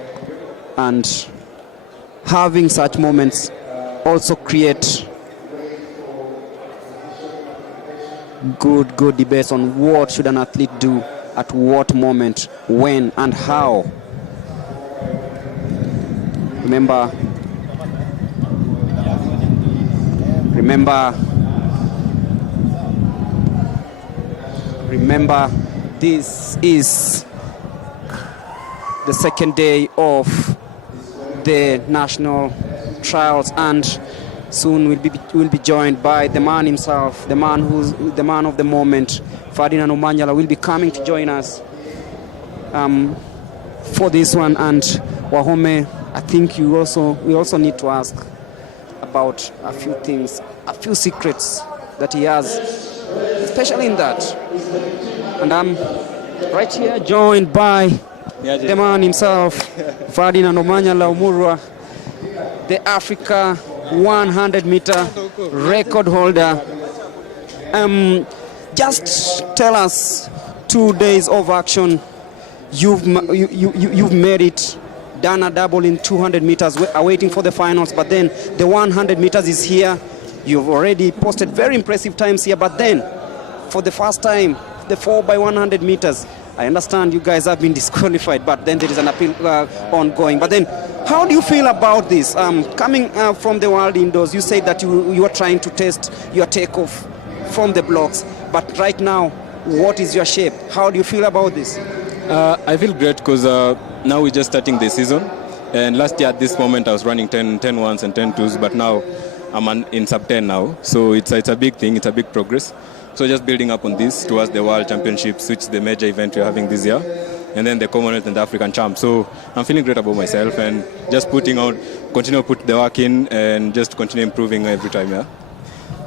and having such moments also create good debates on what should an athlete do at what moment, when and how. Remember, this is the second day of the national trials, and soon we'll be joined by the man himself, the man who's the man of the moment. Ferdinand Omanyala will be coming to join us for this one. And Wahome, I think we also need to ask about a few things, a few secrets that he has, especially in that. And I'm right here joined by the man himself, Ferdinand Omanyala Omurwa, the Africa 100-meter record holder. Just tell us, 2 days of action, you've made it, done a double in 200 meters, are waiting for the finals, but then the 100 meters is here. You've already posted very impressive times here, but then for the first time, the 4x100 meters, I understand you guys have been disqualified, but then there is an appeal ongoing. But then, how do you feel about this? Coming from the world indoors, you said that you are trying to test your takeoff from the blocks, but right now, what is your shape? How do you feel about this? I feel great because now we're just starting the season. And last year at this moment, I was running 10 ones and 10 twos, but now I'm in sub 10 now. So it's a big thing, it's a big progress. So just building up on this towards the World Championships, which is the major event we're having this year, and then the Commonwealth and the African Champ. So I'm feeling great about myself and just continue to put the work in and just continue improving every time, yeah.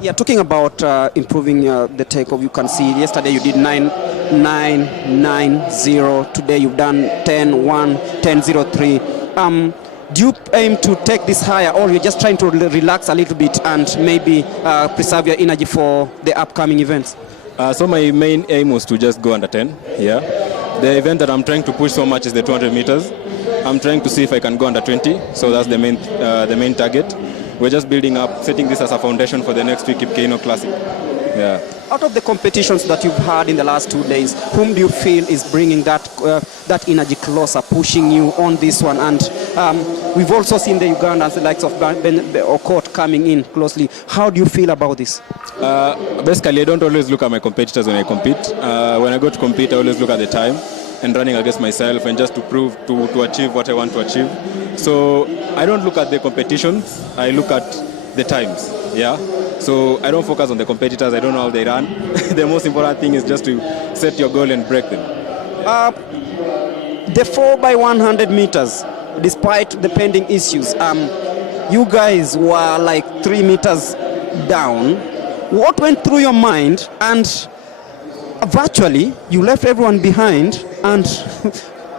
Yeah, talking about improving the takeoff, you can see yesterday you did 9.990. Today you've done 10.1, 10.03. Do you aim to take this higher, or you're just trying to relax a little bit and maybe preserve your energy for the upcoming events? So my main aim was to just go under 10, yeah. The event that I'm trying to push so much is the 200 meters. I'm trying to see if I can go under 20, so that's the main target. We're just building up, setting this as a foundation for the next week Kipkeino Classic. Yeah. Out of the competitions that you've had in the last 2 days, whom do you feel is bringing that energy closer, pushing you on this one? And we've also seen the Ugandans, the likes of Okot, coming in closely. How do you feel about this? Basically, I don't always look at my competitors when I compete. When I go to compete, I always look at the time and running against myself and just to prove to achieve what I want to achieve. So I don't look at the competitions, I look at the times, yeah. So I don't focus on the competitors, I don't know how they run. The most important thing is just to set your goal and break them. The 4x100 meters, despite the pending issues, you guys were like 3 meters down. What went through your mind? And virtually, you left everyone behind, and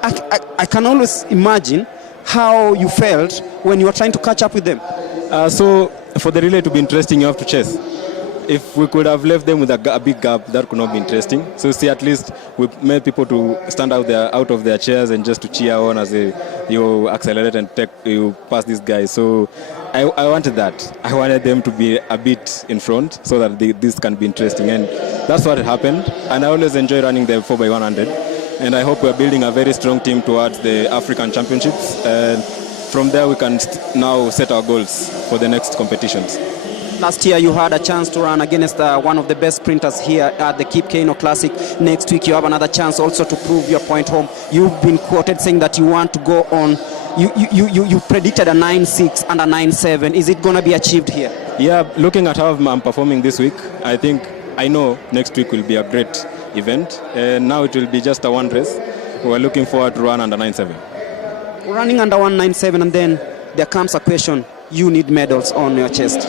I can always imagine how you felt when you were trying to catch up with them. So for the relay to be interesting, you have to chase. If we could have left them with a big gap, that could not be interesting. So see, at least we made people to stand out of their chairs and just to cheer on as you accelerate and you pass these guys. So I wanted that. I wanted them to be a bit in front so that this can be interesting. And that's what happened. And I always enjoy running the 4x100. And I hope we're building a very strong team towards the African Championships. And from there, we can now set our goals for the next competitions. Last year, you had a chance to run against one of the best sprinters here at the Cape Kano Classic. Next week, you have another chance also to prove your point home. You've been quoted saying that you want to go on. You predicted a 9.6 and a 9.7. Is it going to be achieved here? Yeah, looking at how I'm performing this week, I know next week will be a great event. And now it will be just a one race. We're looking forward to run under 9.7. Running under 1.97, and then there comes a question. You need medals on your chest.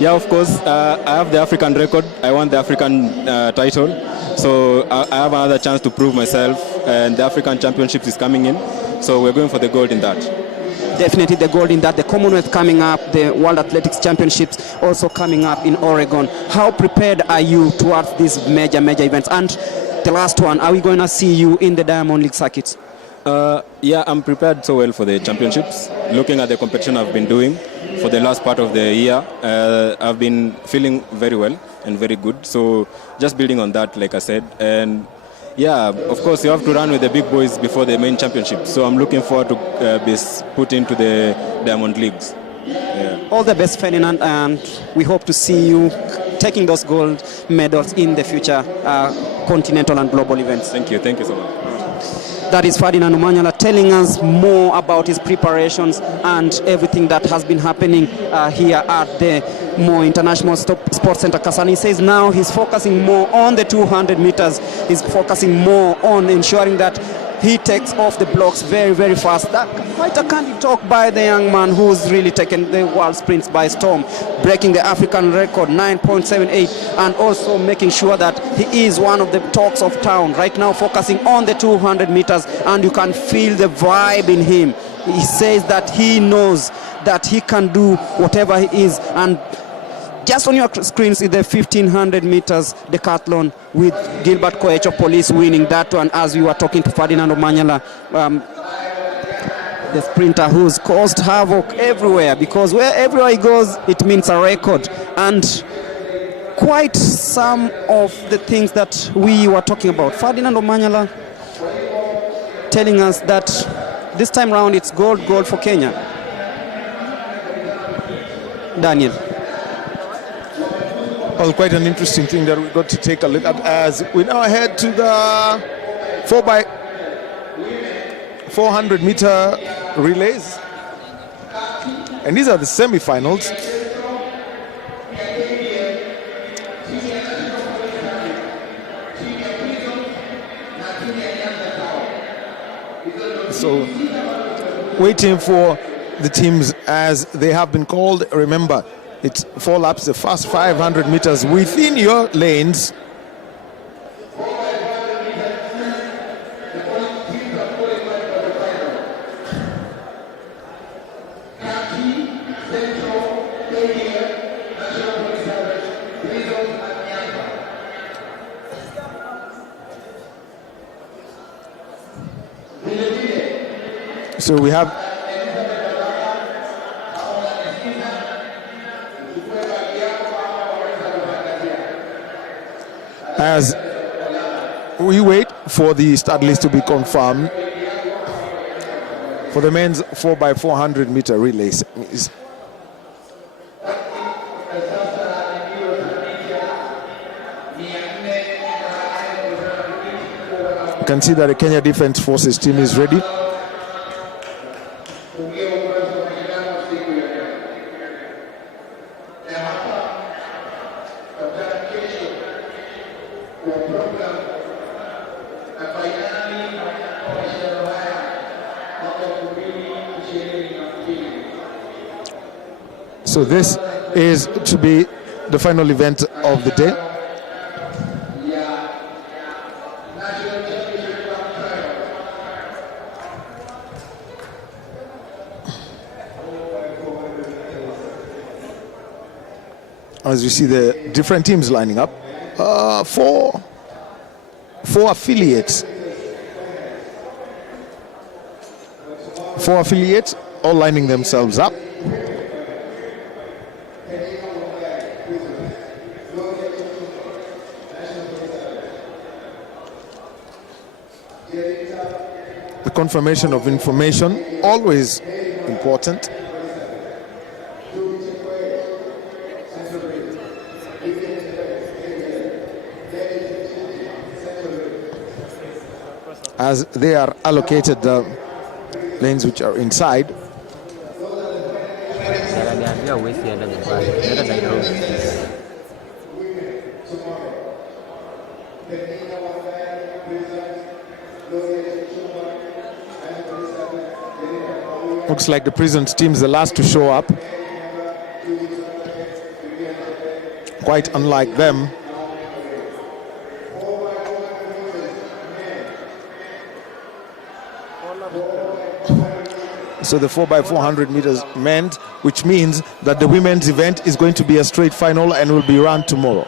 Yeah, of course. I have the African record. I won the African title. So I have another chance to prove myself. And the African Championships is coming in. So we're going for the gold in that. Definitely the gold in that. The Commonwealth coming up, the World Athletics Championships also coming up in Oregon. How prepared are you towards these major events? And the last one, are we going to see you in the Diamond League circuits? Yeah, I'm prepared so well for the championships. Looking at the competition I've been doing for the last part of the year, I've been feeling very well and very good. So just building on that, like I said. And yeah, of course, you have to run with the big boys before the main championship. So I'm looking forward to be put into the Diamond Leagues. Yeah. All the best, Ferdinand, and we hope to see you taking those gold medals in the future continental and global events. Thank you so much. That is Ferdinand Omanyala telling us more about his preparations and everything that has been happening here at the Moi International Sports Center, Kasarani. He says now he's focusing more on the 200 meters. He's focusing more on ensuring that he takes off the blocks very fast. That quite a candid talk by the young man who's really taken the world sprints by storm, breaking the African record 9.78, and also making sure that he is one of the talks of town right now, focusing on the 200 meters, and you can feel the vibe in him. He says that he knows that he can do whatever he is. And just on your screens is the 1500 meters decathlon with Gilbert Koech of Police winning that one, as we were talking to Ferdinand Omanyala, the sprinter who's caused havoc everywhere, because everywhere he goes, it means a record. And quite some of the things that we were talking about. Ferdinand Omanyala telling us that this time round it's gold for Kenya. Daniel. Well, quite an interesting thing that we got to take a look at as we now head to the 4x400 meter relays. And these are the semi-finals. So waiting for the teams as they have been called. Remember, it's 4 laps, the first 500 meters within your lanes. So we have as we wait for the start list to be confirmed for the men's 4x400 meter relays. You can see that the Kenya Defence Forces team is ready. So this is to be the final event of the day. as you see the different teams lining up. Four affiliates. 4 affiliates all lining themselves up. The confirmation of information, always important. As they are allocated the lanes which are inside. Looks like the prisons team is the last to show up. Quite unlike them. So the 4x400 meters meant, which means that the women's event is going to be a straight final and will be run tomorrow.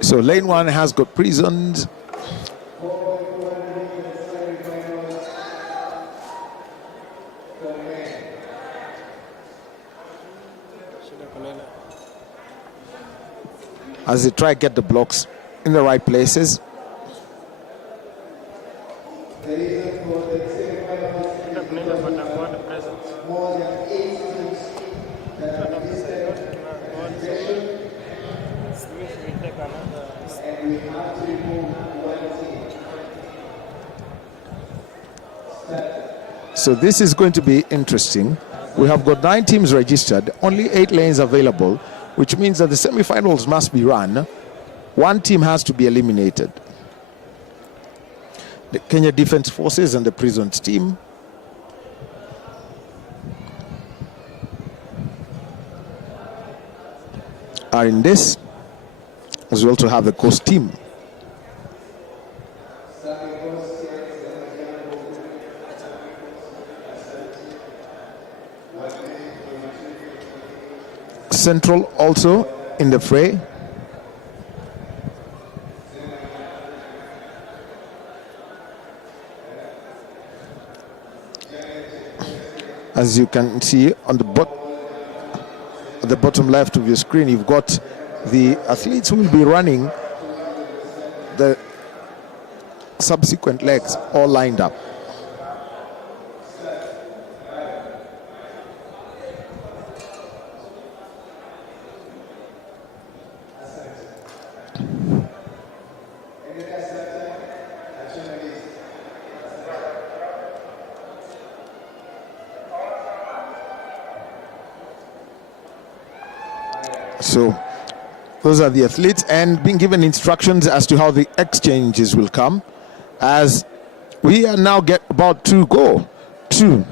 So lane 1 has got prisons. As they try to get the blocks in the right places. So this is going to be interesting. We have got 9 teams registered, only 8 lanes available, which means that the semi-finals must be run. 1 team has to be eliminated. The Kenya Defence Forces and the Prisons team. Are in this, as well to have the Coast team. Central also in the fray. As you can see on the bottom left of your screen, you've got the athletes who will be running the subsequent legs all lined up. So those are the athletes, and being given instructions as to how the exchanges will come, as we are now about to go to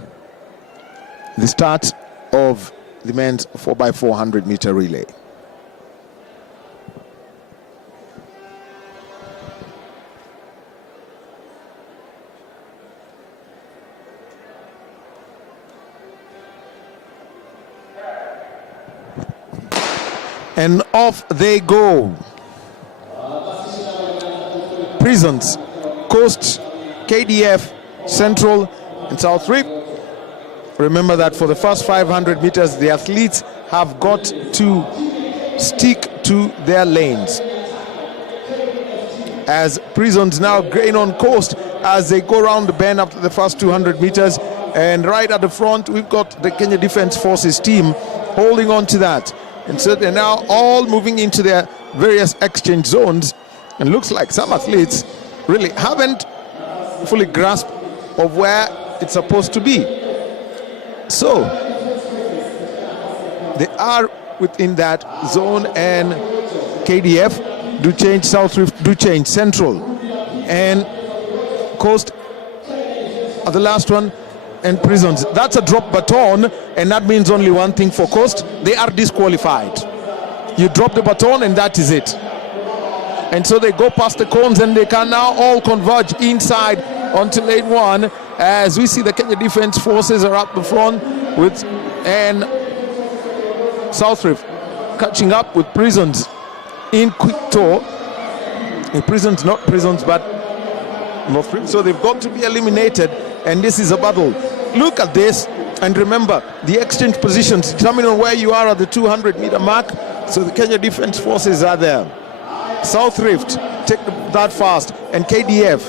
the start of the men's 4x400 meter relay. And off they go. Prisons, Coast, KDF, Central, and South Rip. Remember that for the first 500 meters, the athletes have got to stick to their lanes. As Prisons now gain on Coast as they go around the bend after the first 200 meters. And right at the front, we've got the Kenya Defence Forces team holding on to that. And so they're now all moving into their various exchange zones. And looks like some athletes really haven't fully grasped of where it's supposed to be. So they are within that zone, and KDF do change, South Rift do change, Central and Coast are the last one and Prisons. That's a drop baton, and that means only one thing for Coast. They are disqualified. You drop the baton and that is it. And so they go past the cones and they can now all converge inside onto lane 1, as we see the Kenya Defence Forces are up the front with and South Rift catching up with Prisons in quick tour. Prisons, not Prisons, but North Rift. So they've got to be eliminated, and this is a battle. Look at this, and remember the exchange positions determine on where you are at the 200-meter mark. So the Kenya Defence Forces are there. South Rift take that fast, and KDF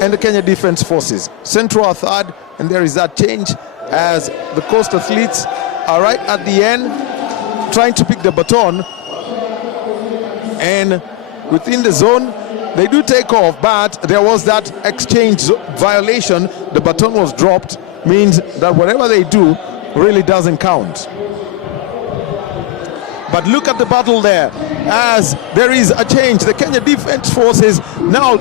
and the Kenya Defence Forces. Central are third, and there is that change as the Coast athletes are right at the end trying to pick the baton, and within the zone they do take off, but there was that exchange violation. The baton was dropped, means that whatever they do really doesn't count. But look at the battle there, as there is a change. The Kenya Defence Forces now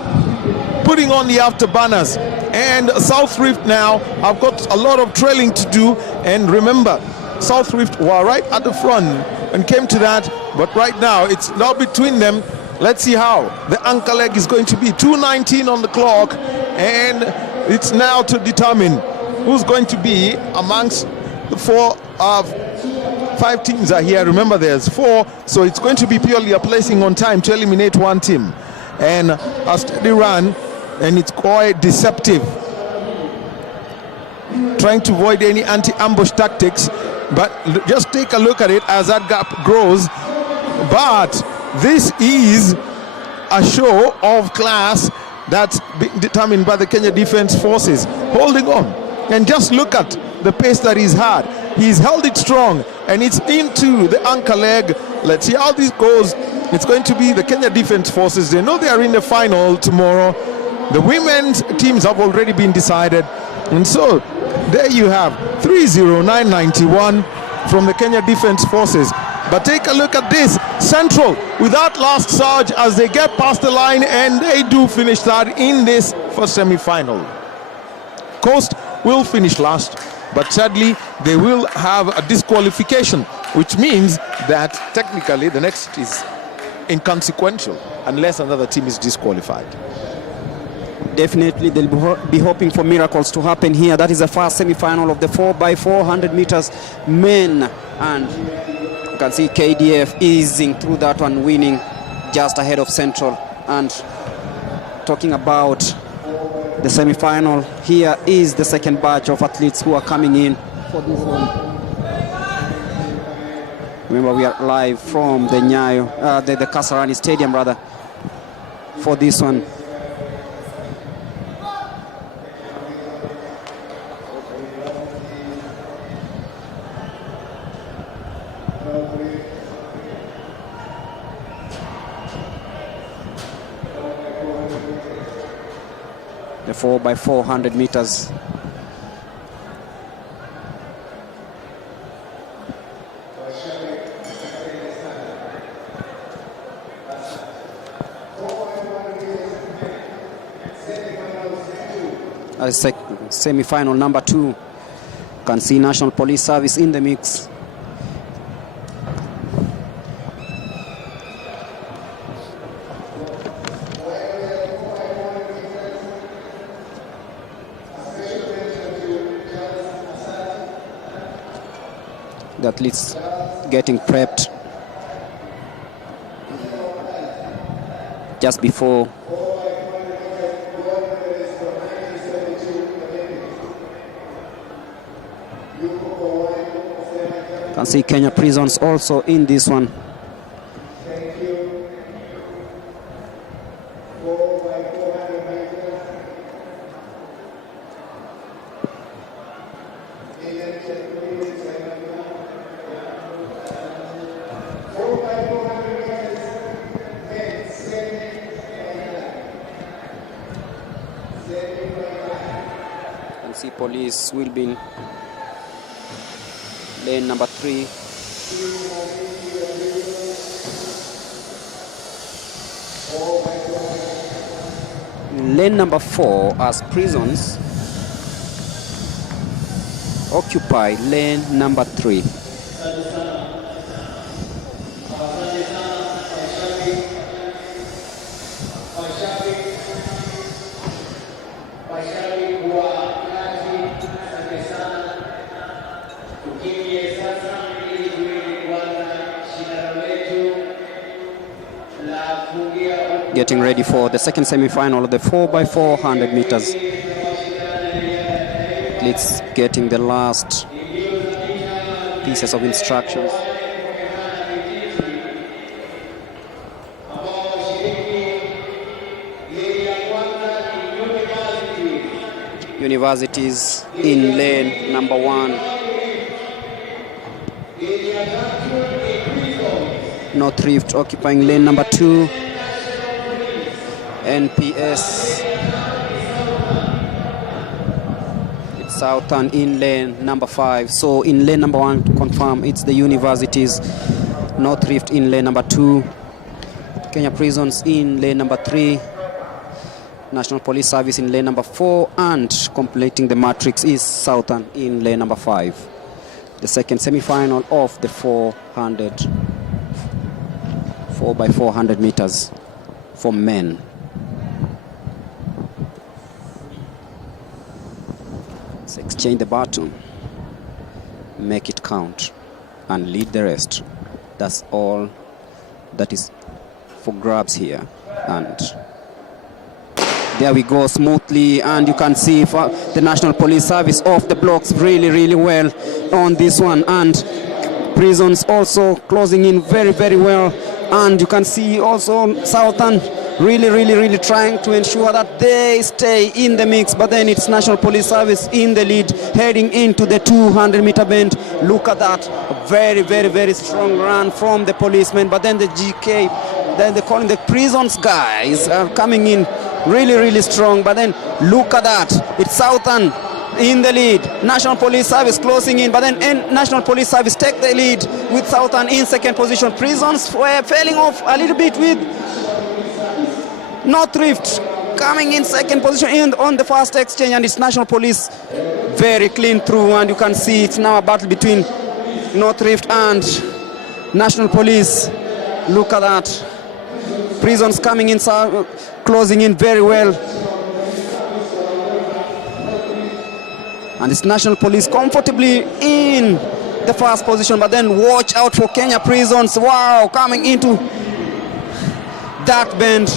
putting on the afterburners, and South Rift now have got a lot of trailing to do. And remember, South Rift were right at the front and came to that, but right now it's now between them. Let's see how the anchor leg is going to be. 2:19 on the clock, and it's now to determine who's going to be amongst the 5 teams are here. Remember, there's 4, so it's going to be purely a placing on time to eliminate one team, and a steady run, and it's quite deceptive, trying to avoid any anti-ambush tactics. But just take a look at it as that gap grows. But this is a show of class that's been determined by the Kenya Defence Forces, holding on, and just look at the pace that he's had. He's held it strong, and it's into the anchor leg. Let's see how this goes. It's going to be the Kenya Defence Forces. They know they are in the final tomorrow. The women's teams have already been decided, and so there you have 30991 from the Kenya Defence Forces. But take a look at this. Central with that last surge as they get past the line, and they do finish that in this first semi-final. Coast will finish last, but sadly they will have a disqualification, which means that technically the next is inconsequential unless another team is disqualified. Definitely they'll be hoping for miracles to happen here. That is the first semi-final of the 4x400 meters men, and you can see KDF easing through that one, winning just ahead of Central. And talking about the semi-final, here is the second batch of athletes who are coming in for this one. Remember, we are live from the the Kasarani Stadium rather for this one. The 4x400 meters. Semi-final number 2. Can see National Police Service in the mix. The athletes getting prepped just before can see Kenya Prisons also in this one. Can see police will be in lane number 3. Lane number 4 as Prisons occupy lane number 3. Getting ready for the second semi-final of the 4x400 meters. Athletes getting the last pieces of instructions. Universities in lane number 1. North Rift occupying lane number 2. NPS. It's Southern in lane number 5. So in lane number 1, to confirm, it's the Universities. North Rift in lane number 2. Kenya Prisons in lane number 3. National Police Service in lane number 4. And completing the matrix is Southern in lane number 5. The second semi-final of the 4x400 meters for men. Let's exchange the baton, make it count, and lead the rest. That's all that is for grabs here. And there we go, smoothly, and you can see the National Police Service off the blocks really well on this one, and Prisons also closing in very well. And you can see also Southern really trying to ensure that they stay in the mix, but then it's National Police Service in the lead heading into the 200-meter bend. Look at that, a very strong run from the policemen, but then the GK, then they're calling the Prisons guys are coming in really strong, but then look at that, it's Southern in the lead, National Police Service closing in, but then National Police Service take the lead with Southern in second position. Prisons were failing off a little bit with North Rift coming in second position on the first exchange, and it's National Police very clean through, and you can see it's now a battle between North Rift and National Police. Look at that, Prisons coming in, closing in very well. And it's National Police comfortably in the first position, but then watch out for Kenya Prisons. Wow, coming into that bend.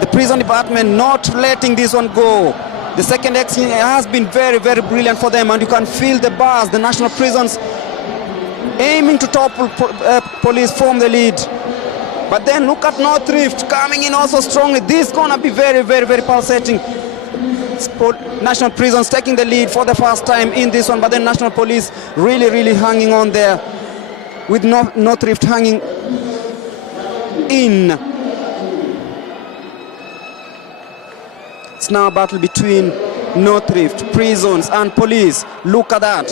The prison department not letting this one go. The second exchange has been very brilliant for them, and you can feel the bars. The National Prisons aiming to topple police from the lead. But then look at North Rift coming in also strongly. This is gonna be very pulsating. National Prisons taking the lead for the first time in this one, but then National Police really hanging on there with North Rift hanging in. It's now a battle between North Rift, Prisons and Police. Look at that.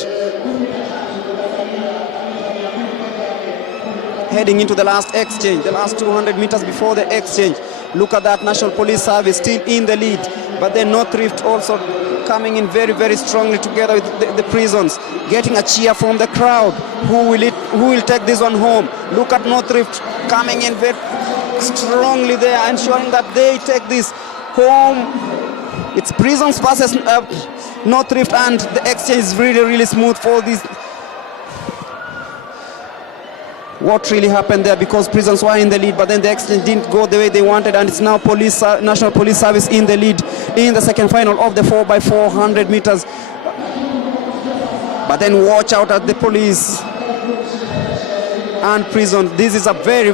Heading into the last exchange, the last 200 meters before the exchange. Look at that, National Police Service still in the lead, but then North Rift also coming in very strongly together with the Prisons, getting a cheer from the crowd. Who will take this one home? Look at North Rift coming in very strongly there, ensuring that they take this home. It's Prisons versus North Rift, and the exchange is really smooth for this. What really happened there, because Prisons were in the lead, but then the exchange didn't go the way they wanted, and it's now National Police Service in the lead in the second final of the 4x400 meters. But then watch out at the Police and Prisons. This is a very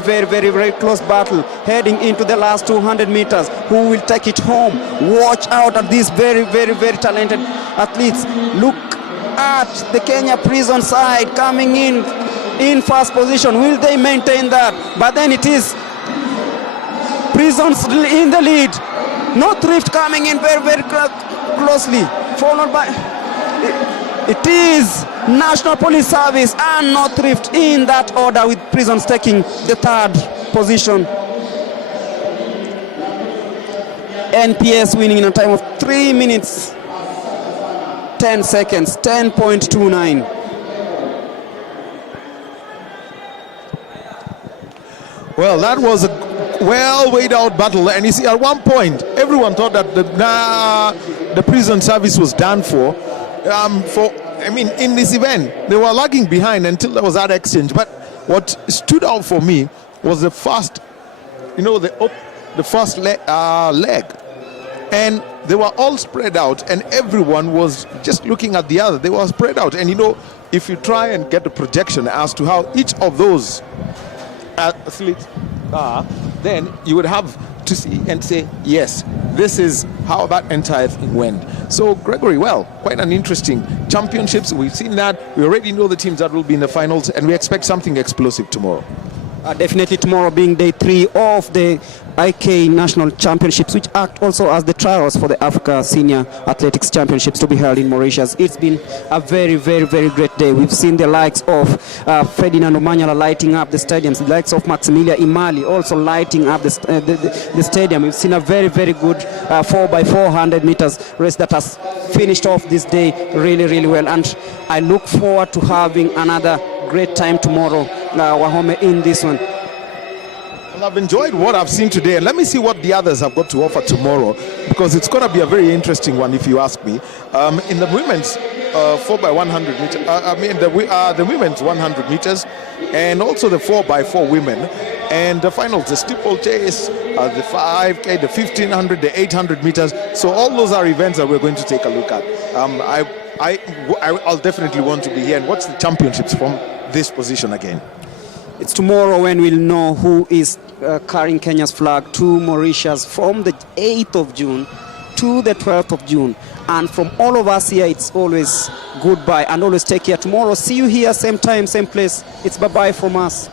close battle heading into the last 200 meters. Who will take it home? Watch out at these very talented athletes. Look at the Kenya Prison side coming in first position. Will they maintain that? But then it is Prisons in the lead. North Rift coming in very closely, followed by it is National Police Service and North Rift in that order, with Prisons taking the third position. NPS winning in a time of 3 minutes 10 seconds, 10.29. Well, that was a well weighed out battle, and you see at one point everyone thought that the prison service was done for. In this event they were lagging behind until there was that exchange. But what stood out for me was the first, the first leg, and they were all spread out, and everyone was just looking at the other. They were spread out, and if you try and get a projection as to how each of those athletes are, then you would have to see and say, yes, this is how that entire thing went. So Gregory, well, quite an interesting championships. We've seen that. We already know the teams that will be in the finals, and we expect something explosive tomorrow. Definitely tomorrow being day 3 of the IK National Championships, which act also as the trials for the Africa Senior Athletics Championships to be held in Mauritius. It's been a very, very, very great day. We've seen the likes of Ferdinand Omanyala lighting up the stadiums, the likes of Maximilia Imali also lighting up the stadium. We've seen a very, very good 4x400 meters race that has finished off this day really, really well. And I look forward to having another great time tomorrow, Wahome, in this one. Well, I've enjoyed what I've seen today, and let me see what the others have got to offer tomorrow, because it's going to be a very interesting one, if you ask me. In the women's 4x100 meters, the women's 100 meters, and also the 4x4 women, and the finals, the steeplechase, the 5K, the 1500, the 800 meters. So all those are events that we're going to take a look at. I'll definitely want to be here and watch the championships from this position again. It's tomorrow when we'll know who is carrying Kenya's flag to Mauritius from the 8th of June to the 12th of June. And from all of us here, it's always goodbye and always take care. Tomorrow, see you here, same time, same place. It's bye-bye from us.